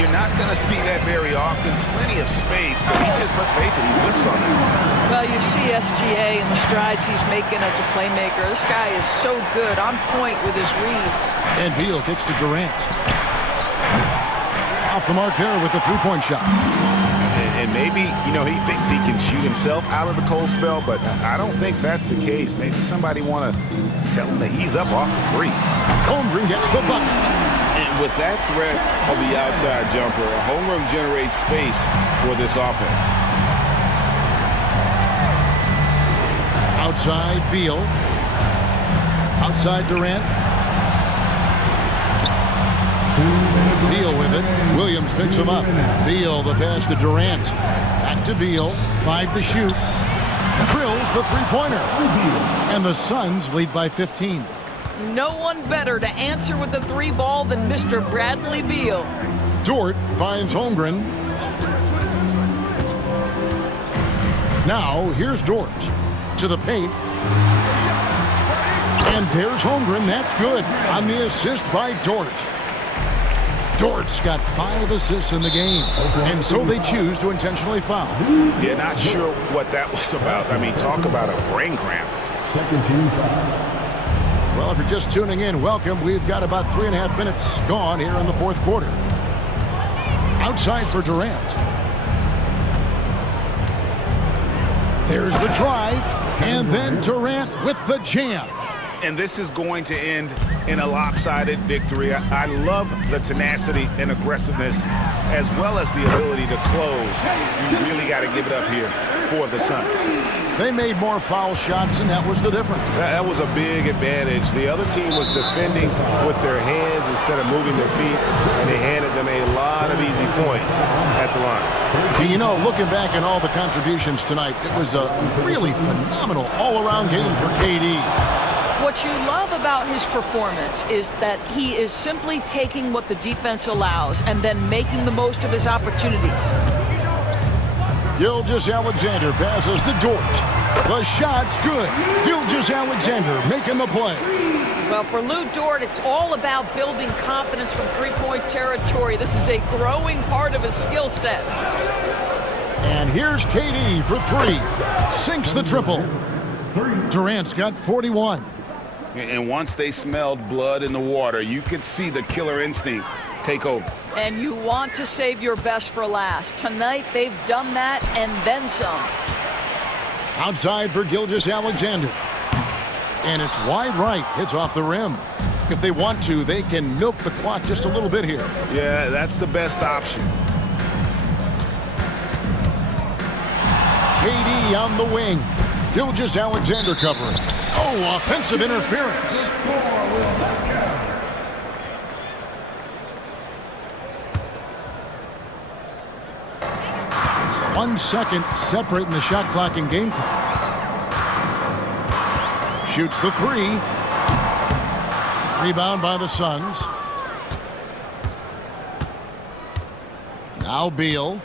You're not going to see that very often. Plenty of space, but he just, let's face it, he whiffs on that. Well, you see SGA and the strides he's making as a playmaker. This guy is so good, on point with his reads. And Beal kicks to Durant. Off the mark there with the three-point shot. And maybe, you know, he thinks he can shoot himself out of the cold spell, but I don't think that's the case. Maybe somebody want to tell him to ease up off the threes. Holmgren gets the bucket. And with that threat of the outside jumper, Holmgren generates space for this offense. Outside Beal. Outside Durant. Beal with it. Williams picks him up. Beal the pass to Durant. Back to Beal. 5 to shoot. Drills the three-pointer. And the Suns lead by 15. No one better to answer with the three ball than Mr. Bradley Beal. Dort finds Holmgren. Now here's Dort to the paint. And there's Holmgren. That's good on the assist by Dort. Dort's got 5 assists in the game, and so they choose to intentionally foul. Yeah, not sure what that was about. I mean, talk about a brain cramp. Second team foul. Well, if you're just tuning in, welcome. We've got about 3.5 minutes gone here in the fourth quarter. Outside for Durant. There's the drive, and then Durant with the jam. And this is going to end in a lopsided victory. I love the tenacity and aggressiveness, as well as the ability to close. You really got to give it up here for the Suns. They made more foul shots, and that was the difference. That was a big advantage. The other team was defending with their hands instead of moving their feet, and they handed them a lot of easy points at the line. And you know, looking back at all the contributions tonight, it was a really phenomenal all-around game for KD. What you love about his performance is that he is simply taking what the defense allows and then making the most of his opportunities. Gilgeous-Alexander passes to Dort. The shot's good. Gilgeous-Alexander making the play. Well, for Lou Dort, it's all about building confidence from three-point territory. This is a growing part of his skill set. And here's KD for 3. Sinks the triple. Durant's got 41. And once they smelled blood in the water, you could see the killer instinct take over. And you want to save your best for last. Tonight, they've done that and then some. Outside for Gilgeous-Alexander. And it's wide right. It's off the rim. If they want to, they can milk the clock just a little bit here. Yeah, that's the best option. KD on the wing. Gilgeous-Alexander covering. Oh, offensive interference. 1 second separating the shot clock and game clock. Shoots the 3. Rebound by the Suns. Now Beal.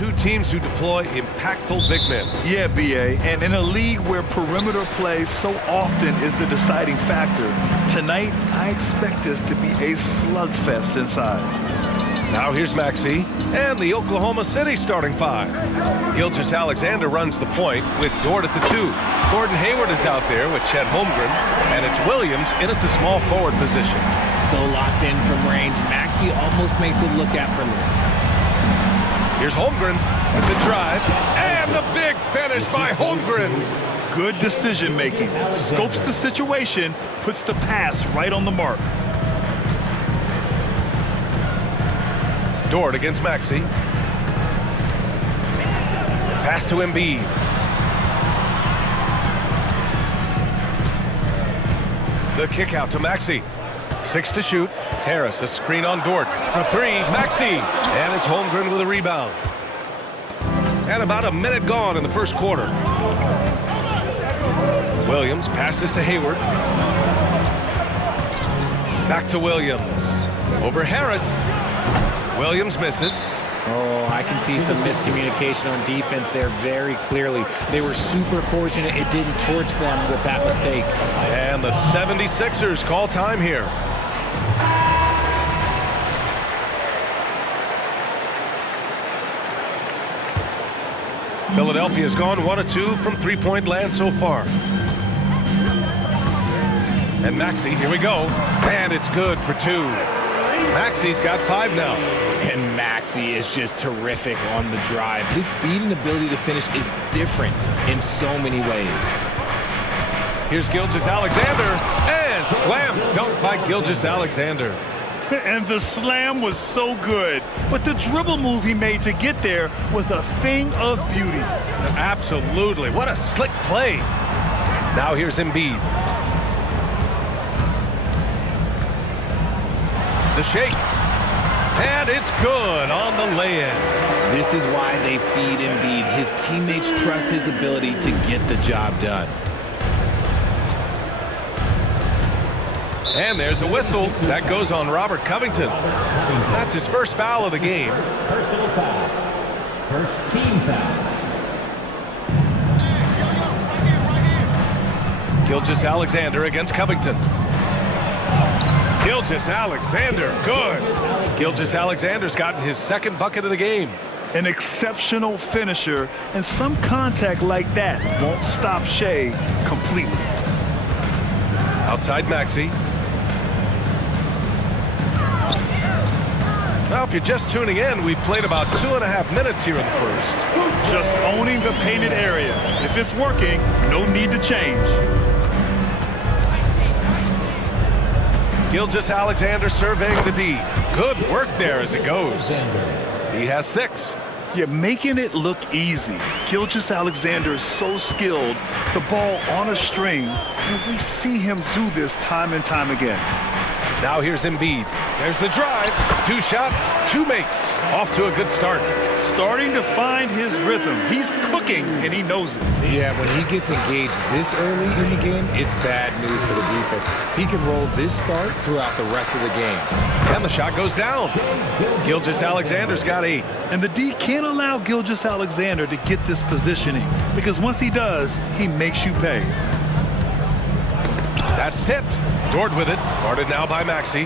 Two teams who deploy impactful big men. Yeah, BA, and in a league where perimeter play so often is the deciding factor, tonight I expect this to be a slugfest inside. Now here's Maxey and the Oklahoma City starting five. Gilgeous-Alexander runs the point with Dort at the 2. Gordon Hayward is out there with Chet Holmgren, and it's Williams in at the small forward position. So locked in from range, Maxey almost makes it look effortless. Here's Holmgren with the drive, and the big finish by Holmgren. Good decision making. Scopes the situation, puts the pass right on the mark. Dort against Maxey. Pass to Embiid. The kick out to Maxey. 6 to shoot. Harris, a screen on Dort. For 3, Maxey. And it's Holmgren with a rebound. And about a minute gone in the first quarter. Williams passes to Hayward. Back to Williams. Over Harris. Williams misses. Oh, I can see some miscommunication on defense there very clearly. They were super fortunate it didn't torch them with that mistake. And the 76ers call time here. Philadelphia's gone 1 of 2 from three-point land so far. And Maxey, here we go. And it's good for 2. Maxey's got 5 now. And Maxey is just terrific on the drive. His speed and ability to finish is different in so many ways. Here's Gilgeous-Alexander, and slam dunk by Gilgeous-Alexander. And the slam was so good, but the dribble move he made to get there was a thing of beauty. Absolutely, what a slick play. Now here's Embiid. The shake, and it's good on the lay-in. This is why they feed Embiid. His teammates trust his ability to get the job done. And there's a whistle. That goes on Robert Covington. That's his first foul of the game. Personal foul. First team foul. Gilgeous-Alexander against Covington. Gilgeous-Alexander, good. Gilgeous-Alexander's gotten his second bucket of the game. An exceptional finisher, and some contact like that won't stop Shea completely. Outside Maxey. Now, if you're just tuning in, we've played about 2.5 minutes here in the first. Just owning the painted area. If it's working, no need to change. Gilgeous-Alexander surveying the D. Good work there as it goes. He has 6. Yeah, making it look easy. Gilgeous-Alexander is so skilled, the ball on a string, and we see him do this time and time again. Now here's Embiid. There's the drive. 2 shots, 2 makes. Off to a good start. Starting to find his rhythm. He's cooking, and he knows it. Yeah, when he gets engaged this early in the game, it's bad news for the defense. He can roll this start throughout the rest of the game. And the shot goes down. Gilgeous-Alexander's got 8. And the D can't allow Gilgeous-Alexander to get this positioning, because once he does, he makes you pay. That's tipped. Dort with it. Guarded now by Maxey.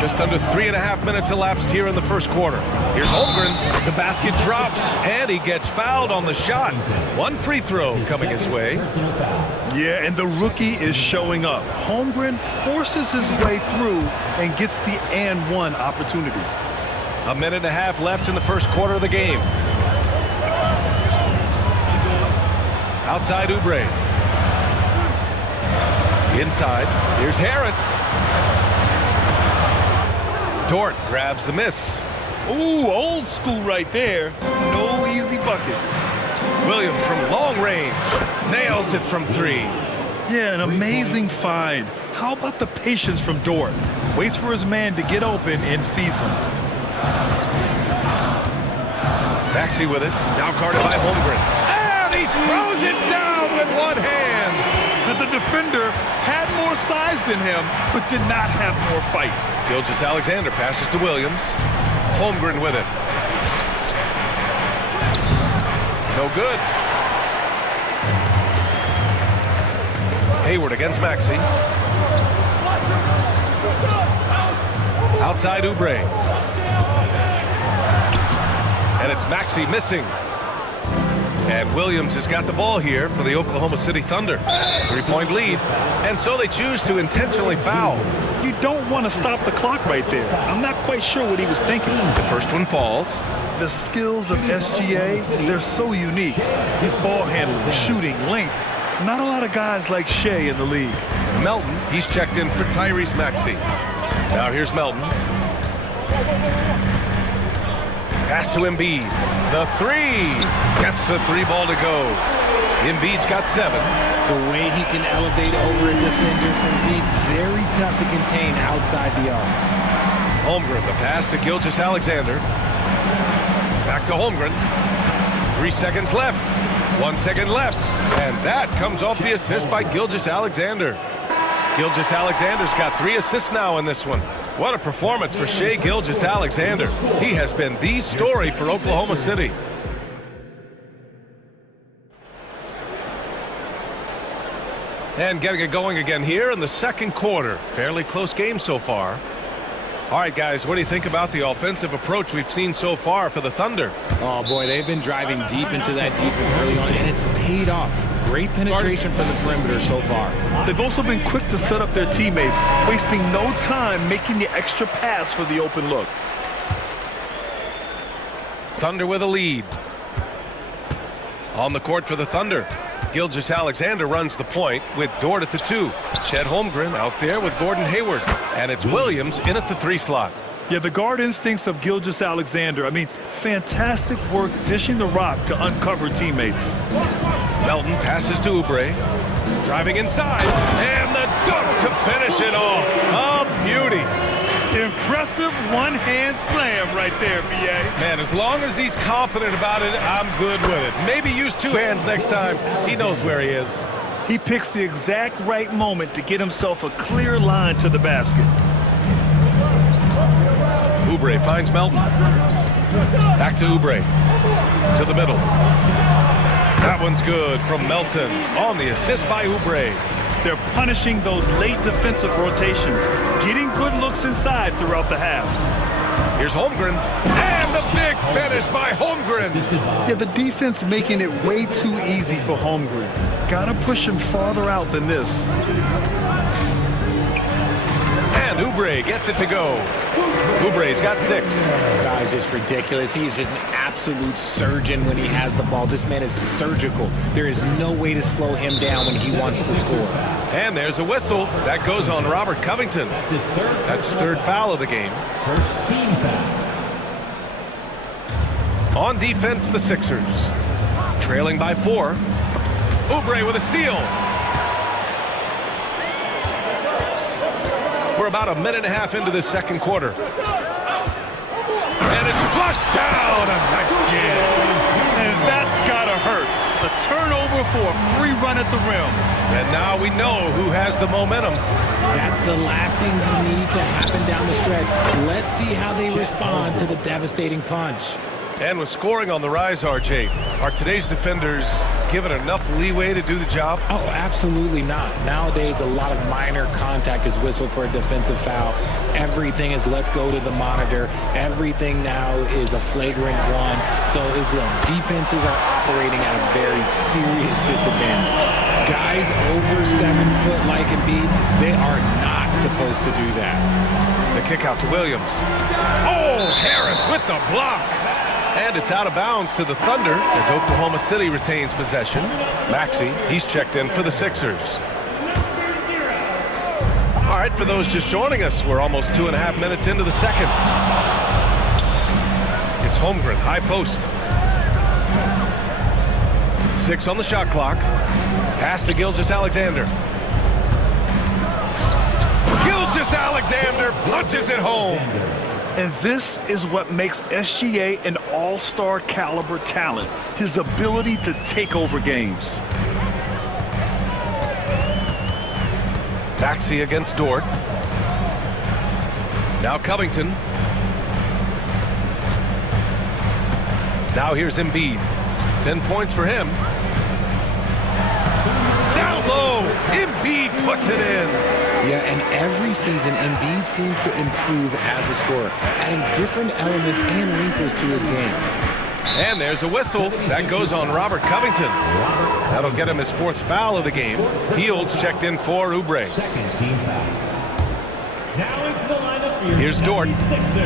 Just under 3.5 minutes elapsed here in the first quarter. Here's Holmgren. The basket drops, and he gets fouled on the shot. 1 free throw coming his way. Yeah, and the rookie is showing up. Holmgren forces his way through and gets the and one opportunity. 1.5 minutes left in the first quarter of the game. Outside Oubre. Inside, here's Harris. Dort grabs the miss. Ooh, old school right there. No easy buckets. Williams from long range. Nails it from 3. Yeah, an amazing find. How about the patience from Dort? Waits for his man to get open and feeds him. Maxey with it. Now guarded by Holmgren. And he throws it down with one hand. that the defender had more size than him, but did not have more fight. Gilgeous-Alexander passes to Williams. Holmgren with it. No good. Hayward against Maxey. Outside Oubre. And it's Maxey missing. And Williams has got the ball here for the Oklahoma City Thunder. 3-point lead. And so they choose to intentionally foul. You don't want to stop the clock right there. I'm not quite sure what he was thinking. The first one falls. The skills of SGA, they're so unique. His ball handling, shooting, length. Not a lot of guys like Shea in the league. Melton, he's checked in for Tyrese Maxey. Now here's Melton. Pass to Embiid. The three. Gets the three ball to go. Embiid's got 7. The way he can elevate over a defender from deep, very tough to contain outside the arc. Holmgren, the pass to Gilgeous-Alexander. Back to Holmgren. 3 seconds left. 1 second left. And that comes off the assist by Gilgeous-Alexander. Gilgeous-Alexander's got 3 assists now in this one. What a performance for Shai Gilgeous-Alexander. He has been the story for Oklahoma City. And getting it going again here in the second quarter. Fairly close game so far. All right, guys, what do you think about the offensive approach we've seen so far for the Thunder? Oh, boy, they've been driving deep into that defense early on, and it's paid off. Great penetration from the perimeter so far. They've also been quick to set up their teammates, wasting no time making the extra pass for the open look. Thunder with a lead. On the court for the Thunder. Gilgeous-Alexander runs the point with Dort at the 2. Chet Holmgren out there with Gordon Hayward. And it's Williams in at the 3 slot. Yeah, the guard instincts of Gilgeous-Alexander. I mean, fantastic work dishing the rock to uncover teammates. Melton passes to Oubre. Driving inside. And the dunk to finish it off. A beauty. Impressive one-hand slam right there, B.A. Man, as long as he's confident about it, I'm good with it. Maybe use 2 hands next time. He knows where he is. He picks the exact right moment to get himself a clear line to the basket. Oubre finds Melton. Back to Oubre. To the middle. That one's good from Melton on the assist by Oubre. They're punishing those late defensive rotations, getting good looks inside throughout the half. Here's Holmgren, and the big finish by Holmgren. Yeah, the defense making it way too easy for Holmgren. Gotta push him farther out than this. And Oubre gets it to go. Oubre's got 6. Guys, just ridiculous. He's just an absolute surgeon when he has the ball. This man is surgical. There is no way to slow him down when he wants to score. And there's a whistle. That goes on Robert Covington. That's his 3rd foul of the game. First team foul. On defense, the Sixers. Trailing by 4. Oubre with a steal. We're about a minute and a half into this second quarter. And it's flushed down. A nice jam. And that's gotta hurt. A turnover for a free run at the rim. And now we know who has the momentum. That's the last thing you need to happen down the stretch. Let's see how they respond to the devastating punch. And with scoring on the rise, RJ, are today's defenders given enough leeway to do the job? Oh, absolutely not. Nowadays, a lot of minor contact is whistled for a defensive foul. Everything is let's go to the monitor. Everything now is a flagrant 1. So Islam, defenses are operating at a very serious disadvantage. Guys over 7 foot like Embiid, they are not supposed to do that. The kick out to Williams. Oh, Harris with the block. And it's out of bounds to the Thunder as Oklahoma City retains possession. Maxey, he's checked in for the Sixers. All right, for those just joining us, we're almost 2.5 minutes into the second. It's Holmgren, high post. 6 on the shot clock. Pass to Gilgeous-Alexander. Gilgeous-Alexander punches it home. And this is what makes SGA an all-star caliber talent, his ability to take over games. Maxey against Dort. Now Covington. Now here's Embiid. 10 points for him. Down low. Embiid puts it in. Yeah, and every season, Embiid seems to improve as a scorer, adding different elements and wrinkles to his game. And there's a whistle. That goes on Robert Covington. That'll get him his 4th foul of the game. Fields checked in for Oubre. Here's Dort,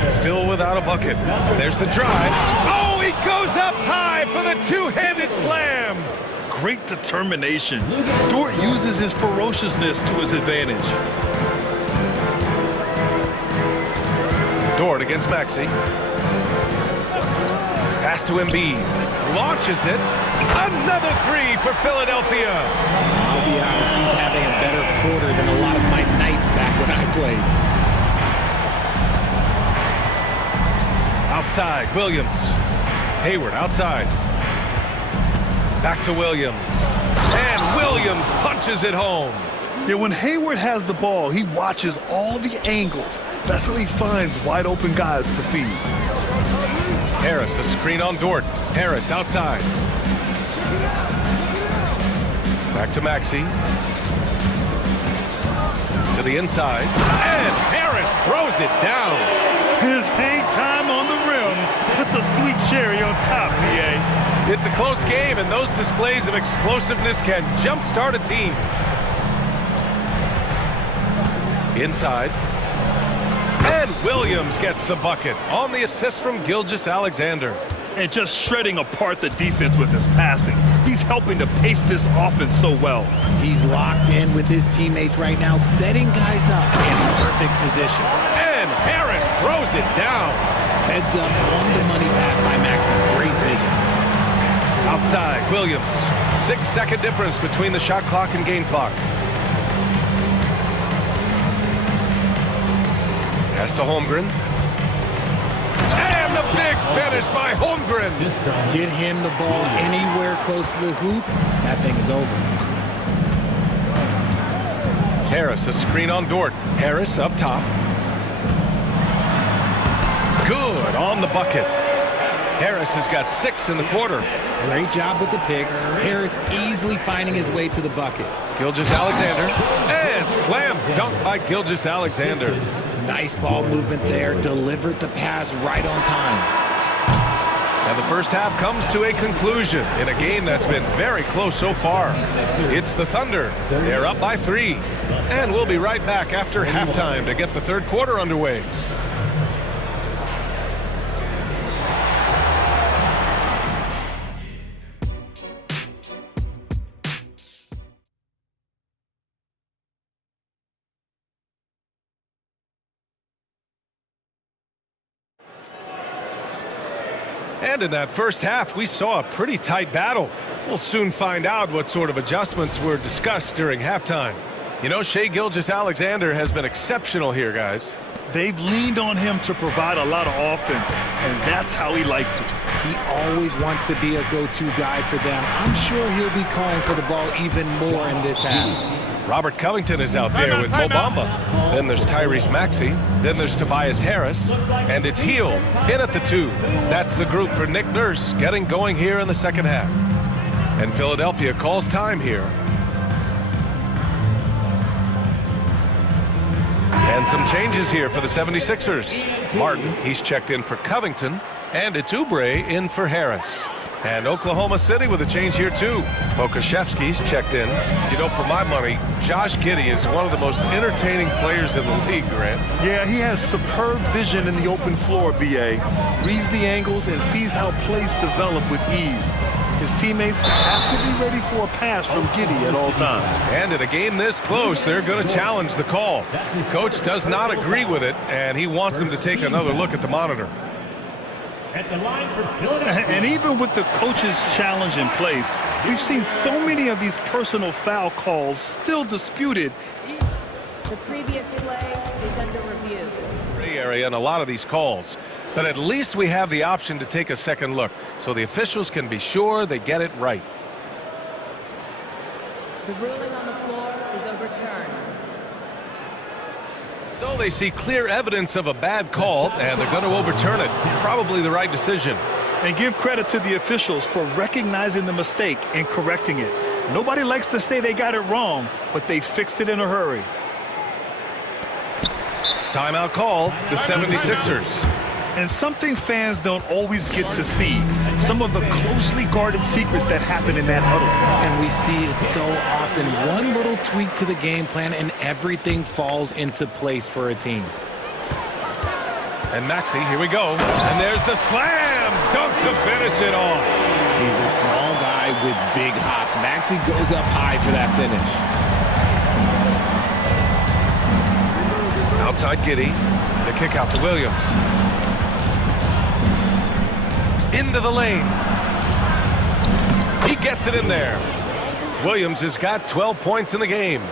still without a bucket. And there's the drive. Oh, he goes up high for the two-handed slam. Great determination. Dort uses his ferociousness to his advantage. Dort against Maxey. Pass to Embiid. Launches it. Another 3 for Philadelphia. I'll be honest, he's having a better quarter than a lot of my nights back when I played. Outside, Williams. Hayward outside. Back to Williams. And Williams punches it home. Yeah, when Hayward has the ball, he watches all the angles. That's how he finds wide open guys to feed. Harris, a screen on Dort. Harris outside. Back to Maxey. To the inside. And Harris throws it down. His hang time on the rim puts a sweet cherry on top, BA. It's a close game, and those displays of explosiveness can jumpstart a team. Inside. And Williams gets the bucket on the assist from Gilgeous-Alexander. And just shredding apart the defense with his passing. He's helping to pace this offense so well. He's locked in with his teammates right now, setting guys up in perfect position. And Harris throws it down. Heads up on the money pass by Maxey. Great vision. Outside, Williams. 6-second difference between the shot clock and game clock. Pass to Holmgren. And the big finish by Holmgren. Get him the ball anywhere close to the hoop. That thing is over. Harris, a screen on Dort. Harris up top. Good on the bucket. Harris has got 6 in the quarter. Great job with the pick. Harris easily finding his way to the bucket. Gilgeous-Alexander. And slam dunk by Gilgeous-Alexander. Nice ball movement there. Delivered the pass right on time. And the first half comes to a conclusion in a game that's been very close so far. It's the Thunder. They're up by 3. And we'll be right back after halftime to get the third quarter underway. And in that first half, we saw a pretty tight battle. We'll soon find out what sort of adjustments were discussed during halftime. You know, Shai Gilgeous-Alexander has been exceptional here, guys. They've leaned on him to provide a lot of offense, and that's how he likes it. He always wants to be a go-to guy for them. I'm sure he'll be calling for the ball even more in this half. Robert Covington is out there with Mo Bamba. Then there's Tyrese Maxey. Then there's Tobias Harris. And it's Heel in at the 2. That's the group for Nick Nurse getting going here in the second half. And Philadelphia calls time here. And some changes here for the 76ers. Martin, he's checked in for Covington. And it's Oubre in for Harris. And Oklahoma City with a change here, too. Pokashevsky's checked in. You know, for my money, Josh Giddey is one of the most entertaining players in the league, Grant. Yeah, he has superb vision in the open floor, B.A. Reads the angles and sees how plays develop with ease. His teammates have to be ready for a pass from Giddey at all times. And in a game this close, they're going to challenge the call. Coach does not agree with it, and he wants them to take another look at the monitor. At the line for Philadelphia. And even with the coach's challenge in place, we've seen so many of these personal foul calls still disputed. The previous play is under review. Gray area in a lot of these calls. But at least we have the option to take a second look, so the officials can be sure they get it right. The ruling on the floor is overturned. So they see clear evidence of a bad call, and they're going to overturn it. Probably the right decision. And give credit to the officials for recognizing the mistake and correcting it. Nobody likes to say they got it wrong, but they fixed it in a hurry. Timeout called, the 76ers. And something fans don't always get to see, some of the closely guarded secrets that happen in that huddle. And we see it so often. One little tweak to the game plan and everything falls into place for a team. And Maxey, here we go. And there's the slam dunk to finish it off. He's a small guy with big hops. Maxey goes up high for that finish. Outside Giddey. The kick out to Williams. Into the lane. He gets it in there. Williams has got 12 points in the game.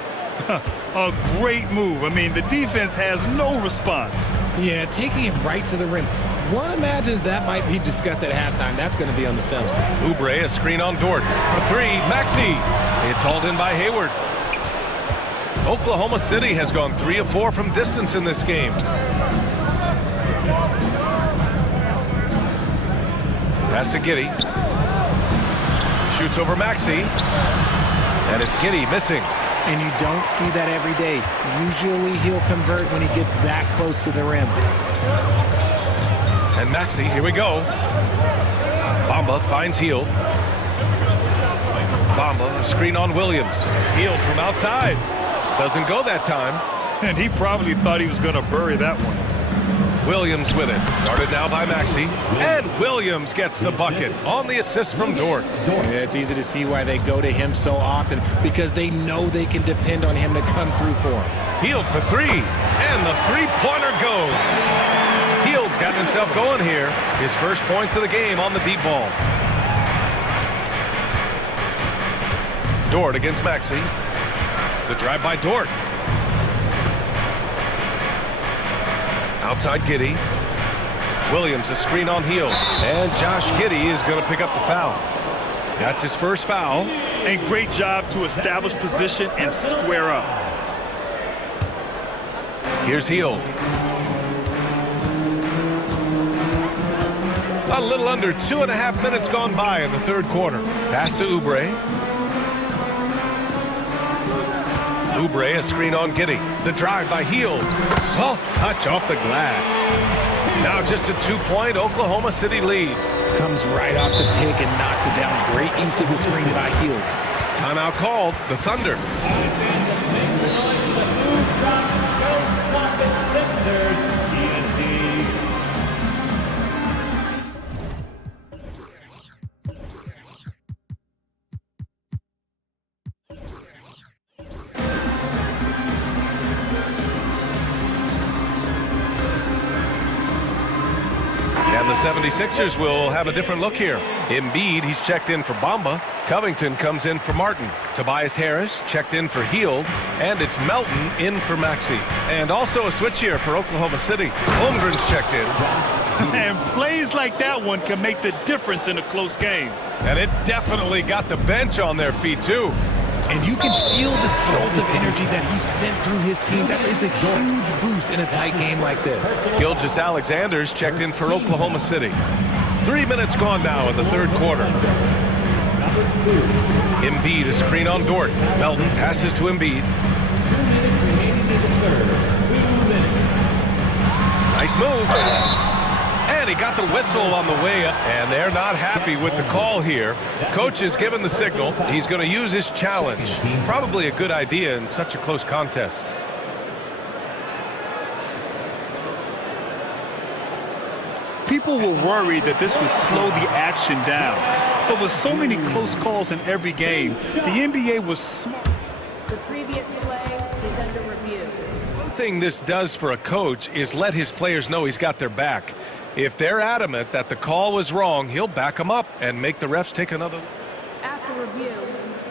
A great move. I mean, the defense has no response. Yeah, taking it right to the rim. One imagines that might be discussed at halftime. That's going to be on the film. Oubre, a screen on Dort. For three, Maxey. It's hauled in by Hayward. Oklahoma City has gone 3 of 4 from distance in this game. Pass to Giddey. Shoots over Maxey. And it's Giddey missing. And you don't see that every day. Usually he'll convert when he gets that close to the rim. And Maxey, here we go. Bamba finds Hield. Bamba, a screen on Williams. Hield from outside. Doesn't go that time. And he probably thought he was going to bury that one. Williams with it. Guarded now by Maxey. And Williams gets the bucket on the assist from Dort. Yeah, it's easy to see why they go to him so often, because they know they can depend on him to come through for him. Hield for three. And the three-pointer goes. Hield's got himself going here. His first points of the game on the deep ball. Dort against Maxey. The drive by Dort. Outside Giddey. Williams, a screen on Hield. And Josh Giddey is going to pick up the foul. That's his first foul. And great job to establish position and square up. Here's Hield. A little under 2.5 minutes gone by in the third quarter. Pass to Oubre. Oubre, a screen on Giddey. The drive by Hield. Soft touch off the glass. Now just a 2-point Oklahoma City lead. Comes right off the pick and knocks it down. Great use of the screen by Hield. Timeout called. The Thunder. And the 76ers will have a different look here. Embiid, he's checked in for Bamba. Covington comes in for Martin. Tobias Harris checked in for Hield. And it's Melton in for Maxey. And also a switch here for Oklahoma City. Holmgren's checked in. And plays like that one can make the difference in a close game. And it definitely got the bench on their feet, too. And you can feel the jolt of energy that he sent through his team. That is a huge boost in a tight game like this. Gilgeous-Alexander's checked in for Oklahoma City. 3 minutes gone now in the third quarter. Embiid, a screen on Dort. Melton passes to Embiid. Nice move. And he got the whistle on the way up. And they're not happy with the call here. Coach has given the signal. He's going to use his challenge. Probably a good idea in such a close contest. People were worried that this would slow the action down. But with so many close calls in every game, the NBA was... The previous play is under review. One thing this does for a coach is let his players know he's got their back. If they're adamant that the call was wrong, he'll back them up and make the refs take another. After review,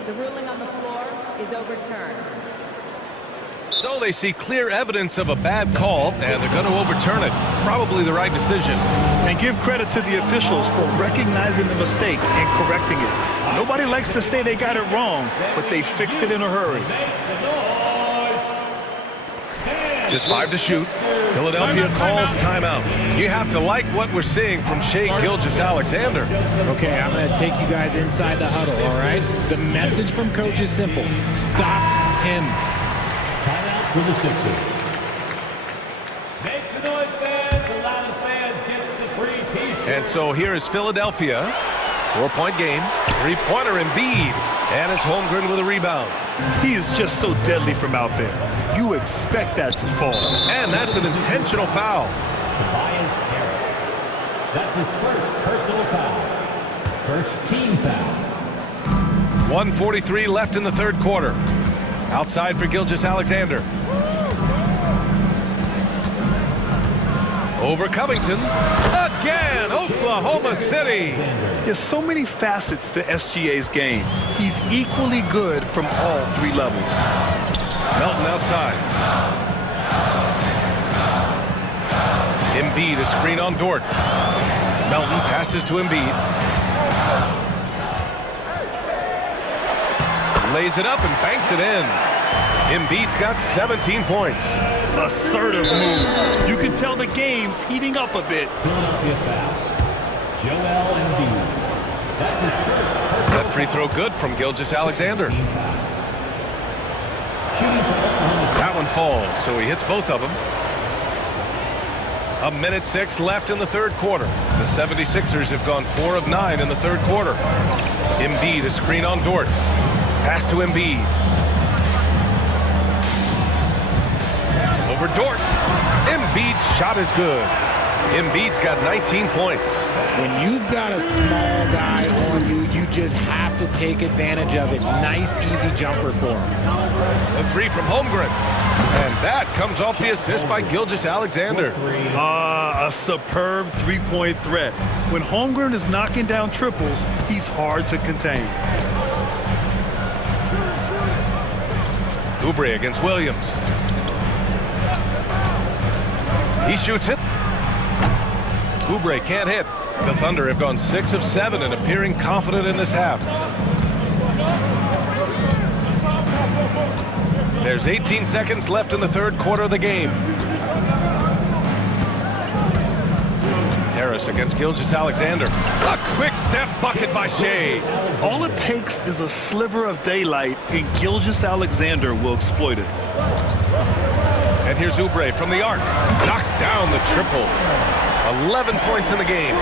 the ruling on the floor is overturned. So they see clear evidence of a bad call, and they're going to overturn it. Probably the right decision. And give credit to the officials for recognizing the mistake and correcting it. Nobody likes to say they got it wrong, but they fixed it in a hurry. Just 5 to shoot. Philadelphia calls timeout. You have to like what we're seeing from Shai Gilgeous-Alexander. Okay, I'm going to take you guys inside the huddle, all right? The message from coach is simple. Stop him. Timeout for the Sixers. Make some noise, fans. The loudest fans gets the free T-shirt. And so here is Philadelphia. 4-point game. 3-pointer Embiid. And it's Holmgren with a rebound. He is just so deadly from out there. You expect that to fall. And that's an intentional foul. Tobias Harris. That's his first personal foul. First team foul. 1:43 left in the third quarter. Outside for Gilgeous-Alexander. Over Covington. Again, Oklahoma City. There's so many facets to SGA's game. He's equally good from all 3 levels. Melton outside. Embiid, a screen on Dort. Melton passes to Embiid. Lays it up and banks it in. Embiid's got 17 points. Assertive move. You can tell the game's heating up a bit. Philadelphia foul. Joel Embiid. That's his first personal That free throw good from Gilgeous-Alexander. That one falls, so he hits both of them. 1:06 left in the third quarter. The 76ers have gone 4 of 9 in the third quarter. Embiid, a screen on Dort. Pass to Embiid. Over Dort. Embiid's shot is good. Embiid's got 19 points. When you've got a small guy on you, you just have to take advantage of it. Nice, easy jumper for him. The 3 from Holmgren. And that comes off the assist by Gilgeous-Alexander. A superb 3-point threat. When Holmgren is knocking down triples, he's hard to contain. Oubre against Williams. He shoots it. Oubre can't hit. The Thunder have gone 6 of 7 and appearing confident in this half. There's 18 seconds left in the third quarter of the game. Harris against Gilgeous-Alexander. A quick step bucket by Shai. All it takes is a sliver of daylight, and Gilgeous-Alexander will exploit it. And here's Oubre from the arc. Knocks down the triple. 11 points in the game.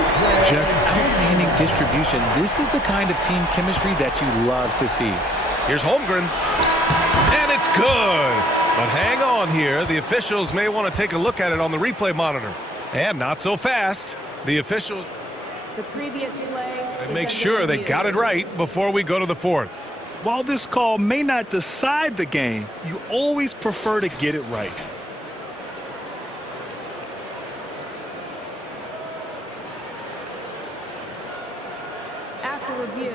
Just outstanding distribution. This is the kind of team chemistry that you love to see. Here's Holmgren. And it's good. But hang on here. The officials may want to take a look at it on the replay monitor. And not so fast. The officials The previous play. and make sure they got it right before we go to the fourth. While this call may not decide the game, you always prefer to get it right. After review,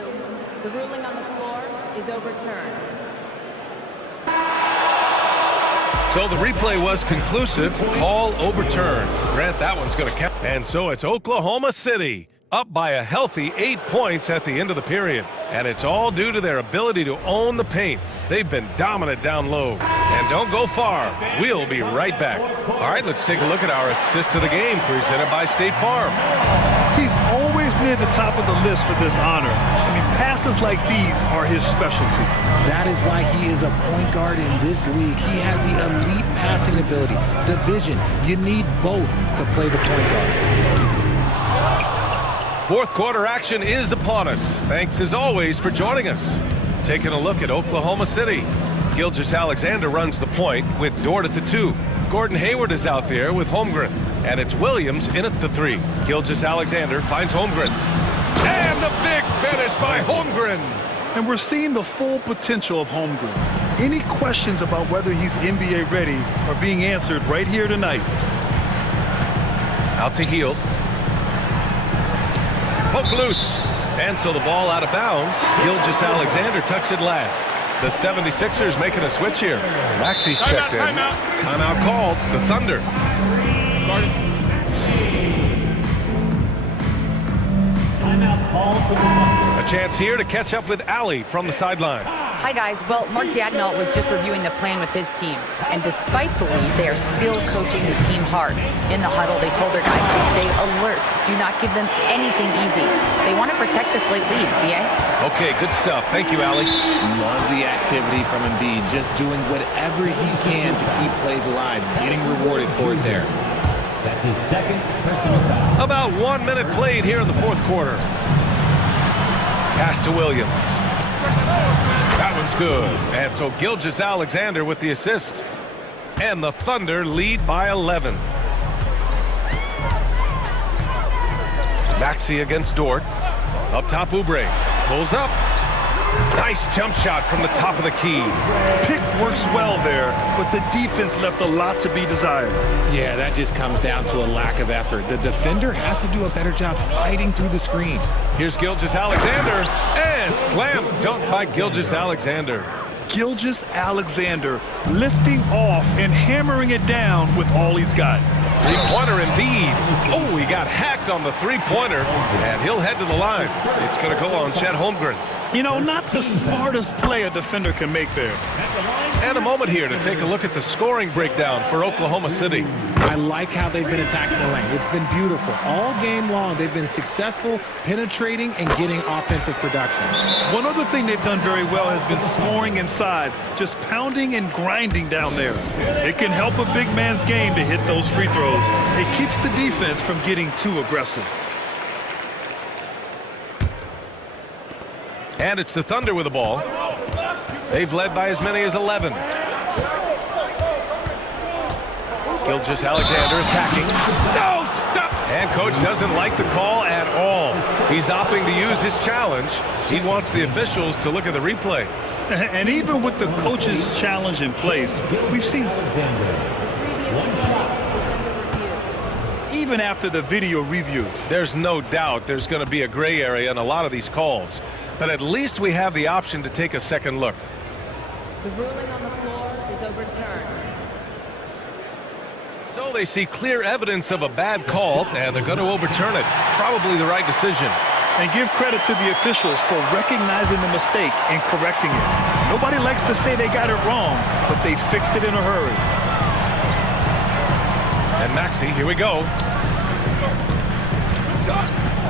the ruling on the floor is overturned. So the replay was conclusive. Call overturned. Grant, that one's going to count. And so it's Oklahoma City up by a healthy 8 points at the end of the period. And it's all due to their ability to own the paint. They've been dominant down low. And don't go far. We'll be right back. All right, let's take a look at our assist of the game presented by State Farm. He's always near the top of the list for this honor. I mean, passes like these are his specialty. That is why he is a point guard in this league. He has the elite passing ability, the vision. You need both to play the point guard. Fourth quarter action is upon us. Thanks as always for joining us. Taking a look at Oklahoma City. Gilgeous-Alexander runs the point with Dort at the 2. Gordon Hayward is out there with Holmgren. And it's Williams in at the 3. Gilgeous-Alexander finds Holmgren. And the big finish by Holmgren. And we're seeing the full potential of Holmgren. Any questions about whether he's NBA ready are being answered right here tonight. Out to Hield. Poke loose. And so the ball out of bounds. Gilgeous-Alexander tucks it last. The 76ers making a switch here. Maxi's checked in. Timeout called. The Thunder. Timeout called for the Thunder. A chance here to catch up with Allie from the sideline. Hi, guys. Well, Mark Dagnall was just reviewing the plan with his team. And despite the lead, they are still coaching his team hard. In the huddle, they told their guys to stay alert. Do not give them anything easy. They want to protect this late lead, BA. Okay, good stuff. Thank you, Allie. Love the activity from Embiid, just doing whatever he can to keep plays alive, getting rewarded for it there. That's his second personal foul. About 1 minute played here in the fourth quarter. Pass to Williams. That one's good. And so Gilgeous-Alexander with the assist. And the Thunder lead by 11. Maxey against Dort. Up top, Oubre. Pulls up. Nice jump shot from the top of the key. Pick works well there, but the defense left a lot to be desired. Yeah, that just comes down to a lack of effort. The defender has to do a better job fighting through the screen. Here's Gilgeous-Alexander, and slam dunk by Gilgeous-Alexander. Gilgeous-Alexander lifting off and hammering it down with all he's got. Three-pointer Embiid. Oh, he got hacked on the three-pointer, and he'll head to the line. It's going to go on Chet Holmgren. You know, not the smartest play a defender can make there. And a moment here to take a look at the scoring breakdown for Oklahoma City. I like how they've been attacking the lane. It's been beautiful. All game long, they've been successful penetrating and getting offensive production. One other thing they've done very well has been scoring inside, just pounding and grinding down there. It can help a big man's game to hit those free throws. It keeps the defense from getting too aggressive. And it's the Thunder with the ball. They've led by as many as 11. Gilgeous-Alexander attacking. No, stop! And coach doesn't like the call at all. He's opting to use his challenge. He wants the officials to look at the replay. And even with the coach's challenge in place, we've seen... Even after the video review. There's no doubt there's going to be a gray area in a lot of these calls. But at least we have the option to take a second look. The ruling on the floor is overturned. So they see clear evidence of a bad call, and they're going to overturn it. Probably the right decision. And give credit to the officials for recognizing the mistake and correcting it. Nobody likes to say they got it wrong, but they fixed it in a hurry. And Maxey, here we go.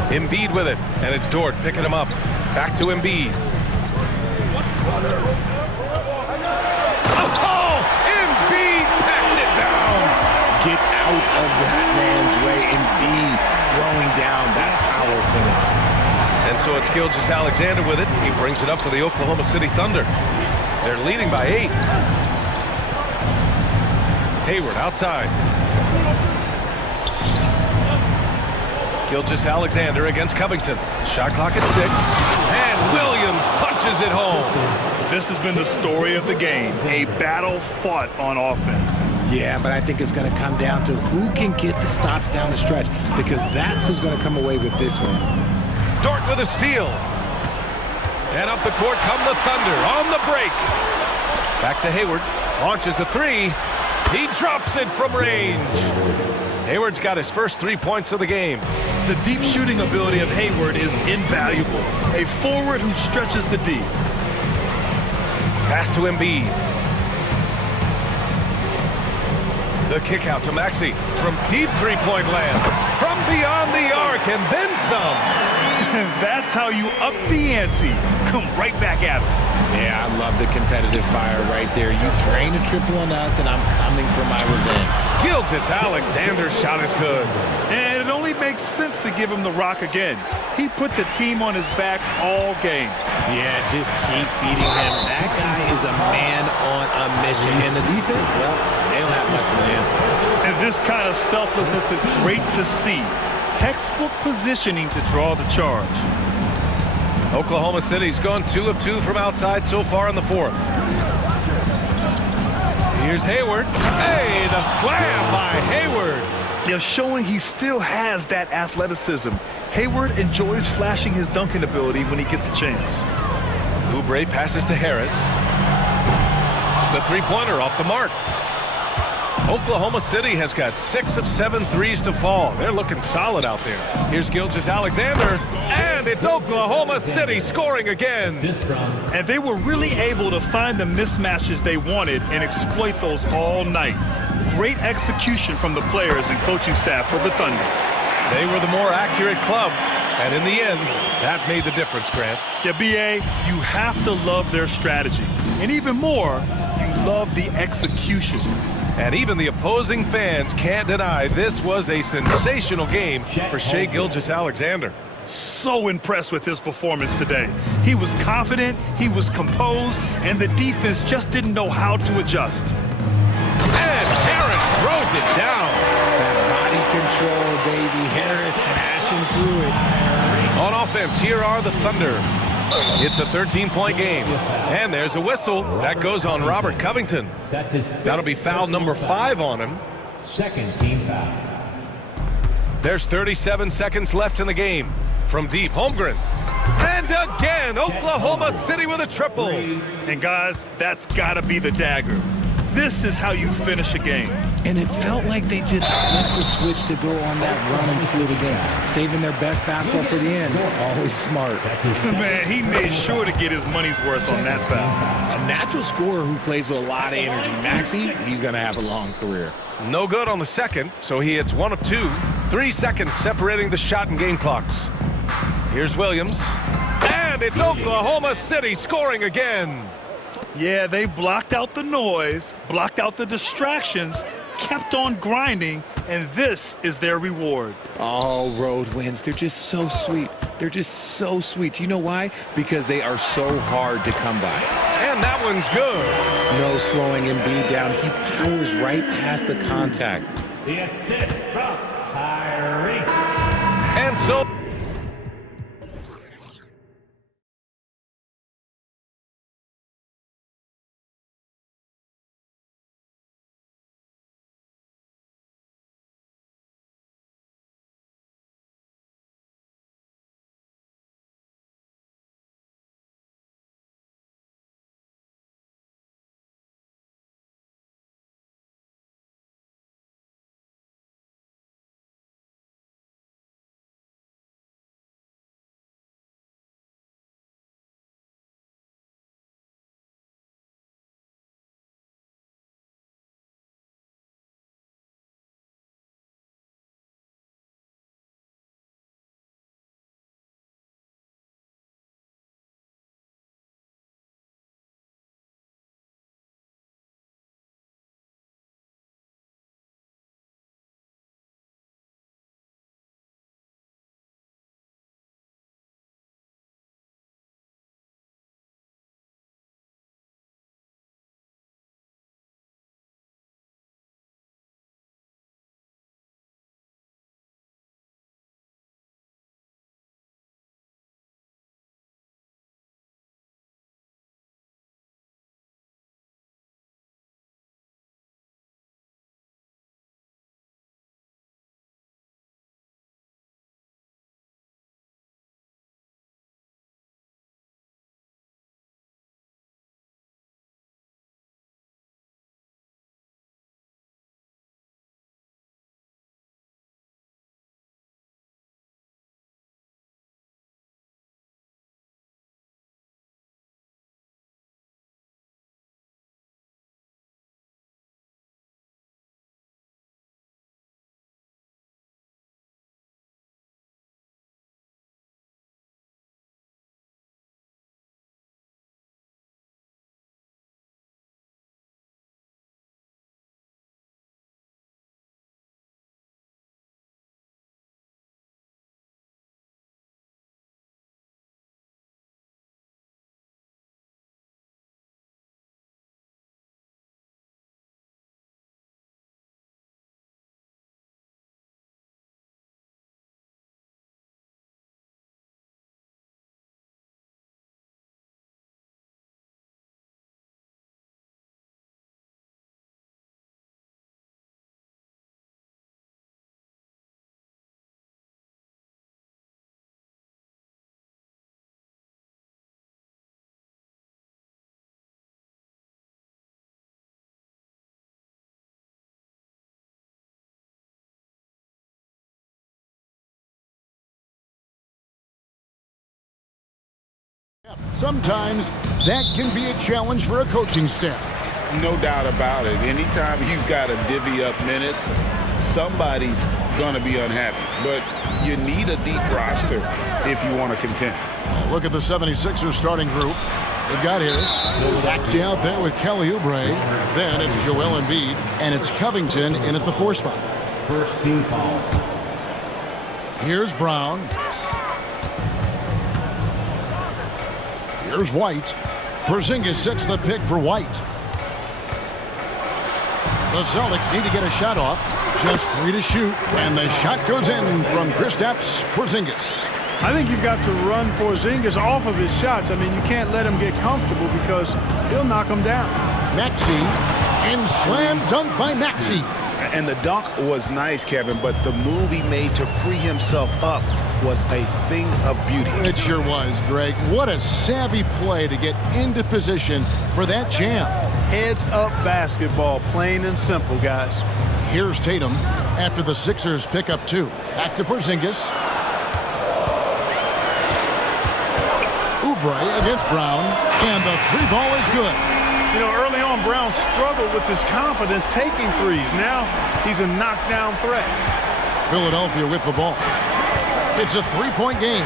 Embiid with it, and it's Dort picking him up. Back to Embiid. Oh! Embiid packs it down! Get out of that man's way. Embiid throwing down that power finish. And so it's Gilgeous-Alexander with it. He brings it up for the Oklahoma City Thunder. They're leading by 8. Hayward outside. Gilgeous-Alexander against Covington. Shot clock at 6. And Williams punches it home. This has been the story of the game. A battle fought on offense. Yeah, but I think it's going to come down to who can get the stops down the stretch, because that's who's going to come away with this one. Dort with a steal. And up the court come the Thunder on the break. Back to Hayward. Launches a 3. He drops it from range. Hayward's got his first 3 points of the game. The deep shooting ability of Hayward is invaluable. A forward who stretches the D. Pass to Embiid. The kick out to Maxey from deep three-point land. From beyond the arc and then some. That's how you up the ante. Come right back at him. Yeah, I love the competitive fire right there. You drain a triple on us, and I'm coming for my revenge. Gilgeous-Alexander's shot is good. And it only makes sense to give him the rock again. He put the team on his back all game. Yeah, just keep feeding him. That guy is a man on a mission. And the defense, well, they don't have much of an answer. And this kind of selflessness is great to see. Textbook positioning to draw the charge. Oklahoma City's gone 2 of 2 from outside so far in the fourth. Here's Hayward. Hey, the slam by Hayward. They're showing he still has that athleticism. Hayward enjoys flashing his dunking ability when he gets a chance. Oubre passes to Harris. The three-pointer off the mark. Oklahoma City has got 6 of 7 threes to fall. They're looking solid out there. Here's Gilgeous-Alexander, and it's Oklahoma City scoring again. And they were really able to find the mismatches they wanted and exploit those all night. Great execution from the players and coaching staff for the Thunder. They were the more accurate club, and in the end, that made the difference, Grant. Yeah, B.A., you have to love their strategy. And even more, you love the execution. And even the opposing fans can't deny this was a sensational game for Shai Gilgeous-Alexander. So impressed with his performance today. He was confident, he was composed, and the defense just didn't know how to adjust. And Harris throws it down. That body control, baby. Harris smashing through it. On offense, here are the Thunder. It's a 13-point game. And there's a whistle. That goes on Robert Covington. That'll be foul number 5 on him. Second team foul. There's 37 seconds left in the game. From deep, Holmgren. And again, Oklahoma City with a triple. And guys, that's gotta be the dagger. This is how you finish a game. And it felt like they just flipped the switch to go on that run and seal the game, saving their best basketball for the end. Always smart. Man, he made sure to get his money's worth on that foul. A natural scorer who plays with a lot of energy. Maxey, he's going to have a long career. No good on the second, so he hits 1 of 2. 3 seconds separating the shot and game clocks. Here's Williams. And it's Oklahoma City scoring again. Yeah, they blocked out the noise, blocked out the distractions, kept on grinding, and this is their reward. Oh, road wins. They're just so sweet. They're just so sweet. You know why? Because they are so hard to come by. And that one's good. No slowing Embiid down. He powers right past the contact. The assist from Tyrese. And so... sometimes that can be a challenge for a coaching staff. No doubt about it. Anytime you've got to divvy up minutes, somebody's going to be unhappy. But you need a deep roster if you want to contend. Look at the 76ers starting group. They've got Harris, Maxey out there with Kelly Oubre. Then it's Joel Embiid, and it's Covington in at the 4 spot. First team foul. Here's Brown. Here's White. Porzingis sets the pick for White. The Celtics need to get a shot off. Just 3 to shoot, and the shot goes in from Kristaps Porzingis. I think you've got to run Porzingis off of his shots. I mean, you can't let him get comfortable because he'll knock him down. Maxey, and slam dunk by Maxey. And the dunk was nice, Kevin, but the move he made to free himself up was a thing of beauty. It sure was, Greg. What a savvy play to get into position for that jam. Heads up basketball, plain and simple, guys. Here's Tatum after the Sixers pick up 2. Back to Porzingis. Oubre against Brown, and the 3 ball is good. You know, early on, Brown struggled with his confidence taking threes. Now he's a knockdown threat. Philadelphia with the ball. It's a 3-point game.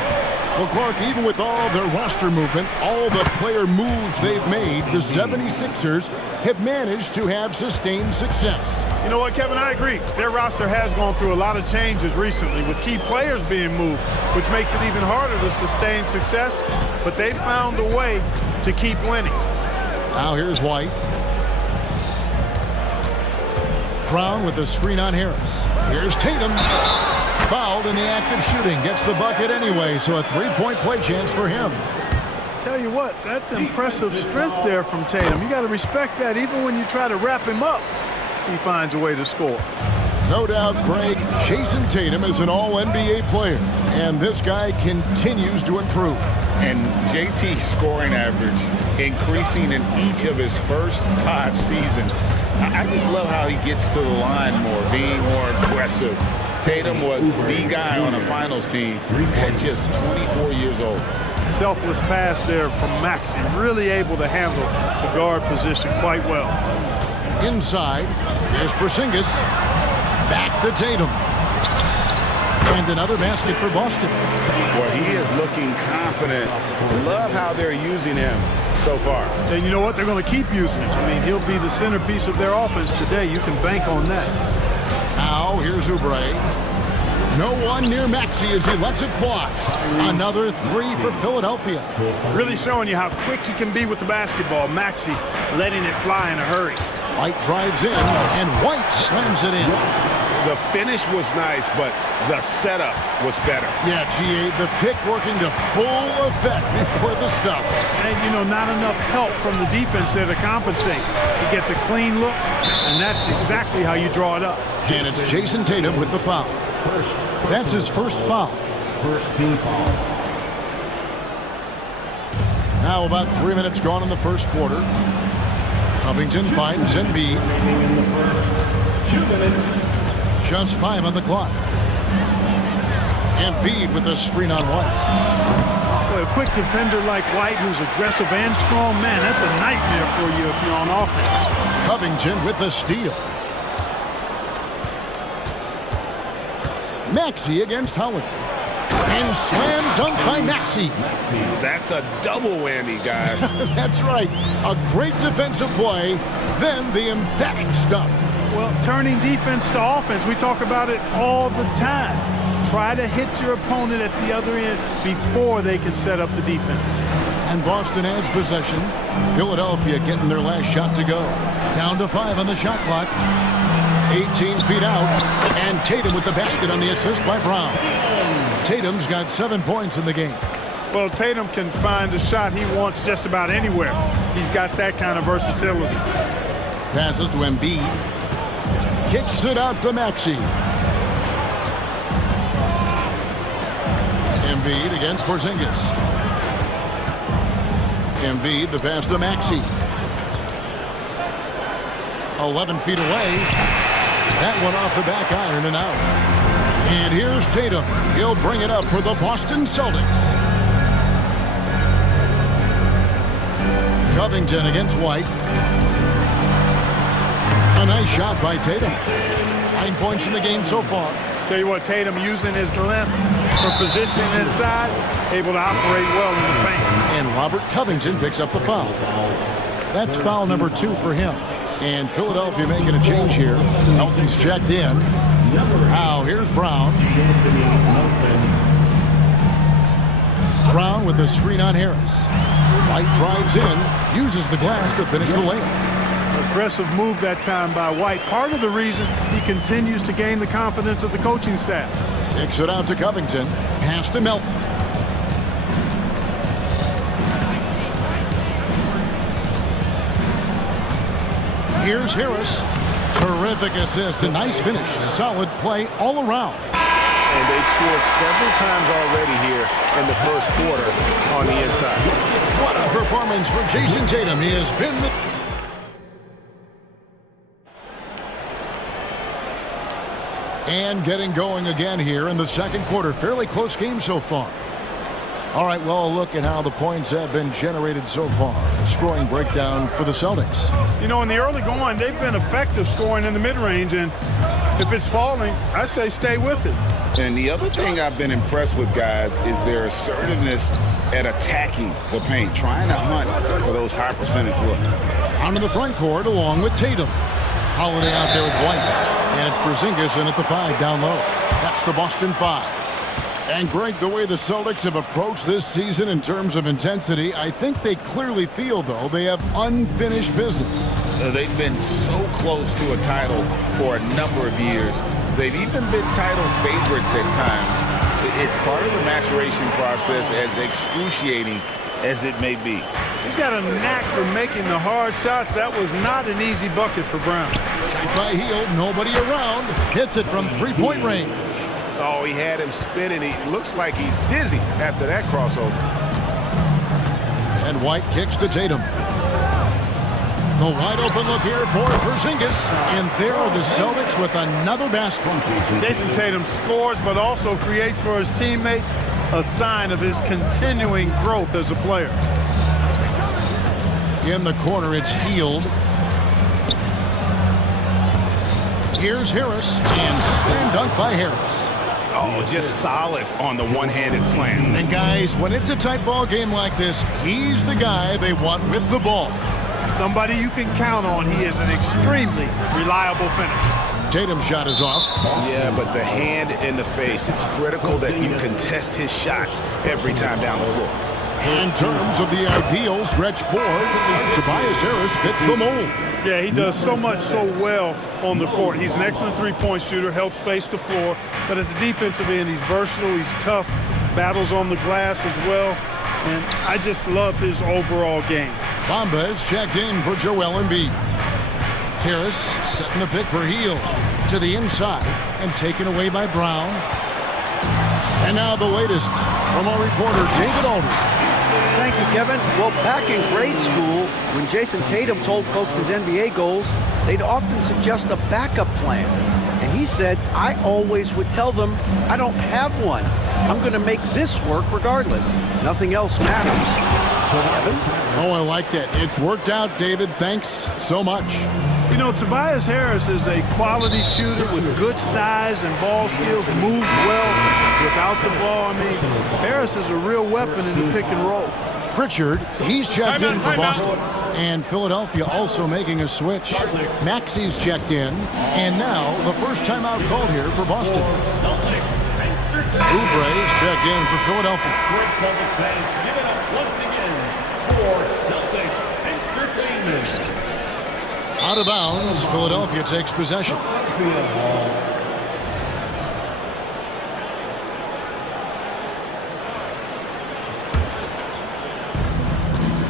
Well, Clark, even with all their roster movement, all the player moves they've made, the 76ers have managed to have sustained success. You know what, Kevin? I agree. Their roster has gone through a lot of changes recently with key players being moved, which makes it even harder to sustain success. But they found a way to keep winning. Now here's White. Brown with the screen on Harris. Here's Tatum. Fouled in the act of shooting. Gets the bucket anyway, so a 3-point play chance for him. Tell you what, that's impressive strength there from Tatum. You got to respect that. Even when you try to wrap him up, he finds a way to score. No doubt, Craig, Jason Tatum is an all-NBA player, and this guy continues to improve. And JT's scoring average increasing in each of his first 5 seasons. I just love how he gets to the line more, being more aggressive. Tatum was the guy on a finals team at just 24 years old. Selfless pass there from Maxey, really able to handle the guard position quite well. Inside, here's Porzingis. Back to Tatum. And another basket for Boston. Well, he is looking confident. Love how they're using him so far. And you know what? They're going to keep using him. I mean, he'll be the centerpiece of their offense today. You can bank on that. Now, here's Oubre. No one near Maxey as he lets it fly. Another 3 for Philadelphia. Really showing you how quick he can be with the basketball. Maxey letting it fly in a hurry. White drives in, and White slams it in. The finish was nice, but the setup was better. Yeah, GA, the pick working to full effect before the stuff. And, you know, not enough help from the defense there to compensate. He gets a clean look, and that's exactly how you draw it up. And it's Jason Tatum with the foul. That's his first foul. First team foul. Now about 3 minutes gone in the first quarter. Covington finds Embiid. In the first 2 minutes. Just 5 on the clock. Embiid with the screen on White. Boy, a quick defender like White who's aggressive and strong, man, that's a nightmare for you if you're on offense. Covington with the steal. Maxey against Holiday. And slam dunk by Maxey. That's a double whammy, guys. That's right. A great defensive play, then the emphatic stuff. Well, turning defense to offense, we talk about it all the time. Try to hit your opponent at the other end before they can set up the defense. And Boston has possession. Philadelphia getting their last shot to go. Down to 5 on the shot clock. 18 feet out. And Tatum with the basket on the assist by Brown. Tatum's got 7 points in the game. Well, Tatum can find a shot he wants just about anywhere. He's got that kind of versatility. Passes to Embiid. Kicks it out to Maxey. Embiid against Porzingis. Embiid, the pass to Maxey. 11 feet away. That one off the back iron and out. And here's Tatum. He'll bring it up for the Boston Celtics. Covington against White. A nice shot by Tatum. 9 points in the game so far. Tell you what, Tatum using his length for positioning inside, able to operate well in the paint. And Robert Covington picks up the foul. That's foul number 2 for him. And Philadelphia making a change here. Elton's checked in. Now here's Brown. Brown with the screen on Harris. White drives in, uses the glass to finish the layup. Aggressive move that time by White. Part of the reason he continues to gain the confidence of the coaching staff. Kicks it out to Covington. Pass to Melton. Here's Harris. Terrific assist. A nice finish. Solid play all around. And they've scored several times already here in the first quarter on the inside. What a performance for Jason Tatum. He has been the... And getting going again here in the second quarter. Fairly close game so far. All right, well, a look at how the points have been generated so far. A scoring breakdown for the Celtics. You know, in the early going, they've been effective scoring in the mid-range, and if it's falling, I say stay with it. And the other thing I've been impressed with, guys, is their assertiveness at attacking the paint, trying to hunt for those high percentage looks. Onto the front court along with Tatum. Holiday out there with White. And it's Porzingis in at the 5 down low. That's the Boston 5. And Greg, the way the Celtics have approached this season in terms of intensity, I think they clearly feel, though, they have unfinished business. They've been so close to a title for a number of years. They've even been title favorites at times. It's part of the maturation process, as excruciating as it may be. He's got a knack for making the hard shots. That was not an easy bucket for Brown. Shot by Hield, nobody around. Hits it from three-point range. Oh, he had him spinning. He looks like he's dizzy after that crossover. And White kicks to Tatum. The wide open look here for Porzingis. And there are the Celtics with another basket. Jason Tatum scores, but also creates for his teammates a sign of his continuing growth as a player. In the corner, it's Hield. Here's Harris, and slam dunk by Harris. Oh, just solid on the one-handed slam. And guys, when it's a tight ball game like this, he's the guy they want with the ball. Somebody you can count on. He is an extremely reliable finisher. Tatum's shot is off. Yeah, but the hand in the face, it's critical that you contest his shots every time down the floor. In terms of the ideal stretch forward, Tobias Harris fits the mold. Yeah, he does so much so well on the court. He's an excellent three-point shooter, helps space the floor. But at the defensive end, he's versatile, he's tough, battles on the glass as well. And I just love his overall game. Bamba is checked in for Joel Embiid. Harris setting the pick for Hield to the inside and taken away by Brown. And now the latest from our reporter, David Aldridge. Thank you, Kevin. Well, back in grade school, when Jason Tatum told folks his NBA goals, they'd often suggest a backup plan. And he said, I always would tell them, I don't have one. I'm going to make this work regardless. Nothing else matters. Kevin? Oh, I like that. It's worked out, David. Thanks so much. You know, Tobias Harris is a quality shooter with good size and ball skills, moves well without the ball. I mean, Harris is a real weapon in the pick and roll. Pritchard, he's checked in for Boston. And Philadelphia also making a switch. Maxey's checked in. And now the first timeout called here for Boston. Oubre's checked in for Philadelphia. Give it up once again for Celtics Entertainment. Out of bounds, Philadelphia takes possession.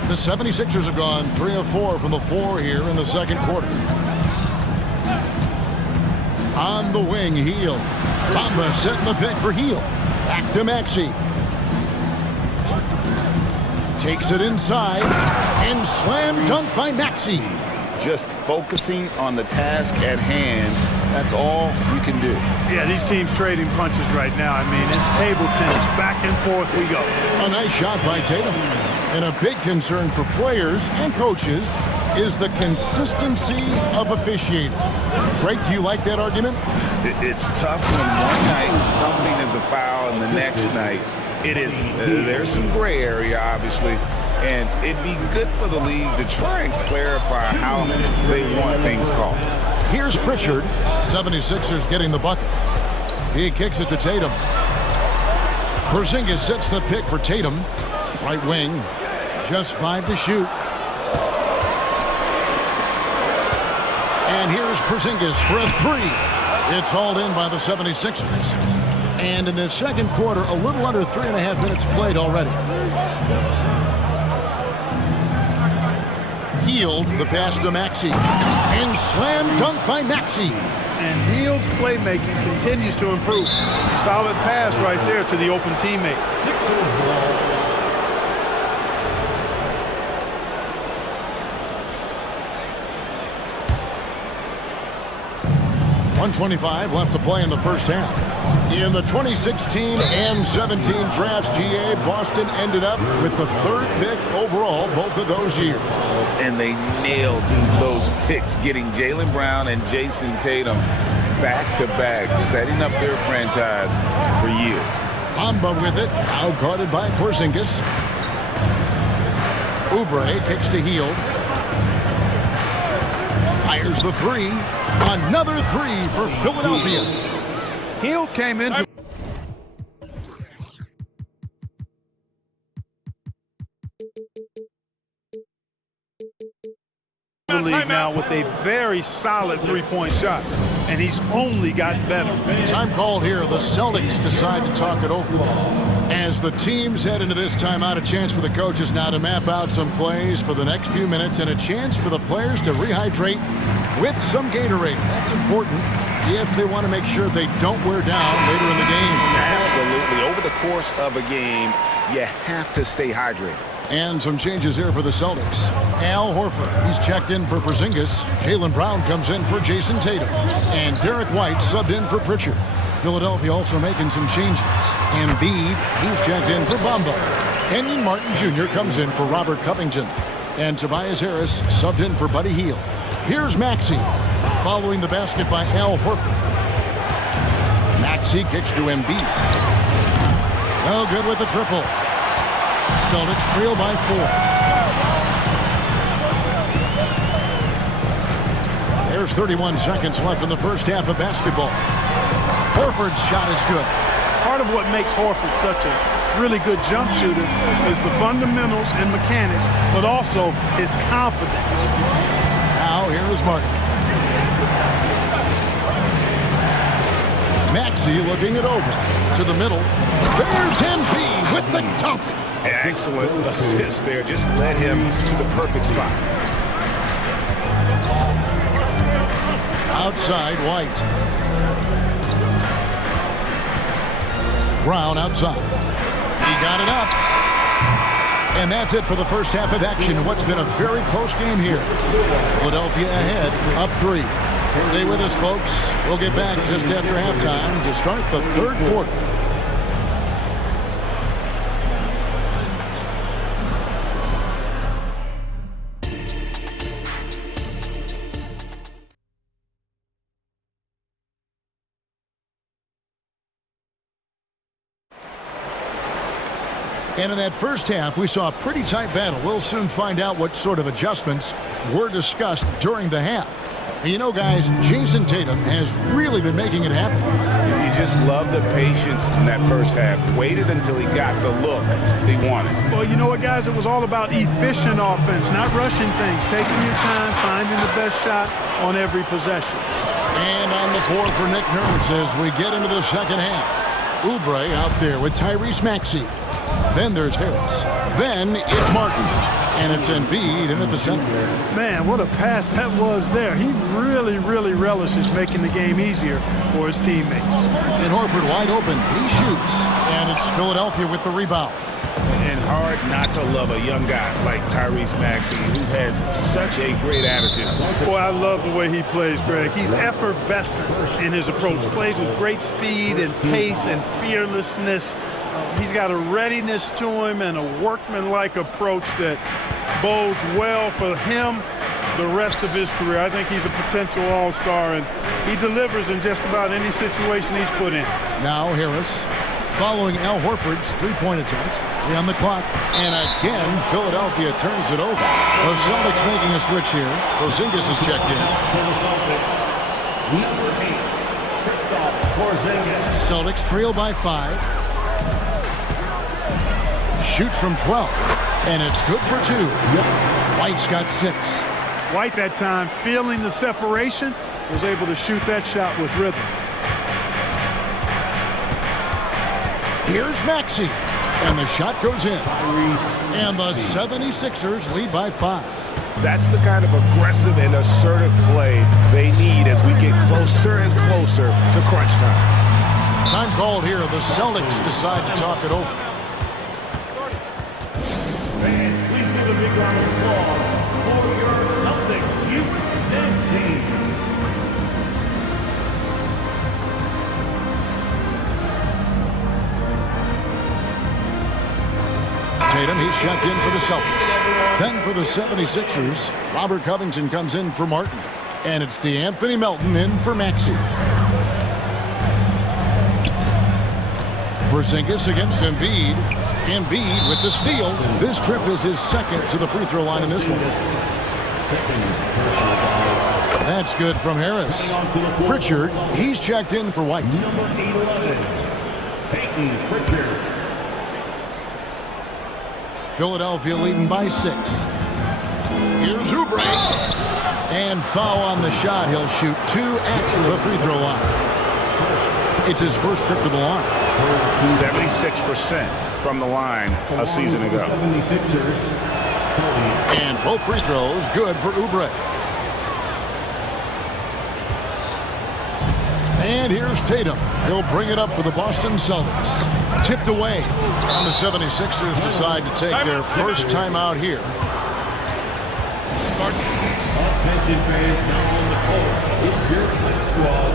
The 76ers have gone 3 of 4 from the floor here in the second quarter. On the wing, Hield. Bamba setting the pick for Hield. Back to Maxey. Takes it inside and slam dunk by Maxey. Just focusing on the task at hand That's all you can do. Yeah, these teams trading punches right now. I mean, it's table tennis. Back and forth we go. A nice shot by Tatum. And a big concern for players and coaches is the consistency of officiating. Greg, do you like that argument? It's tough when one night something is a foul and the next night it isn't. There's some gray area, obviously, and it'd be good for the league to try and clarify how they want things called. Here's Pritchard. 76ers getting the bucket. He kicks it to Tatum. Porzingis sets the pick for Tatum. Right wing. Just 5 to shoot. And here's Porzingis for a 3. It's hauled in by the 76ers. And in the second quarter, a little under 3.5 minutes played already. Healed the pass to Maxey. And slam dunk by Maxey. And Hield's playmaking continues to improve. Solid pass right there to the open teammate. 1:25 left to play in the first half. In the 2016 and 17 drafts, GA, Boston ended up with the 3rd pick overall both of those years. And they nailed those picks, getting Jaylen Brown and Jason Tatum back-to-back, setting up their franchise for years. Bamba with it, now guarded by Porzingis. Oubre kicks to Hield. Fires the 3. Another 3 for Philadelphia. Hield came into the league now with a very solid three-point shot, and he's only gotten better. Time called here. The Celtics decide to talk it over. As the teams head into this timeout, a chance for the coaches now to map out some plays for the next few minutes and a chance for the players to rehydrate with some Gatorade. That's important if they want to make sure they don't wear down later in the game. Absolutely. Over the course of a game, you have to stay hydrated. And some changes here for the Celtics. Al Horford, he's checked in for Porzingis. Jaylen Brown comes in for Jason Tatum. And Derek White subbed in for Pritchard. Philadelphia also making some changes. Embiid, he's checked in for Bamba. Kenyon Martin Jr. comes in for Robert Covington. And Tobias Harris subbed in for Buddy Hield. Here's Maxey, following the basket by Al Horford. Maxey kicks to Embiid. No good with the triple. Celtics trail by 4. There's 31 seconds left in the first half of basketball. Horford's shot is good. Part of what makes Horford such a really good jump shooter is the fundamentals and mechanics, but also his confidence. Now here is Martin. Maxey looking it over to the middle. There's Embiid with the dunk. Excellent assist there. Just led him to the perfect spot. Outside, White. Brown outside. He got it up. And that's it for the first half of action in what's been a very close game here. Philadelphia ahead, up 3. Stay with us, folks. We'll get back just after halftime to start the 3rd quarter. And in that first half, we saw a pretty tight battle. We'll soon find out what sort of adjustments were discussed during the half. And you know, guys, Jason Tatum has really been making it happen. You just love the patience in that first half. Waited until he got the look he wanted. Well, you know what, guys? It was all about efficient offense, not rushing things, taking your time, finding the best shot on every possession. And on the floor for Nick Nurse as we get into the second half. Oubre out there with Tyrese Maxey. Then there's Harris. Then it's Martin. And it's Embiid in at the center. Man, what a pass that was there. He really, really relishes making the game easier for his teammates. And Horford wide open. He shoots. And it's Philadelphia with the rebound. And hard not to love a young guy like Tyrese Maxey, who has such a great attitude. Boy, I love the way he plays, Greg. He's effervescent in his approach. Plays with great speed and pace and fearlessness. He's got a readiness to him and a workmanlike approach that bodes well for him the rest of his career. I think he's a potential all-star, and he delivers in just about any situation he's put in. Now Harris, following Al Horford's three-point attempt, on the clock, and again, Philadelphia turns it over. The Celtics making a switch here. Porzingis is checked in. Celtics trail by 5. Shoots from 12, and it's good for 2. White's got 6. White that time, feeling the separation, was able to shoot that shot with rhythm. Here's Maxey, and the shot goes in. And the 76ers lead by 5. That's the kind of aggressive and assertive play they need as we get closer and closer to crunch time. Time called here. The Celtics decide to talk it over. Fans, please give a big round of applause for your Celtics youth team. Tatum, he's checked in for the Celtics. Then for the 76ers, Robert Covington comes in for Martin. And it's DeAnthony Melton in for Maxey. Porzingis against Embiid. Embiid with the steal. This trip is his second to the free throw line in this one. That's good from Harris. Pritchard, he's checked in for White. Number 11, Peyton Pritchard. Philadelphia leading by 6. Here's Oubre. And foul on the shot. He'll shoot 2 at the free throw line. It's his first trip to the line. 76% from the line a season ago. And both free throws good for Oubre. And here's Tatum. He'll bring it up for the Boston Celtics. Tipped away. And the 76ers decide to take their first timeout here. Attention fans, now on the court. It's your high squad.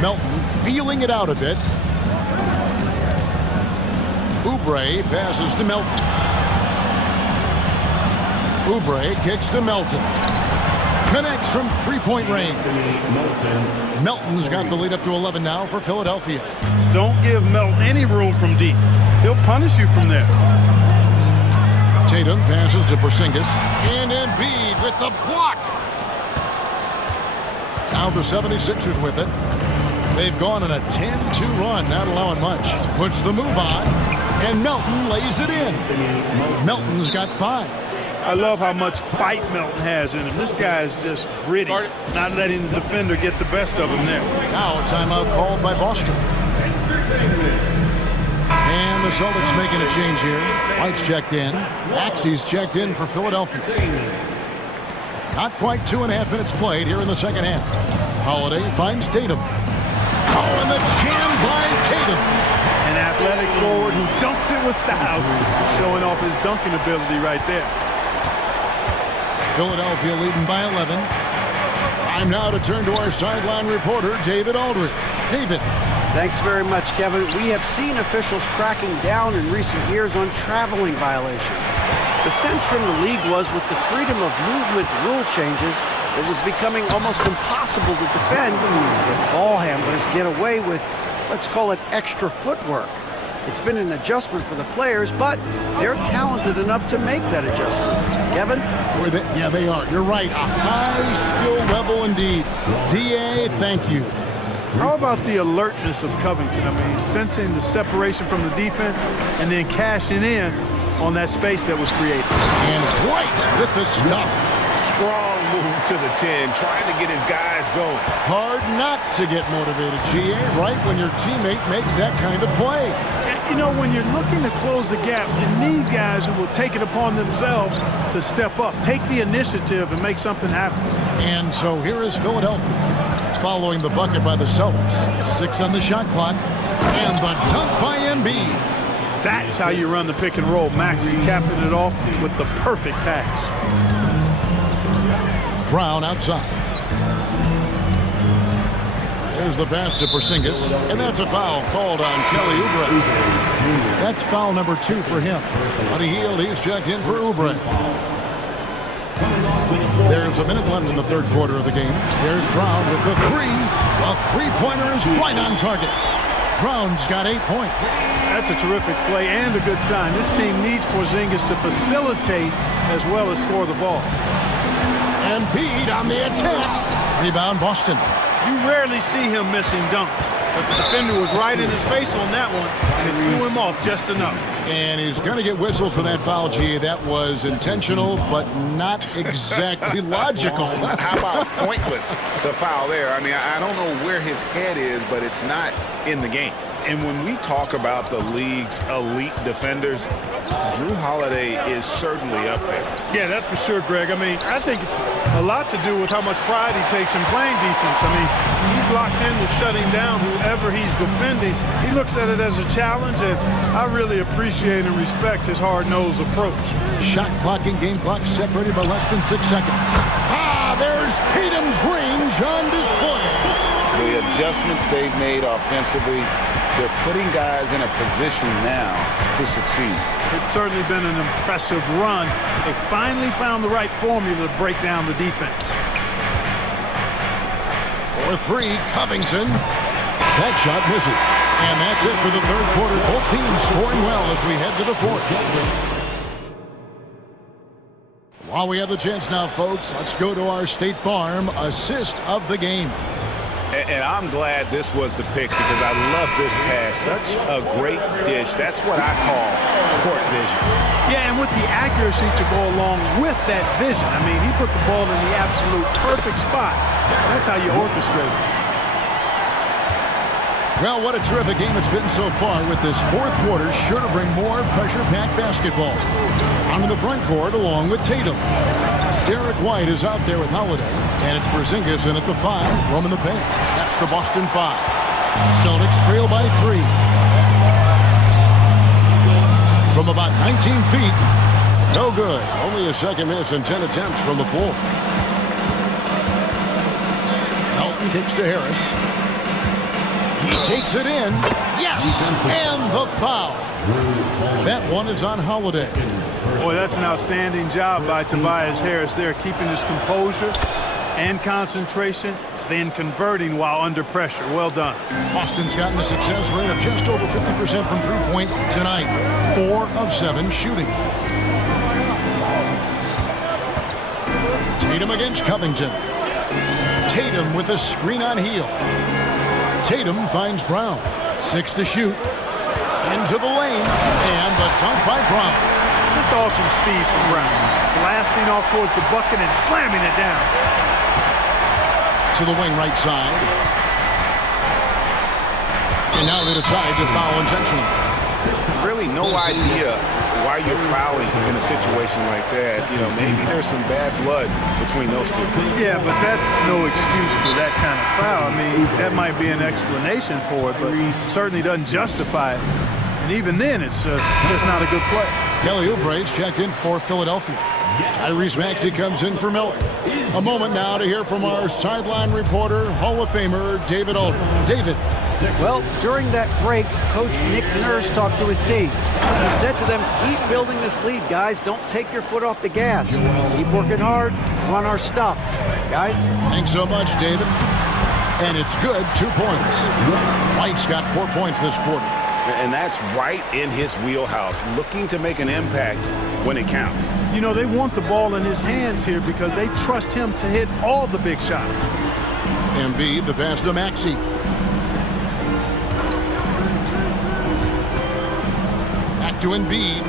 Melton feeling it out a bit. Oubre passes to Melton. Oubre kicks to Melton. Connects from three-point range. Melton's got the lead up to 11 now for Philadelphia. Don't give Melton any room from deep. He'll punish you from there. Tatum passes to Porzingis. And Embiid with the block. Now the 76ers with it. They've gone on a 10-2 run, not allowing much. Puts the move on, and Melton lays it in. Melton's got 5. I love how much fight Melton has in him. This guy is just gritty, not letting the defender get the best of him there. Now a timeout called by Boston. And the Celtics making a change here. White's checked in. Maxey's checked in for Philadelphia. Not quite 2.5 minutes played here in the second half. Holiday finds Tatum. Oh, and the jam by Tatum. An athletic forward who dunks it with style. Showing off his dunking ability right there. Philadelphia leading by 11. Time now to turn to our sideline reporter, David Aldridge. David. Thanks very much, Kevin. We have seen officials cracking down in recent years on traveling violations. The sense from the league was with the freedom of movement rule changes, it was becoming almost impossible to defend if ball handlers get away with, let's call it, extra footwork. It's been an adjustment for the players, but they're talented enough to make that adjustment. Kevin? Yeah, they are. You're right. A high skill level indeed. DA, thank you. How about the alertness of Covington? I mean, sensing the separation from the defense and then cashing in on that space that was created. And White with the stuff. Strong move to the 10, trying to get his guys going. Hard not to get motivated, GA, right when your teammate makes that kind of play. You know, when you're looking to close the gap, you need guys who will take it upon themselves to step up, take the initiative, and make something happen. And so here is Philadelphia following the bucket by the Celtics. 6 on the shot clock. And the dunk by Embiid. That's how you run the pick and roll. Maxey capping it off with the perfect pass. Brown outside. There's the pass to Porzingis, and that's a foul called on Kelly Oubre. That's foul number 2 for him. On a heel, he's checked in for Oubre. There's a minute left in the third quarter of the game. There's Brown with the 3. A three-pointer is right on target. Brown's got 8 points. That's a terrific play and a good sign. This team needs Porzingis to facilitate as well as score the ball. Embiid on the attack. Rebound, Boston. You rarely see him missing dunk, but the defender was right in his face on that one and threw him off just enough. And he's going to get whistled for that foul, G. That was intentional, but not exactly logical. How about pointless to foul there? I mean, I don't know where his head is, but it's not in the game. And when we talk about the league's elite defenders, Drew Holiday is certainly up there. Yeah, that's for sure, Greg. I mean, I think it's a lot to do with how much pride he takes in playing defense. I mean, he's locked into shutting down whoever he's defending. He looks at it as a challenge, and I really appreciate and respect his hard-nosed approach. Shot clock and game clock separated by less than 6 seconds. There's Tatum's range on display. The adjustments they've made offensively, they're putting guys in a position now to succeed. It's certainly been an impressive run. They finally found the right formula to break down the defense. For 3, Covington. That shot misses. And that's it for the third quarter. Both teams scoring well as we head to the fourth. While we have the chance now, folks, let's go to our State Farm assist of the game. And I'm glad this was the pick because I love this pass. Such a great dish. That's what I call court vision. Yeah, and with the accuracy to go along with that vision. I mean, he put the ball in the absolute perfect spot. That's how you orchestrate it. Well, what a terrific game it's been so far with this fourth quarter. Sure to bring more pressure-packed basketball. Onto the front court along with Tatum. Derek White is out there with Holiday, and it's Porzingis in at the 5, roaming the paint. That's the Boston 5. Celtics trail by 3. From about 19 feet, no good. Only a second miss and 10 attempts from the floor. Melton kicks to Harris. He takes it in. Yes, and the foul. That one is on Holiday. Boy, that's an outstanding job by Tobias Harris there, keeping his composure and concentration, then converting while under pressure. Well done. Boston's gotten a success rate of just over 50% from three-point tonight. 4 of 7 shooting. Tatum against Covington. Tatum with a screen on heel. Tatum finds Brown. 6 to shoot. Into the lane. And the dunk by Brown. Just awesome speed from Brown. Blasting off towards the bucket and slamming it down. To the wing right side. And now they decide to foul intentionally. Really no idea why you're fouling in a situation like that. You know, maybe there's some bad blood between those two. Yeah, but that's no excuse for that kind of foul. I mean, that might be an explanation for it, but he certainly doesn't justify it. And even then, it's just not a good play. Kelly Oubre's checked in for Philadelphia. Tyrese Maxey comes in for Milton. A moment now to hear from our sideline reporter, Hall of Famer David Aldridge. David. Well, during that break, Coach Nick Nurse talked to his team. He said to them, keep building this lead, guys. Don't take your foot off the gas. Keep working hard. Run our stuff. Guys? Thanks so much, David. And it's good, 2 points. White's got 4 points this quarter. And that's right in his wheelhouse, looking to make an impact when it counts. You know, they want the ball in his hands here because they trust him to hit all the big shots. Embiid, the pass to Maxey. Back to Embiid.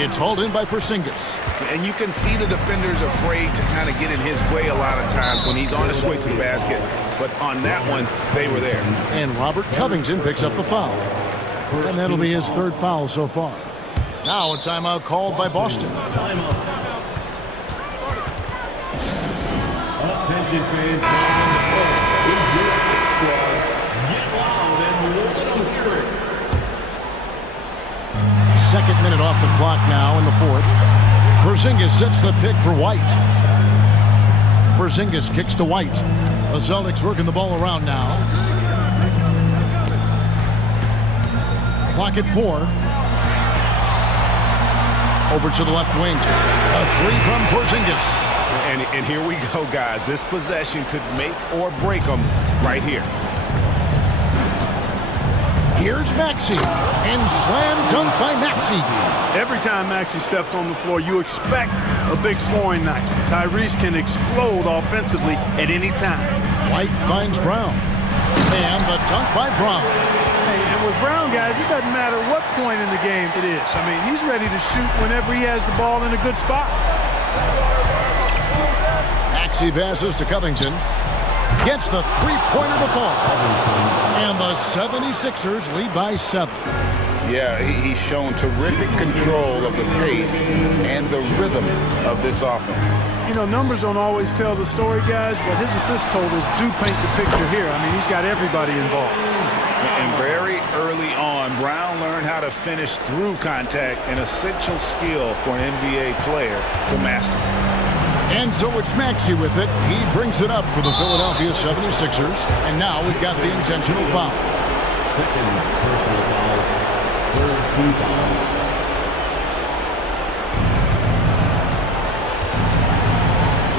It's hauled in by Porzingis. And you can see the defenders afraid to kind of get in his way a lot of times when he's on his way to the basket. But on that one, they were there. And Robert Covington picks up the foul. And that'll be his third foul so far. Now a timeout called by Boston. Attention fans, get loud and let them hear it. Second minute off the clock now in the fourth. Porzingis sets the pick for White. Porzingis kicks to White. The Celtics working the ball around now. Clock at 4. Over to the left wing. A three from Porzingis. And here we go, guys. This possession could make or break them right here. Here's Maxey. And slam dunk by Maxey. Every time Maxey steps on the floor, you expect a big scoring night. Tyrese can explode offensively at any time. White finds Brown. And the dunk by Brown. Hey, and with Brown, guys, it doesn't matter what point in the game it is. I mean, he's ready to shoot whenever he has the ball in a good spot. Maxey passes to Covington. Gets the three-pointer to fall. And the 76ers lead by 7. Yeah, he's shown terrific control of the pace and the rhythm of this offense. You know, numbers don't always tell the story, guys, but his assist totals do paint the picture here. I mean, he's got everybody involved. And very early on, Brown learned how to finish through contact, an essential skill for an NBA player to master. And so it's Maxey with it. He brings it up for the Philadelphia 76ers. And now we've got the intentional foul. Second personal foul. Third team foul.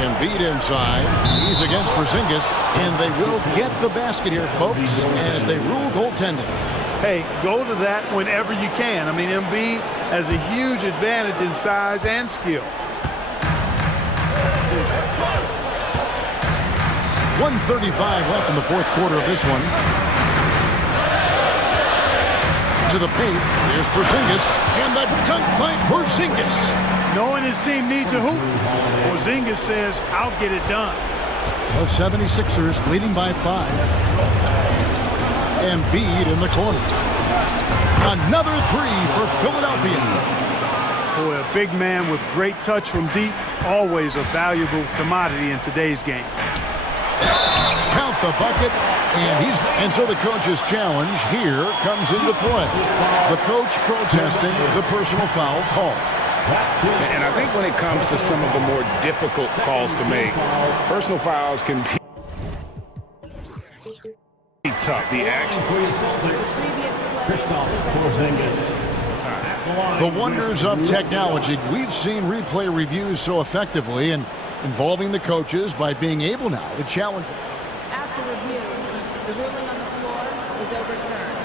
Embiid inside. He's against Porzingis. And they will get the basket here, folks, as they rule goaltending. Hey, go to that whenever you can. I mean, Embiid has a huge advantage in size and skill. 1:35 left in the fourth quarter of this one. To the paint. Here's Porzingis. And the dunk by Porzingis. Knowing his team needs a hoop, Porzingis says, I'll get it done. The 76ers leading by 5. Embiid in the corner. Another three for Philadelphia. Boy, a big man with great touch from deep, always a valuable commodity in today's game. Count the bucket, and so the coach's challenge here comes into play. The coach protesting the personal foul call. And I think when it comes to some of the more difficult calls to make, personal fouls can be tough. The action. The wonders of technology. We've seen replay reviews so effectively and involving the coaches by being able now to challenge them. After review, the ruling on the floor is overturned.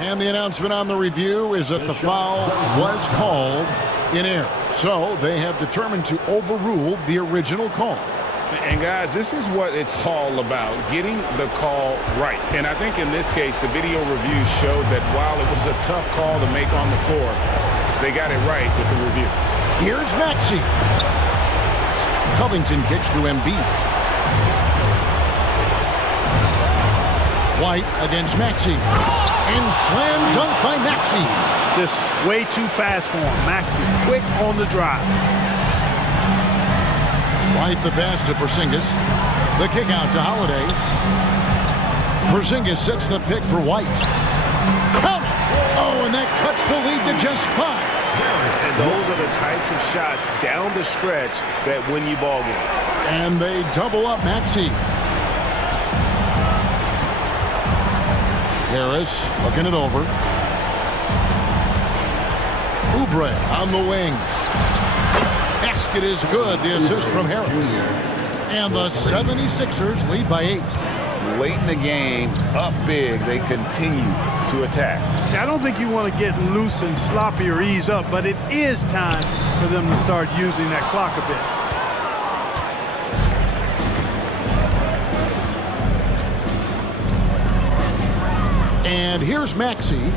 And the announcement on the review is that the foul was called in error. So they have determined to overrule the original call. And guys, this is what it's all about, getting the call right. And I think in this case, the video review showed that while it was a tough call to make on the floor, they got it right with the review. Here's Maxey. Covington kicks to Embiid. White against Maxey. And slam dunk by Maxey. Just way too fast for him. Maxey quick on the drive. White the pass to Porzingis. The kick out to Holiday. Porzingis sets the pick for White. Count it! Oh, and that cuts the lead to just 5. And those are the types of shots down the stretch that win you ball games. And they double up Maxey. Harris looking it over. Oubre on the wing. Basket is good. The assist from Harris. And the 76ers lead by 8. Late in the game, up big, they continue to attack. I don't think you want to get loose and sloppy or ease up, but it is time for them to start using that clock a bit. And here's Maxey.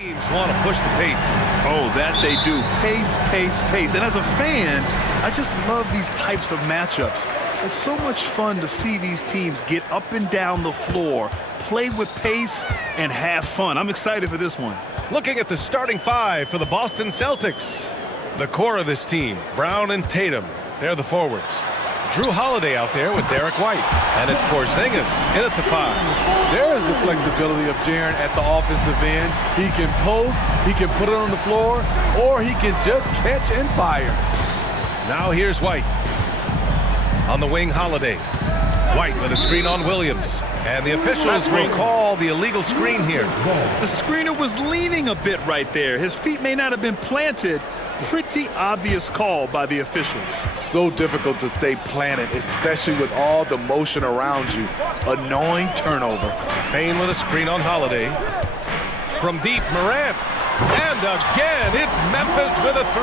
Teams want to push the pace. Oh, that they do. Pace, pace, pace. And as a fan, I just love these types of matchups. It's so much fun to see these teams get up and down the floor, play with pace, and have fun. I'm excited for this one. Looking at the starting five for the Boston Celtics. The core of this team, Brown and Tatum, they're the forwards. Drew Holiday out there with Derek White. And it's Porzingis in at the 5. There's the flexibility of Jaren at the offensive end. He can post, he can put it on the floor, or he can just catch and fire. Now here's White. On the wing, Holiday. White with a screen on Williams. And the officials will call the illegal screen here. The screener was leaning a bit right there. His feet may not have been planted. Pretty obvious call by the officials. So difficult to stay planted, especially with all the motion around you. Annoying turnover. Payne with a screen on Holiday. From deep, Morant. And again, it's Memphis with a 3.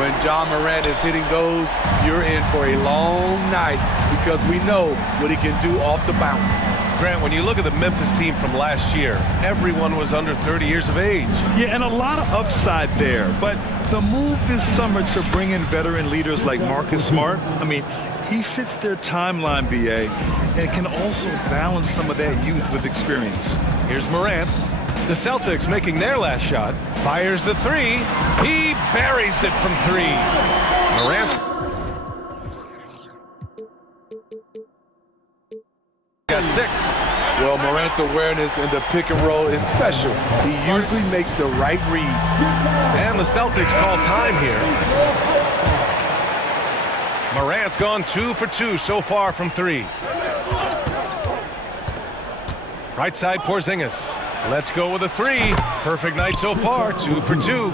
When John Morant is hitting those, you're in for a long night because we know what he can do off the bounce. Grant, when you look at the Memphis team from last year, everyone was under 30 years of age. Yeah, and a lot of upside there. But the move this summer to bring in veteran leaders like Marcus Smart, I mean, he fits their timeline, BA, and can also balance some of that youth with experience. Here's Morant. The Celtics making their last shot. Fires the 3. He buries it from 3. Morant's got 6. Well, Morant's awareness in the pick and roll is special. He usually makes the right reads. And the Celtics call time here. Morant's gone 2 for 2 so far from 3. Right side, Porzingis. Let's go with a 3. Perfect night so far, 2 for 2.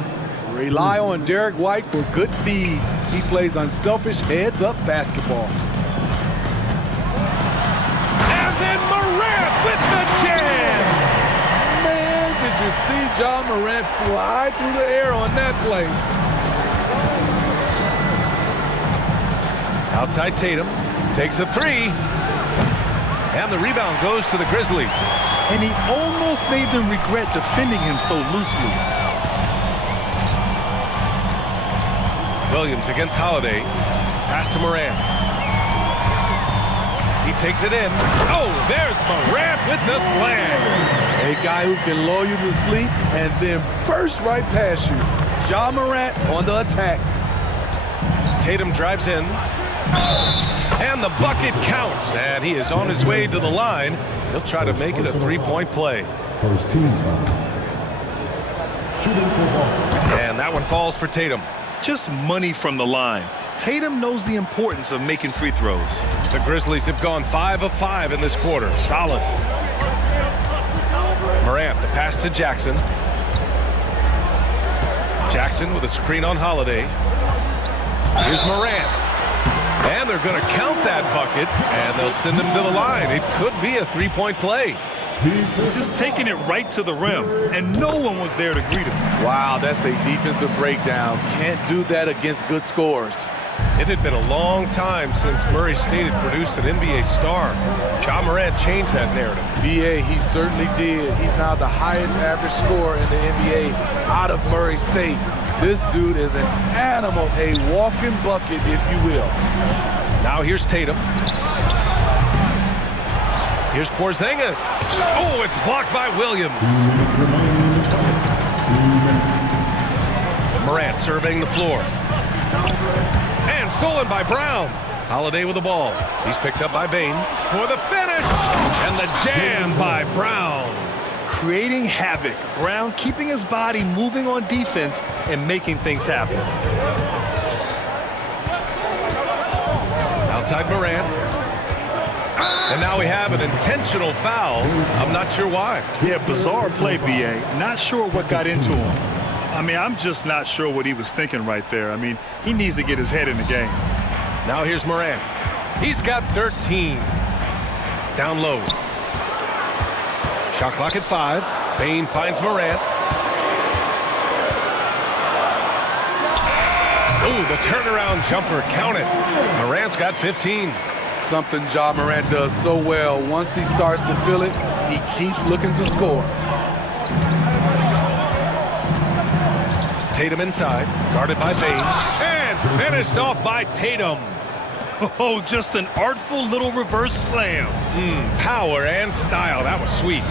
Rely on Derek White for good feeds. He plays unselfish heads-up basketball. And then Morant with the jam! Man, did you see John Morant fly through the air on that play? Outside Tatum, takes a 3. And the rebound goes to the Grizzlies. And he almost made them regret defending him so loosely. Williams against Holiday. Pass to Morant. He takes it in. Oh, there's Morant with the slam. A guy who can lull you to sleep and then burst right past you. John Morant on the attack. Tatum drives in. And the bucket counts. And he is on his way to the line. He'll try to make it a 3-point play. First team foul. Shooting for Boston. And that one falls for Tatum. Just money from the line. Tatum knows the importance of making free throws. The Grizzlies have gone 5 of 5 in this quarter. Solid. Morant, the pass to Jackson. Jackson with a screen on Holiday. Here's Morant. And they're going to count that bucket, and they'll send him to the line. It could be a 3-point play. Just taking it right to the rim, and no one was there to greet him. Wow, that's a defensive breakdown. Can't do that against good scores. It had been a long time since Murray State had produced an NBA star. John Morant changed that narrative. BA, he certainly did. He's now the highest average scorer in the NBA out of Murray State. This dude is an animal, a walking bucket, if you will. Now here's Tatum. Here's Porzingis. Oh, it's blocked by Williams. Morant surveying the floor. And stolen by Brown. Holiday with the ball. He's picked up by Bane for the finish. And the jam by Brown. Creating havoc. Brown keeping his body moving on defense and making things happen. Outside Morant. And now we have an intentional foul. I'm not sure why. Yeah, bizarre play, BA. Not sure what got into him. I mean, I'm just not sure what he was thinking right there. I mean, he needs to get his head in the game. Now here's Morant. He's got 13. Down low. Shot clock at 5. Bane finds Morant. Ooh, the turnaround jumper counted. Morant's got 15. Something John Morant does so well. Once he starts to feel it, he keeps looking to score. Tatum inside, guarded by Bane, and finished off by Tatum. Oh, just an artful little reverse slam. Power and style. That was sweet.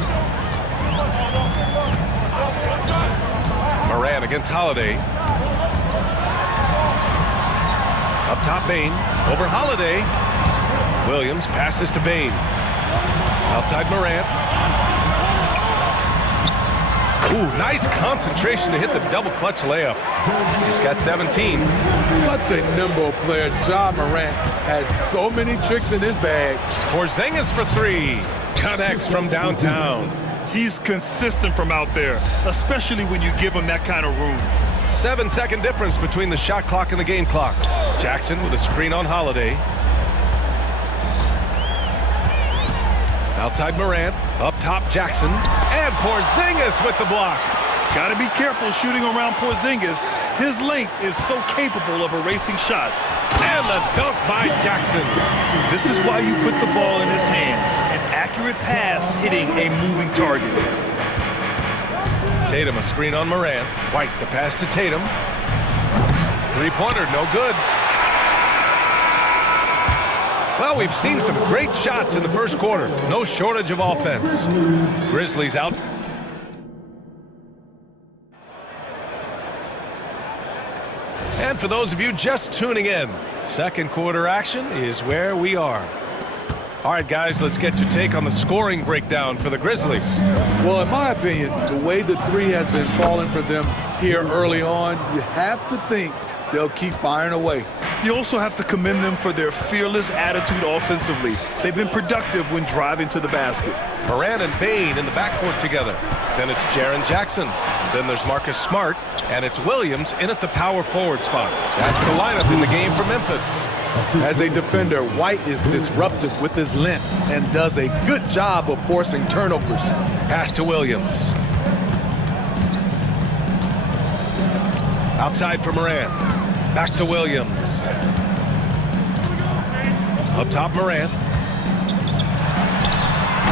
Morant against Holiday. Up top, Bane. Over Holiday. Williams passes to Bane. Outside Morant. Ooh, nice concentration to hit the double clutch layup. He's got 17. Such a nimble player. Ja Morant has so many tricks in his bag. Porzingis for three. Connects from downtown. He's consistent from out there, especially when you give him that kind of room. 7-second difference between the shot clock and the game clock. Jackson with a screen on Holiday. Outside Morant, up top Jackson, and Porzingis with the block. Got to be careful shooting around Porzingis. His length is so capable of erasing shots. And the dunk by Jackson. This is why you put the ball in his hands. An accurate pass hitting a moving target. Tatum a screen on Morant. White the pass to Tatum. Three-pointer, no good. Well, we've seen some great shots in the first quarter. No shortage of offense. Grizzlies out. And for those of you just tuning in, second quarter action is where we are. All right, guys, let's get your take on the scoring breakdown for the Grizzlies. Well, in my opinion, the way the three has been falling for them here early on, you have to think they'll keep firing away. You also have to commend them for their fearless attitude offensively. They've been productive when driving to the basket. Morant and Bane in the backcourt together. Then it's Jaren Jackson. Then there's Marcus Smart. And it's Williams in at the power forward spot. That's the lineup in the game for Memphis. As a defender, White is disruptive with his length and does a good job of forcing turnovers. Pass to Williams. Outside for Morant. Back to Williams. Up top, Morant.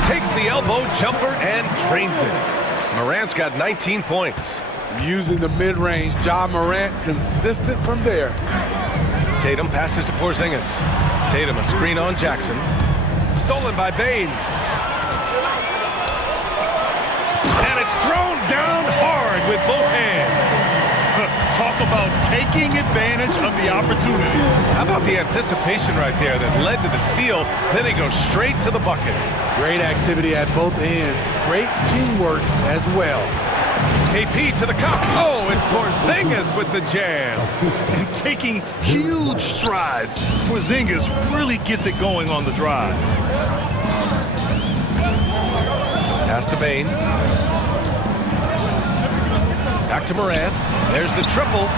Takes the elbow jumper and drains it. Morant's got 19 points. Using the mid-range, Ja Morant consistent from there. Tatum passes to Porzingis. Tatum a screen on Jackson. Stolen by Bane. And it's thrown down hard with both hands. Talk about taking advantage of the opportunity. How about the anticipation right there that led to the steal, then he goes straight to the bucket. Great activity at both ends. Great teamwork as well. KP to the cup. Oh, it's Porzingis with the jam. And taking huge strides. Porzingis really gets it going on the drive. Pass to Bane. Back to Morant. There's the triple.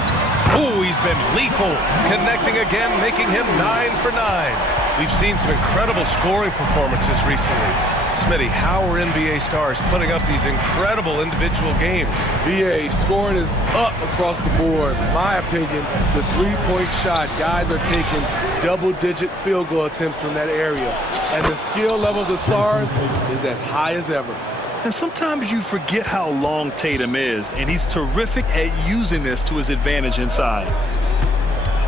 Ooh, he's been lethal. Connecting again, making him 9 for 9. We've seen some incredible scoring performances recently. Smitty, how are NBA stars putting up these incredible individual games? BA, scoring is up across the board. My opinion, the three-point shot, guys are taking double-digit field goal attempts from that area. And the skill level of the stars is as high as ever. And sometimes you forget how long Tatum is, and he's terrific at using this to his advantage inside.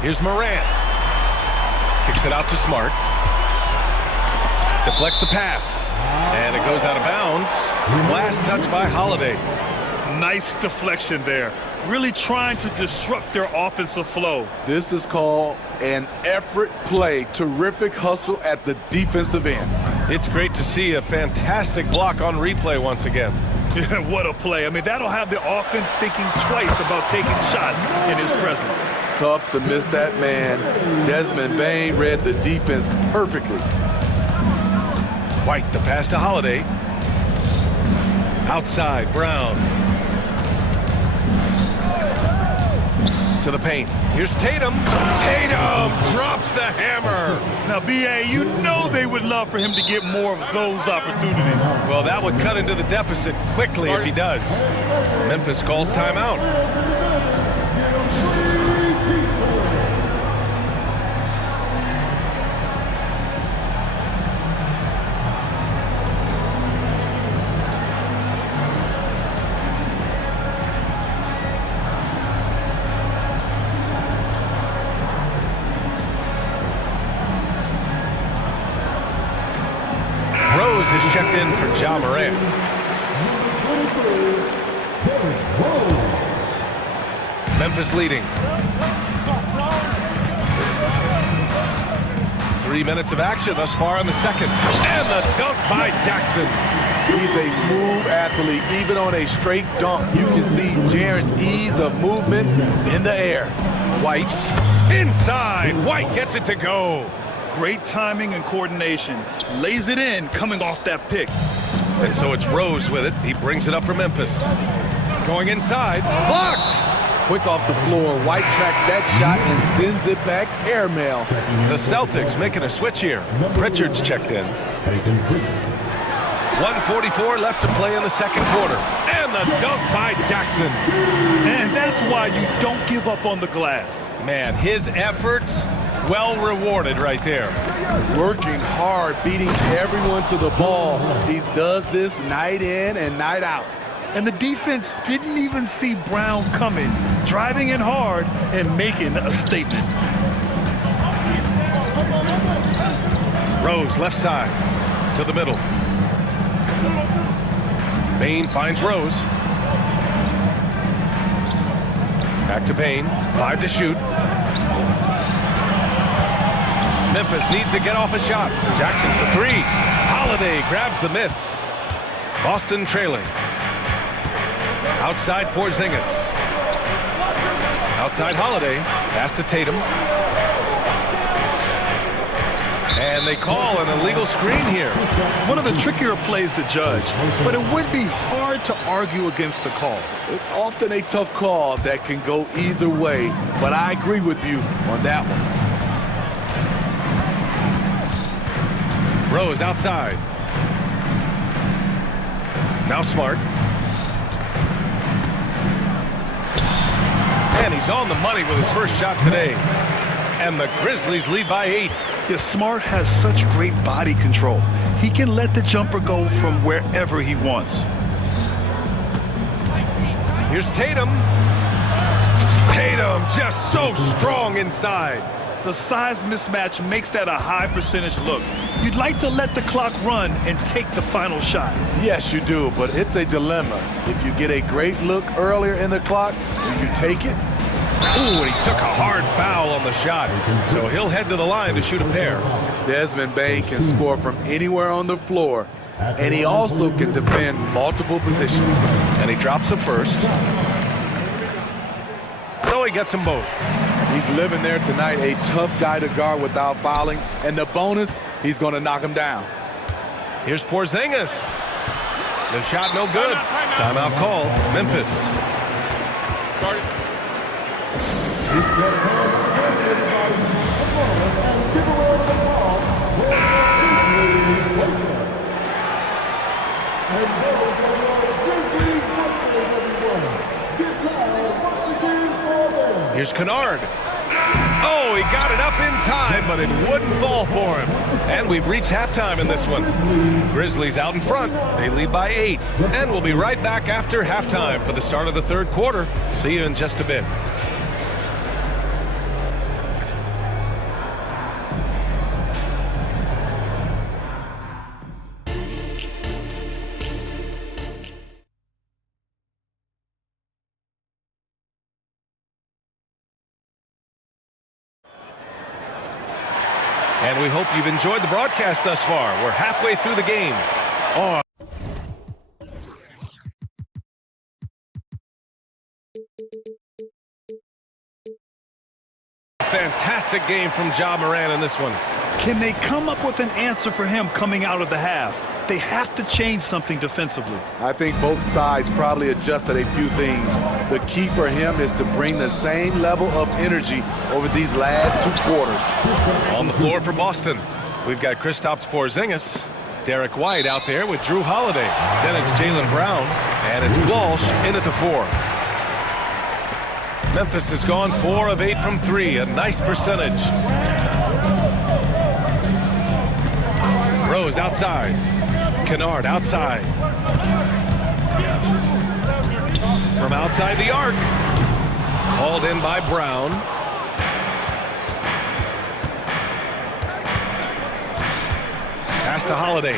Here's Morant. Kicks it out to Smart. Deflects the pass. And it goes out of bounds. Last touch by Holiday. Nice deflection there. Really trying to disrupt their offensive flow. This is called an effort play. Terrific hustle at the defensive end. It's great to see a fantastic block on replay once again. Yeah, what a play. I mean, that'll have the offense thinking twice about taking shots in his presence. Tough to miss that man. Desmond Bane read the defense perfectly. White, the pass to Holiday. Outside, Brown. To the paint. Here's Tatum. Tatum drops the hammer. Now, B.A., you know they would love for him to get more of those opportunities. Well, that would cut into the deficit quickly if he does. Memphis calls timeout. Rose is checked in for Ja Morant. Memphis leading. 3 minutes of action thus far in the second. And the dunk by Jackson. He's a smooth athlete. Even on a straight dunk, you can see Jaren's ease of movement in the air. White inside. White gets it to go. Great timing and coordination. Lays it in coming off that pick. And so it's Rose with it. He brings it up for Memphis. Going inside. Blocked. Quick off the floor. White tracks that shot and sends it back airmail. The Celtics making a switch here. Pritchard's checked in. 1:44 left to play in the second quarter. And the dunk by Jackson. And that's why you don't give up on the glass. Man, his efforts well rewarded right there. Working hard, beating everyone to the ball. He does this night in and night out. And the defense didn't even see Brown coming, driving in hard and making a statement. Rose left side to the middle. Bain finds Rose. Back to Bain. 5 to shoot. Memphis needs to get off a shot. Jackson for 3. Holiday grabs the miss. Boston trailing. Outside Porzingis. Outside Holiday. Pass to Tatum. And they call an illegal screen here. One of the trickier plays to judge, but it would be hard to argue against the call. It's often a tough call that can go either way, but I agree with you on that one. Rose outside. Now Smart. And he's on the money with his first shot today. And the Grizzlies lead by 8. Yeah, Smart has such great body control. He can let the jumper go from wherever he wants. Here's Tatum. Tatum just so strong inside. The size mismatch makes that a high percentage look. You'd like to let the clock run and take the final shot. Yes, you do, but it's a dilemma. If you get a great look earlier in the clock, do you take it? Ooh, and he took a hard foul on the shot. So he'll head to the line to shoot a pair. Desmond Bain can score from anywhere on the floor, and he also can defend multiple positions. And he drops them first. So he gets them both. He's living there tonight, a tough guy to guard without fouling, and the bonus, he's going to knock him down. Here's Porzingis. The shot no good. Timeout call. Memphis. Here's Kennard. Oh, he got it up in time, but it wouldn't fall for him. And we've reached halftime in this one. Grizzlies out in front. They lead by 8. And we'll be right back after halftime for the start of the third quarter. See you in just a bit. And we hope you've enjoyed the broadcast thus far. We're halfway through the game. Fantastic game from Ja Morant in this one. Can they come up with an answer for him coming out of the half? They have to change something defensively. I think both sides probably adjusted a few things. The key for him is to bring the same level of energy over these last 2 quarters. On the floor for Boston, we've got Kristaps Porzingis, Derek White out there with Drew Holiday. Then it's Jaylen Brown, and it's Walsh in at the 4. Memphis has gone 4 of 8 from 3, a nice percentage. Rose outside. Kennard outside. From outside the arc. Hauled in by Brown. Pass to Holiday.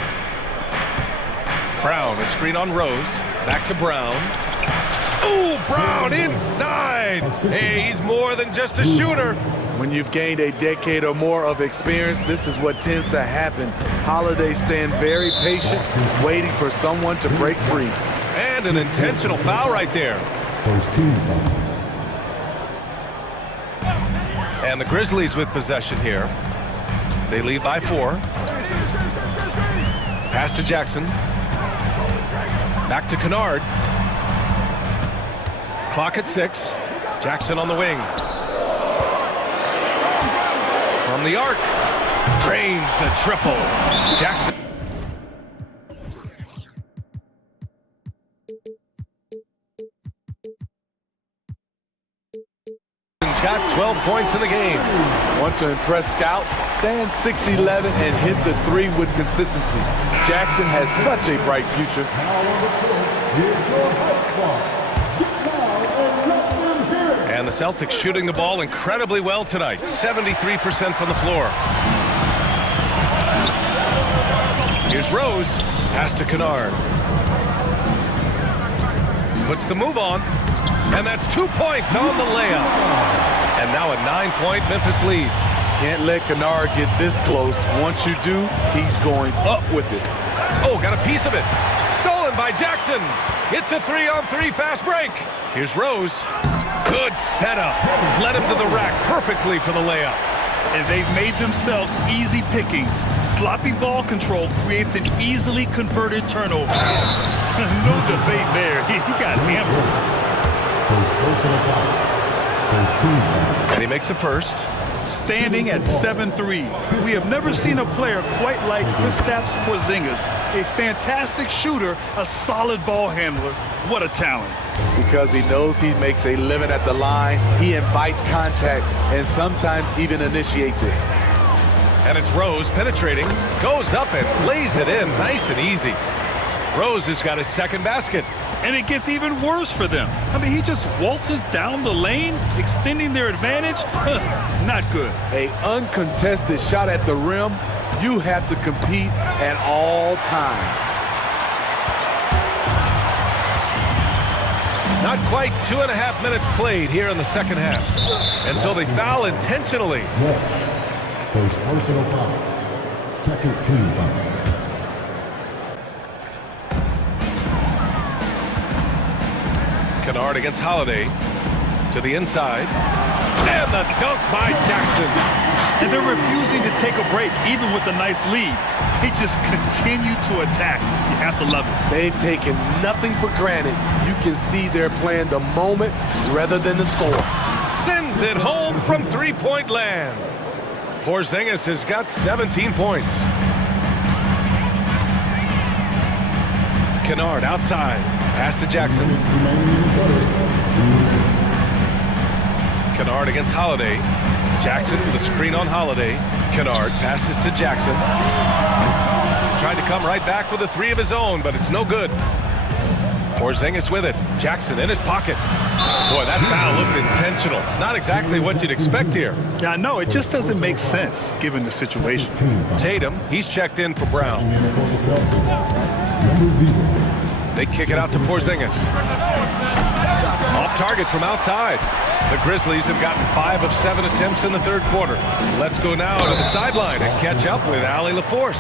Brown, a screen on Rose. Back to Brown. Ooh, Brown inside. Hey, he's more than just a shooter. When you've gained a decade or more of experience, this is what tends to happen. Holiday staying very patient, waiting for someone to break free. And an intentional foul right there. First team foul. And the Grizzlies with possession here. They lead by 4. Pass to Jackson. Back to Kennard. Clock at 6. Jackson on the wing. From the arc. Drains the triple. Jackson. Got 12 points in the game. Want to impress scouts? Stand 6'11" and hit the 3 with consistency. Jackson has such a bright future. And the Celtics shooting the ball incredibly well tonight. 73% from the floor. Here's Rose. Pass to Kennard. Puts the move on. And that's 2 points on the layup. And now a 9-point Memphis lead. Can't let Kennard get this close. Once you do, he's going up with it. Oh, got a piece of it. Stolen by Jackson. It's a 3-on-3 fast break. Here's Rose. Good setup. Led him to the rack perfectly for the layup. And they've made themselves easy pickings. Sloppy ball control creates an easily converted turnover. No debate there. He got hammered. First personal foul. First team foul. And he makes a first. Standing at 7'3", we have never seen a player quite like Kristaps Porzingis. A fantastic shooter, a solid ball handler. What a talent. Because he knows he makes a living at the line, he invites contact and sometimes even initiates it. And it's Rose penetrating, goes up and lays it in nice and easy. Rose has got his second basket. And it gets even worse for them. I mean, he just waltzes down the lane, extending their advantage. Not good. An uncontested shot at the rim, you have to compete at all times. Not quite 2.5 minutes played here in the second half. And so they foul intentionally. First personal foul. Second team foul. Kennard against Holiday. To the inside. And the dunk by Jackson. And they're refusing to take a break, even with a nice lead. They just continue to attack. You have to love it. They've taken nothing for granted. You can see they're playing the moment rather than the score. Sends it home from three-point land. Porzingis has got 17 points. Kennard outside. Pass to Jackson. Kennard against Holiday. Jackson with a screen on Holiday. Kennard passes to Jackson. Trying to come right back with a 3 of his own, but it's no good. Porzingis with it. Jackson in his pocket. Boy, that foul looked intentional. Not exactly what you'd expect here. Yeah, I know. It just doesn't make sense given the situation. Tatum, he's checked in for Brown. They kick it out to Porzingis. Off target from outside. The Grizzlies have gotten 5 of 7 attempts in the third quarter. Let's go now to the sideline and catch up with Allie LaForce.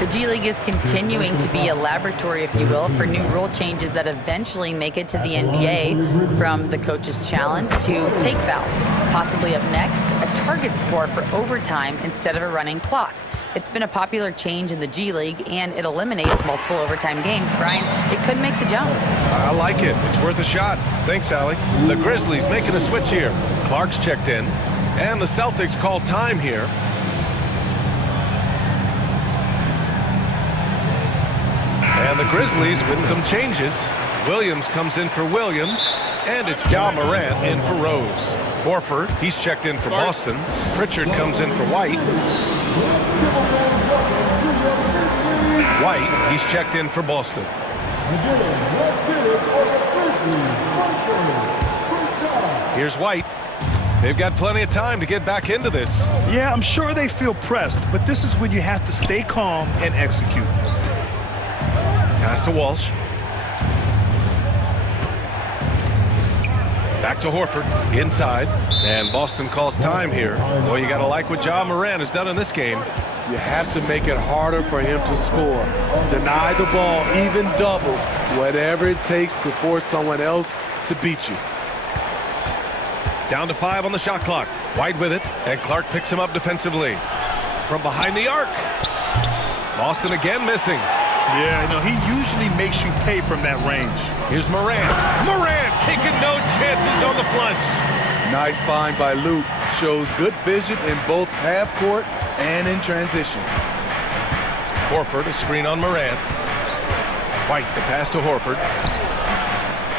The G League is continuing to be a laboratory, if you will, for new rule changes that eventually make it to the NBA, from the coach's challenge to take fouls. Possibly up next, a target score for overtime instead of a running clock. It's been a popular change in the G League, and it eliminates multiple overtime games. Brian, it could make the jump. I like it. It's worth a shot. Thanks, Allie. The Grizzlies making a switch here. Clark's checked in, and the Celtics call time here. And the Grizzlies with some changes. Williams comes in for Williams, and it's Ja Morant in for Rose. Horford, he's checked in for Boston. Pritchard comes in for White. White, he's checked in for Boston. Here's White. They've got plenty of time to get back into this. Yeah, I'm sure they feel pressed, but this is when you have to stay calm and execute. Pass to Walsh. Back to Horford, inside, and Boston calls time here. Well, you got to like what Ja Morant has done in this game. You have to make it harder for him to score. Deny the ball, even double, whatever it takes to force someone else to beat you. Down to 5 on the shot clock. White with it, and Clark picks him up defensively. From behind the arc. Boston again missing. Yeah, no, he usually makes you pay from that range. Here's Morant. Morant taking no chances on the flush. Nice find by Luke. Shows good vision in both half court and in transition. Horford, a screen on Morant. White, the pass to Horford.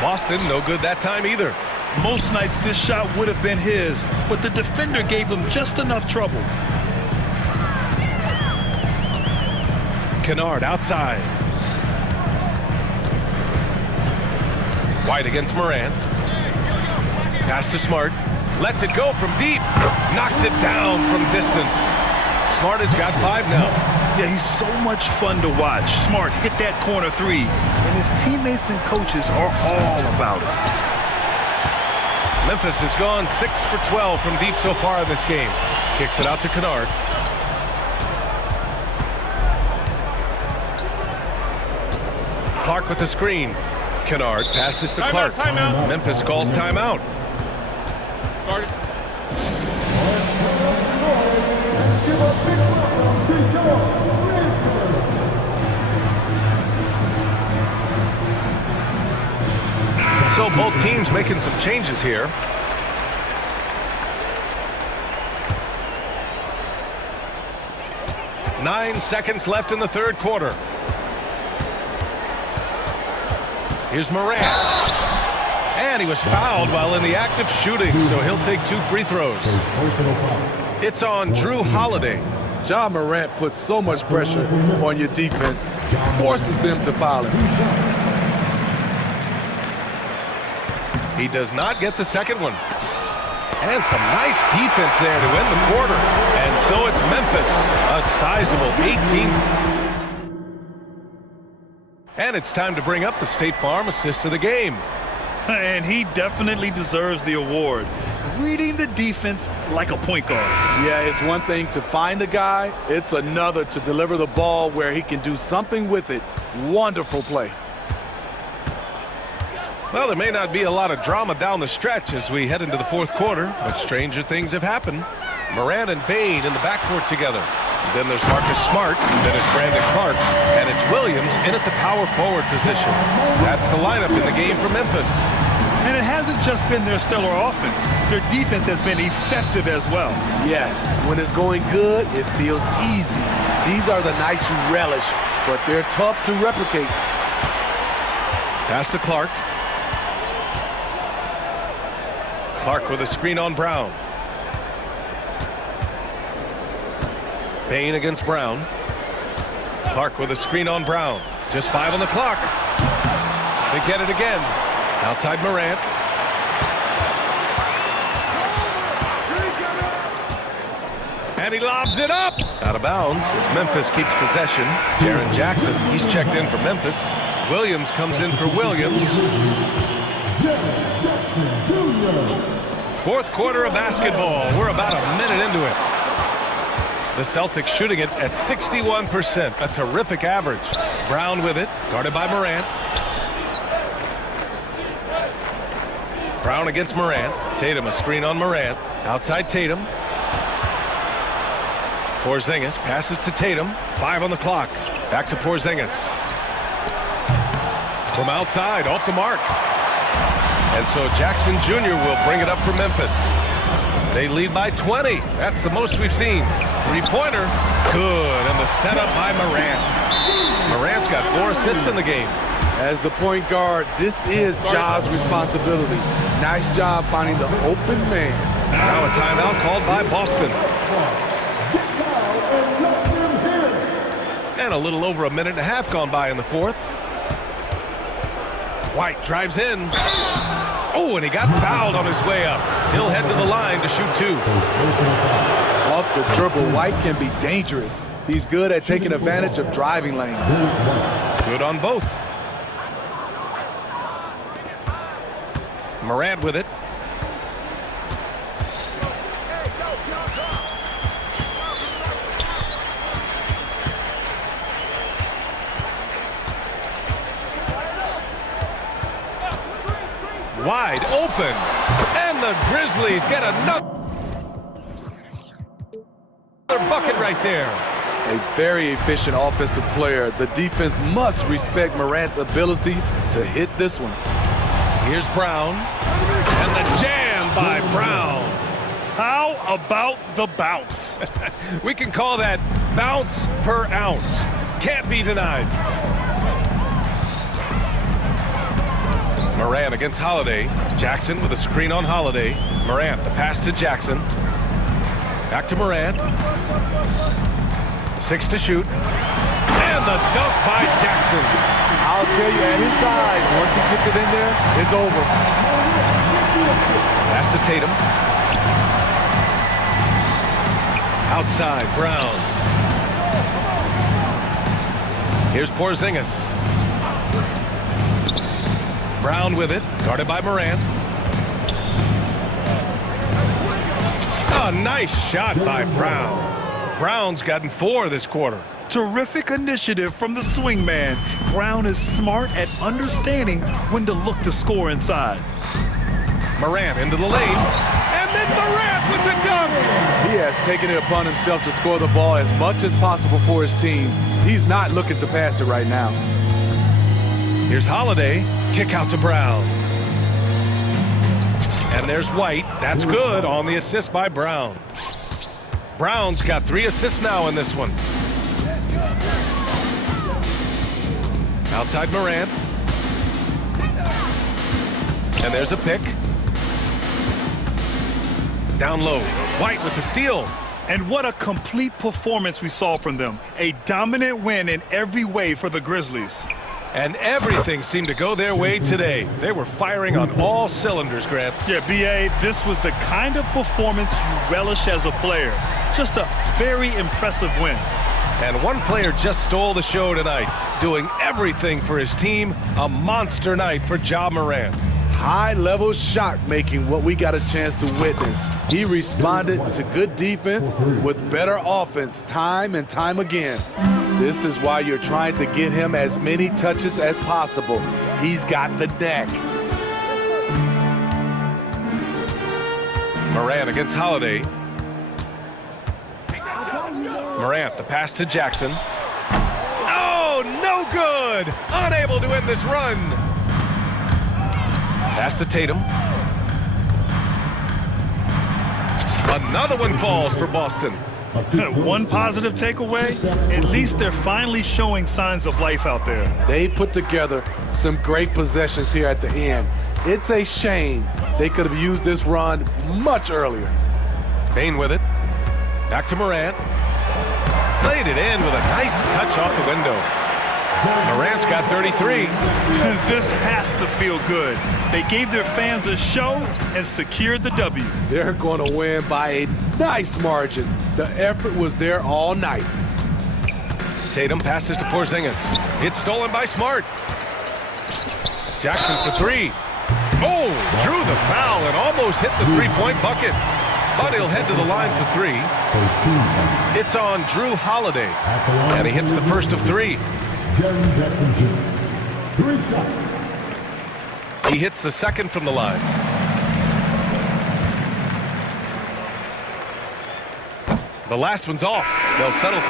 Boston, no good that time either. Most nights this shot would have been his, but the defender gave him just enough trouble. Kennard outside. White against Morant. Pass to Smart. Lets it go from deep. Knocks it down from distance. Smart has got 5 now. Yeah, he's so much fun to watch. Smart hit that corner 3, and his teammates and coaches are all about it. Memphis has gone 6 for 12 from deep so far in this game. Kicks it out to Kennard. Clark with the screen. Kennard passes to Clark. Timeout. Memphis calls timeout. So both teams making some changes here. Nine seconds left in the third quarter. Here's Morant. And he was fouled while in the act of shooting, so he'll take 2 free throws. It's on Drew Holiday. Ja Morant puts so much pressure on your defense, forces them to foul him. He does not get the second one. And some nice defense there to end the quarter. And so it's Memphis, a sizable 18. And it's time to bring up the State Farm assist of the game. And he definitely deserves the award. Reading the defense like a point guard. Yeah, it's one thing to find a guy. It's another to deliver the ball where he can do something with it. Wonderful play. Well, there may not be a lot of drama down the stretch as we head into the fourth quarter, but stranger things have happened. Morant and Bain in the backcourt together. And then there's Marcus Smart, then it's Brandon Clark, and it's Williams in at the power forward position. That's the lineup in the game for Memphis. And it hasn't just been their stellar offense. Their defense has been effective as well. Yes, when it's going good, it feels easy. These are the nights you relish, but they're tough to replicate. Pass to Clark. Clark with a screen on Brown. Bain against Brown. Clark with a screen on Brown. Just 5 on the clock. They get it again. Outside Morant. And he lobs it up. Out of bounds as Memphis keeps possession. Jaren Jackson, he's checked in for Memphis. Williams comes in for Williams. Fourth quarter of basketball. We're about a minute into it. The Celtics shooting it at 61%, a terrific average. Brown with it, guarded by Morant. Brown against Morant. Tatum, a screen on Morant. Outside Tatum. Porzingis passes to Tatum. 5 on the clock. Back to Porzingis. From outside, off the mark. And so Jackson Jr. will bring it up for Memphis. They lead by 20. That's the most we've seen. Three-pointer. Good. And the setup by Morant. Morant's got 4 assists in the game. As the point guard, this is Ja's responsibility. Nice job finding the open man. Now a timeout called by Boston. And a little over a minute and a half gone by in the fourth. White drives in. Oh, and he got fouled on his way up. He'll head to the line to shoot 2. Off the dribble, White can be dangerous. He's good at taking advantage of driving lanes. Good on both. Morant with it. Wide open. And the Grizzlies get another bucket right there. A very efficient offensive player. The defense must respect Morant's ability to hit this one. Here's Brown. And the jam by Brown. How about the bounce? We can call that bounce per ounce. Can't be denied. Morant against Holiday. Jackson with a screen on Holiday. Morant, the pass to Jackson. Back to Morant. 6 to shoot. And the dunk by Jackson. I'll tell you, at his size, once he gets it in there, it's over. Pass to Tatum. Outside, Brown. Here's Porzingis. Brown with it, guarded by Morant. A nice shot by Brown. Brown's gotten 4 this quarter. Terrific initiative from the swingman. Brown is smart at understanding when to look to score inside. Morant into the lane, and then Morant with the dunk. He has taken it upon himself to score the ball as much as possible for his team. He's not looking to pass it right now. Here's Holiday, kick out to Brown. And there's White, that's good on the assist by Brown. Brown's got 3 assists now in this one. Outside Morant. And there's a pick. Down low, White with the steal. And what a complete performance we saw from them. A dominant win in every way for the Grizzlies. And everything seemed to go their way today. They were firing on all cylinders, Grant. Yeah, B.A., this was the kind of performance you relish as a player. Just a very impressive win. And one player just stole the show tonight, doing everything for his team. A monster night for Ja Morant. High-level shot making, what we got a chance to witness. He responded to good defense with better offense time and time again. This is why you're trying to get him as many touches as possible. He's got the neck. Morant against Holiday. Morant, the pass to Jackson. Oh, no good! Unable to end this run. Pass to Tatum. Another one falls for Boston. One positive takeaway, at least they're finally showing signs of life out there. They put together some great possessions here at the end. It's a shame they could have used this run much earlier. Bain with it. Back to Morant. Played it in with a nice touch off the window. Morant's got 33. This has to feel good. They gave their fans a show and secured the W. They're going to win by a nice margin. The effort was there all night. Tatum passes to Porzingis. It's stolen by Smart. Jackson for 3. Oh, drew the foul and almost hit the three-point bucket. But he'll head to the line for 3. It's on Drew Holiday. And he hits the first of 3. He hits the second from the line. The last one's off. They'll settle.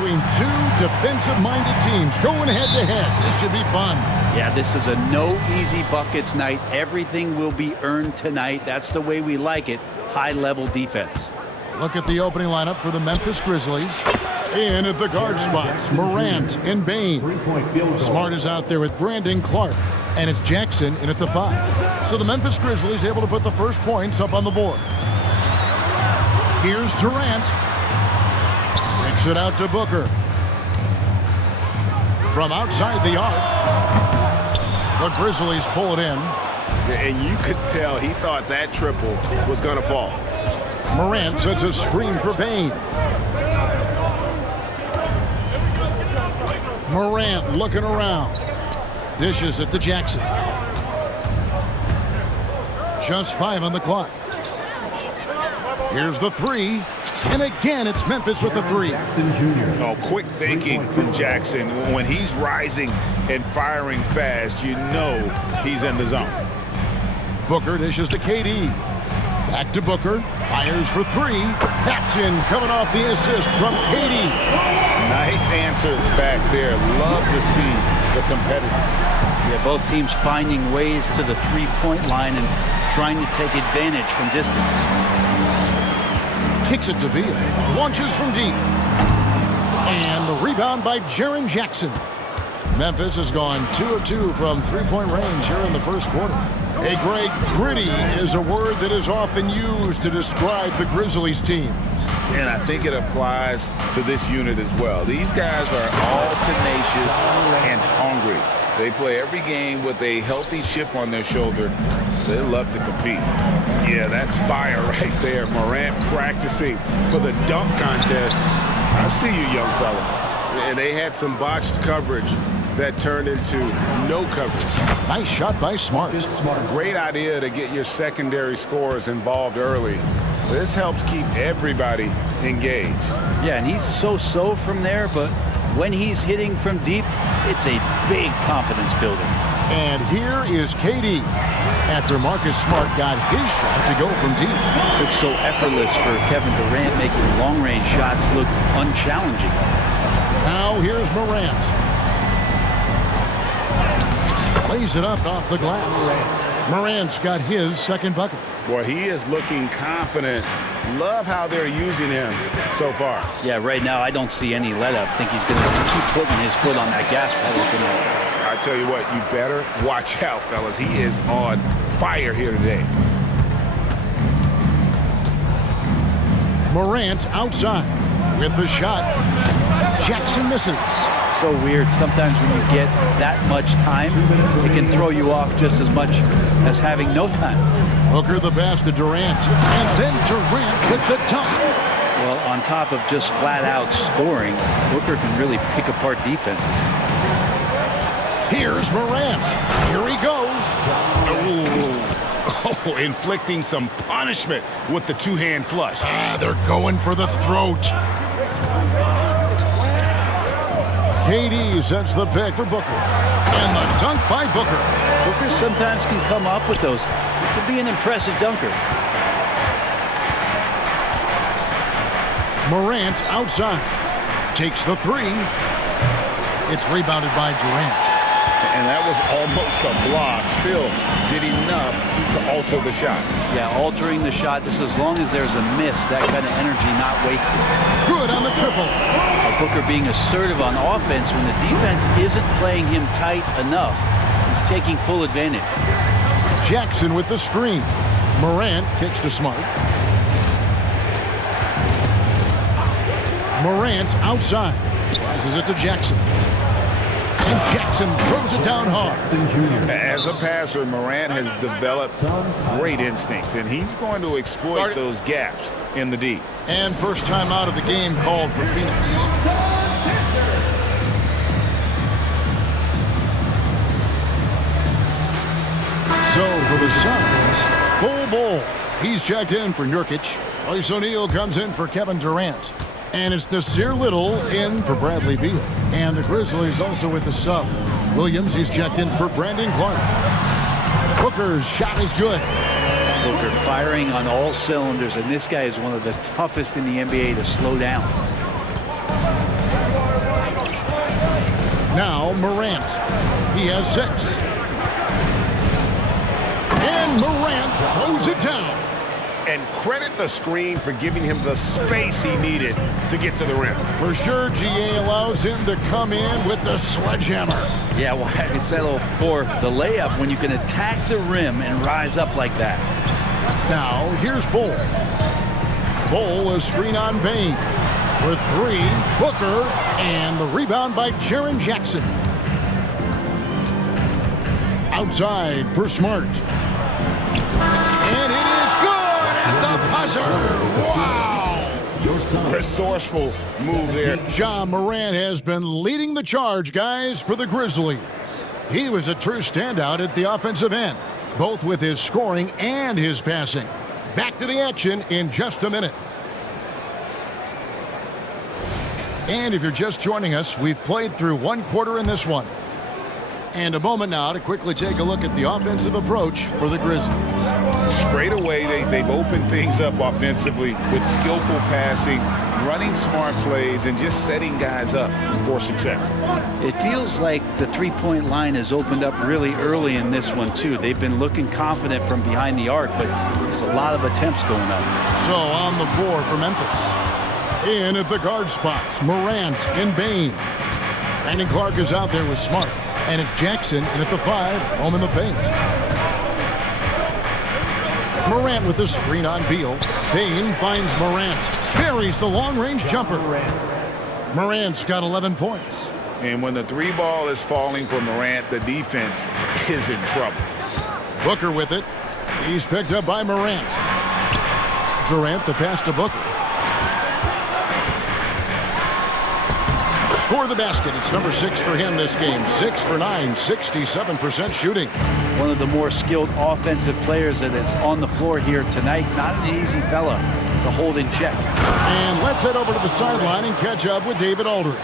between two defensive-minded teams going head-to-head. This should be fun. Yeah, this is a no easy buckets night. Everything will be earned tonight. That's the way we like it. High-level defense. Look at the opening lineup for the Memphis Grizzlies. In at the guard spots, Morant and Bain. Smart is out there with Brandon Clark, and it's Jackson in at the 5. So the Memphis Grizzlies able to put the first points up on the board. Here's Durant. Kicks it out to Booker. From outside the arc, the Grizzlies pull it in. And you could tell he thought that triple was going to fall. Morant sets a screen for Bain. Morant looking around. Dishes it to Jackson. Just 5 on the clock. Here's the 3. And again, it's Memphis with the 3. Oh, quick thinking from Jackson. When he's rising and firing fast, you know he's in the zone. Booker dishes to KD. Back to Booker. Fires for 3. That's in, coming off the assist from KD. Nice answer back there. Love to see the competitiveness. Yeah, both teams finding ways to the three-point line and trying to take advantage from distance. Kicks it to Beal. Launches from deep. And the rebound by Jaren Jackson. Memphis has gone 2 of 2 from three-point range here in the first quarter. Hey, Greg, gritty is a word that is often used to describe the Grizzlies team. And I think it applies to this unit as well. These guys are all tenacious and hungry. They play every game with a healthy chip on their shoulder. They love to compete. Yeah, that's fire right there. Morant practicing for the dunk contest. I see you, young fella. And they had some botched coverage that turned into no coverage. Nice shot by Smart. Great idea to get your secondary scorers involved early. This helps keep everybody engaged. Yeah, and he's so-so from there, but when he's hitting from deep, it's a big confidence builder. And here is KD. After Marcus Smart got his shot to go from deep. Looks so effortless for Kevin Durant, making long-range shots look unchallenging. Now here's Morant. Lays it up off the glass. Morant's got his second bucket. Boy, he is looking confident. Love how they're using him so far. Yeah, right now I don't see any let up. I think he's going to keep putting his foot on that gas pedal tonight. I tell you what, you better watch out, fellas. He is on fire here today. Morant outside with the shot. Jackson misses. So weird. Sometimes when you get that much time, it can throw you off just as much as having no time. Booker the pass to Durant. And then Durant with the dunk. Well, on top of just flat-out scoring, Booker can really pick apart defenses. Here's Morant. Here he goes. Oh, inflicting some punishment with the two-hand flush. They're going for the throat. KD sets the pick for Booker. And the dunk by Booker. Booker sometimes can come up with those. It could be an impressive dunker. Morant outside. Takes the 3. It's rebounded by Durant. And that was almost a block. Still did enough to alter the shot. Yeah, altering the shot just as long as there's a miss. That kind of energy not wasted. Good on the triple. Booker being assertive on offense when the defense isn't playing him tight enough. He's taking full advantage. Jackson with the screen. Morant kicks to Smart. Morant outside. Passes it to Jackson. And Jackson throws it down hard. As a passer, Morant has developed great instincts, and he's going to exploit those gaps in the D. And first time out of the game called for Phoenix. So for the Suns, Bull. He's checked in for Nurkic. Royce O'Neal comes in for Kevin Durant. And it's Nasir Little in for Bradley Beal. And the Grizzlies also with the sub. Williams, he's checked in for Brandon Clark. Booker's shot is good. Booker firing on all cylinders, and this guy is one of the toughest in the NBA to slow down. Now Morant. He has 6. And Morant throws it down. And credit the screen for giving him the space he needed to get to the rim. For sure, GA allows him to come in with the sledgehammer. Yeah, well, I settle for the layup when you can attack the rim and rise up like that. Now, here's Bull. Bull, a screen on Bain. For 3, Booker, and the rebound by Jaren Jackson. Outside for Smart. And it is good at the buzzer. Wow! Resourceful move there. Ja Morant has been leading the charge, guys, for the Grizzlies. He was a true standout at the offensive end, both with his scoring and his passing. Back to the action in just a minute. And if you're just joining us, we've played through 1 quarter in this one. And a moment now to quickly take a look at the offensive approach for the Grizzlies. Straight away, they've opened things up offensively with skillful passing, running smart plays, and just setting guys up for success. It feels like the three-point line has opened up really early in this one, too. They've been looking confident from behind the arc, but there's a lot of attempts going up. So on the floor for Memphis. In at the guard spots, Morant and Bain. Brandon Clark is out there with Smart. And it's Jackson in at the 5, home in the paint. Morant with the screen on Beal. Bain finds Morant. Buries the long-range jumper. Morant's got 11 points. And when the 3 ball is falling for Morant, the defense is in trouble. Booker with it. He's picked up by Morant. Durant the pass to Booker. Score the basket. It's number 6 for him this game. 6 for 9, 67% shooting. One of the more skilled offensive players that is on the floor here tonight. Not an easy fella to hold in check. And let's head over to the sideline and catch up with David Aldridge.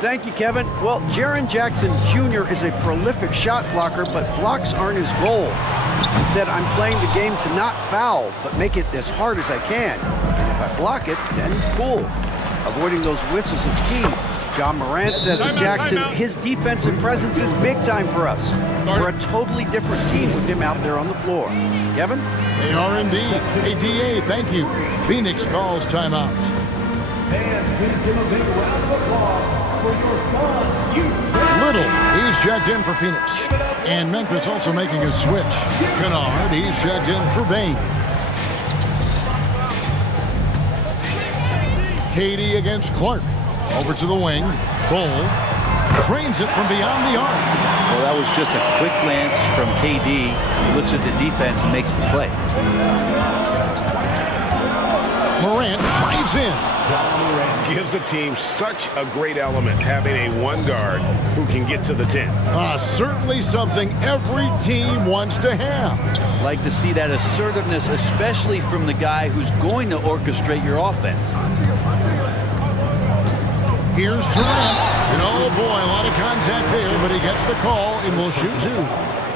Thank you, Kevin. Well, Jaren Jackson Jr. is a prolific shot blocker, but blocks aren't his goal. He said, I'm playing the game to not foul, but make it as hard as I can. And if I block it, then cool. Avoiding those whistles is key. John Morant says of Jackson, his defensive presence is big time for us. We're a totally different team with him out there on the floor. Kevin? They are indeed. ADA, thank you. Phoenix calls timeout. Little, he's checked in for Phoenix. And Memphis also making a switch. Kennard, he's checked in for Bain. Katie against Clark. Over to the wing. Bull trains it from beyond the arc. Well, that was just a quick glance from KD. He looks at the defense and makes the play. Morant drives in. Gives the team such a great element having a 1 guard who can get to the 10. Certainly something every team wants to have. Like to see that assertiveness, especially from the guy who's going to orchestrate your offense. Here's Durant. And oh boy, a lot of contact there, but he gets the call and will shoot 2.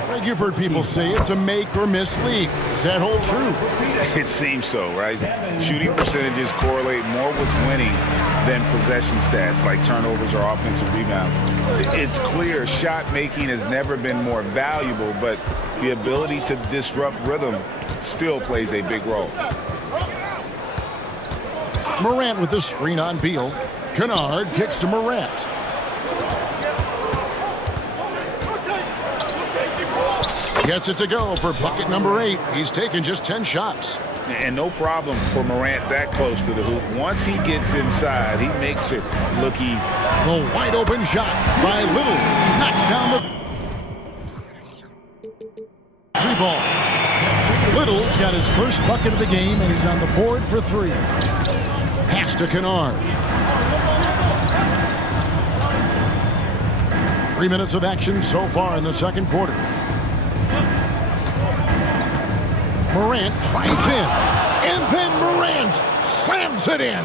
Like you've heard people say, it's a make or miss league. Does that hold true? It seems so, right? Shooting percentages correlate more with winning than possession stats like turnovers or offensive rebounds. It's clear shot making has never been more valuable, but the ability to disrupt rhythm still plays a big role. Morant with the screen on Beal. Kennard kicks to Morant. Gets it to go for bucket number 8. He's taken just 10 shots. And no problem for Morant that close to the hoop. Once he gets inside, he makes it look easy. The wide open shot by Little. Knocks down the 3 ball. Little's got his first bucket of the game, and he's on the board for 3. Pass to Kennard. 3 minutes of action so far in the second quarter. Morant drives in, and then Morant slams it in.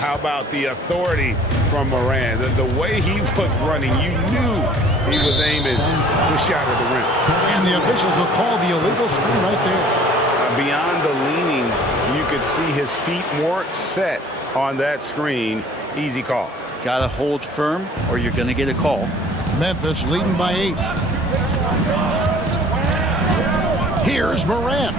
How about the authority from Morant? The way he was running, you knew he was aiming to shatter the rim. And the officials will call the illegal screen right there. Beyond the leaning, you could see his feet more set on that screen. Easy call. Got to hold firm or you're going to get a call. Memphis leading by 8. Here's Morant.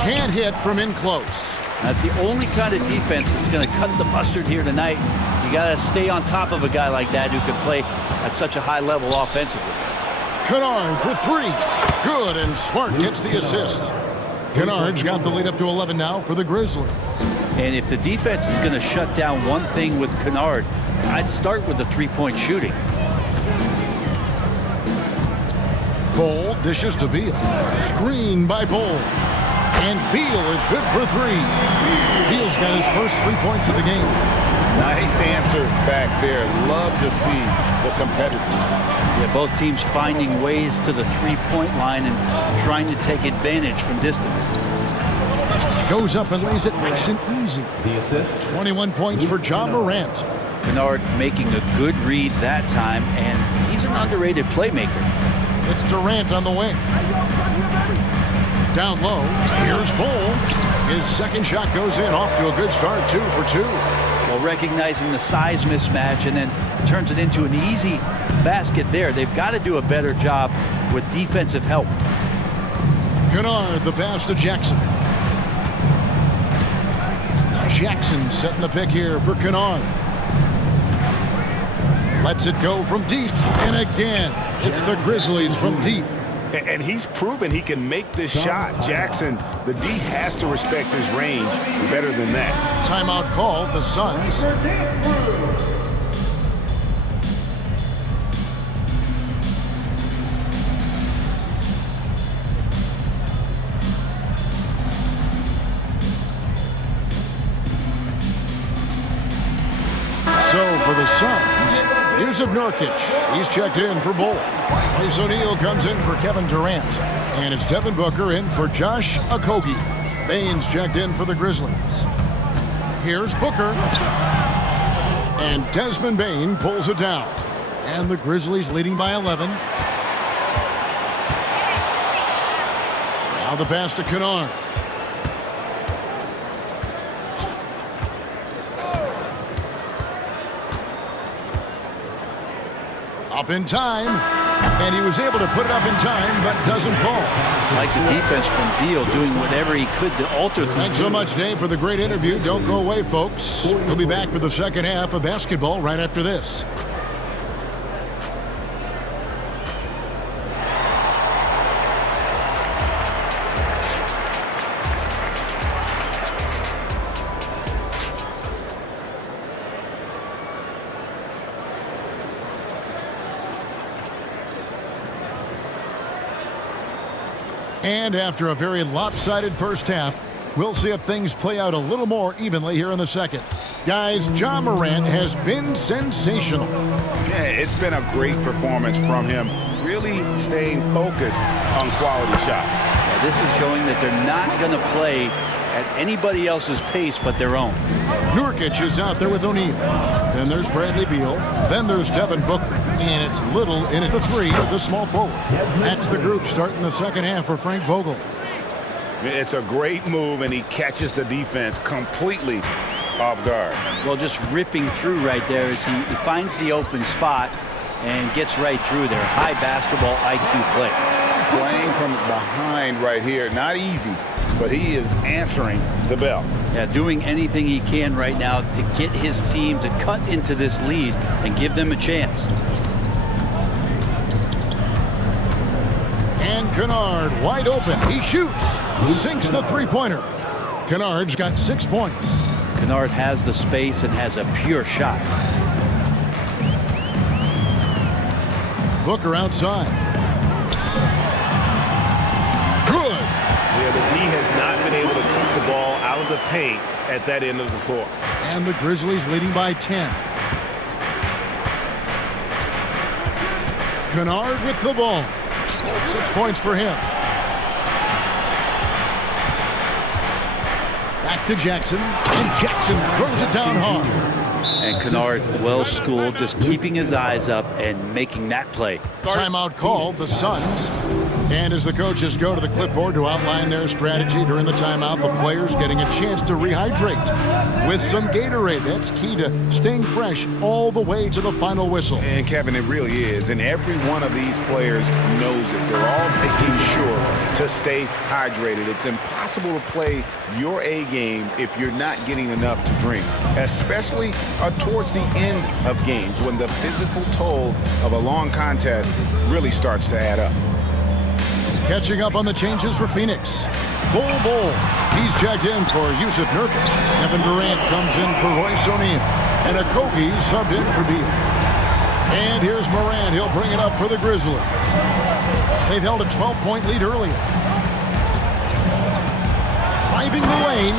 Can't hit from in close. That's the only kind of defense that's going to cut the mustard here tonight. You got to stay on top of a guy like that who can play at such a high level offensively. Kennard for 3. Good, and Smart gets the assist. Kennard's got the lead up to 11 now for the Grizzlies. And if the defense is going to shut down one thing with Kennard, I'd start with the three-point shooting. Bol dishes to Beal. Screen by Bol. And Beal is good for 3. Beal's got his first 3 points of the game. Nice answer back there. Love to see the competitiveness. Yeah, both teams finding ways to the three-point line and trying to take advantage from distance. Goes up and lays it nice and easy. 21 points for Ja Morant. Kennard making a good read that time, and he's an underrated playmaker. It's Durant on the wing. Down low, here's Bol. His second shot goes in, off to a good start, 2 for 2. Well, recognizing the size mismatch and then turns it into an easy basket there. They've got to do a better job with defensive help. Kennard, the pass to Jackson. Jackson setting the pick here for Kennard. Lets it go from deep, and again, it's the Grizzlies from deep. And he's proven he can make this shot. Jackson, the D has to respect his range better than that. Timeout called, the Suns. So for the Suns, Yusuf Nurkic, he's checked in for Bol. Royce O'Neal comes in for Kevin Durant. And it's Devin Booker in for Josh Okogie. Baines checked in for the Grizzlies. Here's Booker. And Desmond Bane pulls it down. And the Grizzlies leading by 11. Now the pass to Kennard. Up in time, and he was able to put it up in time, but doesn't fall. Like the defense from Beal doing whatever he could to alter the Thanks so much, Dave, for the great interview. Don't go away, folks. We'll be back for the second half of basketball right after this. And after a very lopsided first half, we'll see if things play out a little more evenly here in the second. Guys, Ja Morant has been sensational. Yeah, it's been a great performance from him, really staying focused on quality shots. Yeah, this is showing that they're not going to play at anybody else's pace but their own. Nurkic is out there with O'Neal. Then there's Bradley Beal. Then there's Devin Booker. And it's Little in at the 3 with the small forward. That's the group starting the second half for Frank Vogel. It's a great move, and he catches the defense completely off guard. Well, just ripping through right there as he finds the open spot and gets right through there. High basketball IQ play. Playing from behind right here, not easy, but he is answering the bell. Yeah, doing anything he can right now to get his team to cut into this lead and give them a chance. And Kennard wide open. He shoots. Sinks the three-pointer. Kennard's got 6 points. Kennard has the space and has a pure shot. Booker outside. Good. Yeah, the D has not been able to keep the ball out of the paint at that end of the floor. And the Grizzlies leading by 10. Kennard with the ball. 6 points for him. Back to Jackson, and Jackson throws it down hard. And Kennard, well schooled, just keeping his eyes up and making that play. Timeout called, the Suns. And as the coaches go to the clipboard to outline their strategy during the timeout, the players getting a chance to rehydrate with some Gatorade. That's key to staying fresh all the way to the final whistle. And Kevin, it really is. And every one of these players knows it. They're all making sure to stay hydrated. It's impossible to play your A game if you're not getting enough to drink, especially towards the end of games when the physical toll of a long contest really starts to add up. Catching up on the changes for Phoenix. Bol. He's checked in for Yusuf Nurkic. Kevin Durant comes in for Royce O'Neal. And Okogie subbed in for Beal. And here's Morant. He'll bring it up for the Grizzlies. They've held a 12-point lead earlier. Driving the lane,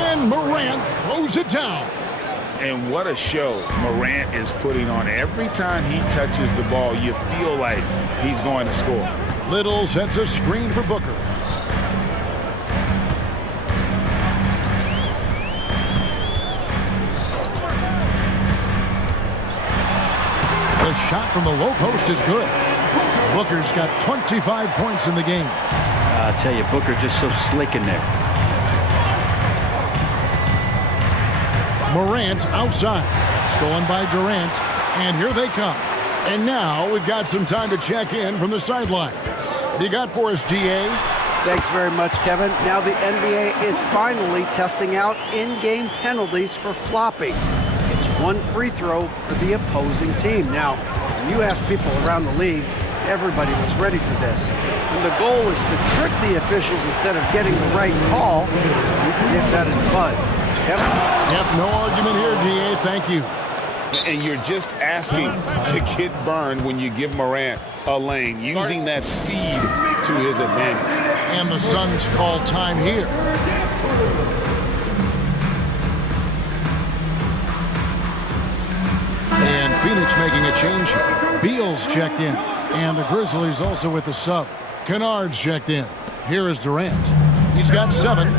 and Morant throws it down. And what a show Morant is putting on. Every time he touches the ball, you feel like he's going to score. Little sets a screen for Booker. The shot from the low post is good. Booker's got 25 points in the game. I'll tell you, Booker just so slick in there. Morant outside. Stolen by Durant. And here they come. And now we've got some time to check in from the sideline. You got for us, DA? Thanks very much, Kevin. Now the NBA is finally testing out in-game penalties for flopping. It's one free throw for the opposing team. Now, when you ask people around the league, everybody was ready for this. And the goal is to trick the officials instead of getting the right call. You can nip that in the bud. Kevin? Yep, no argument here, DA. Thank you. And you're just asking to get burned when you give Morant a lane, using that speed to his advantage. And the Suns call time here. And Phoenix making a change here. Beal's checked in. And the Grizzlies also with the sub. Kennard's checked in. Here is Durant. He's got 7.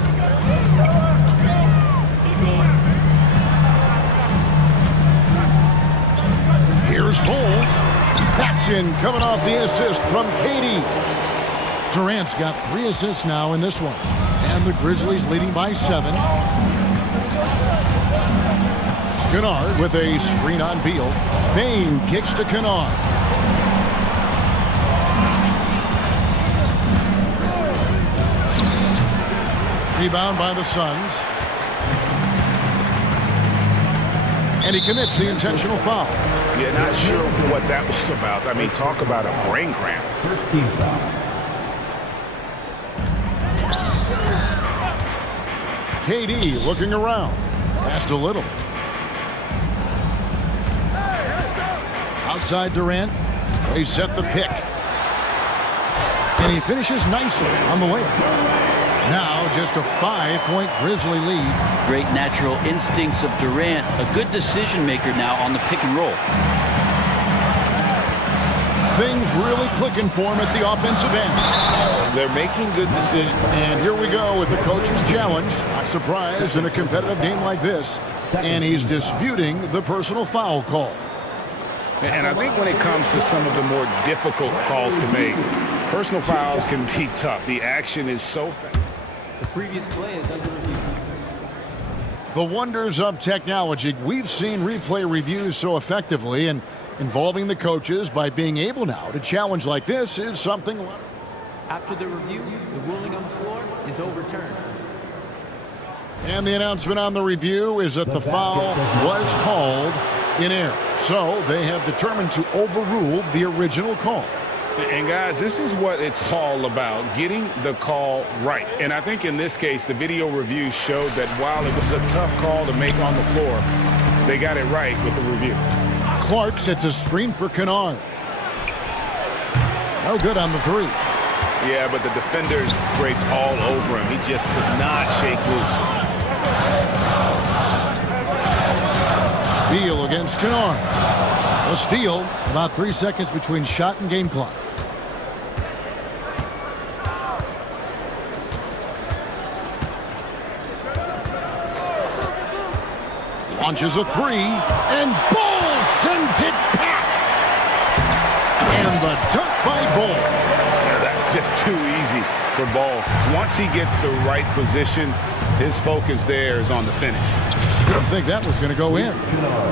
Here's Bol. That's in, coming off the assist from KD. Durant's got 3 assists now in this one. And the Grizzlies leading by 7. Kennard with a screen on Beal. Bane kicks to Kennard. Rebound by the Suns. And he commits the intentional foul. Yeah, not sure what that was about. I mean, talk about a brain cramp. First team foul. KD looking around. Passed a little. Outside Durant. They set the pick. And he finishes nicely on the layup. Now just a 5-point Grizzly lead. Great natural instincts of Durant. A good decision maker now on the pick and roll. Things really clicking for him at the offensive end. They're making good decisions. And here we go with the coach's challenge. Not surprised in a competitive game like this. And he's disputing the personal foul call. And I think when it comes to some of the more difficult calls to make, personal fouls can be tough. The action is so fast. The previous play is under review. The wonders of technology. We've seen replay reviews so effectively, and involving the coaches by being able now to challenge like this is something. After the review, the ruling on the floor is overturned. And the announcement on the review is that the foul was called in error. So they have determined to overrule the original call. And guys, this is what it's all about, getting the call right. And I think in this case, the video review showed that while it was a tough call to make on the floor, they got it right with the review. Clark sets a screen for Kennard. No good on the 3. Yeah, but the defenders draped all over him. He just could not shake loose. Beal against Kennard. A steal. About 3 seconds between shot and game clock. Launches a 3, and Bol sends it back. And the dunk by Bol. Yeah, that just too easy for Ball. Once he gets the right position, his focus there is on the finish. Didn't think that was going to go in.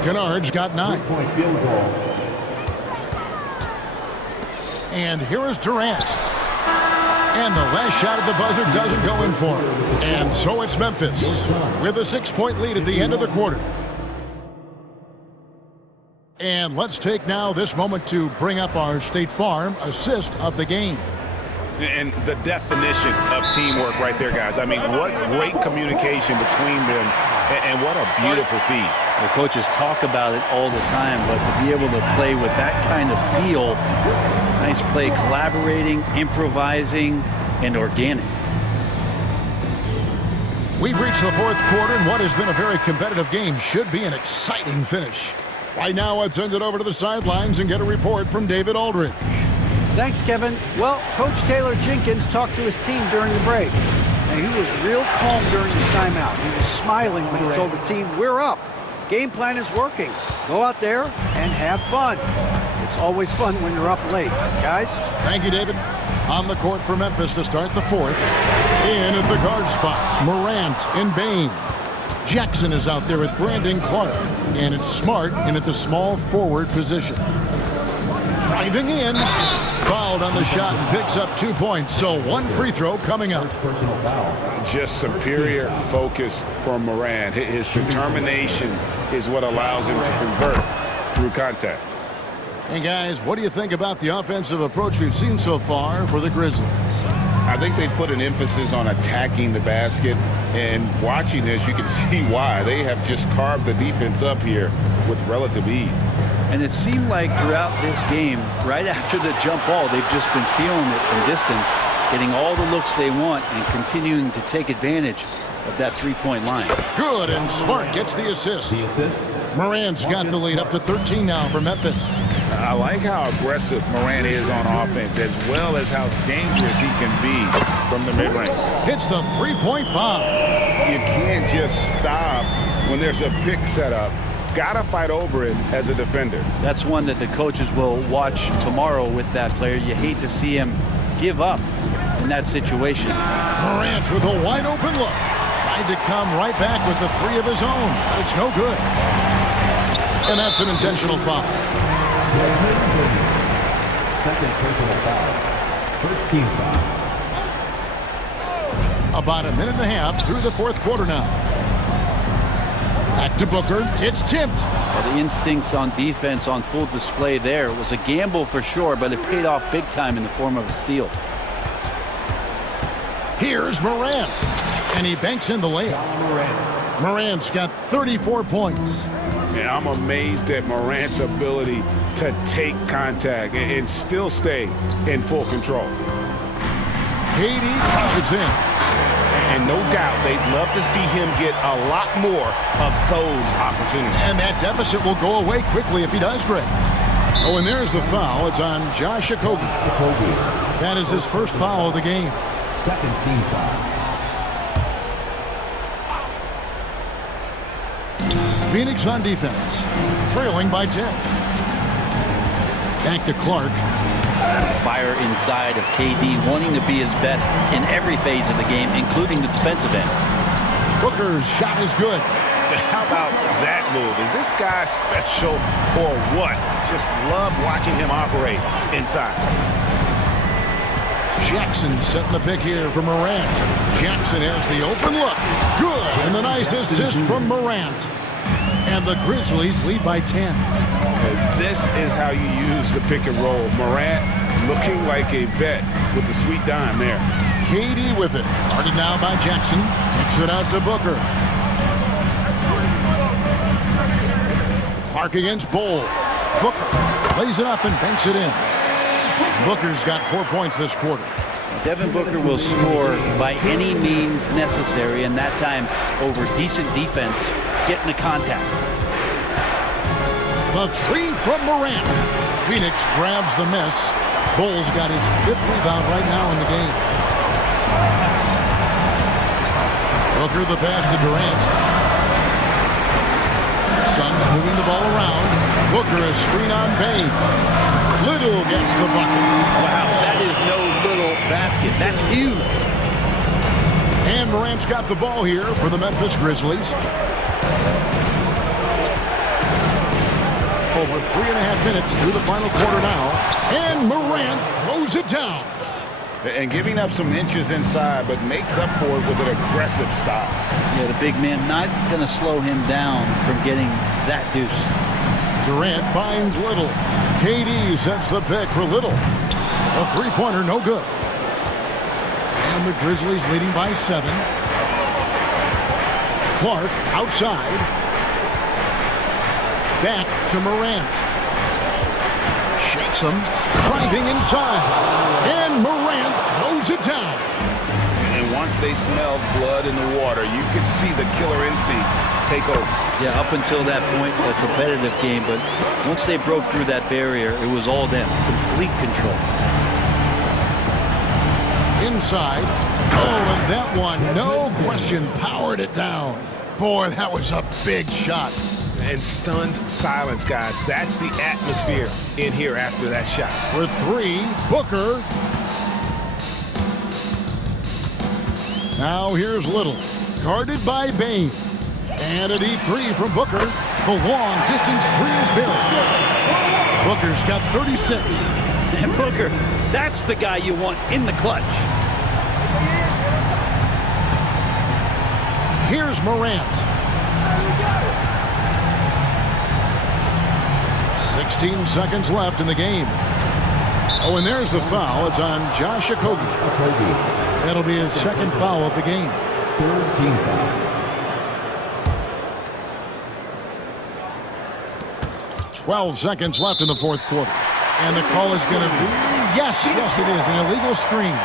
Kennard's got 9. And here is Durant. And the last shot at the buzzer doesn't go in for him. And so it's Memphis with a 6-point lead at the end of the quarter. And let's take now this moment to bring up our State Farm assist of the game. And the definition of teamwork right there, guys. I mean, what great communication between them, and what a beautiful feed. The coaches talk about it all the time, but to be able to play with that kind of feel, nice play, collaborating, improvising, and organic. We've reached the fourth quarter, and what has been a very competitive game should be an exciting finish. Right now, let's send it over to the sidelines and get a report from David Aldridge. Thanks, Kevin. Well, Coach Taylor Jenkins talked to his team during the break. And he was real calm during the timeout. He was smiling when he told the team, we're up. Game plan is working. Go out there and have fun. It's always fun when you're up late, guys. Thank you, David. On the court for Memphis to start the fourth. In at the guard spots, Morant and Bain. Jackson is out there with Brandon Clark. And it's Smart in at the small forward position. Driving in, fouled on the shot and picks up 2 points. So 1 free throw coming up. Just superior focus from Morant. His determination is what allows him to convert through contact. Hey guys, what do you think about the offensive approach we've seen so far for the Grizzlies? I think they put an emphasis on attacking the basket, and watching this, you can see why. They have just carved the defense up here with relative ease. And it seemed like throughout this game, right after the jump ball, they've just been feeling it from distance, getting all the looks they want and continuing to take advantage of that three-point line. Good, and Smart gets the assist. Morant's got the lead up to 13 now for Memphis. I like how aggressive Morant is on offense, as well as how dangerous he can be from the mid-range. Hits the three-point bomb. You can't just stop when there's a pick set up. Gotta fight over it as a defender. That's one that the coaches will watch tomorrow with that player. You hate to see him give up in that situation. Morant with a wide open look. Tried to come right back with the 3 of his own, but it's no good. And that's an intentional foul. Second personal foul. First team foul. About a minute and a half through the fourth quarter now. Back to Booker. It's tipped. Well, the instincts on defense on full display there. It was a gamble for sure, but it paid off big time in the form of a steal. Here's Morant. And he banks in the layup. Morant's got 34 points. Yeah, I'm amazed at Morant's ability to take contact and still stay in full control. KD drives in. And no doubt they'd love to see him get a lot more of those opportunities. And that deficit will go away quickly if he does great. Oh, and there's the foul. It's on Josh Okogie. That is his first foul of the game. Second team foul. Phoenix on defense, trailing by 10. Back to Clark. Fire inside of KD, wanting to be his best in every phase of the game, including the defensive end. Booker's shot is good. How about that move? Is this guy special or what? Just love watching him operate inside. Jackson setting the pick here for Morant. Jackson has the open look. Good. And the nice assist from Morant. And the Grizzlies lead by 10. This is how you use the pick and roll. Morant looking like a vet with the sweet dime there. KD with it. Guarded now by Jackson. Kicks it out to Booker. Clark against Bull. Booker plays it up and banks it in. Booker's got 4 points this quarter. Devin Booker will score by any means necessary, and that time over decent defense, getting the contact. The 3 from Morant. Phoenix grabs the miss. Bull's got his 5th rebound right now in the game. Booker the pass to Durant. Suns moving the ball around. Booker a screen on Bain. Little gets the bucket. Wow, that is no little basket. That's huge. And Morant's got the ball here for the Memphis Grizzlies. Over 3.5 minutes through the final quarter now. And Morant throws it down. And giving up some inches inside, but makes up for it with an aggressive stop. Yeah, the big man not going to slow him down from getting that deuce. Durant finds Little. KD sets the pick for Little. A three-pointer, no good. And the Grizzlies leading by 7. Clark outside. Back to Morant. Shakes him. Driving inside. And Morant throws it down. And once they smelled blood in the water, you could see the killer instinct take over. Yeah, up until that point, a competitive game, but once they broke through that barrier, it was all them. Complete control. Inside. Oh, and that one, no question, powered it down. Boy, that was a big shot. And stunned silence, guys. That's the atmosphere in here after that shot. For 3, Booker. Now here's Little, guarded by Bain. And a deep 3 from Booker. The long distance 3 is buried. Booker's got 36. And Booker, that's the guy you want in the clutch. Here's Morant. 16 seconds left in the game. Oh, and there's the foul. It's on Josh Okogie. That'll be his second foul of the game. 13 foul. 12 seconds left in the fourth quarter. And the call is going to be, yes, it is, an illegal screen.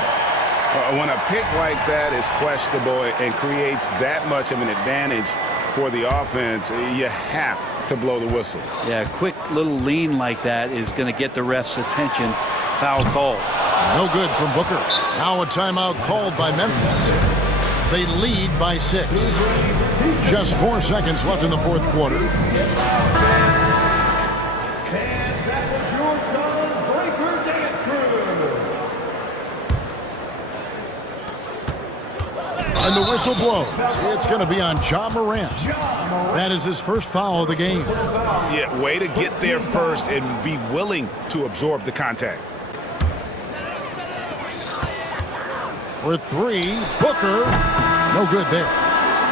When a pick like that is questionable and creates that much of an advantage for the offense, you have to blow the whistle. Yeah, a quick little lean like that is going to get the ref's attention. Foul call. No good from Booker. Now a timeout called by Memphis. They lead by 6. Just 4 seconds left in the fourth quarter. And the whistle blows. It's going to be on Ja Morant. That is his first foul of the game. Yeah, way to get there first and be willing to absorb the contact. For 3, Booker. No good there.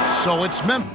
So it's Memphis.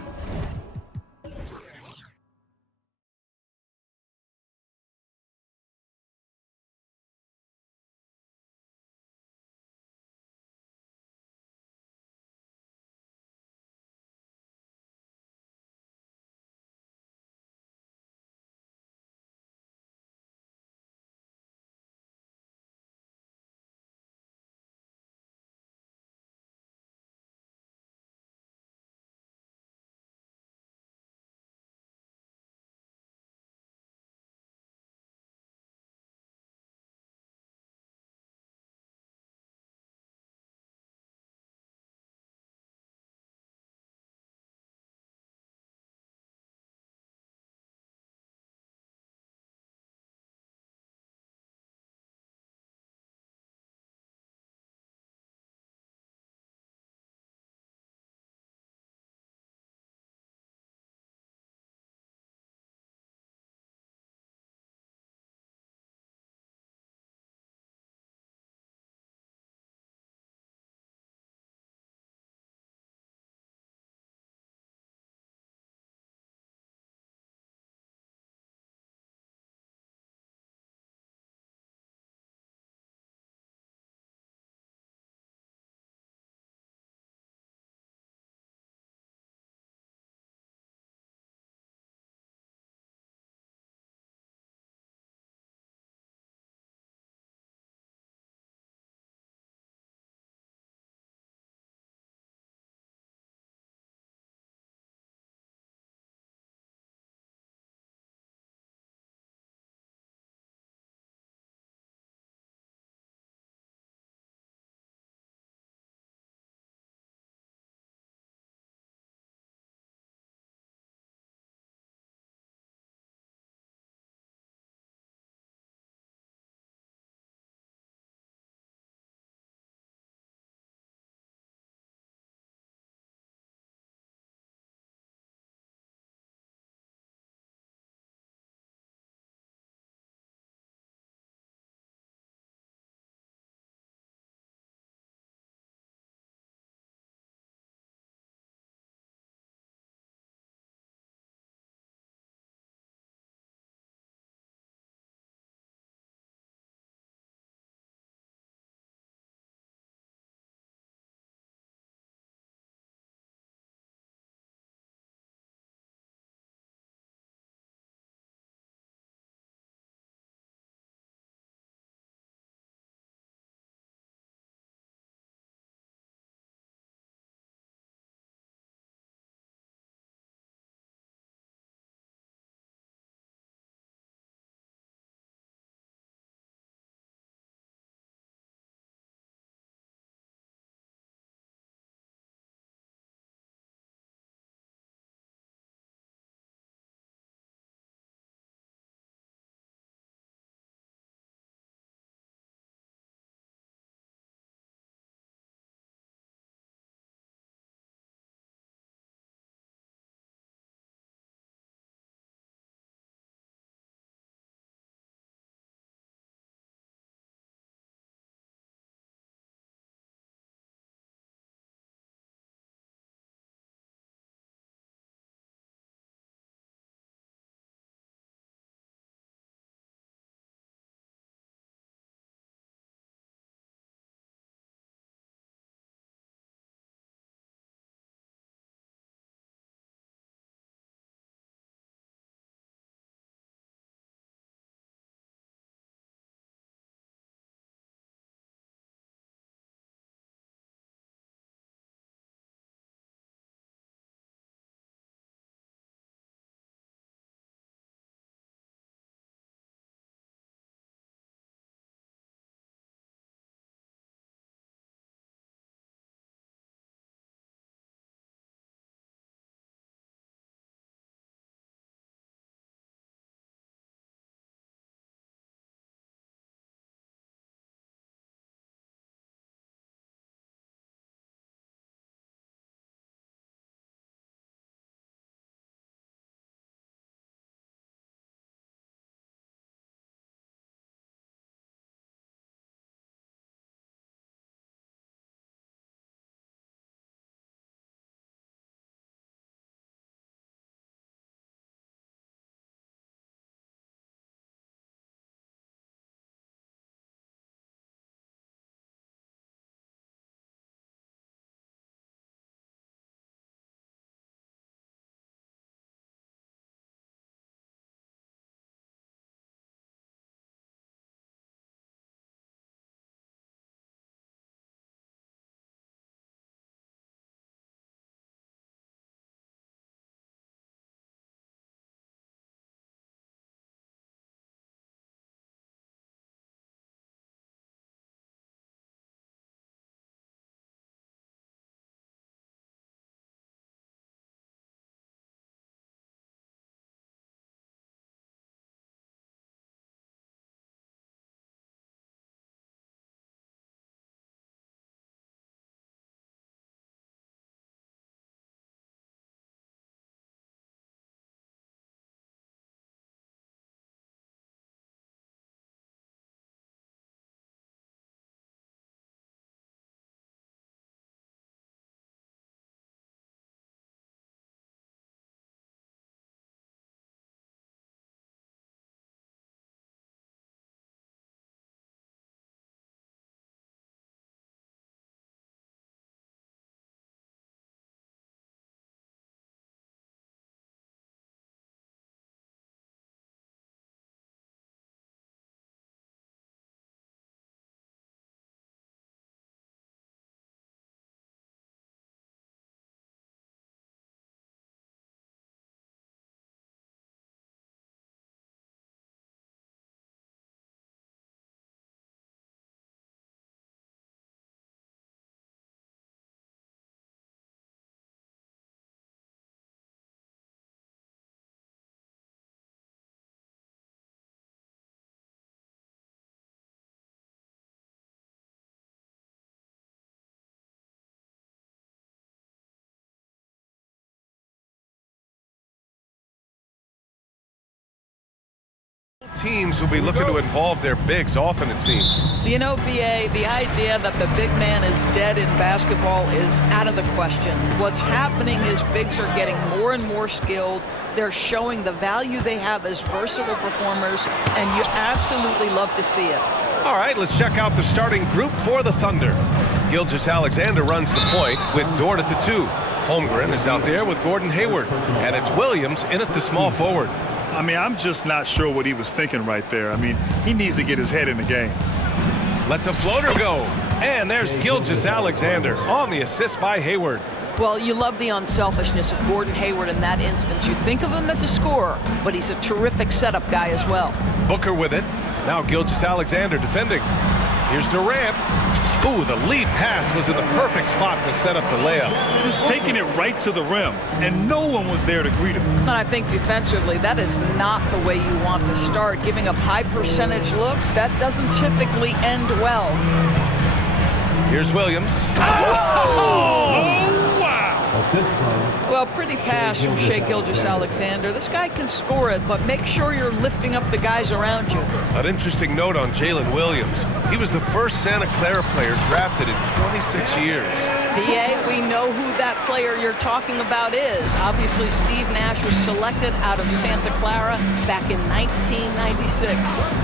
teams will be looking to involve their bigs often, it seems. You know, BA, the idea that the big man is dead in basketball is out of the question. What's happening is bigs are getting more and more skilled. They're showing the value they have as versatile performers, and you absolutely love to see it. All right, let's check out the starting group for the Thunder. Gilgeous-Alexander runs the point with Dort at the 2. Holmgren is out there with Gordon Hayward, and it's Williams in at the small forward. I mean, I'm just not sure what he was thinking right there. I mean, he needs to get his head in the game. Lets a floater go, and there's Gilgeous-Alexander on the assist by Hayward. Well, you love the unselfishness of Gordon Hayward in that instance. You think of him as a scorer, but he's a terrific setup guy as well. Booker with it. Now Gilgeous-Alexander defending. Here's Durant. Ooh, the lead pass was in the perfect spot to set up the layup. Just taking it right to the rim, and no one was there to greet him. And I think defensively, that is not the way you want to start. Giving up high percentage looks, that doesn't typically end well. Here's Williams. Oh, wow! Well, pretty pass from Shai Gilgeous-Alexander. This guy can score it, but make sure you're lifting up the guys around you. An interesting note on Jalen Williams. He was the first Santa Clara player drafted in 26 years. PA, we know who that player you're talking about is. Obviously, Steve Nash was selected out of Santa Clara back in 1996.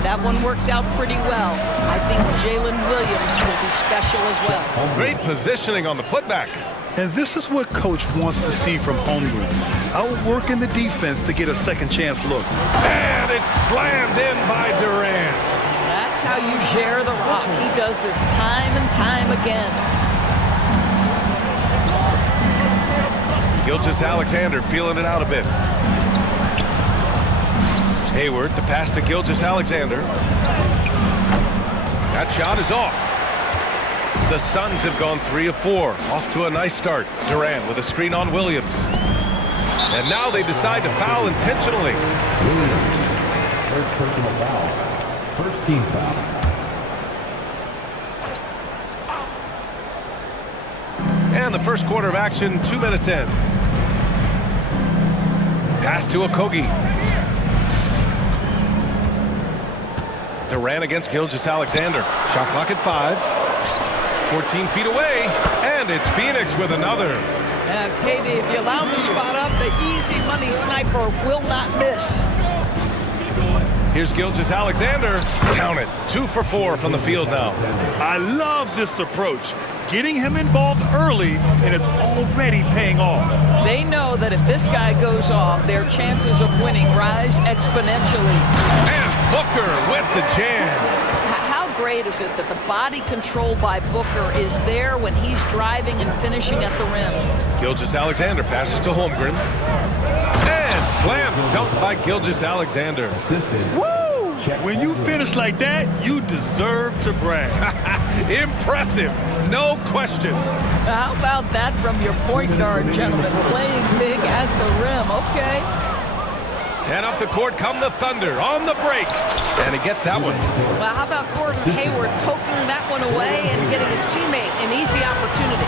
That one worked out pretty well. I think Jalen Williams will be special as well. Great positioning on the putback. And this is what Coach wants to see from Holmgren. Outworking the defense to get a second chance look. And it's slammed in by Durant. That's how you share the rock. He does this time and time again. Gilgeous-Alexander feeling it out a bit. Hayward, the pass to Gilgeous-Alexander. That shot is off. The Suns have gone 3 of 4. Off to a nice start. Durant with a screen on Williams. And now they decide to foul intentionally. First personal foul. First team foul. And the first quarter of action, 2 minutes in. Pass to Okogie. Durant against Gilgeous-Alexander. Shot clock at 5. 14 feet away, and it's Phoenix with another. KD, if you allow him to spot up, the easy money sniper will not miss. Here's Gilgeous-Alexander. Count it. 2 for 4 from the field now. I love this approach. Getting him involved early, and it's already paying off. They know that if this guy goes off, their chances of winning rise exponentially. And Booker with the jam. How great is it that the body control by Booker is there when he's driving and finishing at the rim? Gilgeous-Alexander passes to Holmgren. And slam dunk by Gilgeous-Alexander. Woo! When you finish like that, you deserve to brag. Impressive, no question. How about that from your point guard, gentlemen? Playing big at the rim, okay. And up the court come the Thunder on the break. And he gets that one. Well, how about Gordon Hayward poking that one away and getting his teammate an easy opportunity?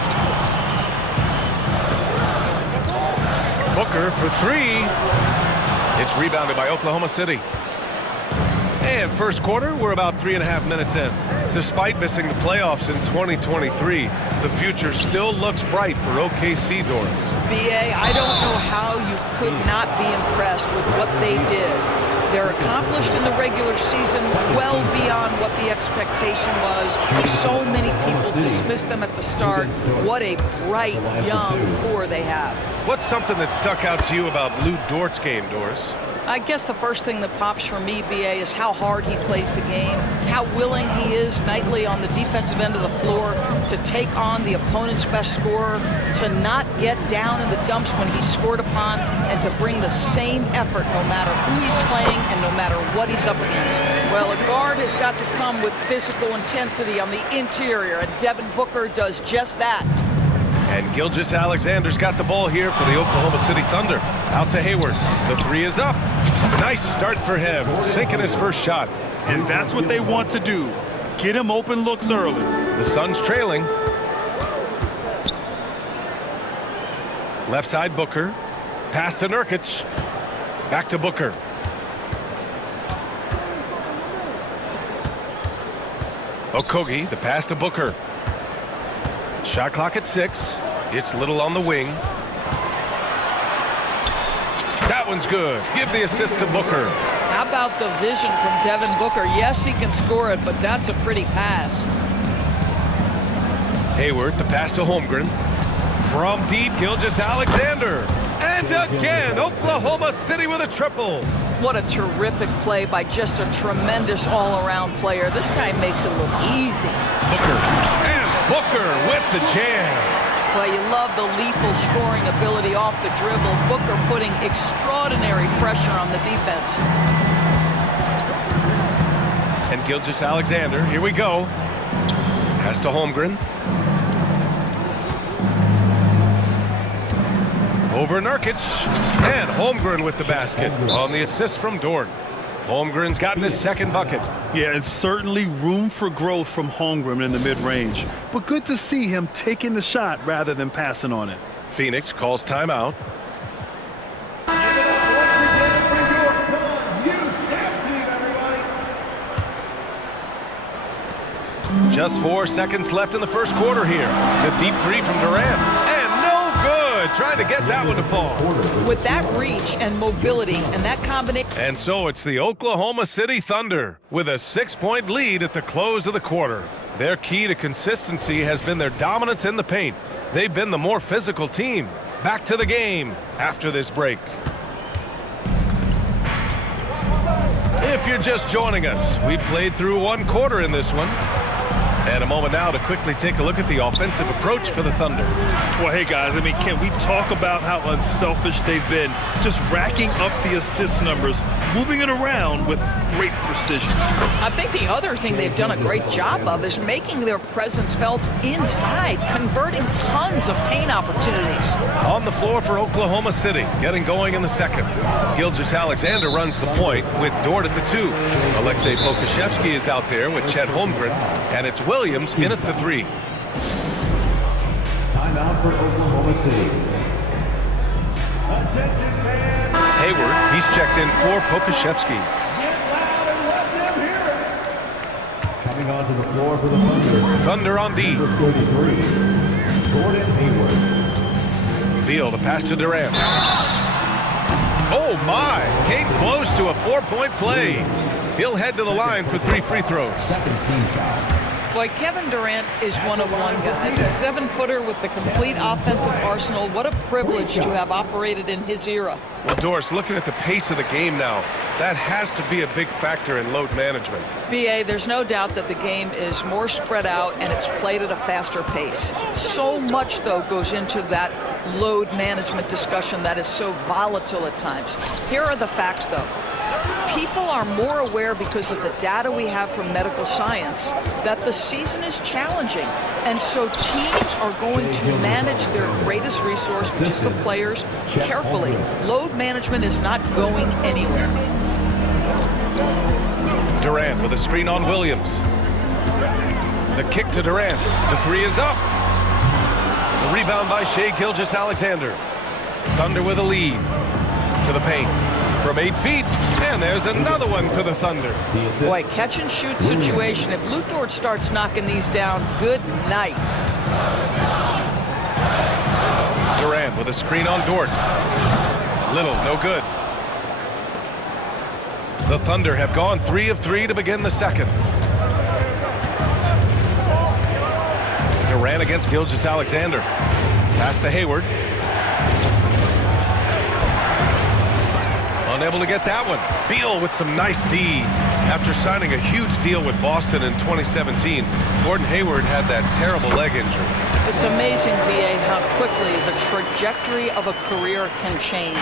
Booker for 3. It's rebounded by Oklahoma City. And first quarter, we're about 3.5 minutes in. Despite missing the playoffs in 2023, the future still looks bright for OKC Doors. BA, I don't know how you could not be impressed with what they did. They're accomplished in the regular season well beyond what the expectation was. So many people dismissed them at the start. What a bright, young core they have. What's something that stuck out to you about Lou Dort's game, Doris? I guess the first thing that pops for me, BA, is how hard he plays the game, how willing he is nightly on the defensive end of the floor to take on the opponent's best scorer, to not get down in the dumps when he's scored upon, and to bring the same effort no matter who he's playing and no matter what he's up against. Well, a guard has got to come with physical intensity on the interior, and Devin Booker does just that. And Gilgeous-Alexander's got the ball here for the Oklahoma City Thunder. Out to Hayward. The 3 is up. Nice start for him, sinking his first shot. And that's what they want to do. Get him open looks early. The Suns trailing. Left side Booker. Pass to Nurkic. Back to Booker. Okogie, the pass to Booker. Shot clock at 6. It's Little on the wing. That one's good. Give the assist to Booker. How about the vision from Devin Booker? Yes, he can score it, but that's a pretty pass. Hayward, the pass to Holmgren. From deep, Gilgeous-Alexander. And again, Oklahoma City with a triple. What a terrific play by just a tremendous all-around player. This guy makes it look easy. Booker. And Booker with the jam. Well, you love the lethal scoring ability off the dribble. Booker putting extraordinary pressure on the defense. And Gilgeous-Alexander, here we go. Pass to Holmgren. Over Nurkic. And Holmgren with the basket on the assist from Dort. Holmgren's gotten his second bucket. Yeah, and certainly room for growth from Holmgren in the mid-range. But good to see him taking the shot rather than passing on it. Phoenix calls timeout. Just 4 seconds left in the first quarter here. The deep three from Durant. And no good. Trying to get that one to fall. With that reach and mobility and that combination. And so it's the Oklahoma City Thunder with a 6-point lead at the close of the quarter. Their key to consistency has been their dominance in the paint. They've been the more physical team. Back to the game after this break. If you're just joining us, we played through 1 quarter in this one. And a moment now to quickly take a look at the offensive approach for the Thunder. Well, hey, guys, I mean, can we talk about how unselfish they've been? Just racking up the assist numbers, moving it around with great precision. I think the other thing they've done a great job of is making their presence felt inside, converting tons of paint opportunities. On the floor for Oklahoma City, getting going in the second. Gilgeous-Alexander runs the point with Dort at the 2. Alexei Pokusevski is out there with Chet Holmgren, and it's Williams in at the 3. Timeout for Oklahoma City. Hayward, he's checked in for Pokusevski. Coming onto the floor for the Thunder. Thunder on D. Number 33, Gordon Hayward. Beal, the pass to Durant. Oh my! Came close to a 4-point play. He'll head to the line for 3 free throws. Second team foul. Boy, Kevin Durant is one of one, guys. A 7-footer with the complete offensive arsenal. What a privilege to have operated in his era. Well, Doris, looking at the pace of the game now, that has to be a big factor in load management. B.A., there's no doubt that the game is more spread out and it's played at a faster pace. So much, though, goes into that load management discussion that is so volatile at times. Here are the facts, though. People are more aware because of the data we have from medical science that the season is challenging. And so teams are going to manage their greatest resource, which is the players, carefully. Load management is not going anywhere. Durant with a screen on Williams. The kick to Durant. The 3 is up. The rebound by Shai Gilgeous-Alexander. Thunder with a lead. To the paint. From 8 feet, and there's another one for the Thunder. Boy, catch and shoot situation. If Lu Dort starts knocking these down, good night. Durant with a screen on Dort. Little, no good. The Thunder have gone 3 of 3 to begin the second. Durant against Gilgeous-Alexander. Pass to Hayward. Unable to get that one. Beal with some nice D. After signing a huge deal with Boston in 2017, Gordon Hayward had that terrible leg injury. It's amazing, B.A., how quickly the trajectory of a career can change.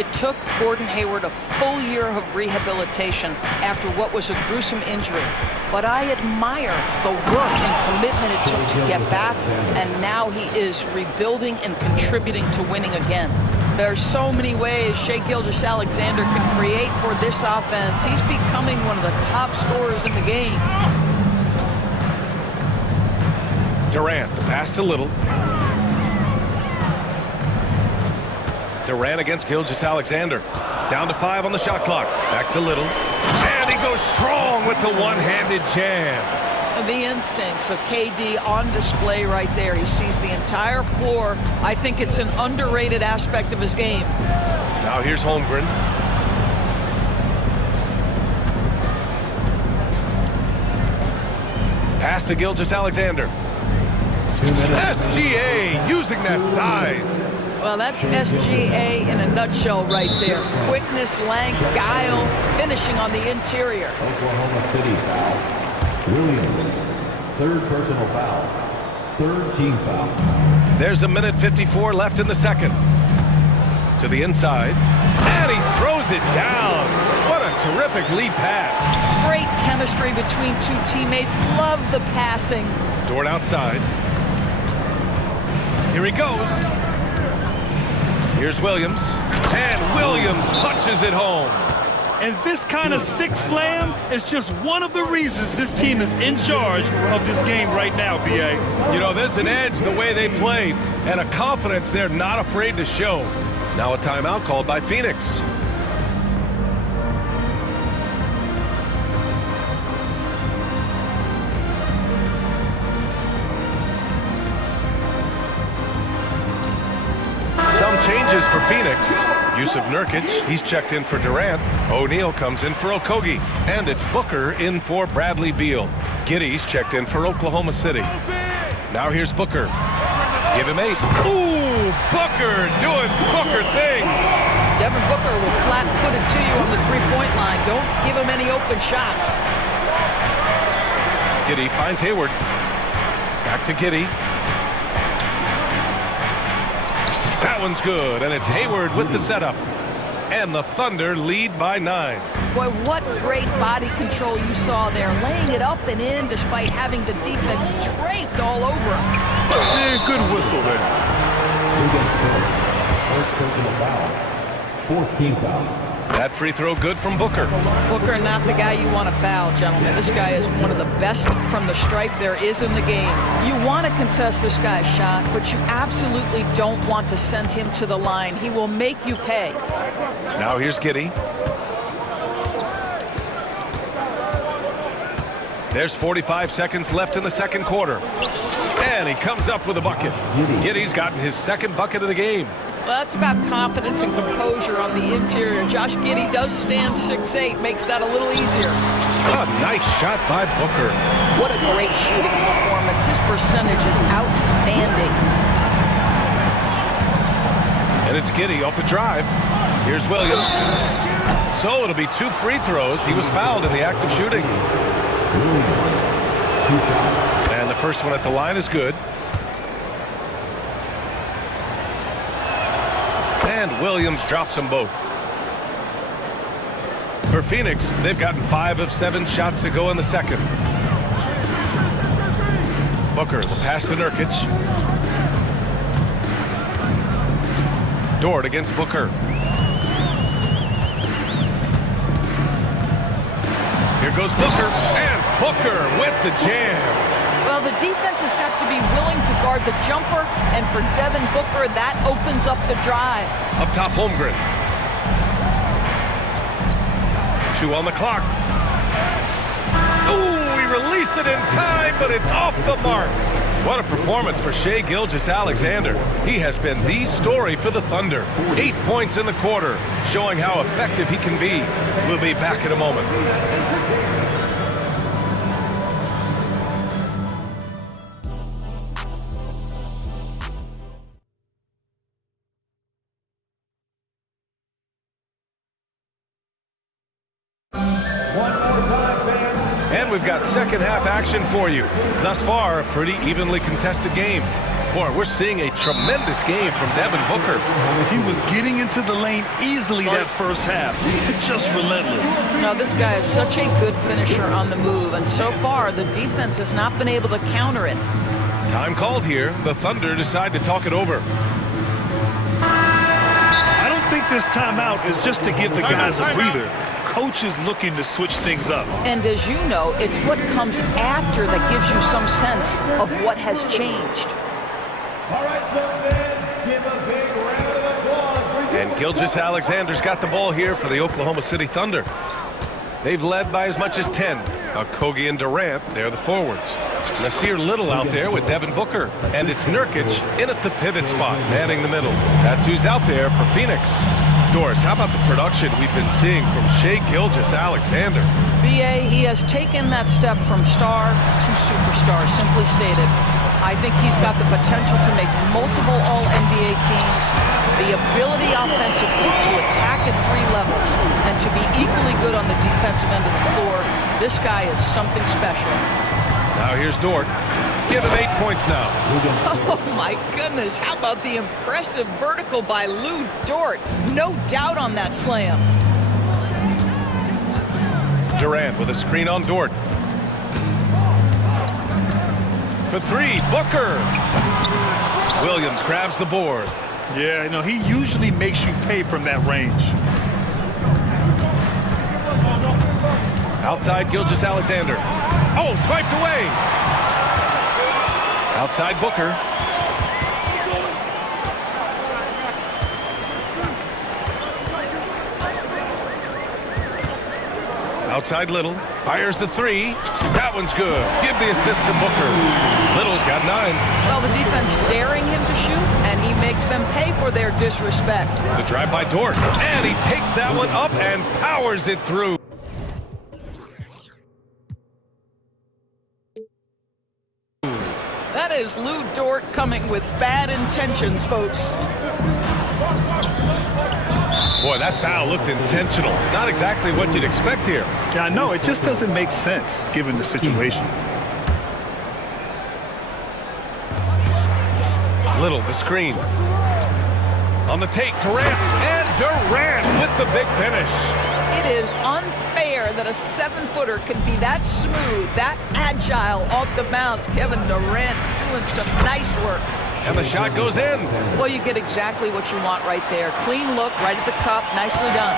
It took Gordon Hayward a full year of rehabilitation after what was a gruesome injury. But I admire the work and commitment it took to get back, and now he is rebuilding and contributing to winning again. There's so many ways Shai Gilgeous-Alexander can create for this offense. He's becoming one of the top scorers in the game. Durant, the pass to Little. Durant against Gilgeous-Alexander. Down to 5 on the shot clock. Back to Little. And he goes strong with the one-handed jam. The instincts of KD on display right there. He sees the entire floor. I think it's an underrated aspect of his game. Now here's Holmgren. Pass to Gilgeous-Alexander. SGA using that size. Well, that's SGA in a nutshell right there. Quickness, length, guile, finishing on the interior. Oklahoma City foul. Williams, third personal foul. Third team foul. There's a minute 54 left in the second. To the inside. And he throws it down. What a terrific lead pass. Great chemistry between two teammates. Love the passing. Dort outside. Here he goes. Here's Williams. And Williams punches it home. And this kind of six slam is just one of the reasons this team is in charge of this game right now, B.A. You know, there's an edge the way they play and a confidence they're not afraid to show. Now a timeout called by Phoenix. Some changes for Phoenix. Yusuf Nurkic, he's checked in for Durant. O'Neal comes in for Okogie. And it's Booker in for Bradley Beal. Giddey's checked in for Oklahoma City. Now here's Booker. Give him 8. Ooh, Booker doing Booker things. Devin Booker will flat put it to you on the three-point line. Don't give him any open shots. Giddey finds Hayward. Back to Giddey. That one's good, and it's Hayward with the setup. And the Thunder lead by 9. Boy, what great body control you saw there. Laying it up and in despite having the defense draped all over him. Yeah, good whistle there. First personal foul. Fourth team foul. That free throw good from Booker. Booker, not the guy you want to foul, gentlemen. This guy is one of the best from the stripe there is in the game. You want to contest this guy's shot, but you absolutely don't want to send him to the line. He will make you pay. Now here's Giddey. There's 45 seconds left in the second quarter. And he comes up with a bucket. Giddey's gotten his second bucket of the game. Well, that's about confidence and composure on the interior. Josh Giddey does stand 6'8", makes that a little easier. A nice shot by Booker. What a great shooting performance. His percentage is outstanding. And it's Giddey off the drive. Here's Williams. So it'll be 2 free throws. He was fouled in the act of shooting. 2 shots. And the first one at the line is good. And Williams drops them both. For Phoenix, they've gotten 5 of 7 shots to go in the second. Booker, the pass to Nurkic. Dort against Booker. Here goes Booker, and Booker with the jam. Well, the defense has got to be willing to guard the jumper, and for Devin Booker, that opens up the drive. Up top, Holmgren. 2 on the clock. Ooh, he released it in time, but it's off the mark. What a performance for Shai Gilgeous-Alexander. He has been the story for the Thunder. 8 points in the quarter, showing how effective he can be. We'll be back in a moment. We've got second half action for you. Thus far, a pretty evenly contested game. Boy, we're seeing a tremendous game from Devin Booker. He was getting into the lane easily that first half. Just relentless. Now, this guy is such a good finisher on the move, and so far, the defense has not been able to counter it. Time called here. The Thunder decide to talk it over. I don't think this timeout is just to give the guys a breather. Coach is looking to switch things up. And as you know, it's what comes after that gives you some sense of what has changed. All right, so then, give a big round of applause. And Gilgeous-Alexander's got the ball here for the Oklahoma City Thunder. They've led by as much as 10. Kogi and Durant, they're the forwards. Nasir Little out there with Devin Booker. And it's Nurkic in at the pivot spot, manning the middle. That's who's out there for Phoenix. Doris, how about the production we've been seeing from Shai Gilgeous-Alexander? BA, he has taken that step from star to superstar, simply stated. I think he's got the potential to make multiple All-NBA teams, the ability offensively to attack at 3 levels, and to be equally good on the defensive end of the floor. This guy is something special. Now here's Dort. Give him 8 points now. Oh my goodness, how about the impressive vertical by Lou Dort? No doubt on that slam. Durant with a screen on Dort. For 3, Booker. Williams grabs the board. Yeah, you know, he usually makes you pay from that range. Outside Gilgeous-Alexander. Oh, swiped away. Outside Booker. Outside Little. Fires the 3. That one's good. Give the assist to Booker. Little's got 9. Well, the defense daring him to shoot, and he makes them pay for their disrespect. The drive by Dort. And he takes that one up and powers it through. That is Lou Dort coming with bad intentions, folks. Boy, that foul looked intentional. Not exactly what you'd expect here. Yeah, I know. It just doesn't make sense given the situation. Little, the screen. On the take, Durant. And Durant with the big finish. It is unfair that a 7-footer can be that smooth, that agile off the bounce. Kevin Durant doing some nice work. And the shot goes in. Well, you get exactly what you want right there. Clean look, right at the cup. Nicely done.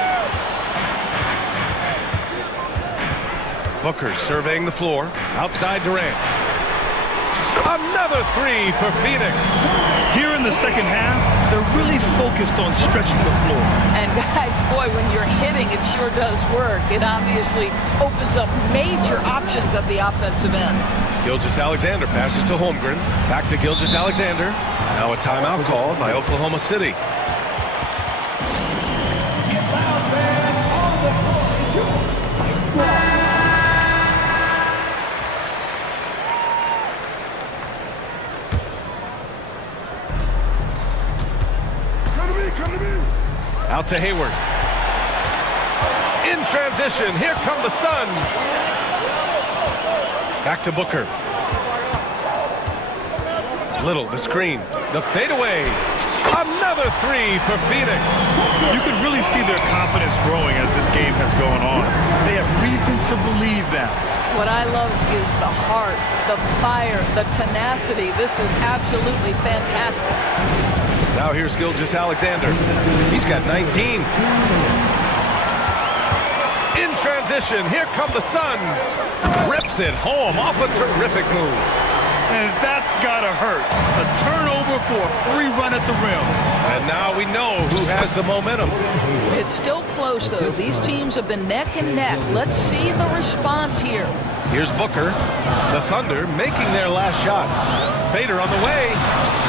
Booker surveying the floor. Outside Durant. Another 3 for Phoenix. Here in the second half, they're really focused on stretching the floor. And guys, boy, when you're hitting, it sure does work. It obviously opens up major options at the offensive end. Gilgeous-Alexander passes to Holmgren. Back to Gilgeous-Alexander. Now a timeout called by Oklahoma City. Out to Hayward. In transition, here come the Suns. Back to Booker. Little, the screen. The fadeaway. Another 3 for Phoenix. You can really see their confidence growing as this game has gone on. They have reason to believe that. What I love is the heart, the fire, the tenacity. This is absolutely fantastic. Now here's Gilgeous-Alexander. He's got 19. In transition, here come the Suns. Rips it home off a terrific move. And that's gotta hurt. A turnover for a free run at the rim. And now we know who has the momentum. It's still close, though. These teams have been neck and neck. Let's see the response here. Here's Booker. The Thunder making their last shot. Fader on the way.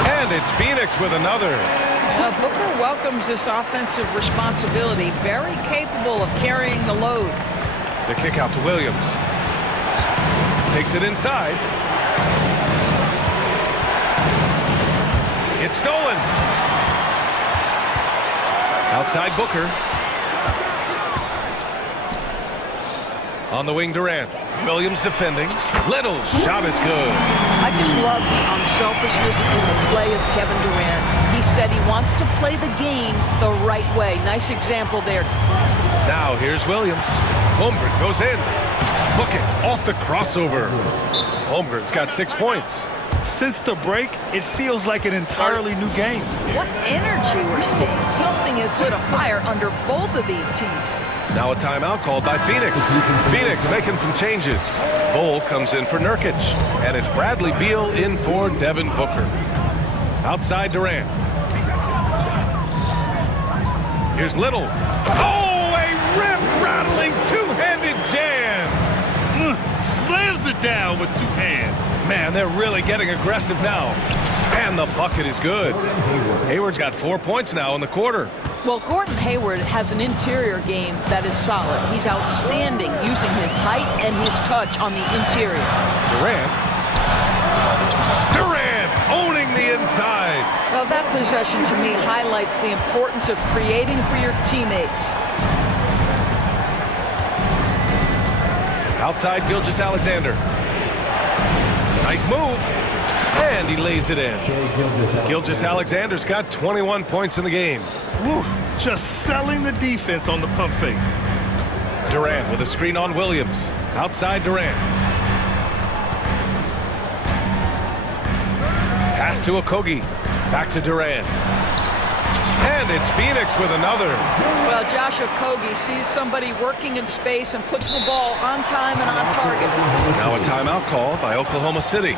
And it's Phoenix with another. Booker welcomes this offensive responsibility. Very capable of carrying the load. The kick out to Williams. Takes it inside. It's stolen. Outside Booker. On the wing, Durant. Williams defending. Little's shot is good. I just love the unselfishness in the play of Kevin Durant. He said he wants to play the game the right way. Nice example there. Now here's Williams. Holmgren goes in. Book it off the crossover. Holmgren's got 6 points. Since the break, it feels like an entirely new game. What energy we're seeing. Something has lit a fire under both of these teams. Now a timeout called by Phoenix. Phoenix making some changes. Bull comes in for Nurkic. And it's Bradley Beal in for Devin Booker. Outside Durant. Here's Little. Oh, a rip-rattling two-handed jam. slams it down with 2 hands. Man, they're really getting aggressive now. And the bucket is good. Hayward's got 4 points now in the quarter. Well, Gordon Hayward has an interior game that is solid. He's outstanding using his height and his touch on the interior. Durant owning the inside. Well, that possession to me highlights the importance of creating for your teammates. Outside Gilgeous-Alexander. Nice move. And he lays it in. Gilgeous-Alexander's got 21 points in the game. Woo, just selling the defense on the pump fake. Durant with a screen on Williams. Outside Durant. Pass to Okogie. Back to Durant. And it's Phoenix with another. Well, Josh Okogie sees somebody working in space and puts the ball on time and on target. Now a timeout call by Oklahoma City.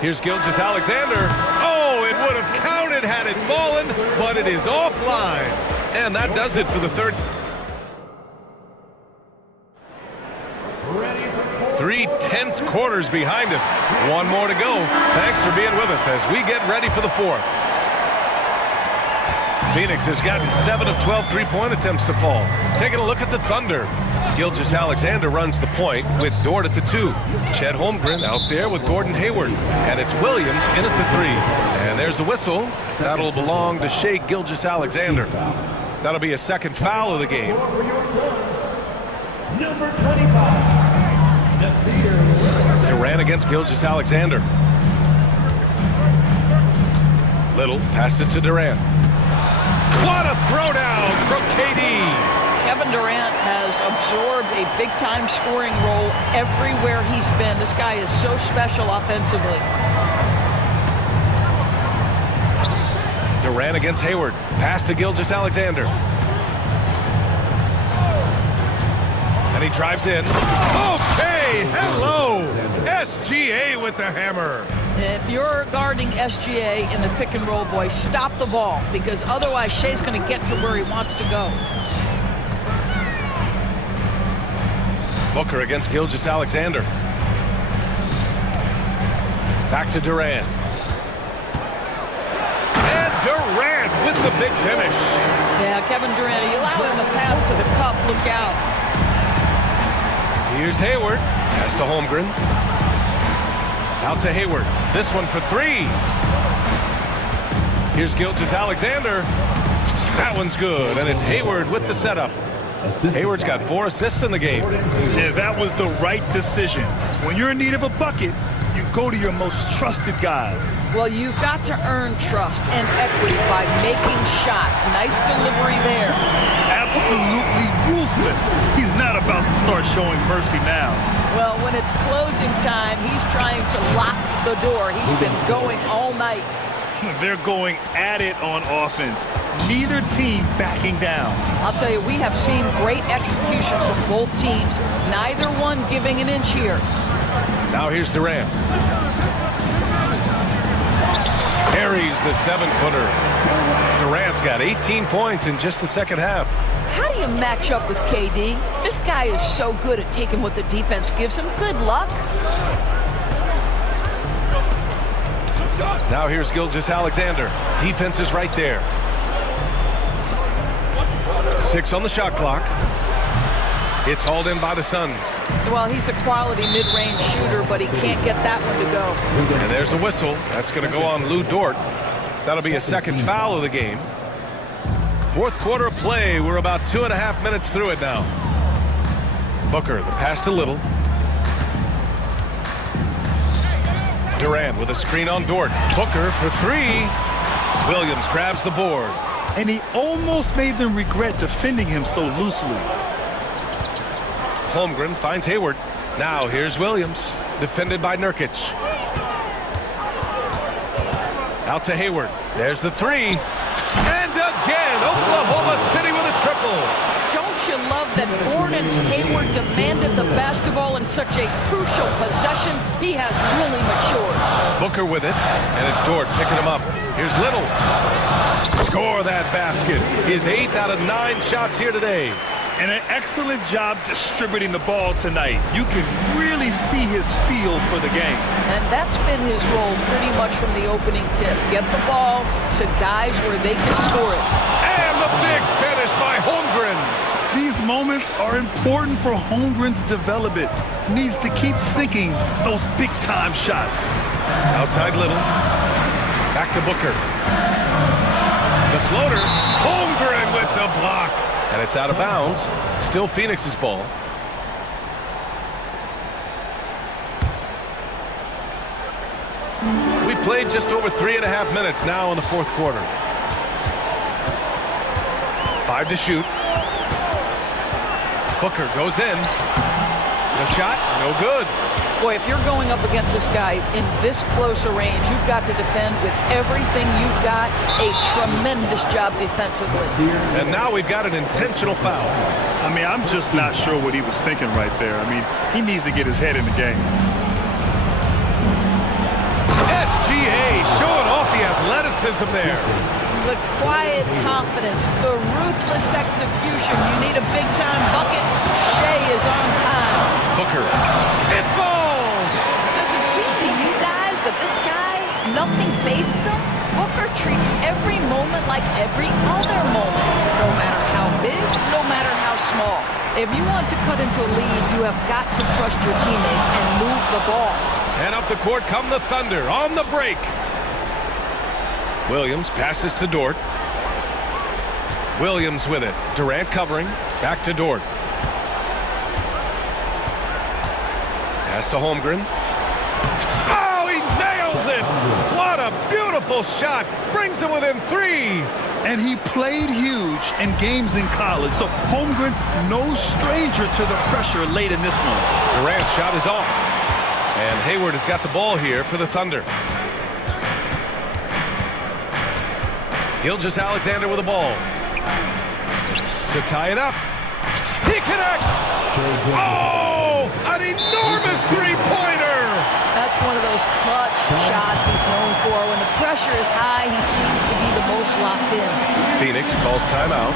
Here's Gilgeous-Alexander. Oh, it would have counted had it fallen, but it is offline. And that does it for the third. 3 tense quarters behind us. 1 more to go. Thanks for being with us as we get ready for the 4th. Phoenix has gotten 7 of 12 3-point attempts to fall. Taking a look at the Thunder. Gilgeous-Alexander runs the point with Dort at the 2. Chet Holmgren out there with Gordon Hayward. And it's Williams in at the 3. And there's a whistle. That'll belong to Shai Gilgeous-Alexander. That'll be a second foul of the game. Number 25. Durant against Gilgeous-Alexander. Little passes to Durant. What a throwdown from KD. Kevin Durant has absorbed a big-time scoring role everywhere he's been. This guy is so special offensively. Durant against Hayward. Pass to Gilgeous-Alexander. And he drives in. Okay, hello. SGA with the hammer. If you're guarding SGA in the pick and roll, boy, stop the ball, because otherwise Shai's going to get to where he wants to go. Booker against Gilgeous-Alexander. Back to Durant. And Durant with the big finish. Yeah, Kevin Durant, you allow him the path to the cup, look out. Here's Hayward. Pass to Holmgren. Out to Hayward. This one for 3. Here's Gilgeous-Alexander. That one's good, and it's Hayward with the setup. Hayward's got 4 assists in the game. Yeah, that was the right decision. When you're in need of a bucket, you go to your most trusted guys. Well, you've got to earn trust and equity by making shots. Nice delivery there. Absolutely ruthless. He's not about to start showing mercy now. Well, when it's closing time, he's trying to lock the door. He's been going all night. They're going at it on offense. Neither team backing down. I'll tell you, we have seen great execution from both teams. Neither one giving an inch here. Now here's Durant. Carries the 7-footer. Durant's got 18 points in just the second half. How do you match up with KD? This guy is so good at taking what the defense gives him. Good luck. Now here's Gilgeous-Alexander. Defense is right there. 6 on the shot clock. It's hauled in by the Suns. Well, he's a quality mid-range shooter, but he can't get that one to go. And there's a whistle. That's going to go on Lou Dort. That'll be a second foul of the game. 4th quarter of play. We're about 2.5 minutes through it now. Booker, the pass to Little. Durant with a screen on Dort. Booker for 3. Williams grabs the board. And he almost made them regret defending him so loosely. Holmgren finds Hayward. Now here's Williams, defended by Nurkic. Out to Hayward. There's the 3. And again, Oklahoma City with a triple. Don't you love that Gordon Hayward demanded the basketball in such a crucial possession. He has really matured. Booker with it, and it's Dort picking him up. Here's Little. Score that basket. His 8th out of 9 shots here today. And an excellent job distributing the ball tonight. You can really see his feel for the game. And that's been his role pretty much from the opening tip. Get the ball to guys where they can score it. And the big finish by Holmgren. These moments are important for Holmgren's development. Needs to keep sinking those big-time shots. Outside Little. Back to Booker. The floater. Holmgren with the block. And it's out of bounds. Still Phoenix's ball. We played just over 3.5 minutes now in the fourth quarter. 5 to shoot. Booker goes in. The shot, no good. Boy, if you're going up against this guy in this close a range, you've got to defend with everything you've got. A tremendous job defensively. And now we've got an intentional foul. I mean, I'm just not sure what he was thinking right there. I mean, he needs to get his head in the game. SGA showing off the athleticism there. The quiet confidence, the ruthless execution. You need a big-time bucket. Shea is on time. Booker. It falls! Does it seem to you guys that this guy, nothing faces him? Booker treats every moment like every other moment. No matter how big, no matter how small. If you want to cut into a lead, you have got to trust your teammates and move the ball. And up the court come the Thunder on the break. Williams passes to Dort. Williams with it. Durant covering. Back to Dort. Pass to Holmgren. Oh, he nails it! What a beautiful shot! Brings him within 3. And he played huge in games in college, so Holmgren, no stranger to the pressure late in this one. Durant's shot is off. And Hayward has got the ball here for the Thunder. Gilgeous-Alexander with the ball. To tie it up. He connects! Oh! An enormous three-pointer! That's one of those clutch shots he's known for. When the pressure is high, he seems to be the most locked in. Phoenix calls timeout.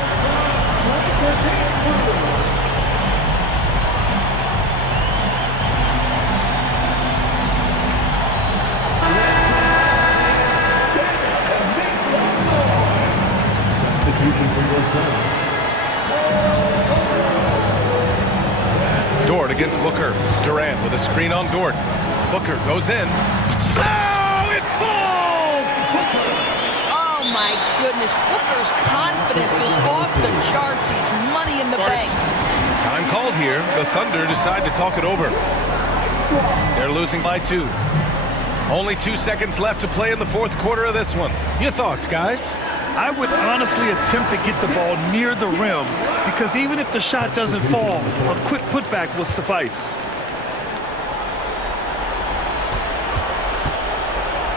Dort against Booker. Durant with a screen on Dort. Booker goes in. Oh, it falls! Oh, my goodness. Booker's confidence is off the charts. He's money in the bank. Time called here. The Thunder decide to talk it over. They're losing by 2. Only 2 seconds left to play in the fourth quarter of this one. Your thoughts, guys? I would honestly attempt to get the ball near the rim because even if the shot doesn't fall, a quick putback will suffice.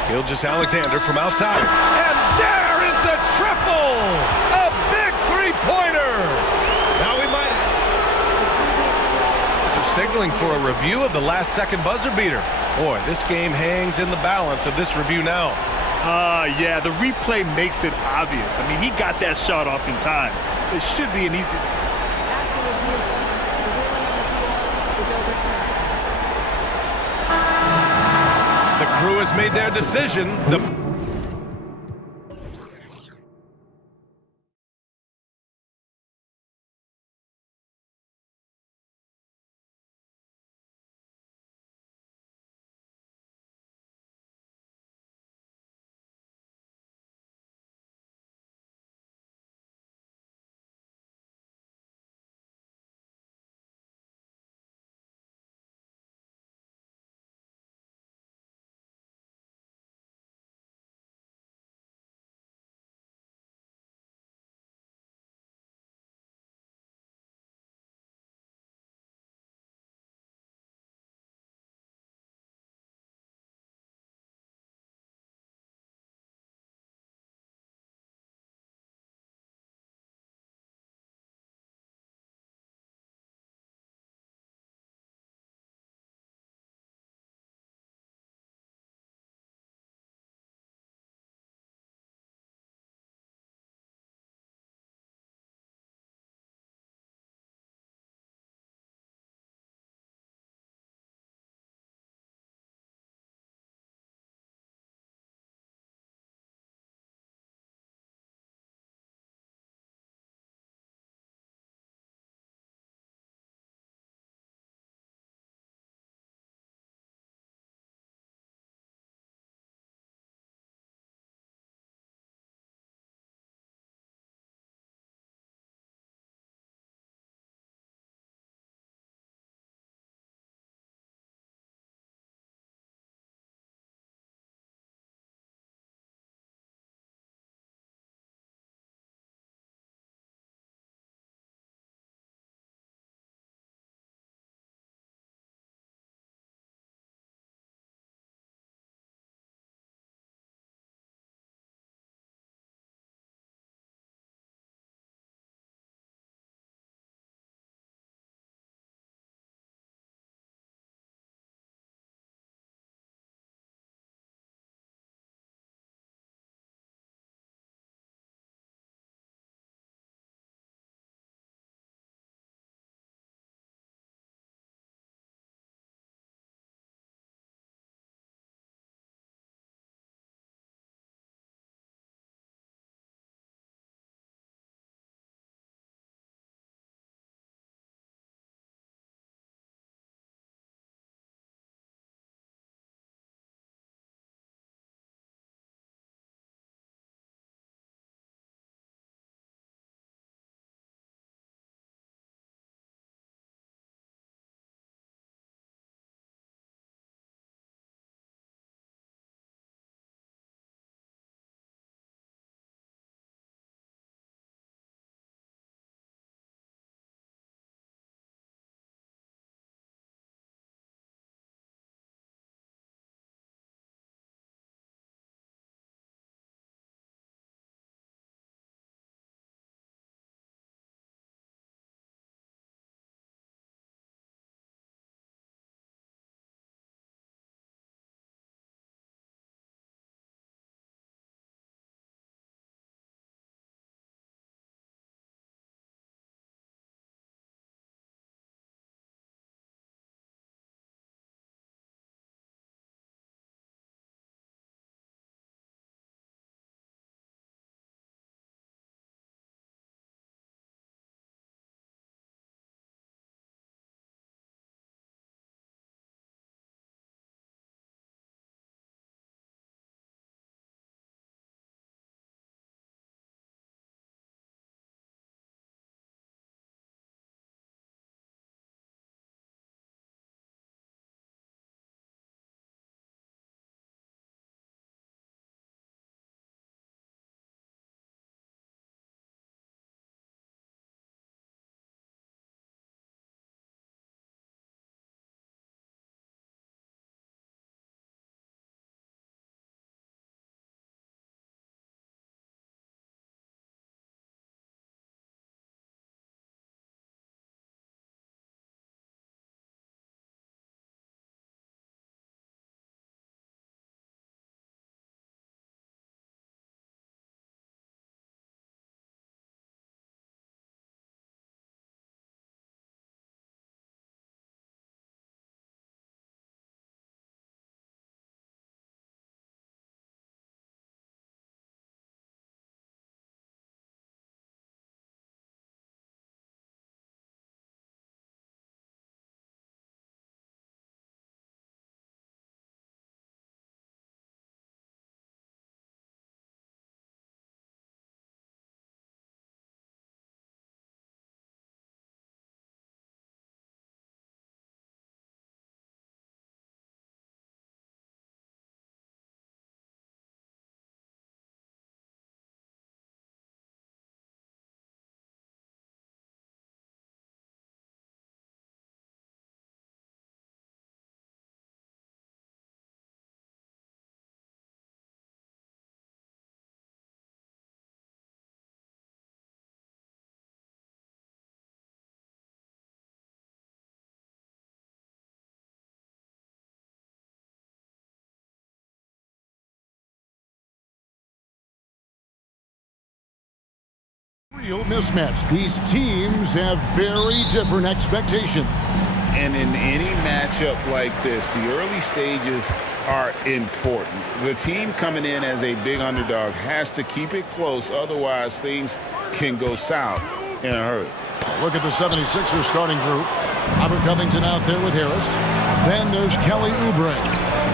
Gilgeous-Alexander from outside. And there is the triple! A big three-pointer! Now we might... They're signaling for a review of the last-second buzzer beater. Boy, this game hangs in the balance of this review now. Yeah, the replay makes it obvious. I mean, he got that shot off in time. It should be an easy... The crew has made their decision. The real mismatch. These teams have very different expectations. And in any matchup like this, the early stages are important. The team coming in as a big underdog has to keep it close, otherwise things can go south in a hurry. Look at the 76ers starting group. Robert Covington out there with Harris. Then there's Kelly Oubre.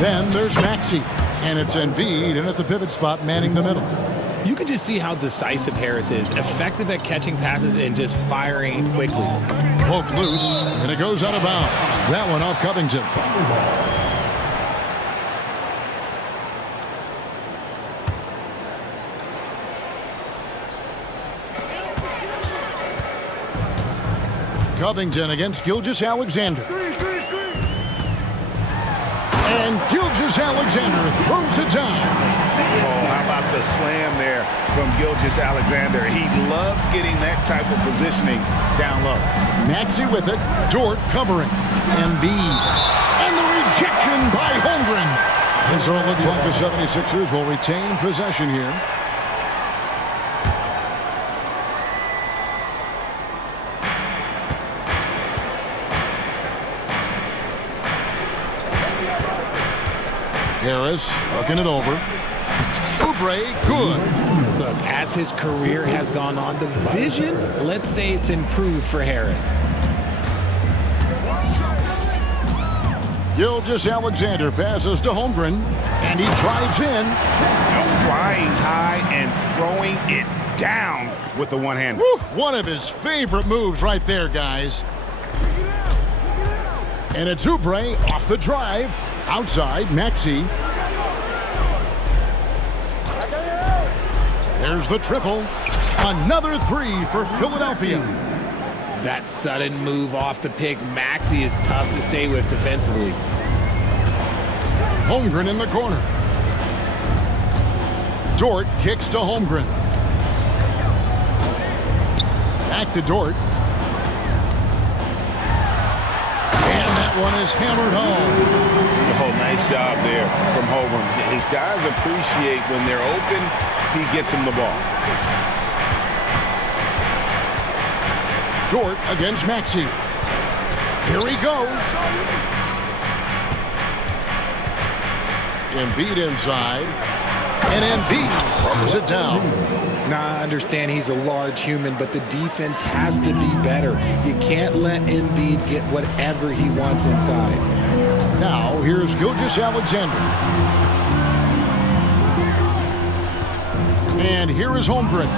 Then there's Maxey. And it's Embiid in at the pivot spot manning the middle. You can just see how decisive Harris is, effective at catching passes and just firing quickly. Poked loose, and it goes out of bounds. That one off Covington. Covington against Gilgeous-Alexander. And Gilgeous-Alexander throws it down. Oh, how about the slam there from Gilgeous-Alexander? He loves getting that type of positioning down low. Maxey with it. Dort covering. Embiid. And the rejection by Holmgren. And so it looks like the 76ers will retain possession here. Harris looking it over. Oubre, good. Look, as his career has gone on, the vision, let's say it's improved for Harris. Gilgeous-Alexander passes to Holmgren, and he drives in. Now flying high and throwing it down with the one-hand. One of his favorite moves right there, guys. And it's Oubre off the drive. Outside, Maxey. There's the triple. Another three for Philadelphia. That sudden move off the pick, Maxey, is tough to stay with defensively. Holmgren in the corner. Dort kicks to Holmgren. Back to Dort. And that one is hammered home. Oh, nice job there from Holmgren. His guys appreciate when they're open, he gets them the ball. Dort against Maxey. Here he goes. Embiid inside. And Embiid throws it down. Now, I understand he's a large human, but the defense has to be better. You can't let Embiid get whatever he wants inside. Now, here's Gilgeous-Alexander. And here is Holmgren.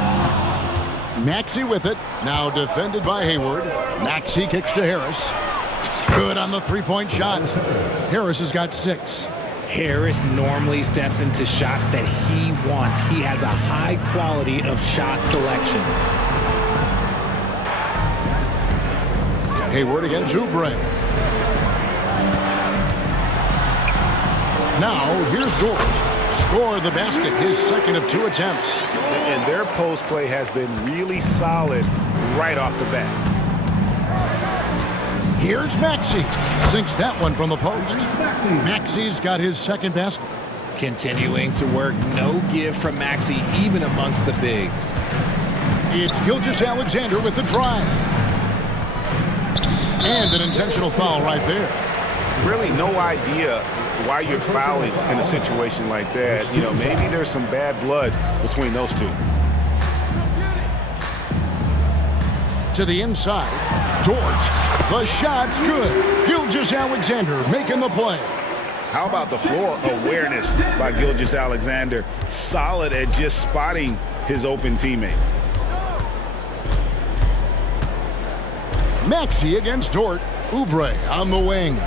Maxey with it. Now defended by Hayward. Maxey kicks to Harris. Good on the three-point shot. Harris has got 6. Harris normally steps into shots that he wants. He has a high quality of shot selection. Hayward against Oubre. Now, here's Dort. Score the basket, his second of 2 attempts. And their post play has been really solid right off the bat. Here's Maxey. Sinks that one from the post. Maxey's got his second basket. Continuing to work, no give from Maxey, even amongst the bigs. It's Gilgeous-Alexander with the drive. And an intentional foul right there. Really no idea why you're fouling in a situation like that. You know, maybe there's some bad blood between those two. To the inside. Dort. The shot's good. Gilgeous-Alexander making the play. How about the floor awareness by Gilgeous-Alexander? Solid at just spotting his open teammate. Maxey against Dort. Oubre on the wing.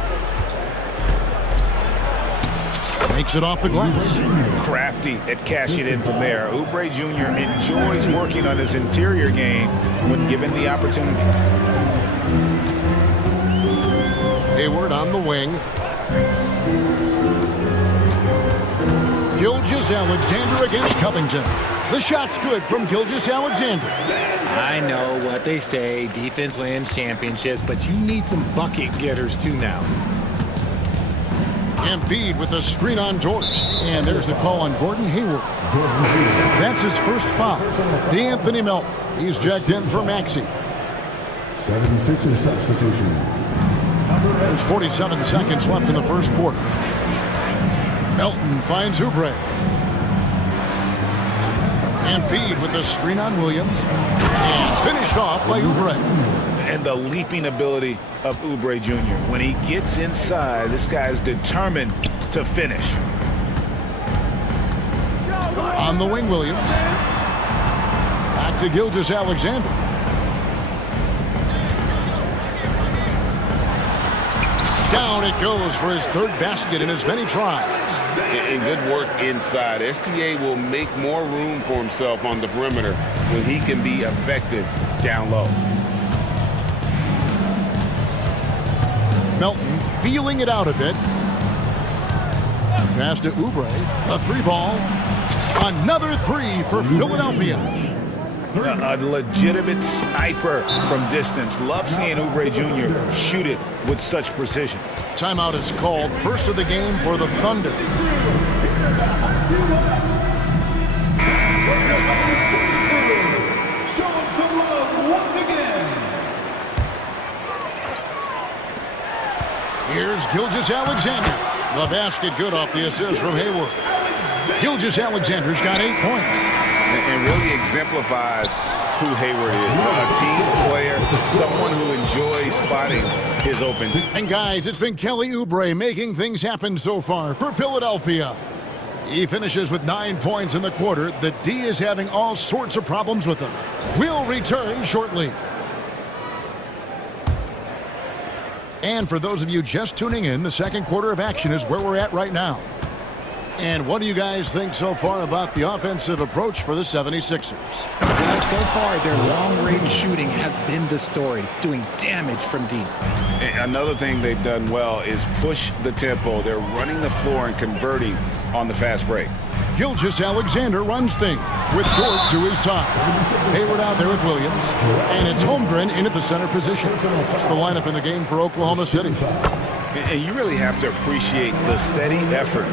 Makes it off the glass. Crafty at cashing in from there. Oubre Jr. enjoys working on his interior game when given the opportunity. Hayward on the wing. Gilgeous-Alexander against Covington. The shot's good from Gilgeous-Alexander. I know what they say, defense wins championships, but you need some bucket getters too now. Embiid with a screen on George. And there's the call on Gordon Hayward. That's his first foul. D'Anthony Melton. He's checked in for Maxey. 76er substitution. There's 47 seconds left in the first quarter. Melton finds Oubre. Embiid with a screen on Williams. And finished off by Oubre. And the leaping ability of Oubre Jr. When he gets inside, this guy is determined to finish. On the wing, Williams. Back to Gilgeous-Alexander. Down it goes for his third basket in as many tries. And good work inside. SGA will make more room for himself on the perimeter when he can be effective down low. Melton feeling it out a bit. Pass to Oubre. A three ball. Another three for Philadelphia. A legitimate sniper from distance. Love seeing Oubre Jr. shoot it with such precision. Timeout is called. First of the game for the Thunder. Showing some love once again. Here's Gilgeous-Alexander. The basket good off the assist from Hayward. Gilgeous-Alexander's got 8 points. And really exemplifies who Hayward is. A team player, someone who enjoys spotting his open. And guys, it's been Kelly Oubre making things happen so far for Philadelphia. He finishes with 9 points in the quarter. The D is having all sorts of problems with him. We'll return shortly. And for those of you just tuning in, the second quarter of action is where we're at right now. And what do you guys think so far about the offensive approach for the 76ers? Well, so far, their long-range shooting has been the story, doing damage from deep. Another thing they've done well is push the tempo. They're running the floor and converting on the fast break. Gilgeous-Alexander runs things with Dort to his side. Hayward out there with Williams. And it's Holmgren in at the center position. That's the lineup in the game for Oklahoma City. And you really have to appreciate the steady effort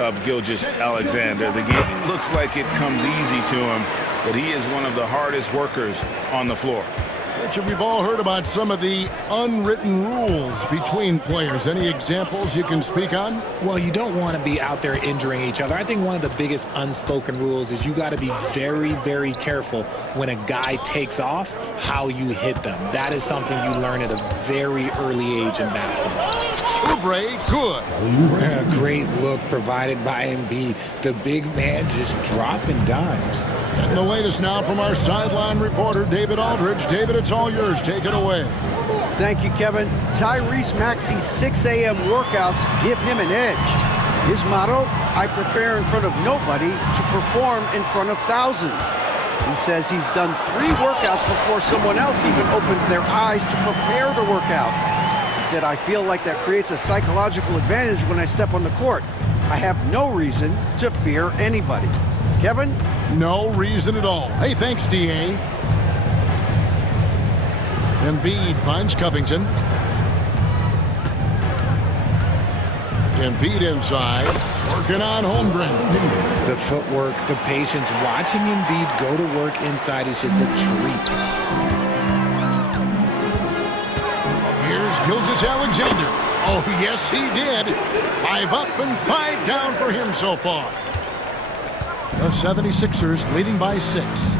of Gilgeous-Alexander. The game looks like it comes easy to him, but he is one of the hardest workers on the floor. Richard, we've all heard about some of the unwritten rules between players. Any examples you can speak on? Well, you don't want to be out there injuring each other. I think one of the biggest unspoken rules is you got to be very, very careful when a guy takes off, how you hit them. That is something you learn at a very early age in basketball. Oubre, good. A great look provided by Embiid. The big man just dropping dimes. And the latest now from our sideline reporter, David Aldridge. David, it's all yours. Take it away. Thank you, Kevin. Tyrese Maxey's 6 a.m. workouts give him an edge. His motto, I prepare in front of nobody to perform in front of thousands. He says he's done 3 workouts before someone else even opens their eyes to prepare to work out. He said, I feel like that creates a psychological advantage when I step on the court. I have no reason to fear anybody. Kevin? No reason at all. Hey, thanks, D.A. Embiid finds Covington. Embiid inside, working on Holmgren. The footwork, the patience, watching Embiid go to work inside is just a treat. Here's Gilgeous-Alexander. Oh, yes, he did. 5 up and 5 down for him so far. The 76ers leading by 6.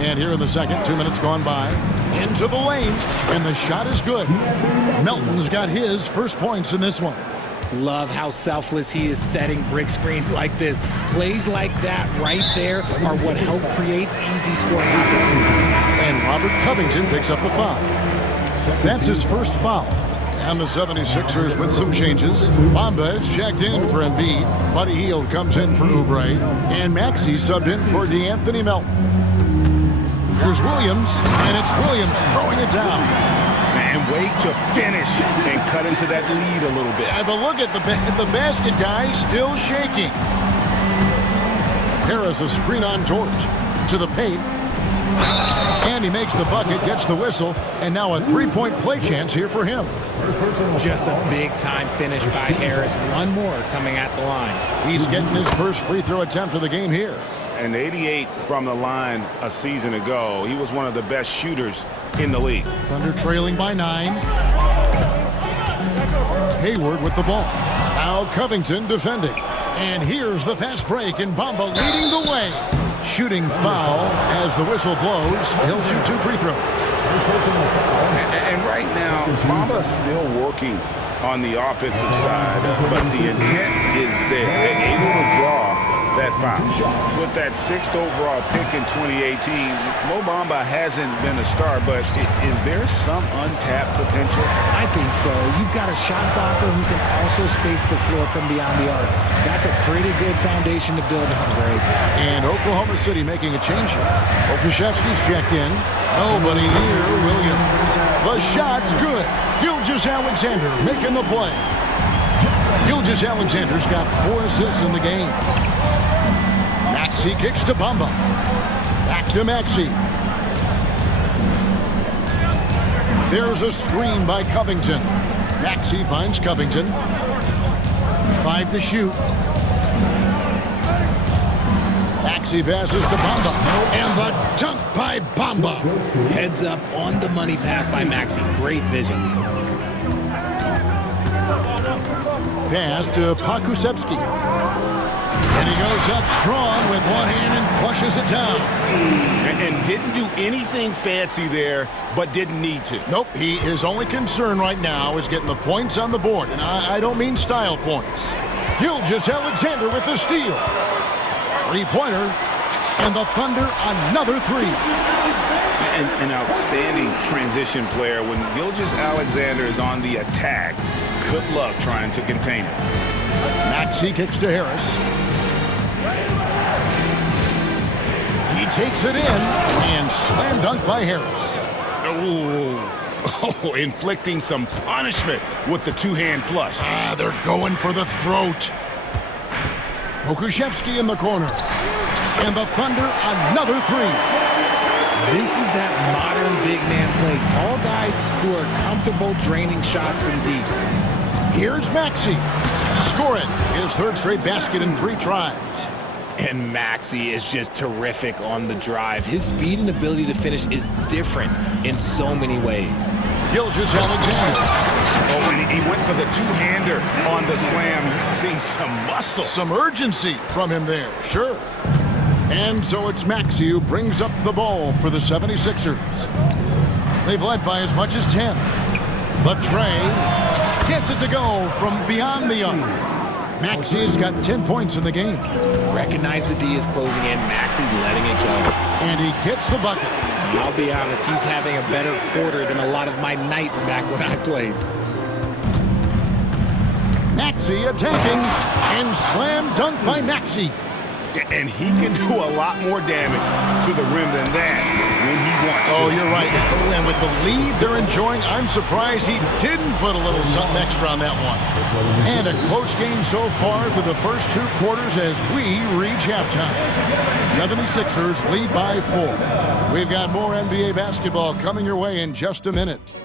And here in the second, 2 minutes gone by. Into the lane, and the shot is good. Melton's got his first points in this one. Love how selfless he is setting brick screens like this. Plays like that right there are what help create easy scoring opportunities. And Robert Covington picks up the foul. That's his first foul. And the 76ers with some changes. Bamba is checked in for Embiid. Buddy Hield comes in for Oubre. And Maxey subbed in for D'Anthony Melton. Here's Williams, and it's Williams throwing it down. And wait to finish and cut into that lead a little bit. Yeah, but look at the basket guy still shaking. Harris a screen on George to the paint. And he makes the bucket, gets the whistle, and now a three-point play chance here for him. Just a big-time finish by Harris. One more coming at the line. He's getting his first free throw attempt of the game here. And 88 from the line a season ago. He was one of the best shooters in the league. Thunder trailing by 9. Hayward with the ball. Now Covington defending. And here's the fast break, and Bamba leading the way. Shooting foul as the whistle blows. He'll shoot 2 free throws. And right now, Bamba's still working on the offensive side, but the intent is there. They're able to draw that foul. With that 6th overall pick in 2018, Mo Bamba hasn't been a star, but is there some untapped potential? I think so. You've got a shot blocker who can also space the floor from beyond the arc. That's a pretty good foundation to build on, Greg. And Oklahoma City making a change here. Okashevsky's checked in. Nobody near Williams. The shot's good. Gilgeous-Alexander making the play. Gilgeous-Alexander's got 4 assists in the game. Maxey kicks to Bamba. Back to Maxey. There's a screen by Covington. Maxey finds Covington. 5 to shoot. Maxey passes to Bamba. And the dunk by Bamba. Heads up on the money pass by Maxey. Great vision. Pass to Pakusevsky. And he goes up strong with one hand and flushes it down. And didn't do anything fancy there, but didn't need to. Nope, his only concern right now is getting the points on the board. And I don't mean style points. Gilgeous-Alexander with the steal. 3-pointer. And the Thunder another 3. An outstanding transition player. When Gilgeous-Alexander is on the attack, good luck trying to contain it. Maxey kicks to Harris. He takes it in and slam dunk by Harris. Oh, inflicting some punishment with the 2-hand flush. They're going for the throat. Okashevsky in the corner. And the Thunder another 3. This is that modern big man play. Tall guys who are comfortable draining shots from deep. Here's Maxey. Scoring his 3rd straight basket in 3 tries. And Maxey is just terrific on the drive. His speed and ability to finish is different in so many ways. Gilgeous-Alexander. Oh, and he went for the 2-hander on the slam. Seeing some muscle. Some urgency from him there, sure. And so it's Maxey who brings up the ball for the 76ers. They've led by as much as 10. But Trey gets it to go from beyond the arc. Maxey's got 10 points in the game. Recognize the D is closing in. Maxey letting it go. And he gets the bucket. I'll be honest, he's having a better quarter than a lot of my nights back when I played. Maxey attacking and slam dunk by Maxey. And he can do a lot more damage to the rim than that when he wants to. Oh, you're right. And with the lead they're enjoying, I'm surprised he didn't put a little something extra on that one. And a close game so far through the first 2 quarters as we reach halftime. 76ers lead by 4. We've got more NBA basketball coming your way in just a minute.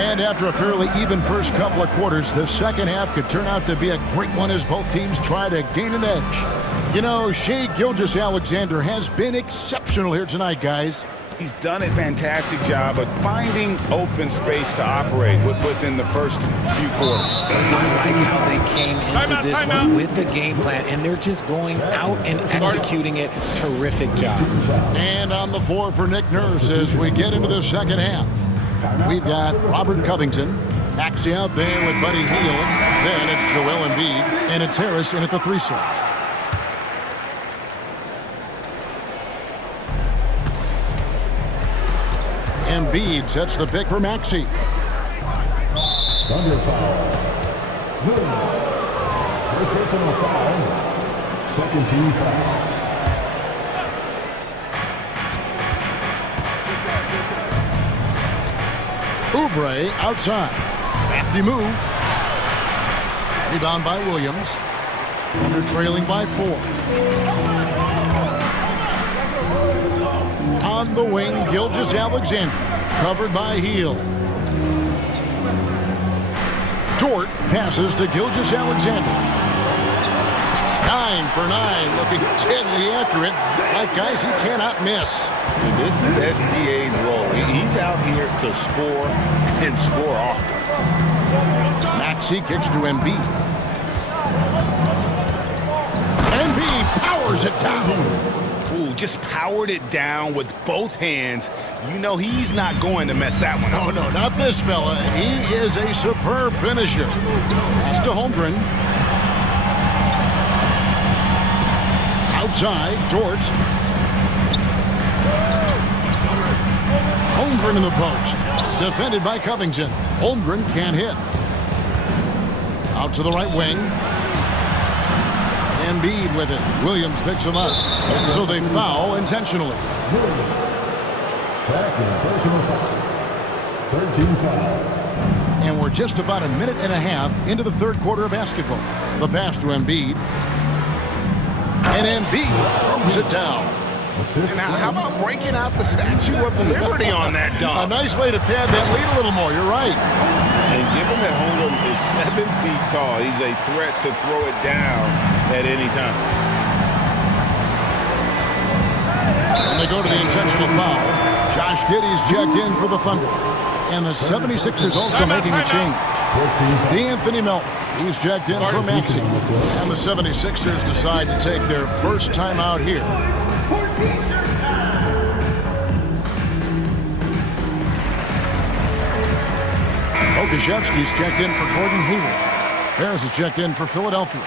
And after a fairly even first couple of quarters, the second half could turn out to be a great one as both teams try to gain an edge. You know, Shai Gilgeous-Alexander has been exceptional here tonight, guys. He's done a fantastic job of finding open space to operate within the first few quarters. I like how they came into this one with a game plan, and they're just going out and executing it. Terrific job. And on the floor for Nick Nurse as we get into the second half. We've got Robert Covington. Maxey out there with Buddy Hield. Then it's Joel Embiid. And it's Harris in at the 3 slot. Embiid sets the pick for Maxey. Thunder foul. First personal foul. Second team foul. Oubre outside. Crafty move. Rebound by Williams. Thunder trailing by 4. On the wing, Gilgeous-Alexander. Covered by Heel. Dort passes to Gilgeous-Alexander. 9 for 9, looking deadly accurate, like guys he cannot miss. And this is SGA's role. He's out here to score and score often. Maxey kicks to Embiid. Embiid powers it down. Ooh, just powered it down with both hands. You know he's not going to mess that one up. Oh, no, not this fella. He is a superb finisher. Pass to Holmgren. Outside, Dort. Holmgren in the post. Defended by Covington. Holmgren can't hit. Out to the right wing. Embiid with it. Williams picks him up. So they foul intentionally. Second personal foul. 13 foul. And we're just about a minute and a half into the third quarter of basketball. The pass to Embiid. And Embiid throws it down. And how about breaking out the Statue of Liberty on that dunk? A nice way to pad that lead a little more. You're right. And given that Holmgren is 7 feet tall, he's a threat to throw it down at any time. And they go to the intentional foul. Josh Giddey's checked in for the Thunder. And the 76ers also making a change. D'Anthony Melton. He's checked in for Maxey. And the 76ers decide to take their first time out here. Okashevsky's checked in for Gordon Hayward. Harris is checked in for Philadelphia.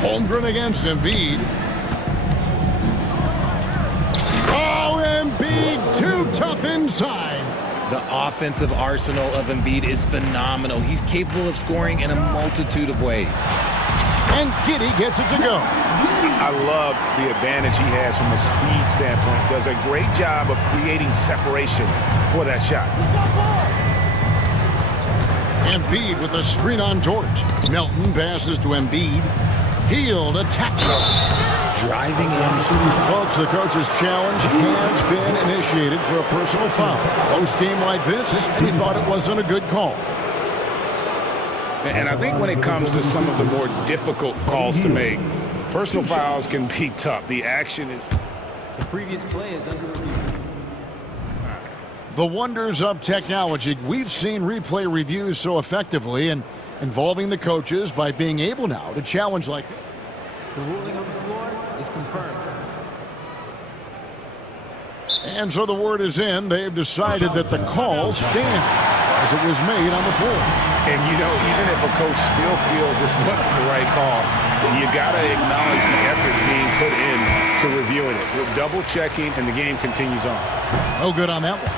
Holmgren against Embiid. Oh, Embiid, too tough inside. The offensive arsenal of Embiid is phenomenal. He's capable of scoring in a multitude of ways. And Giddey gets it to go. I love the advantage he has from a speed standpoint. Does a great job of creating separation for that shot. Embiid with a screen on Dort. Melton passes to Embiid. Healed, attack. Driving in. Folks, the coach's challenge has been initiated for a personal foul. Close game like this, he thought it wasn't a good call. And I think when it comes to some of the more difficult calls to make, personal fouls can be tough. The action is... The previous play is under review. The wonders of technology. We've seen replay reviews so effectively and involving the coaches by being able now to challenge like this. The ruling on the floor is confirmed. And so the word is in. They've decided that the call stands as it was made on the floor. And, you know, even if a coach still feels this wasn't the right call, you got to acknowledge the effort being put in to reviewing it. We're double-checking, and the game continues on. No good on that one.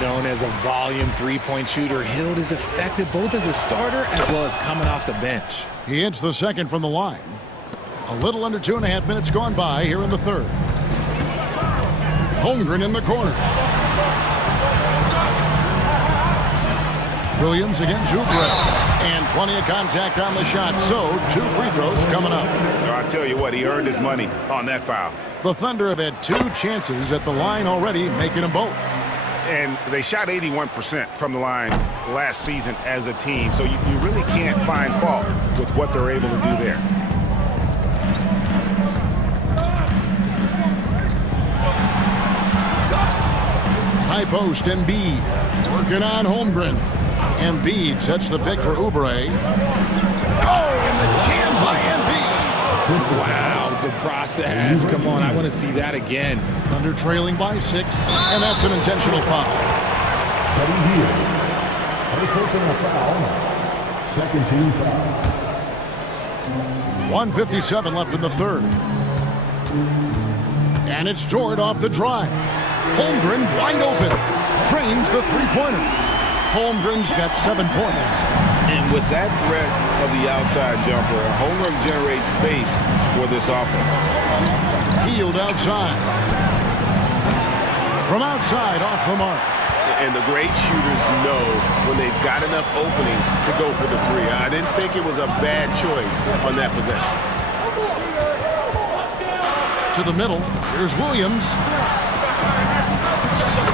Known as a volume three-point shooter, Hield is effective both as a starter as well as coming off the bench. He hits the second from the line. A little under 2.5 minutes gone by here in the third. Holmgren in the corner. Williams against Oubre. And plenty of contact on the shot. So, 2 free throws coming up. So I tell you what, he earned his money on that foul. The Thunder have had 2 chances at the line already, making them both. And they shot 81% from the line last season as a team. So you really can't find fault with what they're able to do there. High post, Embiid. Working on Holmgren. Embiid sets the pick for Oubre. Oh, and the jam by Embiid. Wow, the process. Come on, I want to see that again. Thunder trailing by 6, and that's an intentional foul. Cutting here. First personal foul. Second team foul. 1:57 left in the third. And it's Dort off the drive. Holmgren wide open. Trains the three-pointer. Holmgren's got 7 points. And with that threat of the outside jumper, Holmgren generates space for this offense. Healed outside. From outside, off the mark. And the great shooters know when they've got enough opening to go for the three. I didn't think it was a bad choice on that possession. To the middle, here's Williams.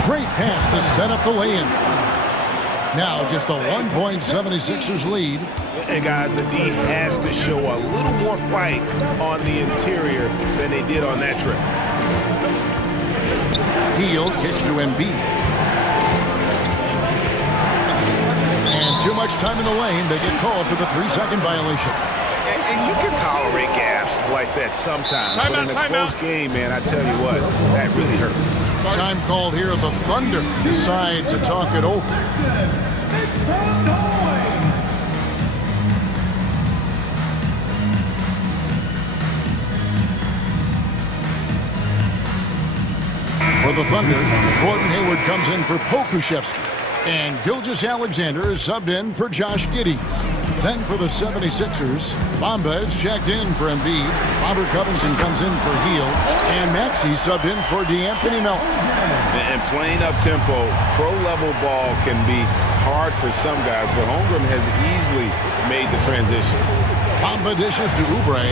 Great pass to set up the lay-in. Now just a 1-point 76ers lead. And guys, the D has to show a little more fight on the interior than they did on that trip. Healed, pitch to Embiid. And too much time in the lane. They get called for the 3-second violation. And you can tolerate gaffes like that sometimes. But in a close game, man, I tell you what, that really hurts. Time called here. The Thunder decide to talk it over. For the Thunder, Gordon Hayward comes in for Pokuševski. And Gilgeous-Alexander is subbed in for Josh Giddey. Then for the 76ers, Bamba is checked in for Embiid. Robert Covington comes in for Hield. And Maxey subbed in for DeAnthony Melton. And playing up-tempo, pro-level ball can be hard for some guys, but Holmgren has easily made the transition. Bamba dishes to Oubre.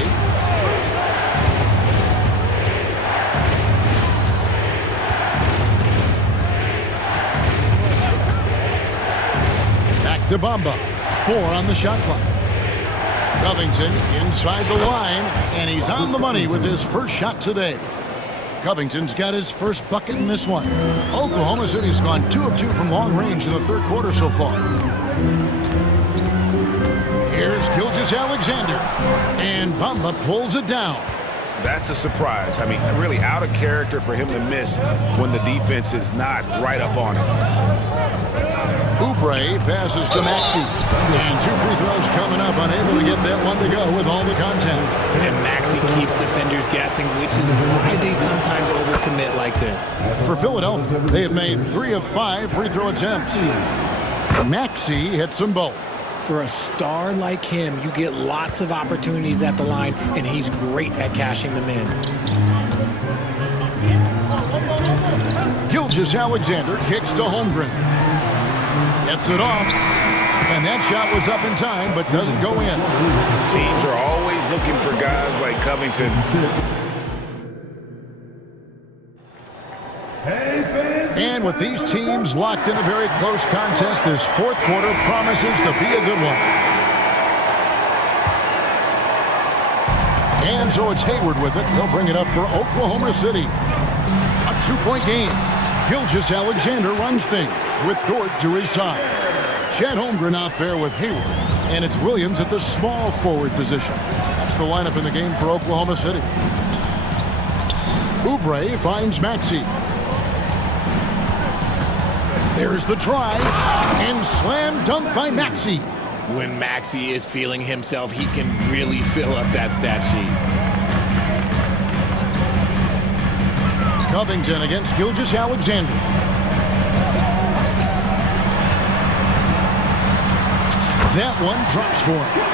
Back to Bamba. 4 on the shot clock. Covington inside the line, and he's on the money with his first shot today. Covington's got his first bucket in this one. Oklahoma City's gone 2 of 2 from long range in the third quarter so far. Here's Gilgeous-Alexander, and Bamba pulls it down. That's a surprise. I mean, really out of character for him to miss when the defense is not right up on him. Oubre passes to Maxey. And 2 free throws coming up, unable to get that one to go with all the contact. And Maxey keeps defenders guessing, which is why they sometimes overcommit like this. For Philadelphia, they have made 3 of 5 free throw attempts. Maxey hits them both. For a star like him, you get lots of opportunities at the line, and he's great at cashing them in. Gilgeous-Alexander kicks to Holmgren. Gets it off. And that shot was up in time, but doesn't go in. Teams are always looking for guys like Covington. And with these teams locked in a very close contest, this fourth quarter promises to be a good one. And so it's Hayward with it. They'll bring it up for Oklahoma City. A 2-point game. Gilgeous-Alexander runs things with Dort to his side. Chet Holmgren out there with Hayward. And it's Williams at the small forward position. That's the lineup in the game for Oklahoma City. Oubre finds Maxey. There's the try. And slam dunk by Maxey. When Maxey is feeling himself, he can really fill up that stat sheet. Covington against Gilgeous-Alexander. That one drops for him.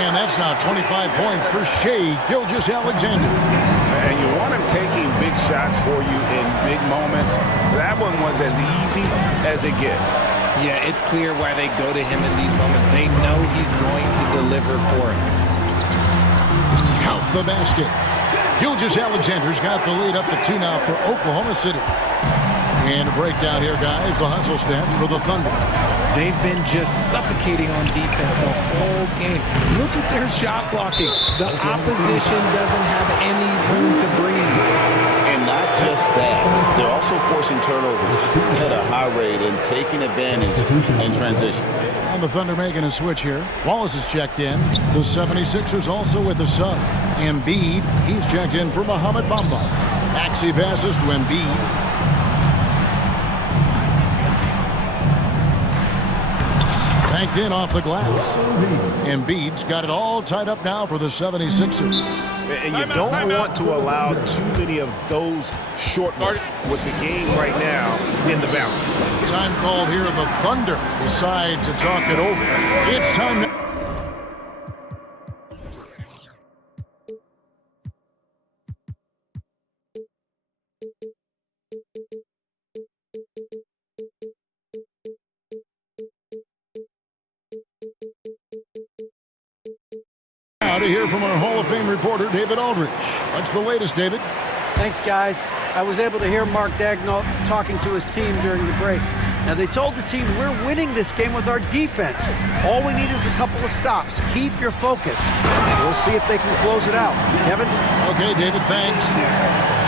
And that's now 25 points for Shai Gilgeous-Alexander. And you want him taking big shots for you in big moments. That one was as easy as it gets. Yeah, it's clear why they go to him in these moments. They know he's going to deliver for him. Count the basket. Gilgeous-Alexander's got the lead up to 2 now for Oklahoma City. And a breakdown here, guys. The hustle stats for the Thunder. They've been just suffocating on defense the whole game. Look at their shot blocking. The opposition doesn't have any room to breathe. And not just that, they're also forcing turnovers at a high rate and taking advantage in transition. And the Thunder making a switch here. Wallace is checked in. The 76ers also with a sub. Embiid, he's checked in for Mohamed Bamba. Maxey passes to Embiid. Banked in off the glass. Embiid's got it all tied up now for the 76ers. And you don't want to allow too many of those short ones with the game right now in the balance. Time called here, and the Thunder decide to talk it over. It's time now. Now to hear from our Hall of Fame reporter, David Aldridge. What's the latest, David? Thanks, guys. I was able to hear Mark Daigneault talking to his team during the break. Now, they told the team, we're winning this game with our defense. All we need is a couple of stops. Keep your focus. We'll see if they can close it out. Kevin? Okay, David, thanks.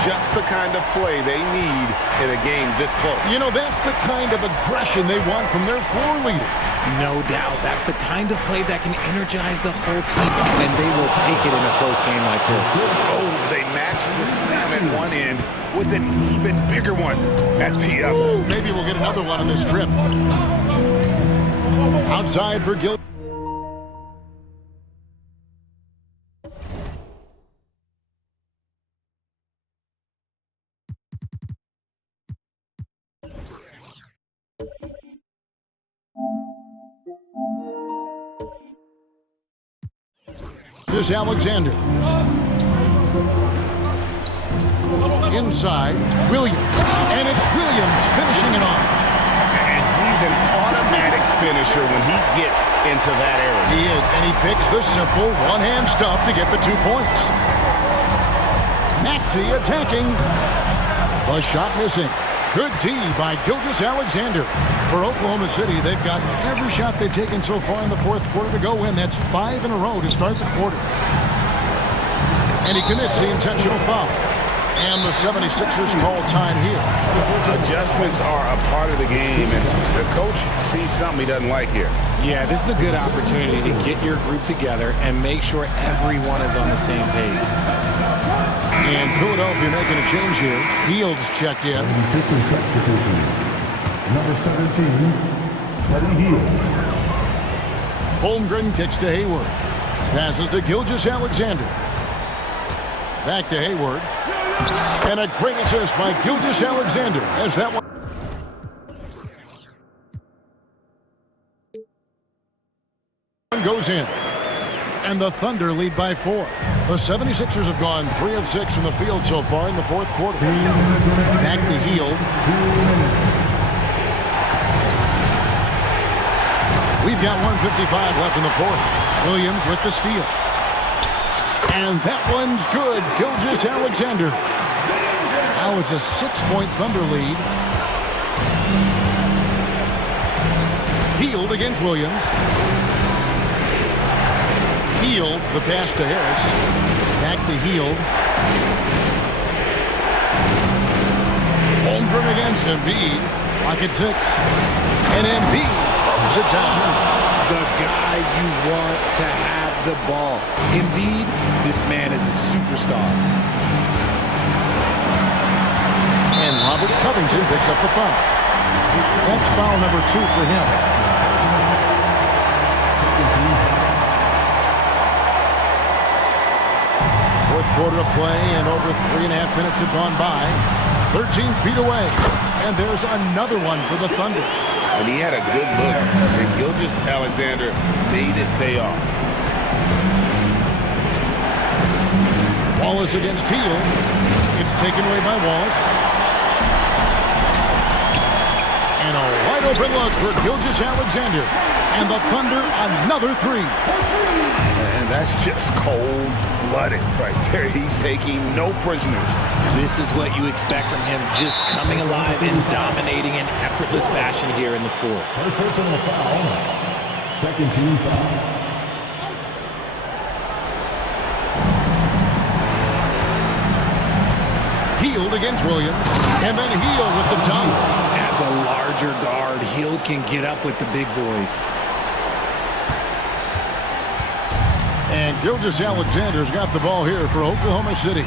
Just the kind of play they need in a game this close. You know, that's the kind of aggression they want from their floor leader. No doubt. That's the kind of play that can energize the whole team, and they will take it in a close game like this. Oh, they match the slam at one end with an even bigger one at the other. Ooh, maybe we'll get another one on this trip. Outside for Gil. This Alexander. Inside, Williams. And it's Williams finishing it off. And he's an automatic finisher when he gets into that area. He is, and he picks the simple one-hand stuff to get the 2 points. Maxey attacking. The shot missing. Good D by Gilgeous-Alexander. For Oklahoma City, they've gotten every shot they've taken so far in the fourth quarter to go in. That's 5 in a row to start the quarter. And he commits the intentional foul. And the 76ers call time here. Adjustments are a part of the game, and the coach sees something he doesn't like here. Yeah, this is a good opportunity to get your group together and make sure everyone is on the same page. And Philadelphia making a change here. Fields check in. Sixers substitution. Number 17, Buddy Hield. Holmgren kicks to Hayward. Passes to Gilgeous-Alexander. Back to Hayward. And a great assist by Gilgeous-Alexander as that one goes in. And the Thunder lead by 4. The 76ers have gone 3 of 6 from the field so far in the fourth quarter. Back to Hield. We've got 1:55 left in the fourth. Williams with the steal. And that one's good. Gilgeous-Alexander. Now it's a 6-point Thunder lead. Hield against Williams. Hield, the pass to Harris. Back to Hield. Holmgren against Embiid. Lock at 6. And Embiid throws it down. The guy you want to have the ball. Embiid, this man is a superstar. And Robert Covington picks up the foul. That's foul number 2 for him. Fourth quarter of play, and over 3.5 minutes have gone by. 13 feet away, and there's another one for the Thunder. And he had a good look, and Gilgeous-Alexander made it pay off. Wallace against Hield. It's taken away by Wallace. And a wide open look for Gilgeous-Alexander. And the Thunder, another 3. And that's just cold-blooded right there. He's taking no prisoners. This is what you expect from him, just coming alive and dominating in effortless fashion here in the fourth. First personal foul. Second team foul. Hield against Williams, and then Hield with the dunk. As a larger guard, Hield can get up with the big boys. And Gilgeous-Alexander's got the ball here for Oklahoma City.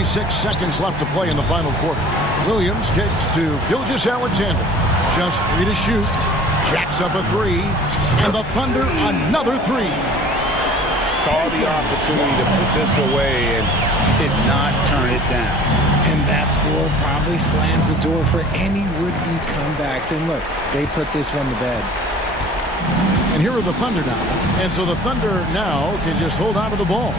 36 seconds left to play in the final quarter. Williams kicks to Gilgeous Alexander. Just 3 to shoot. Jacks up a 3. And the Thunder another 3. Saw the opportunity to put this away and did not turn it down. And that score probably slams the door for any would-be comebacks. And look, they put this one to bed. And here are the Thunder now. And so the Thunder now can just hold on to the ball.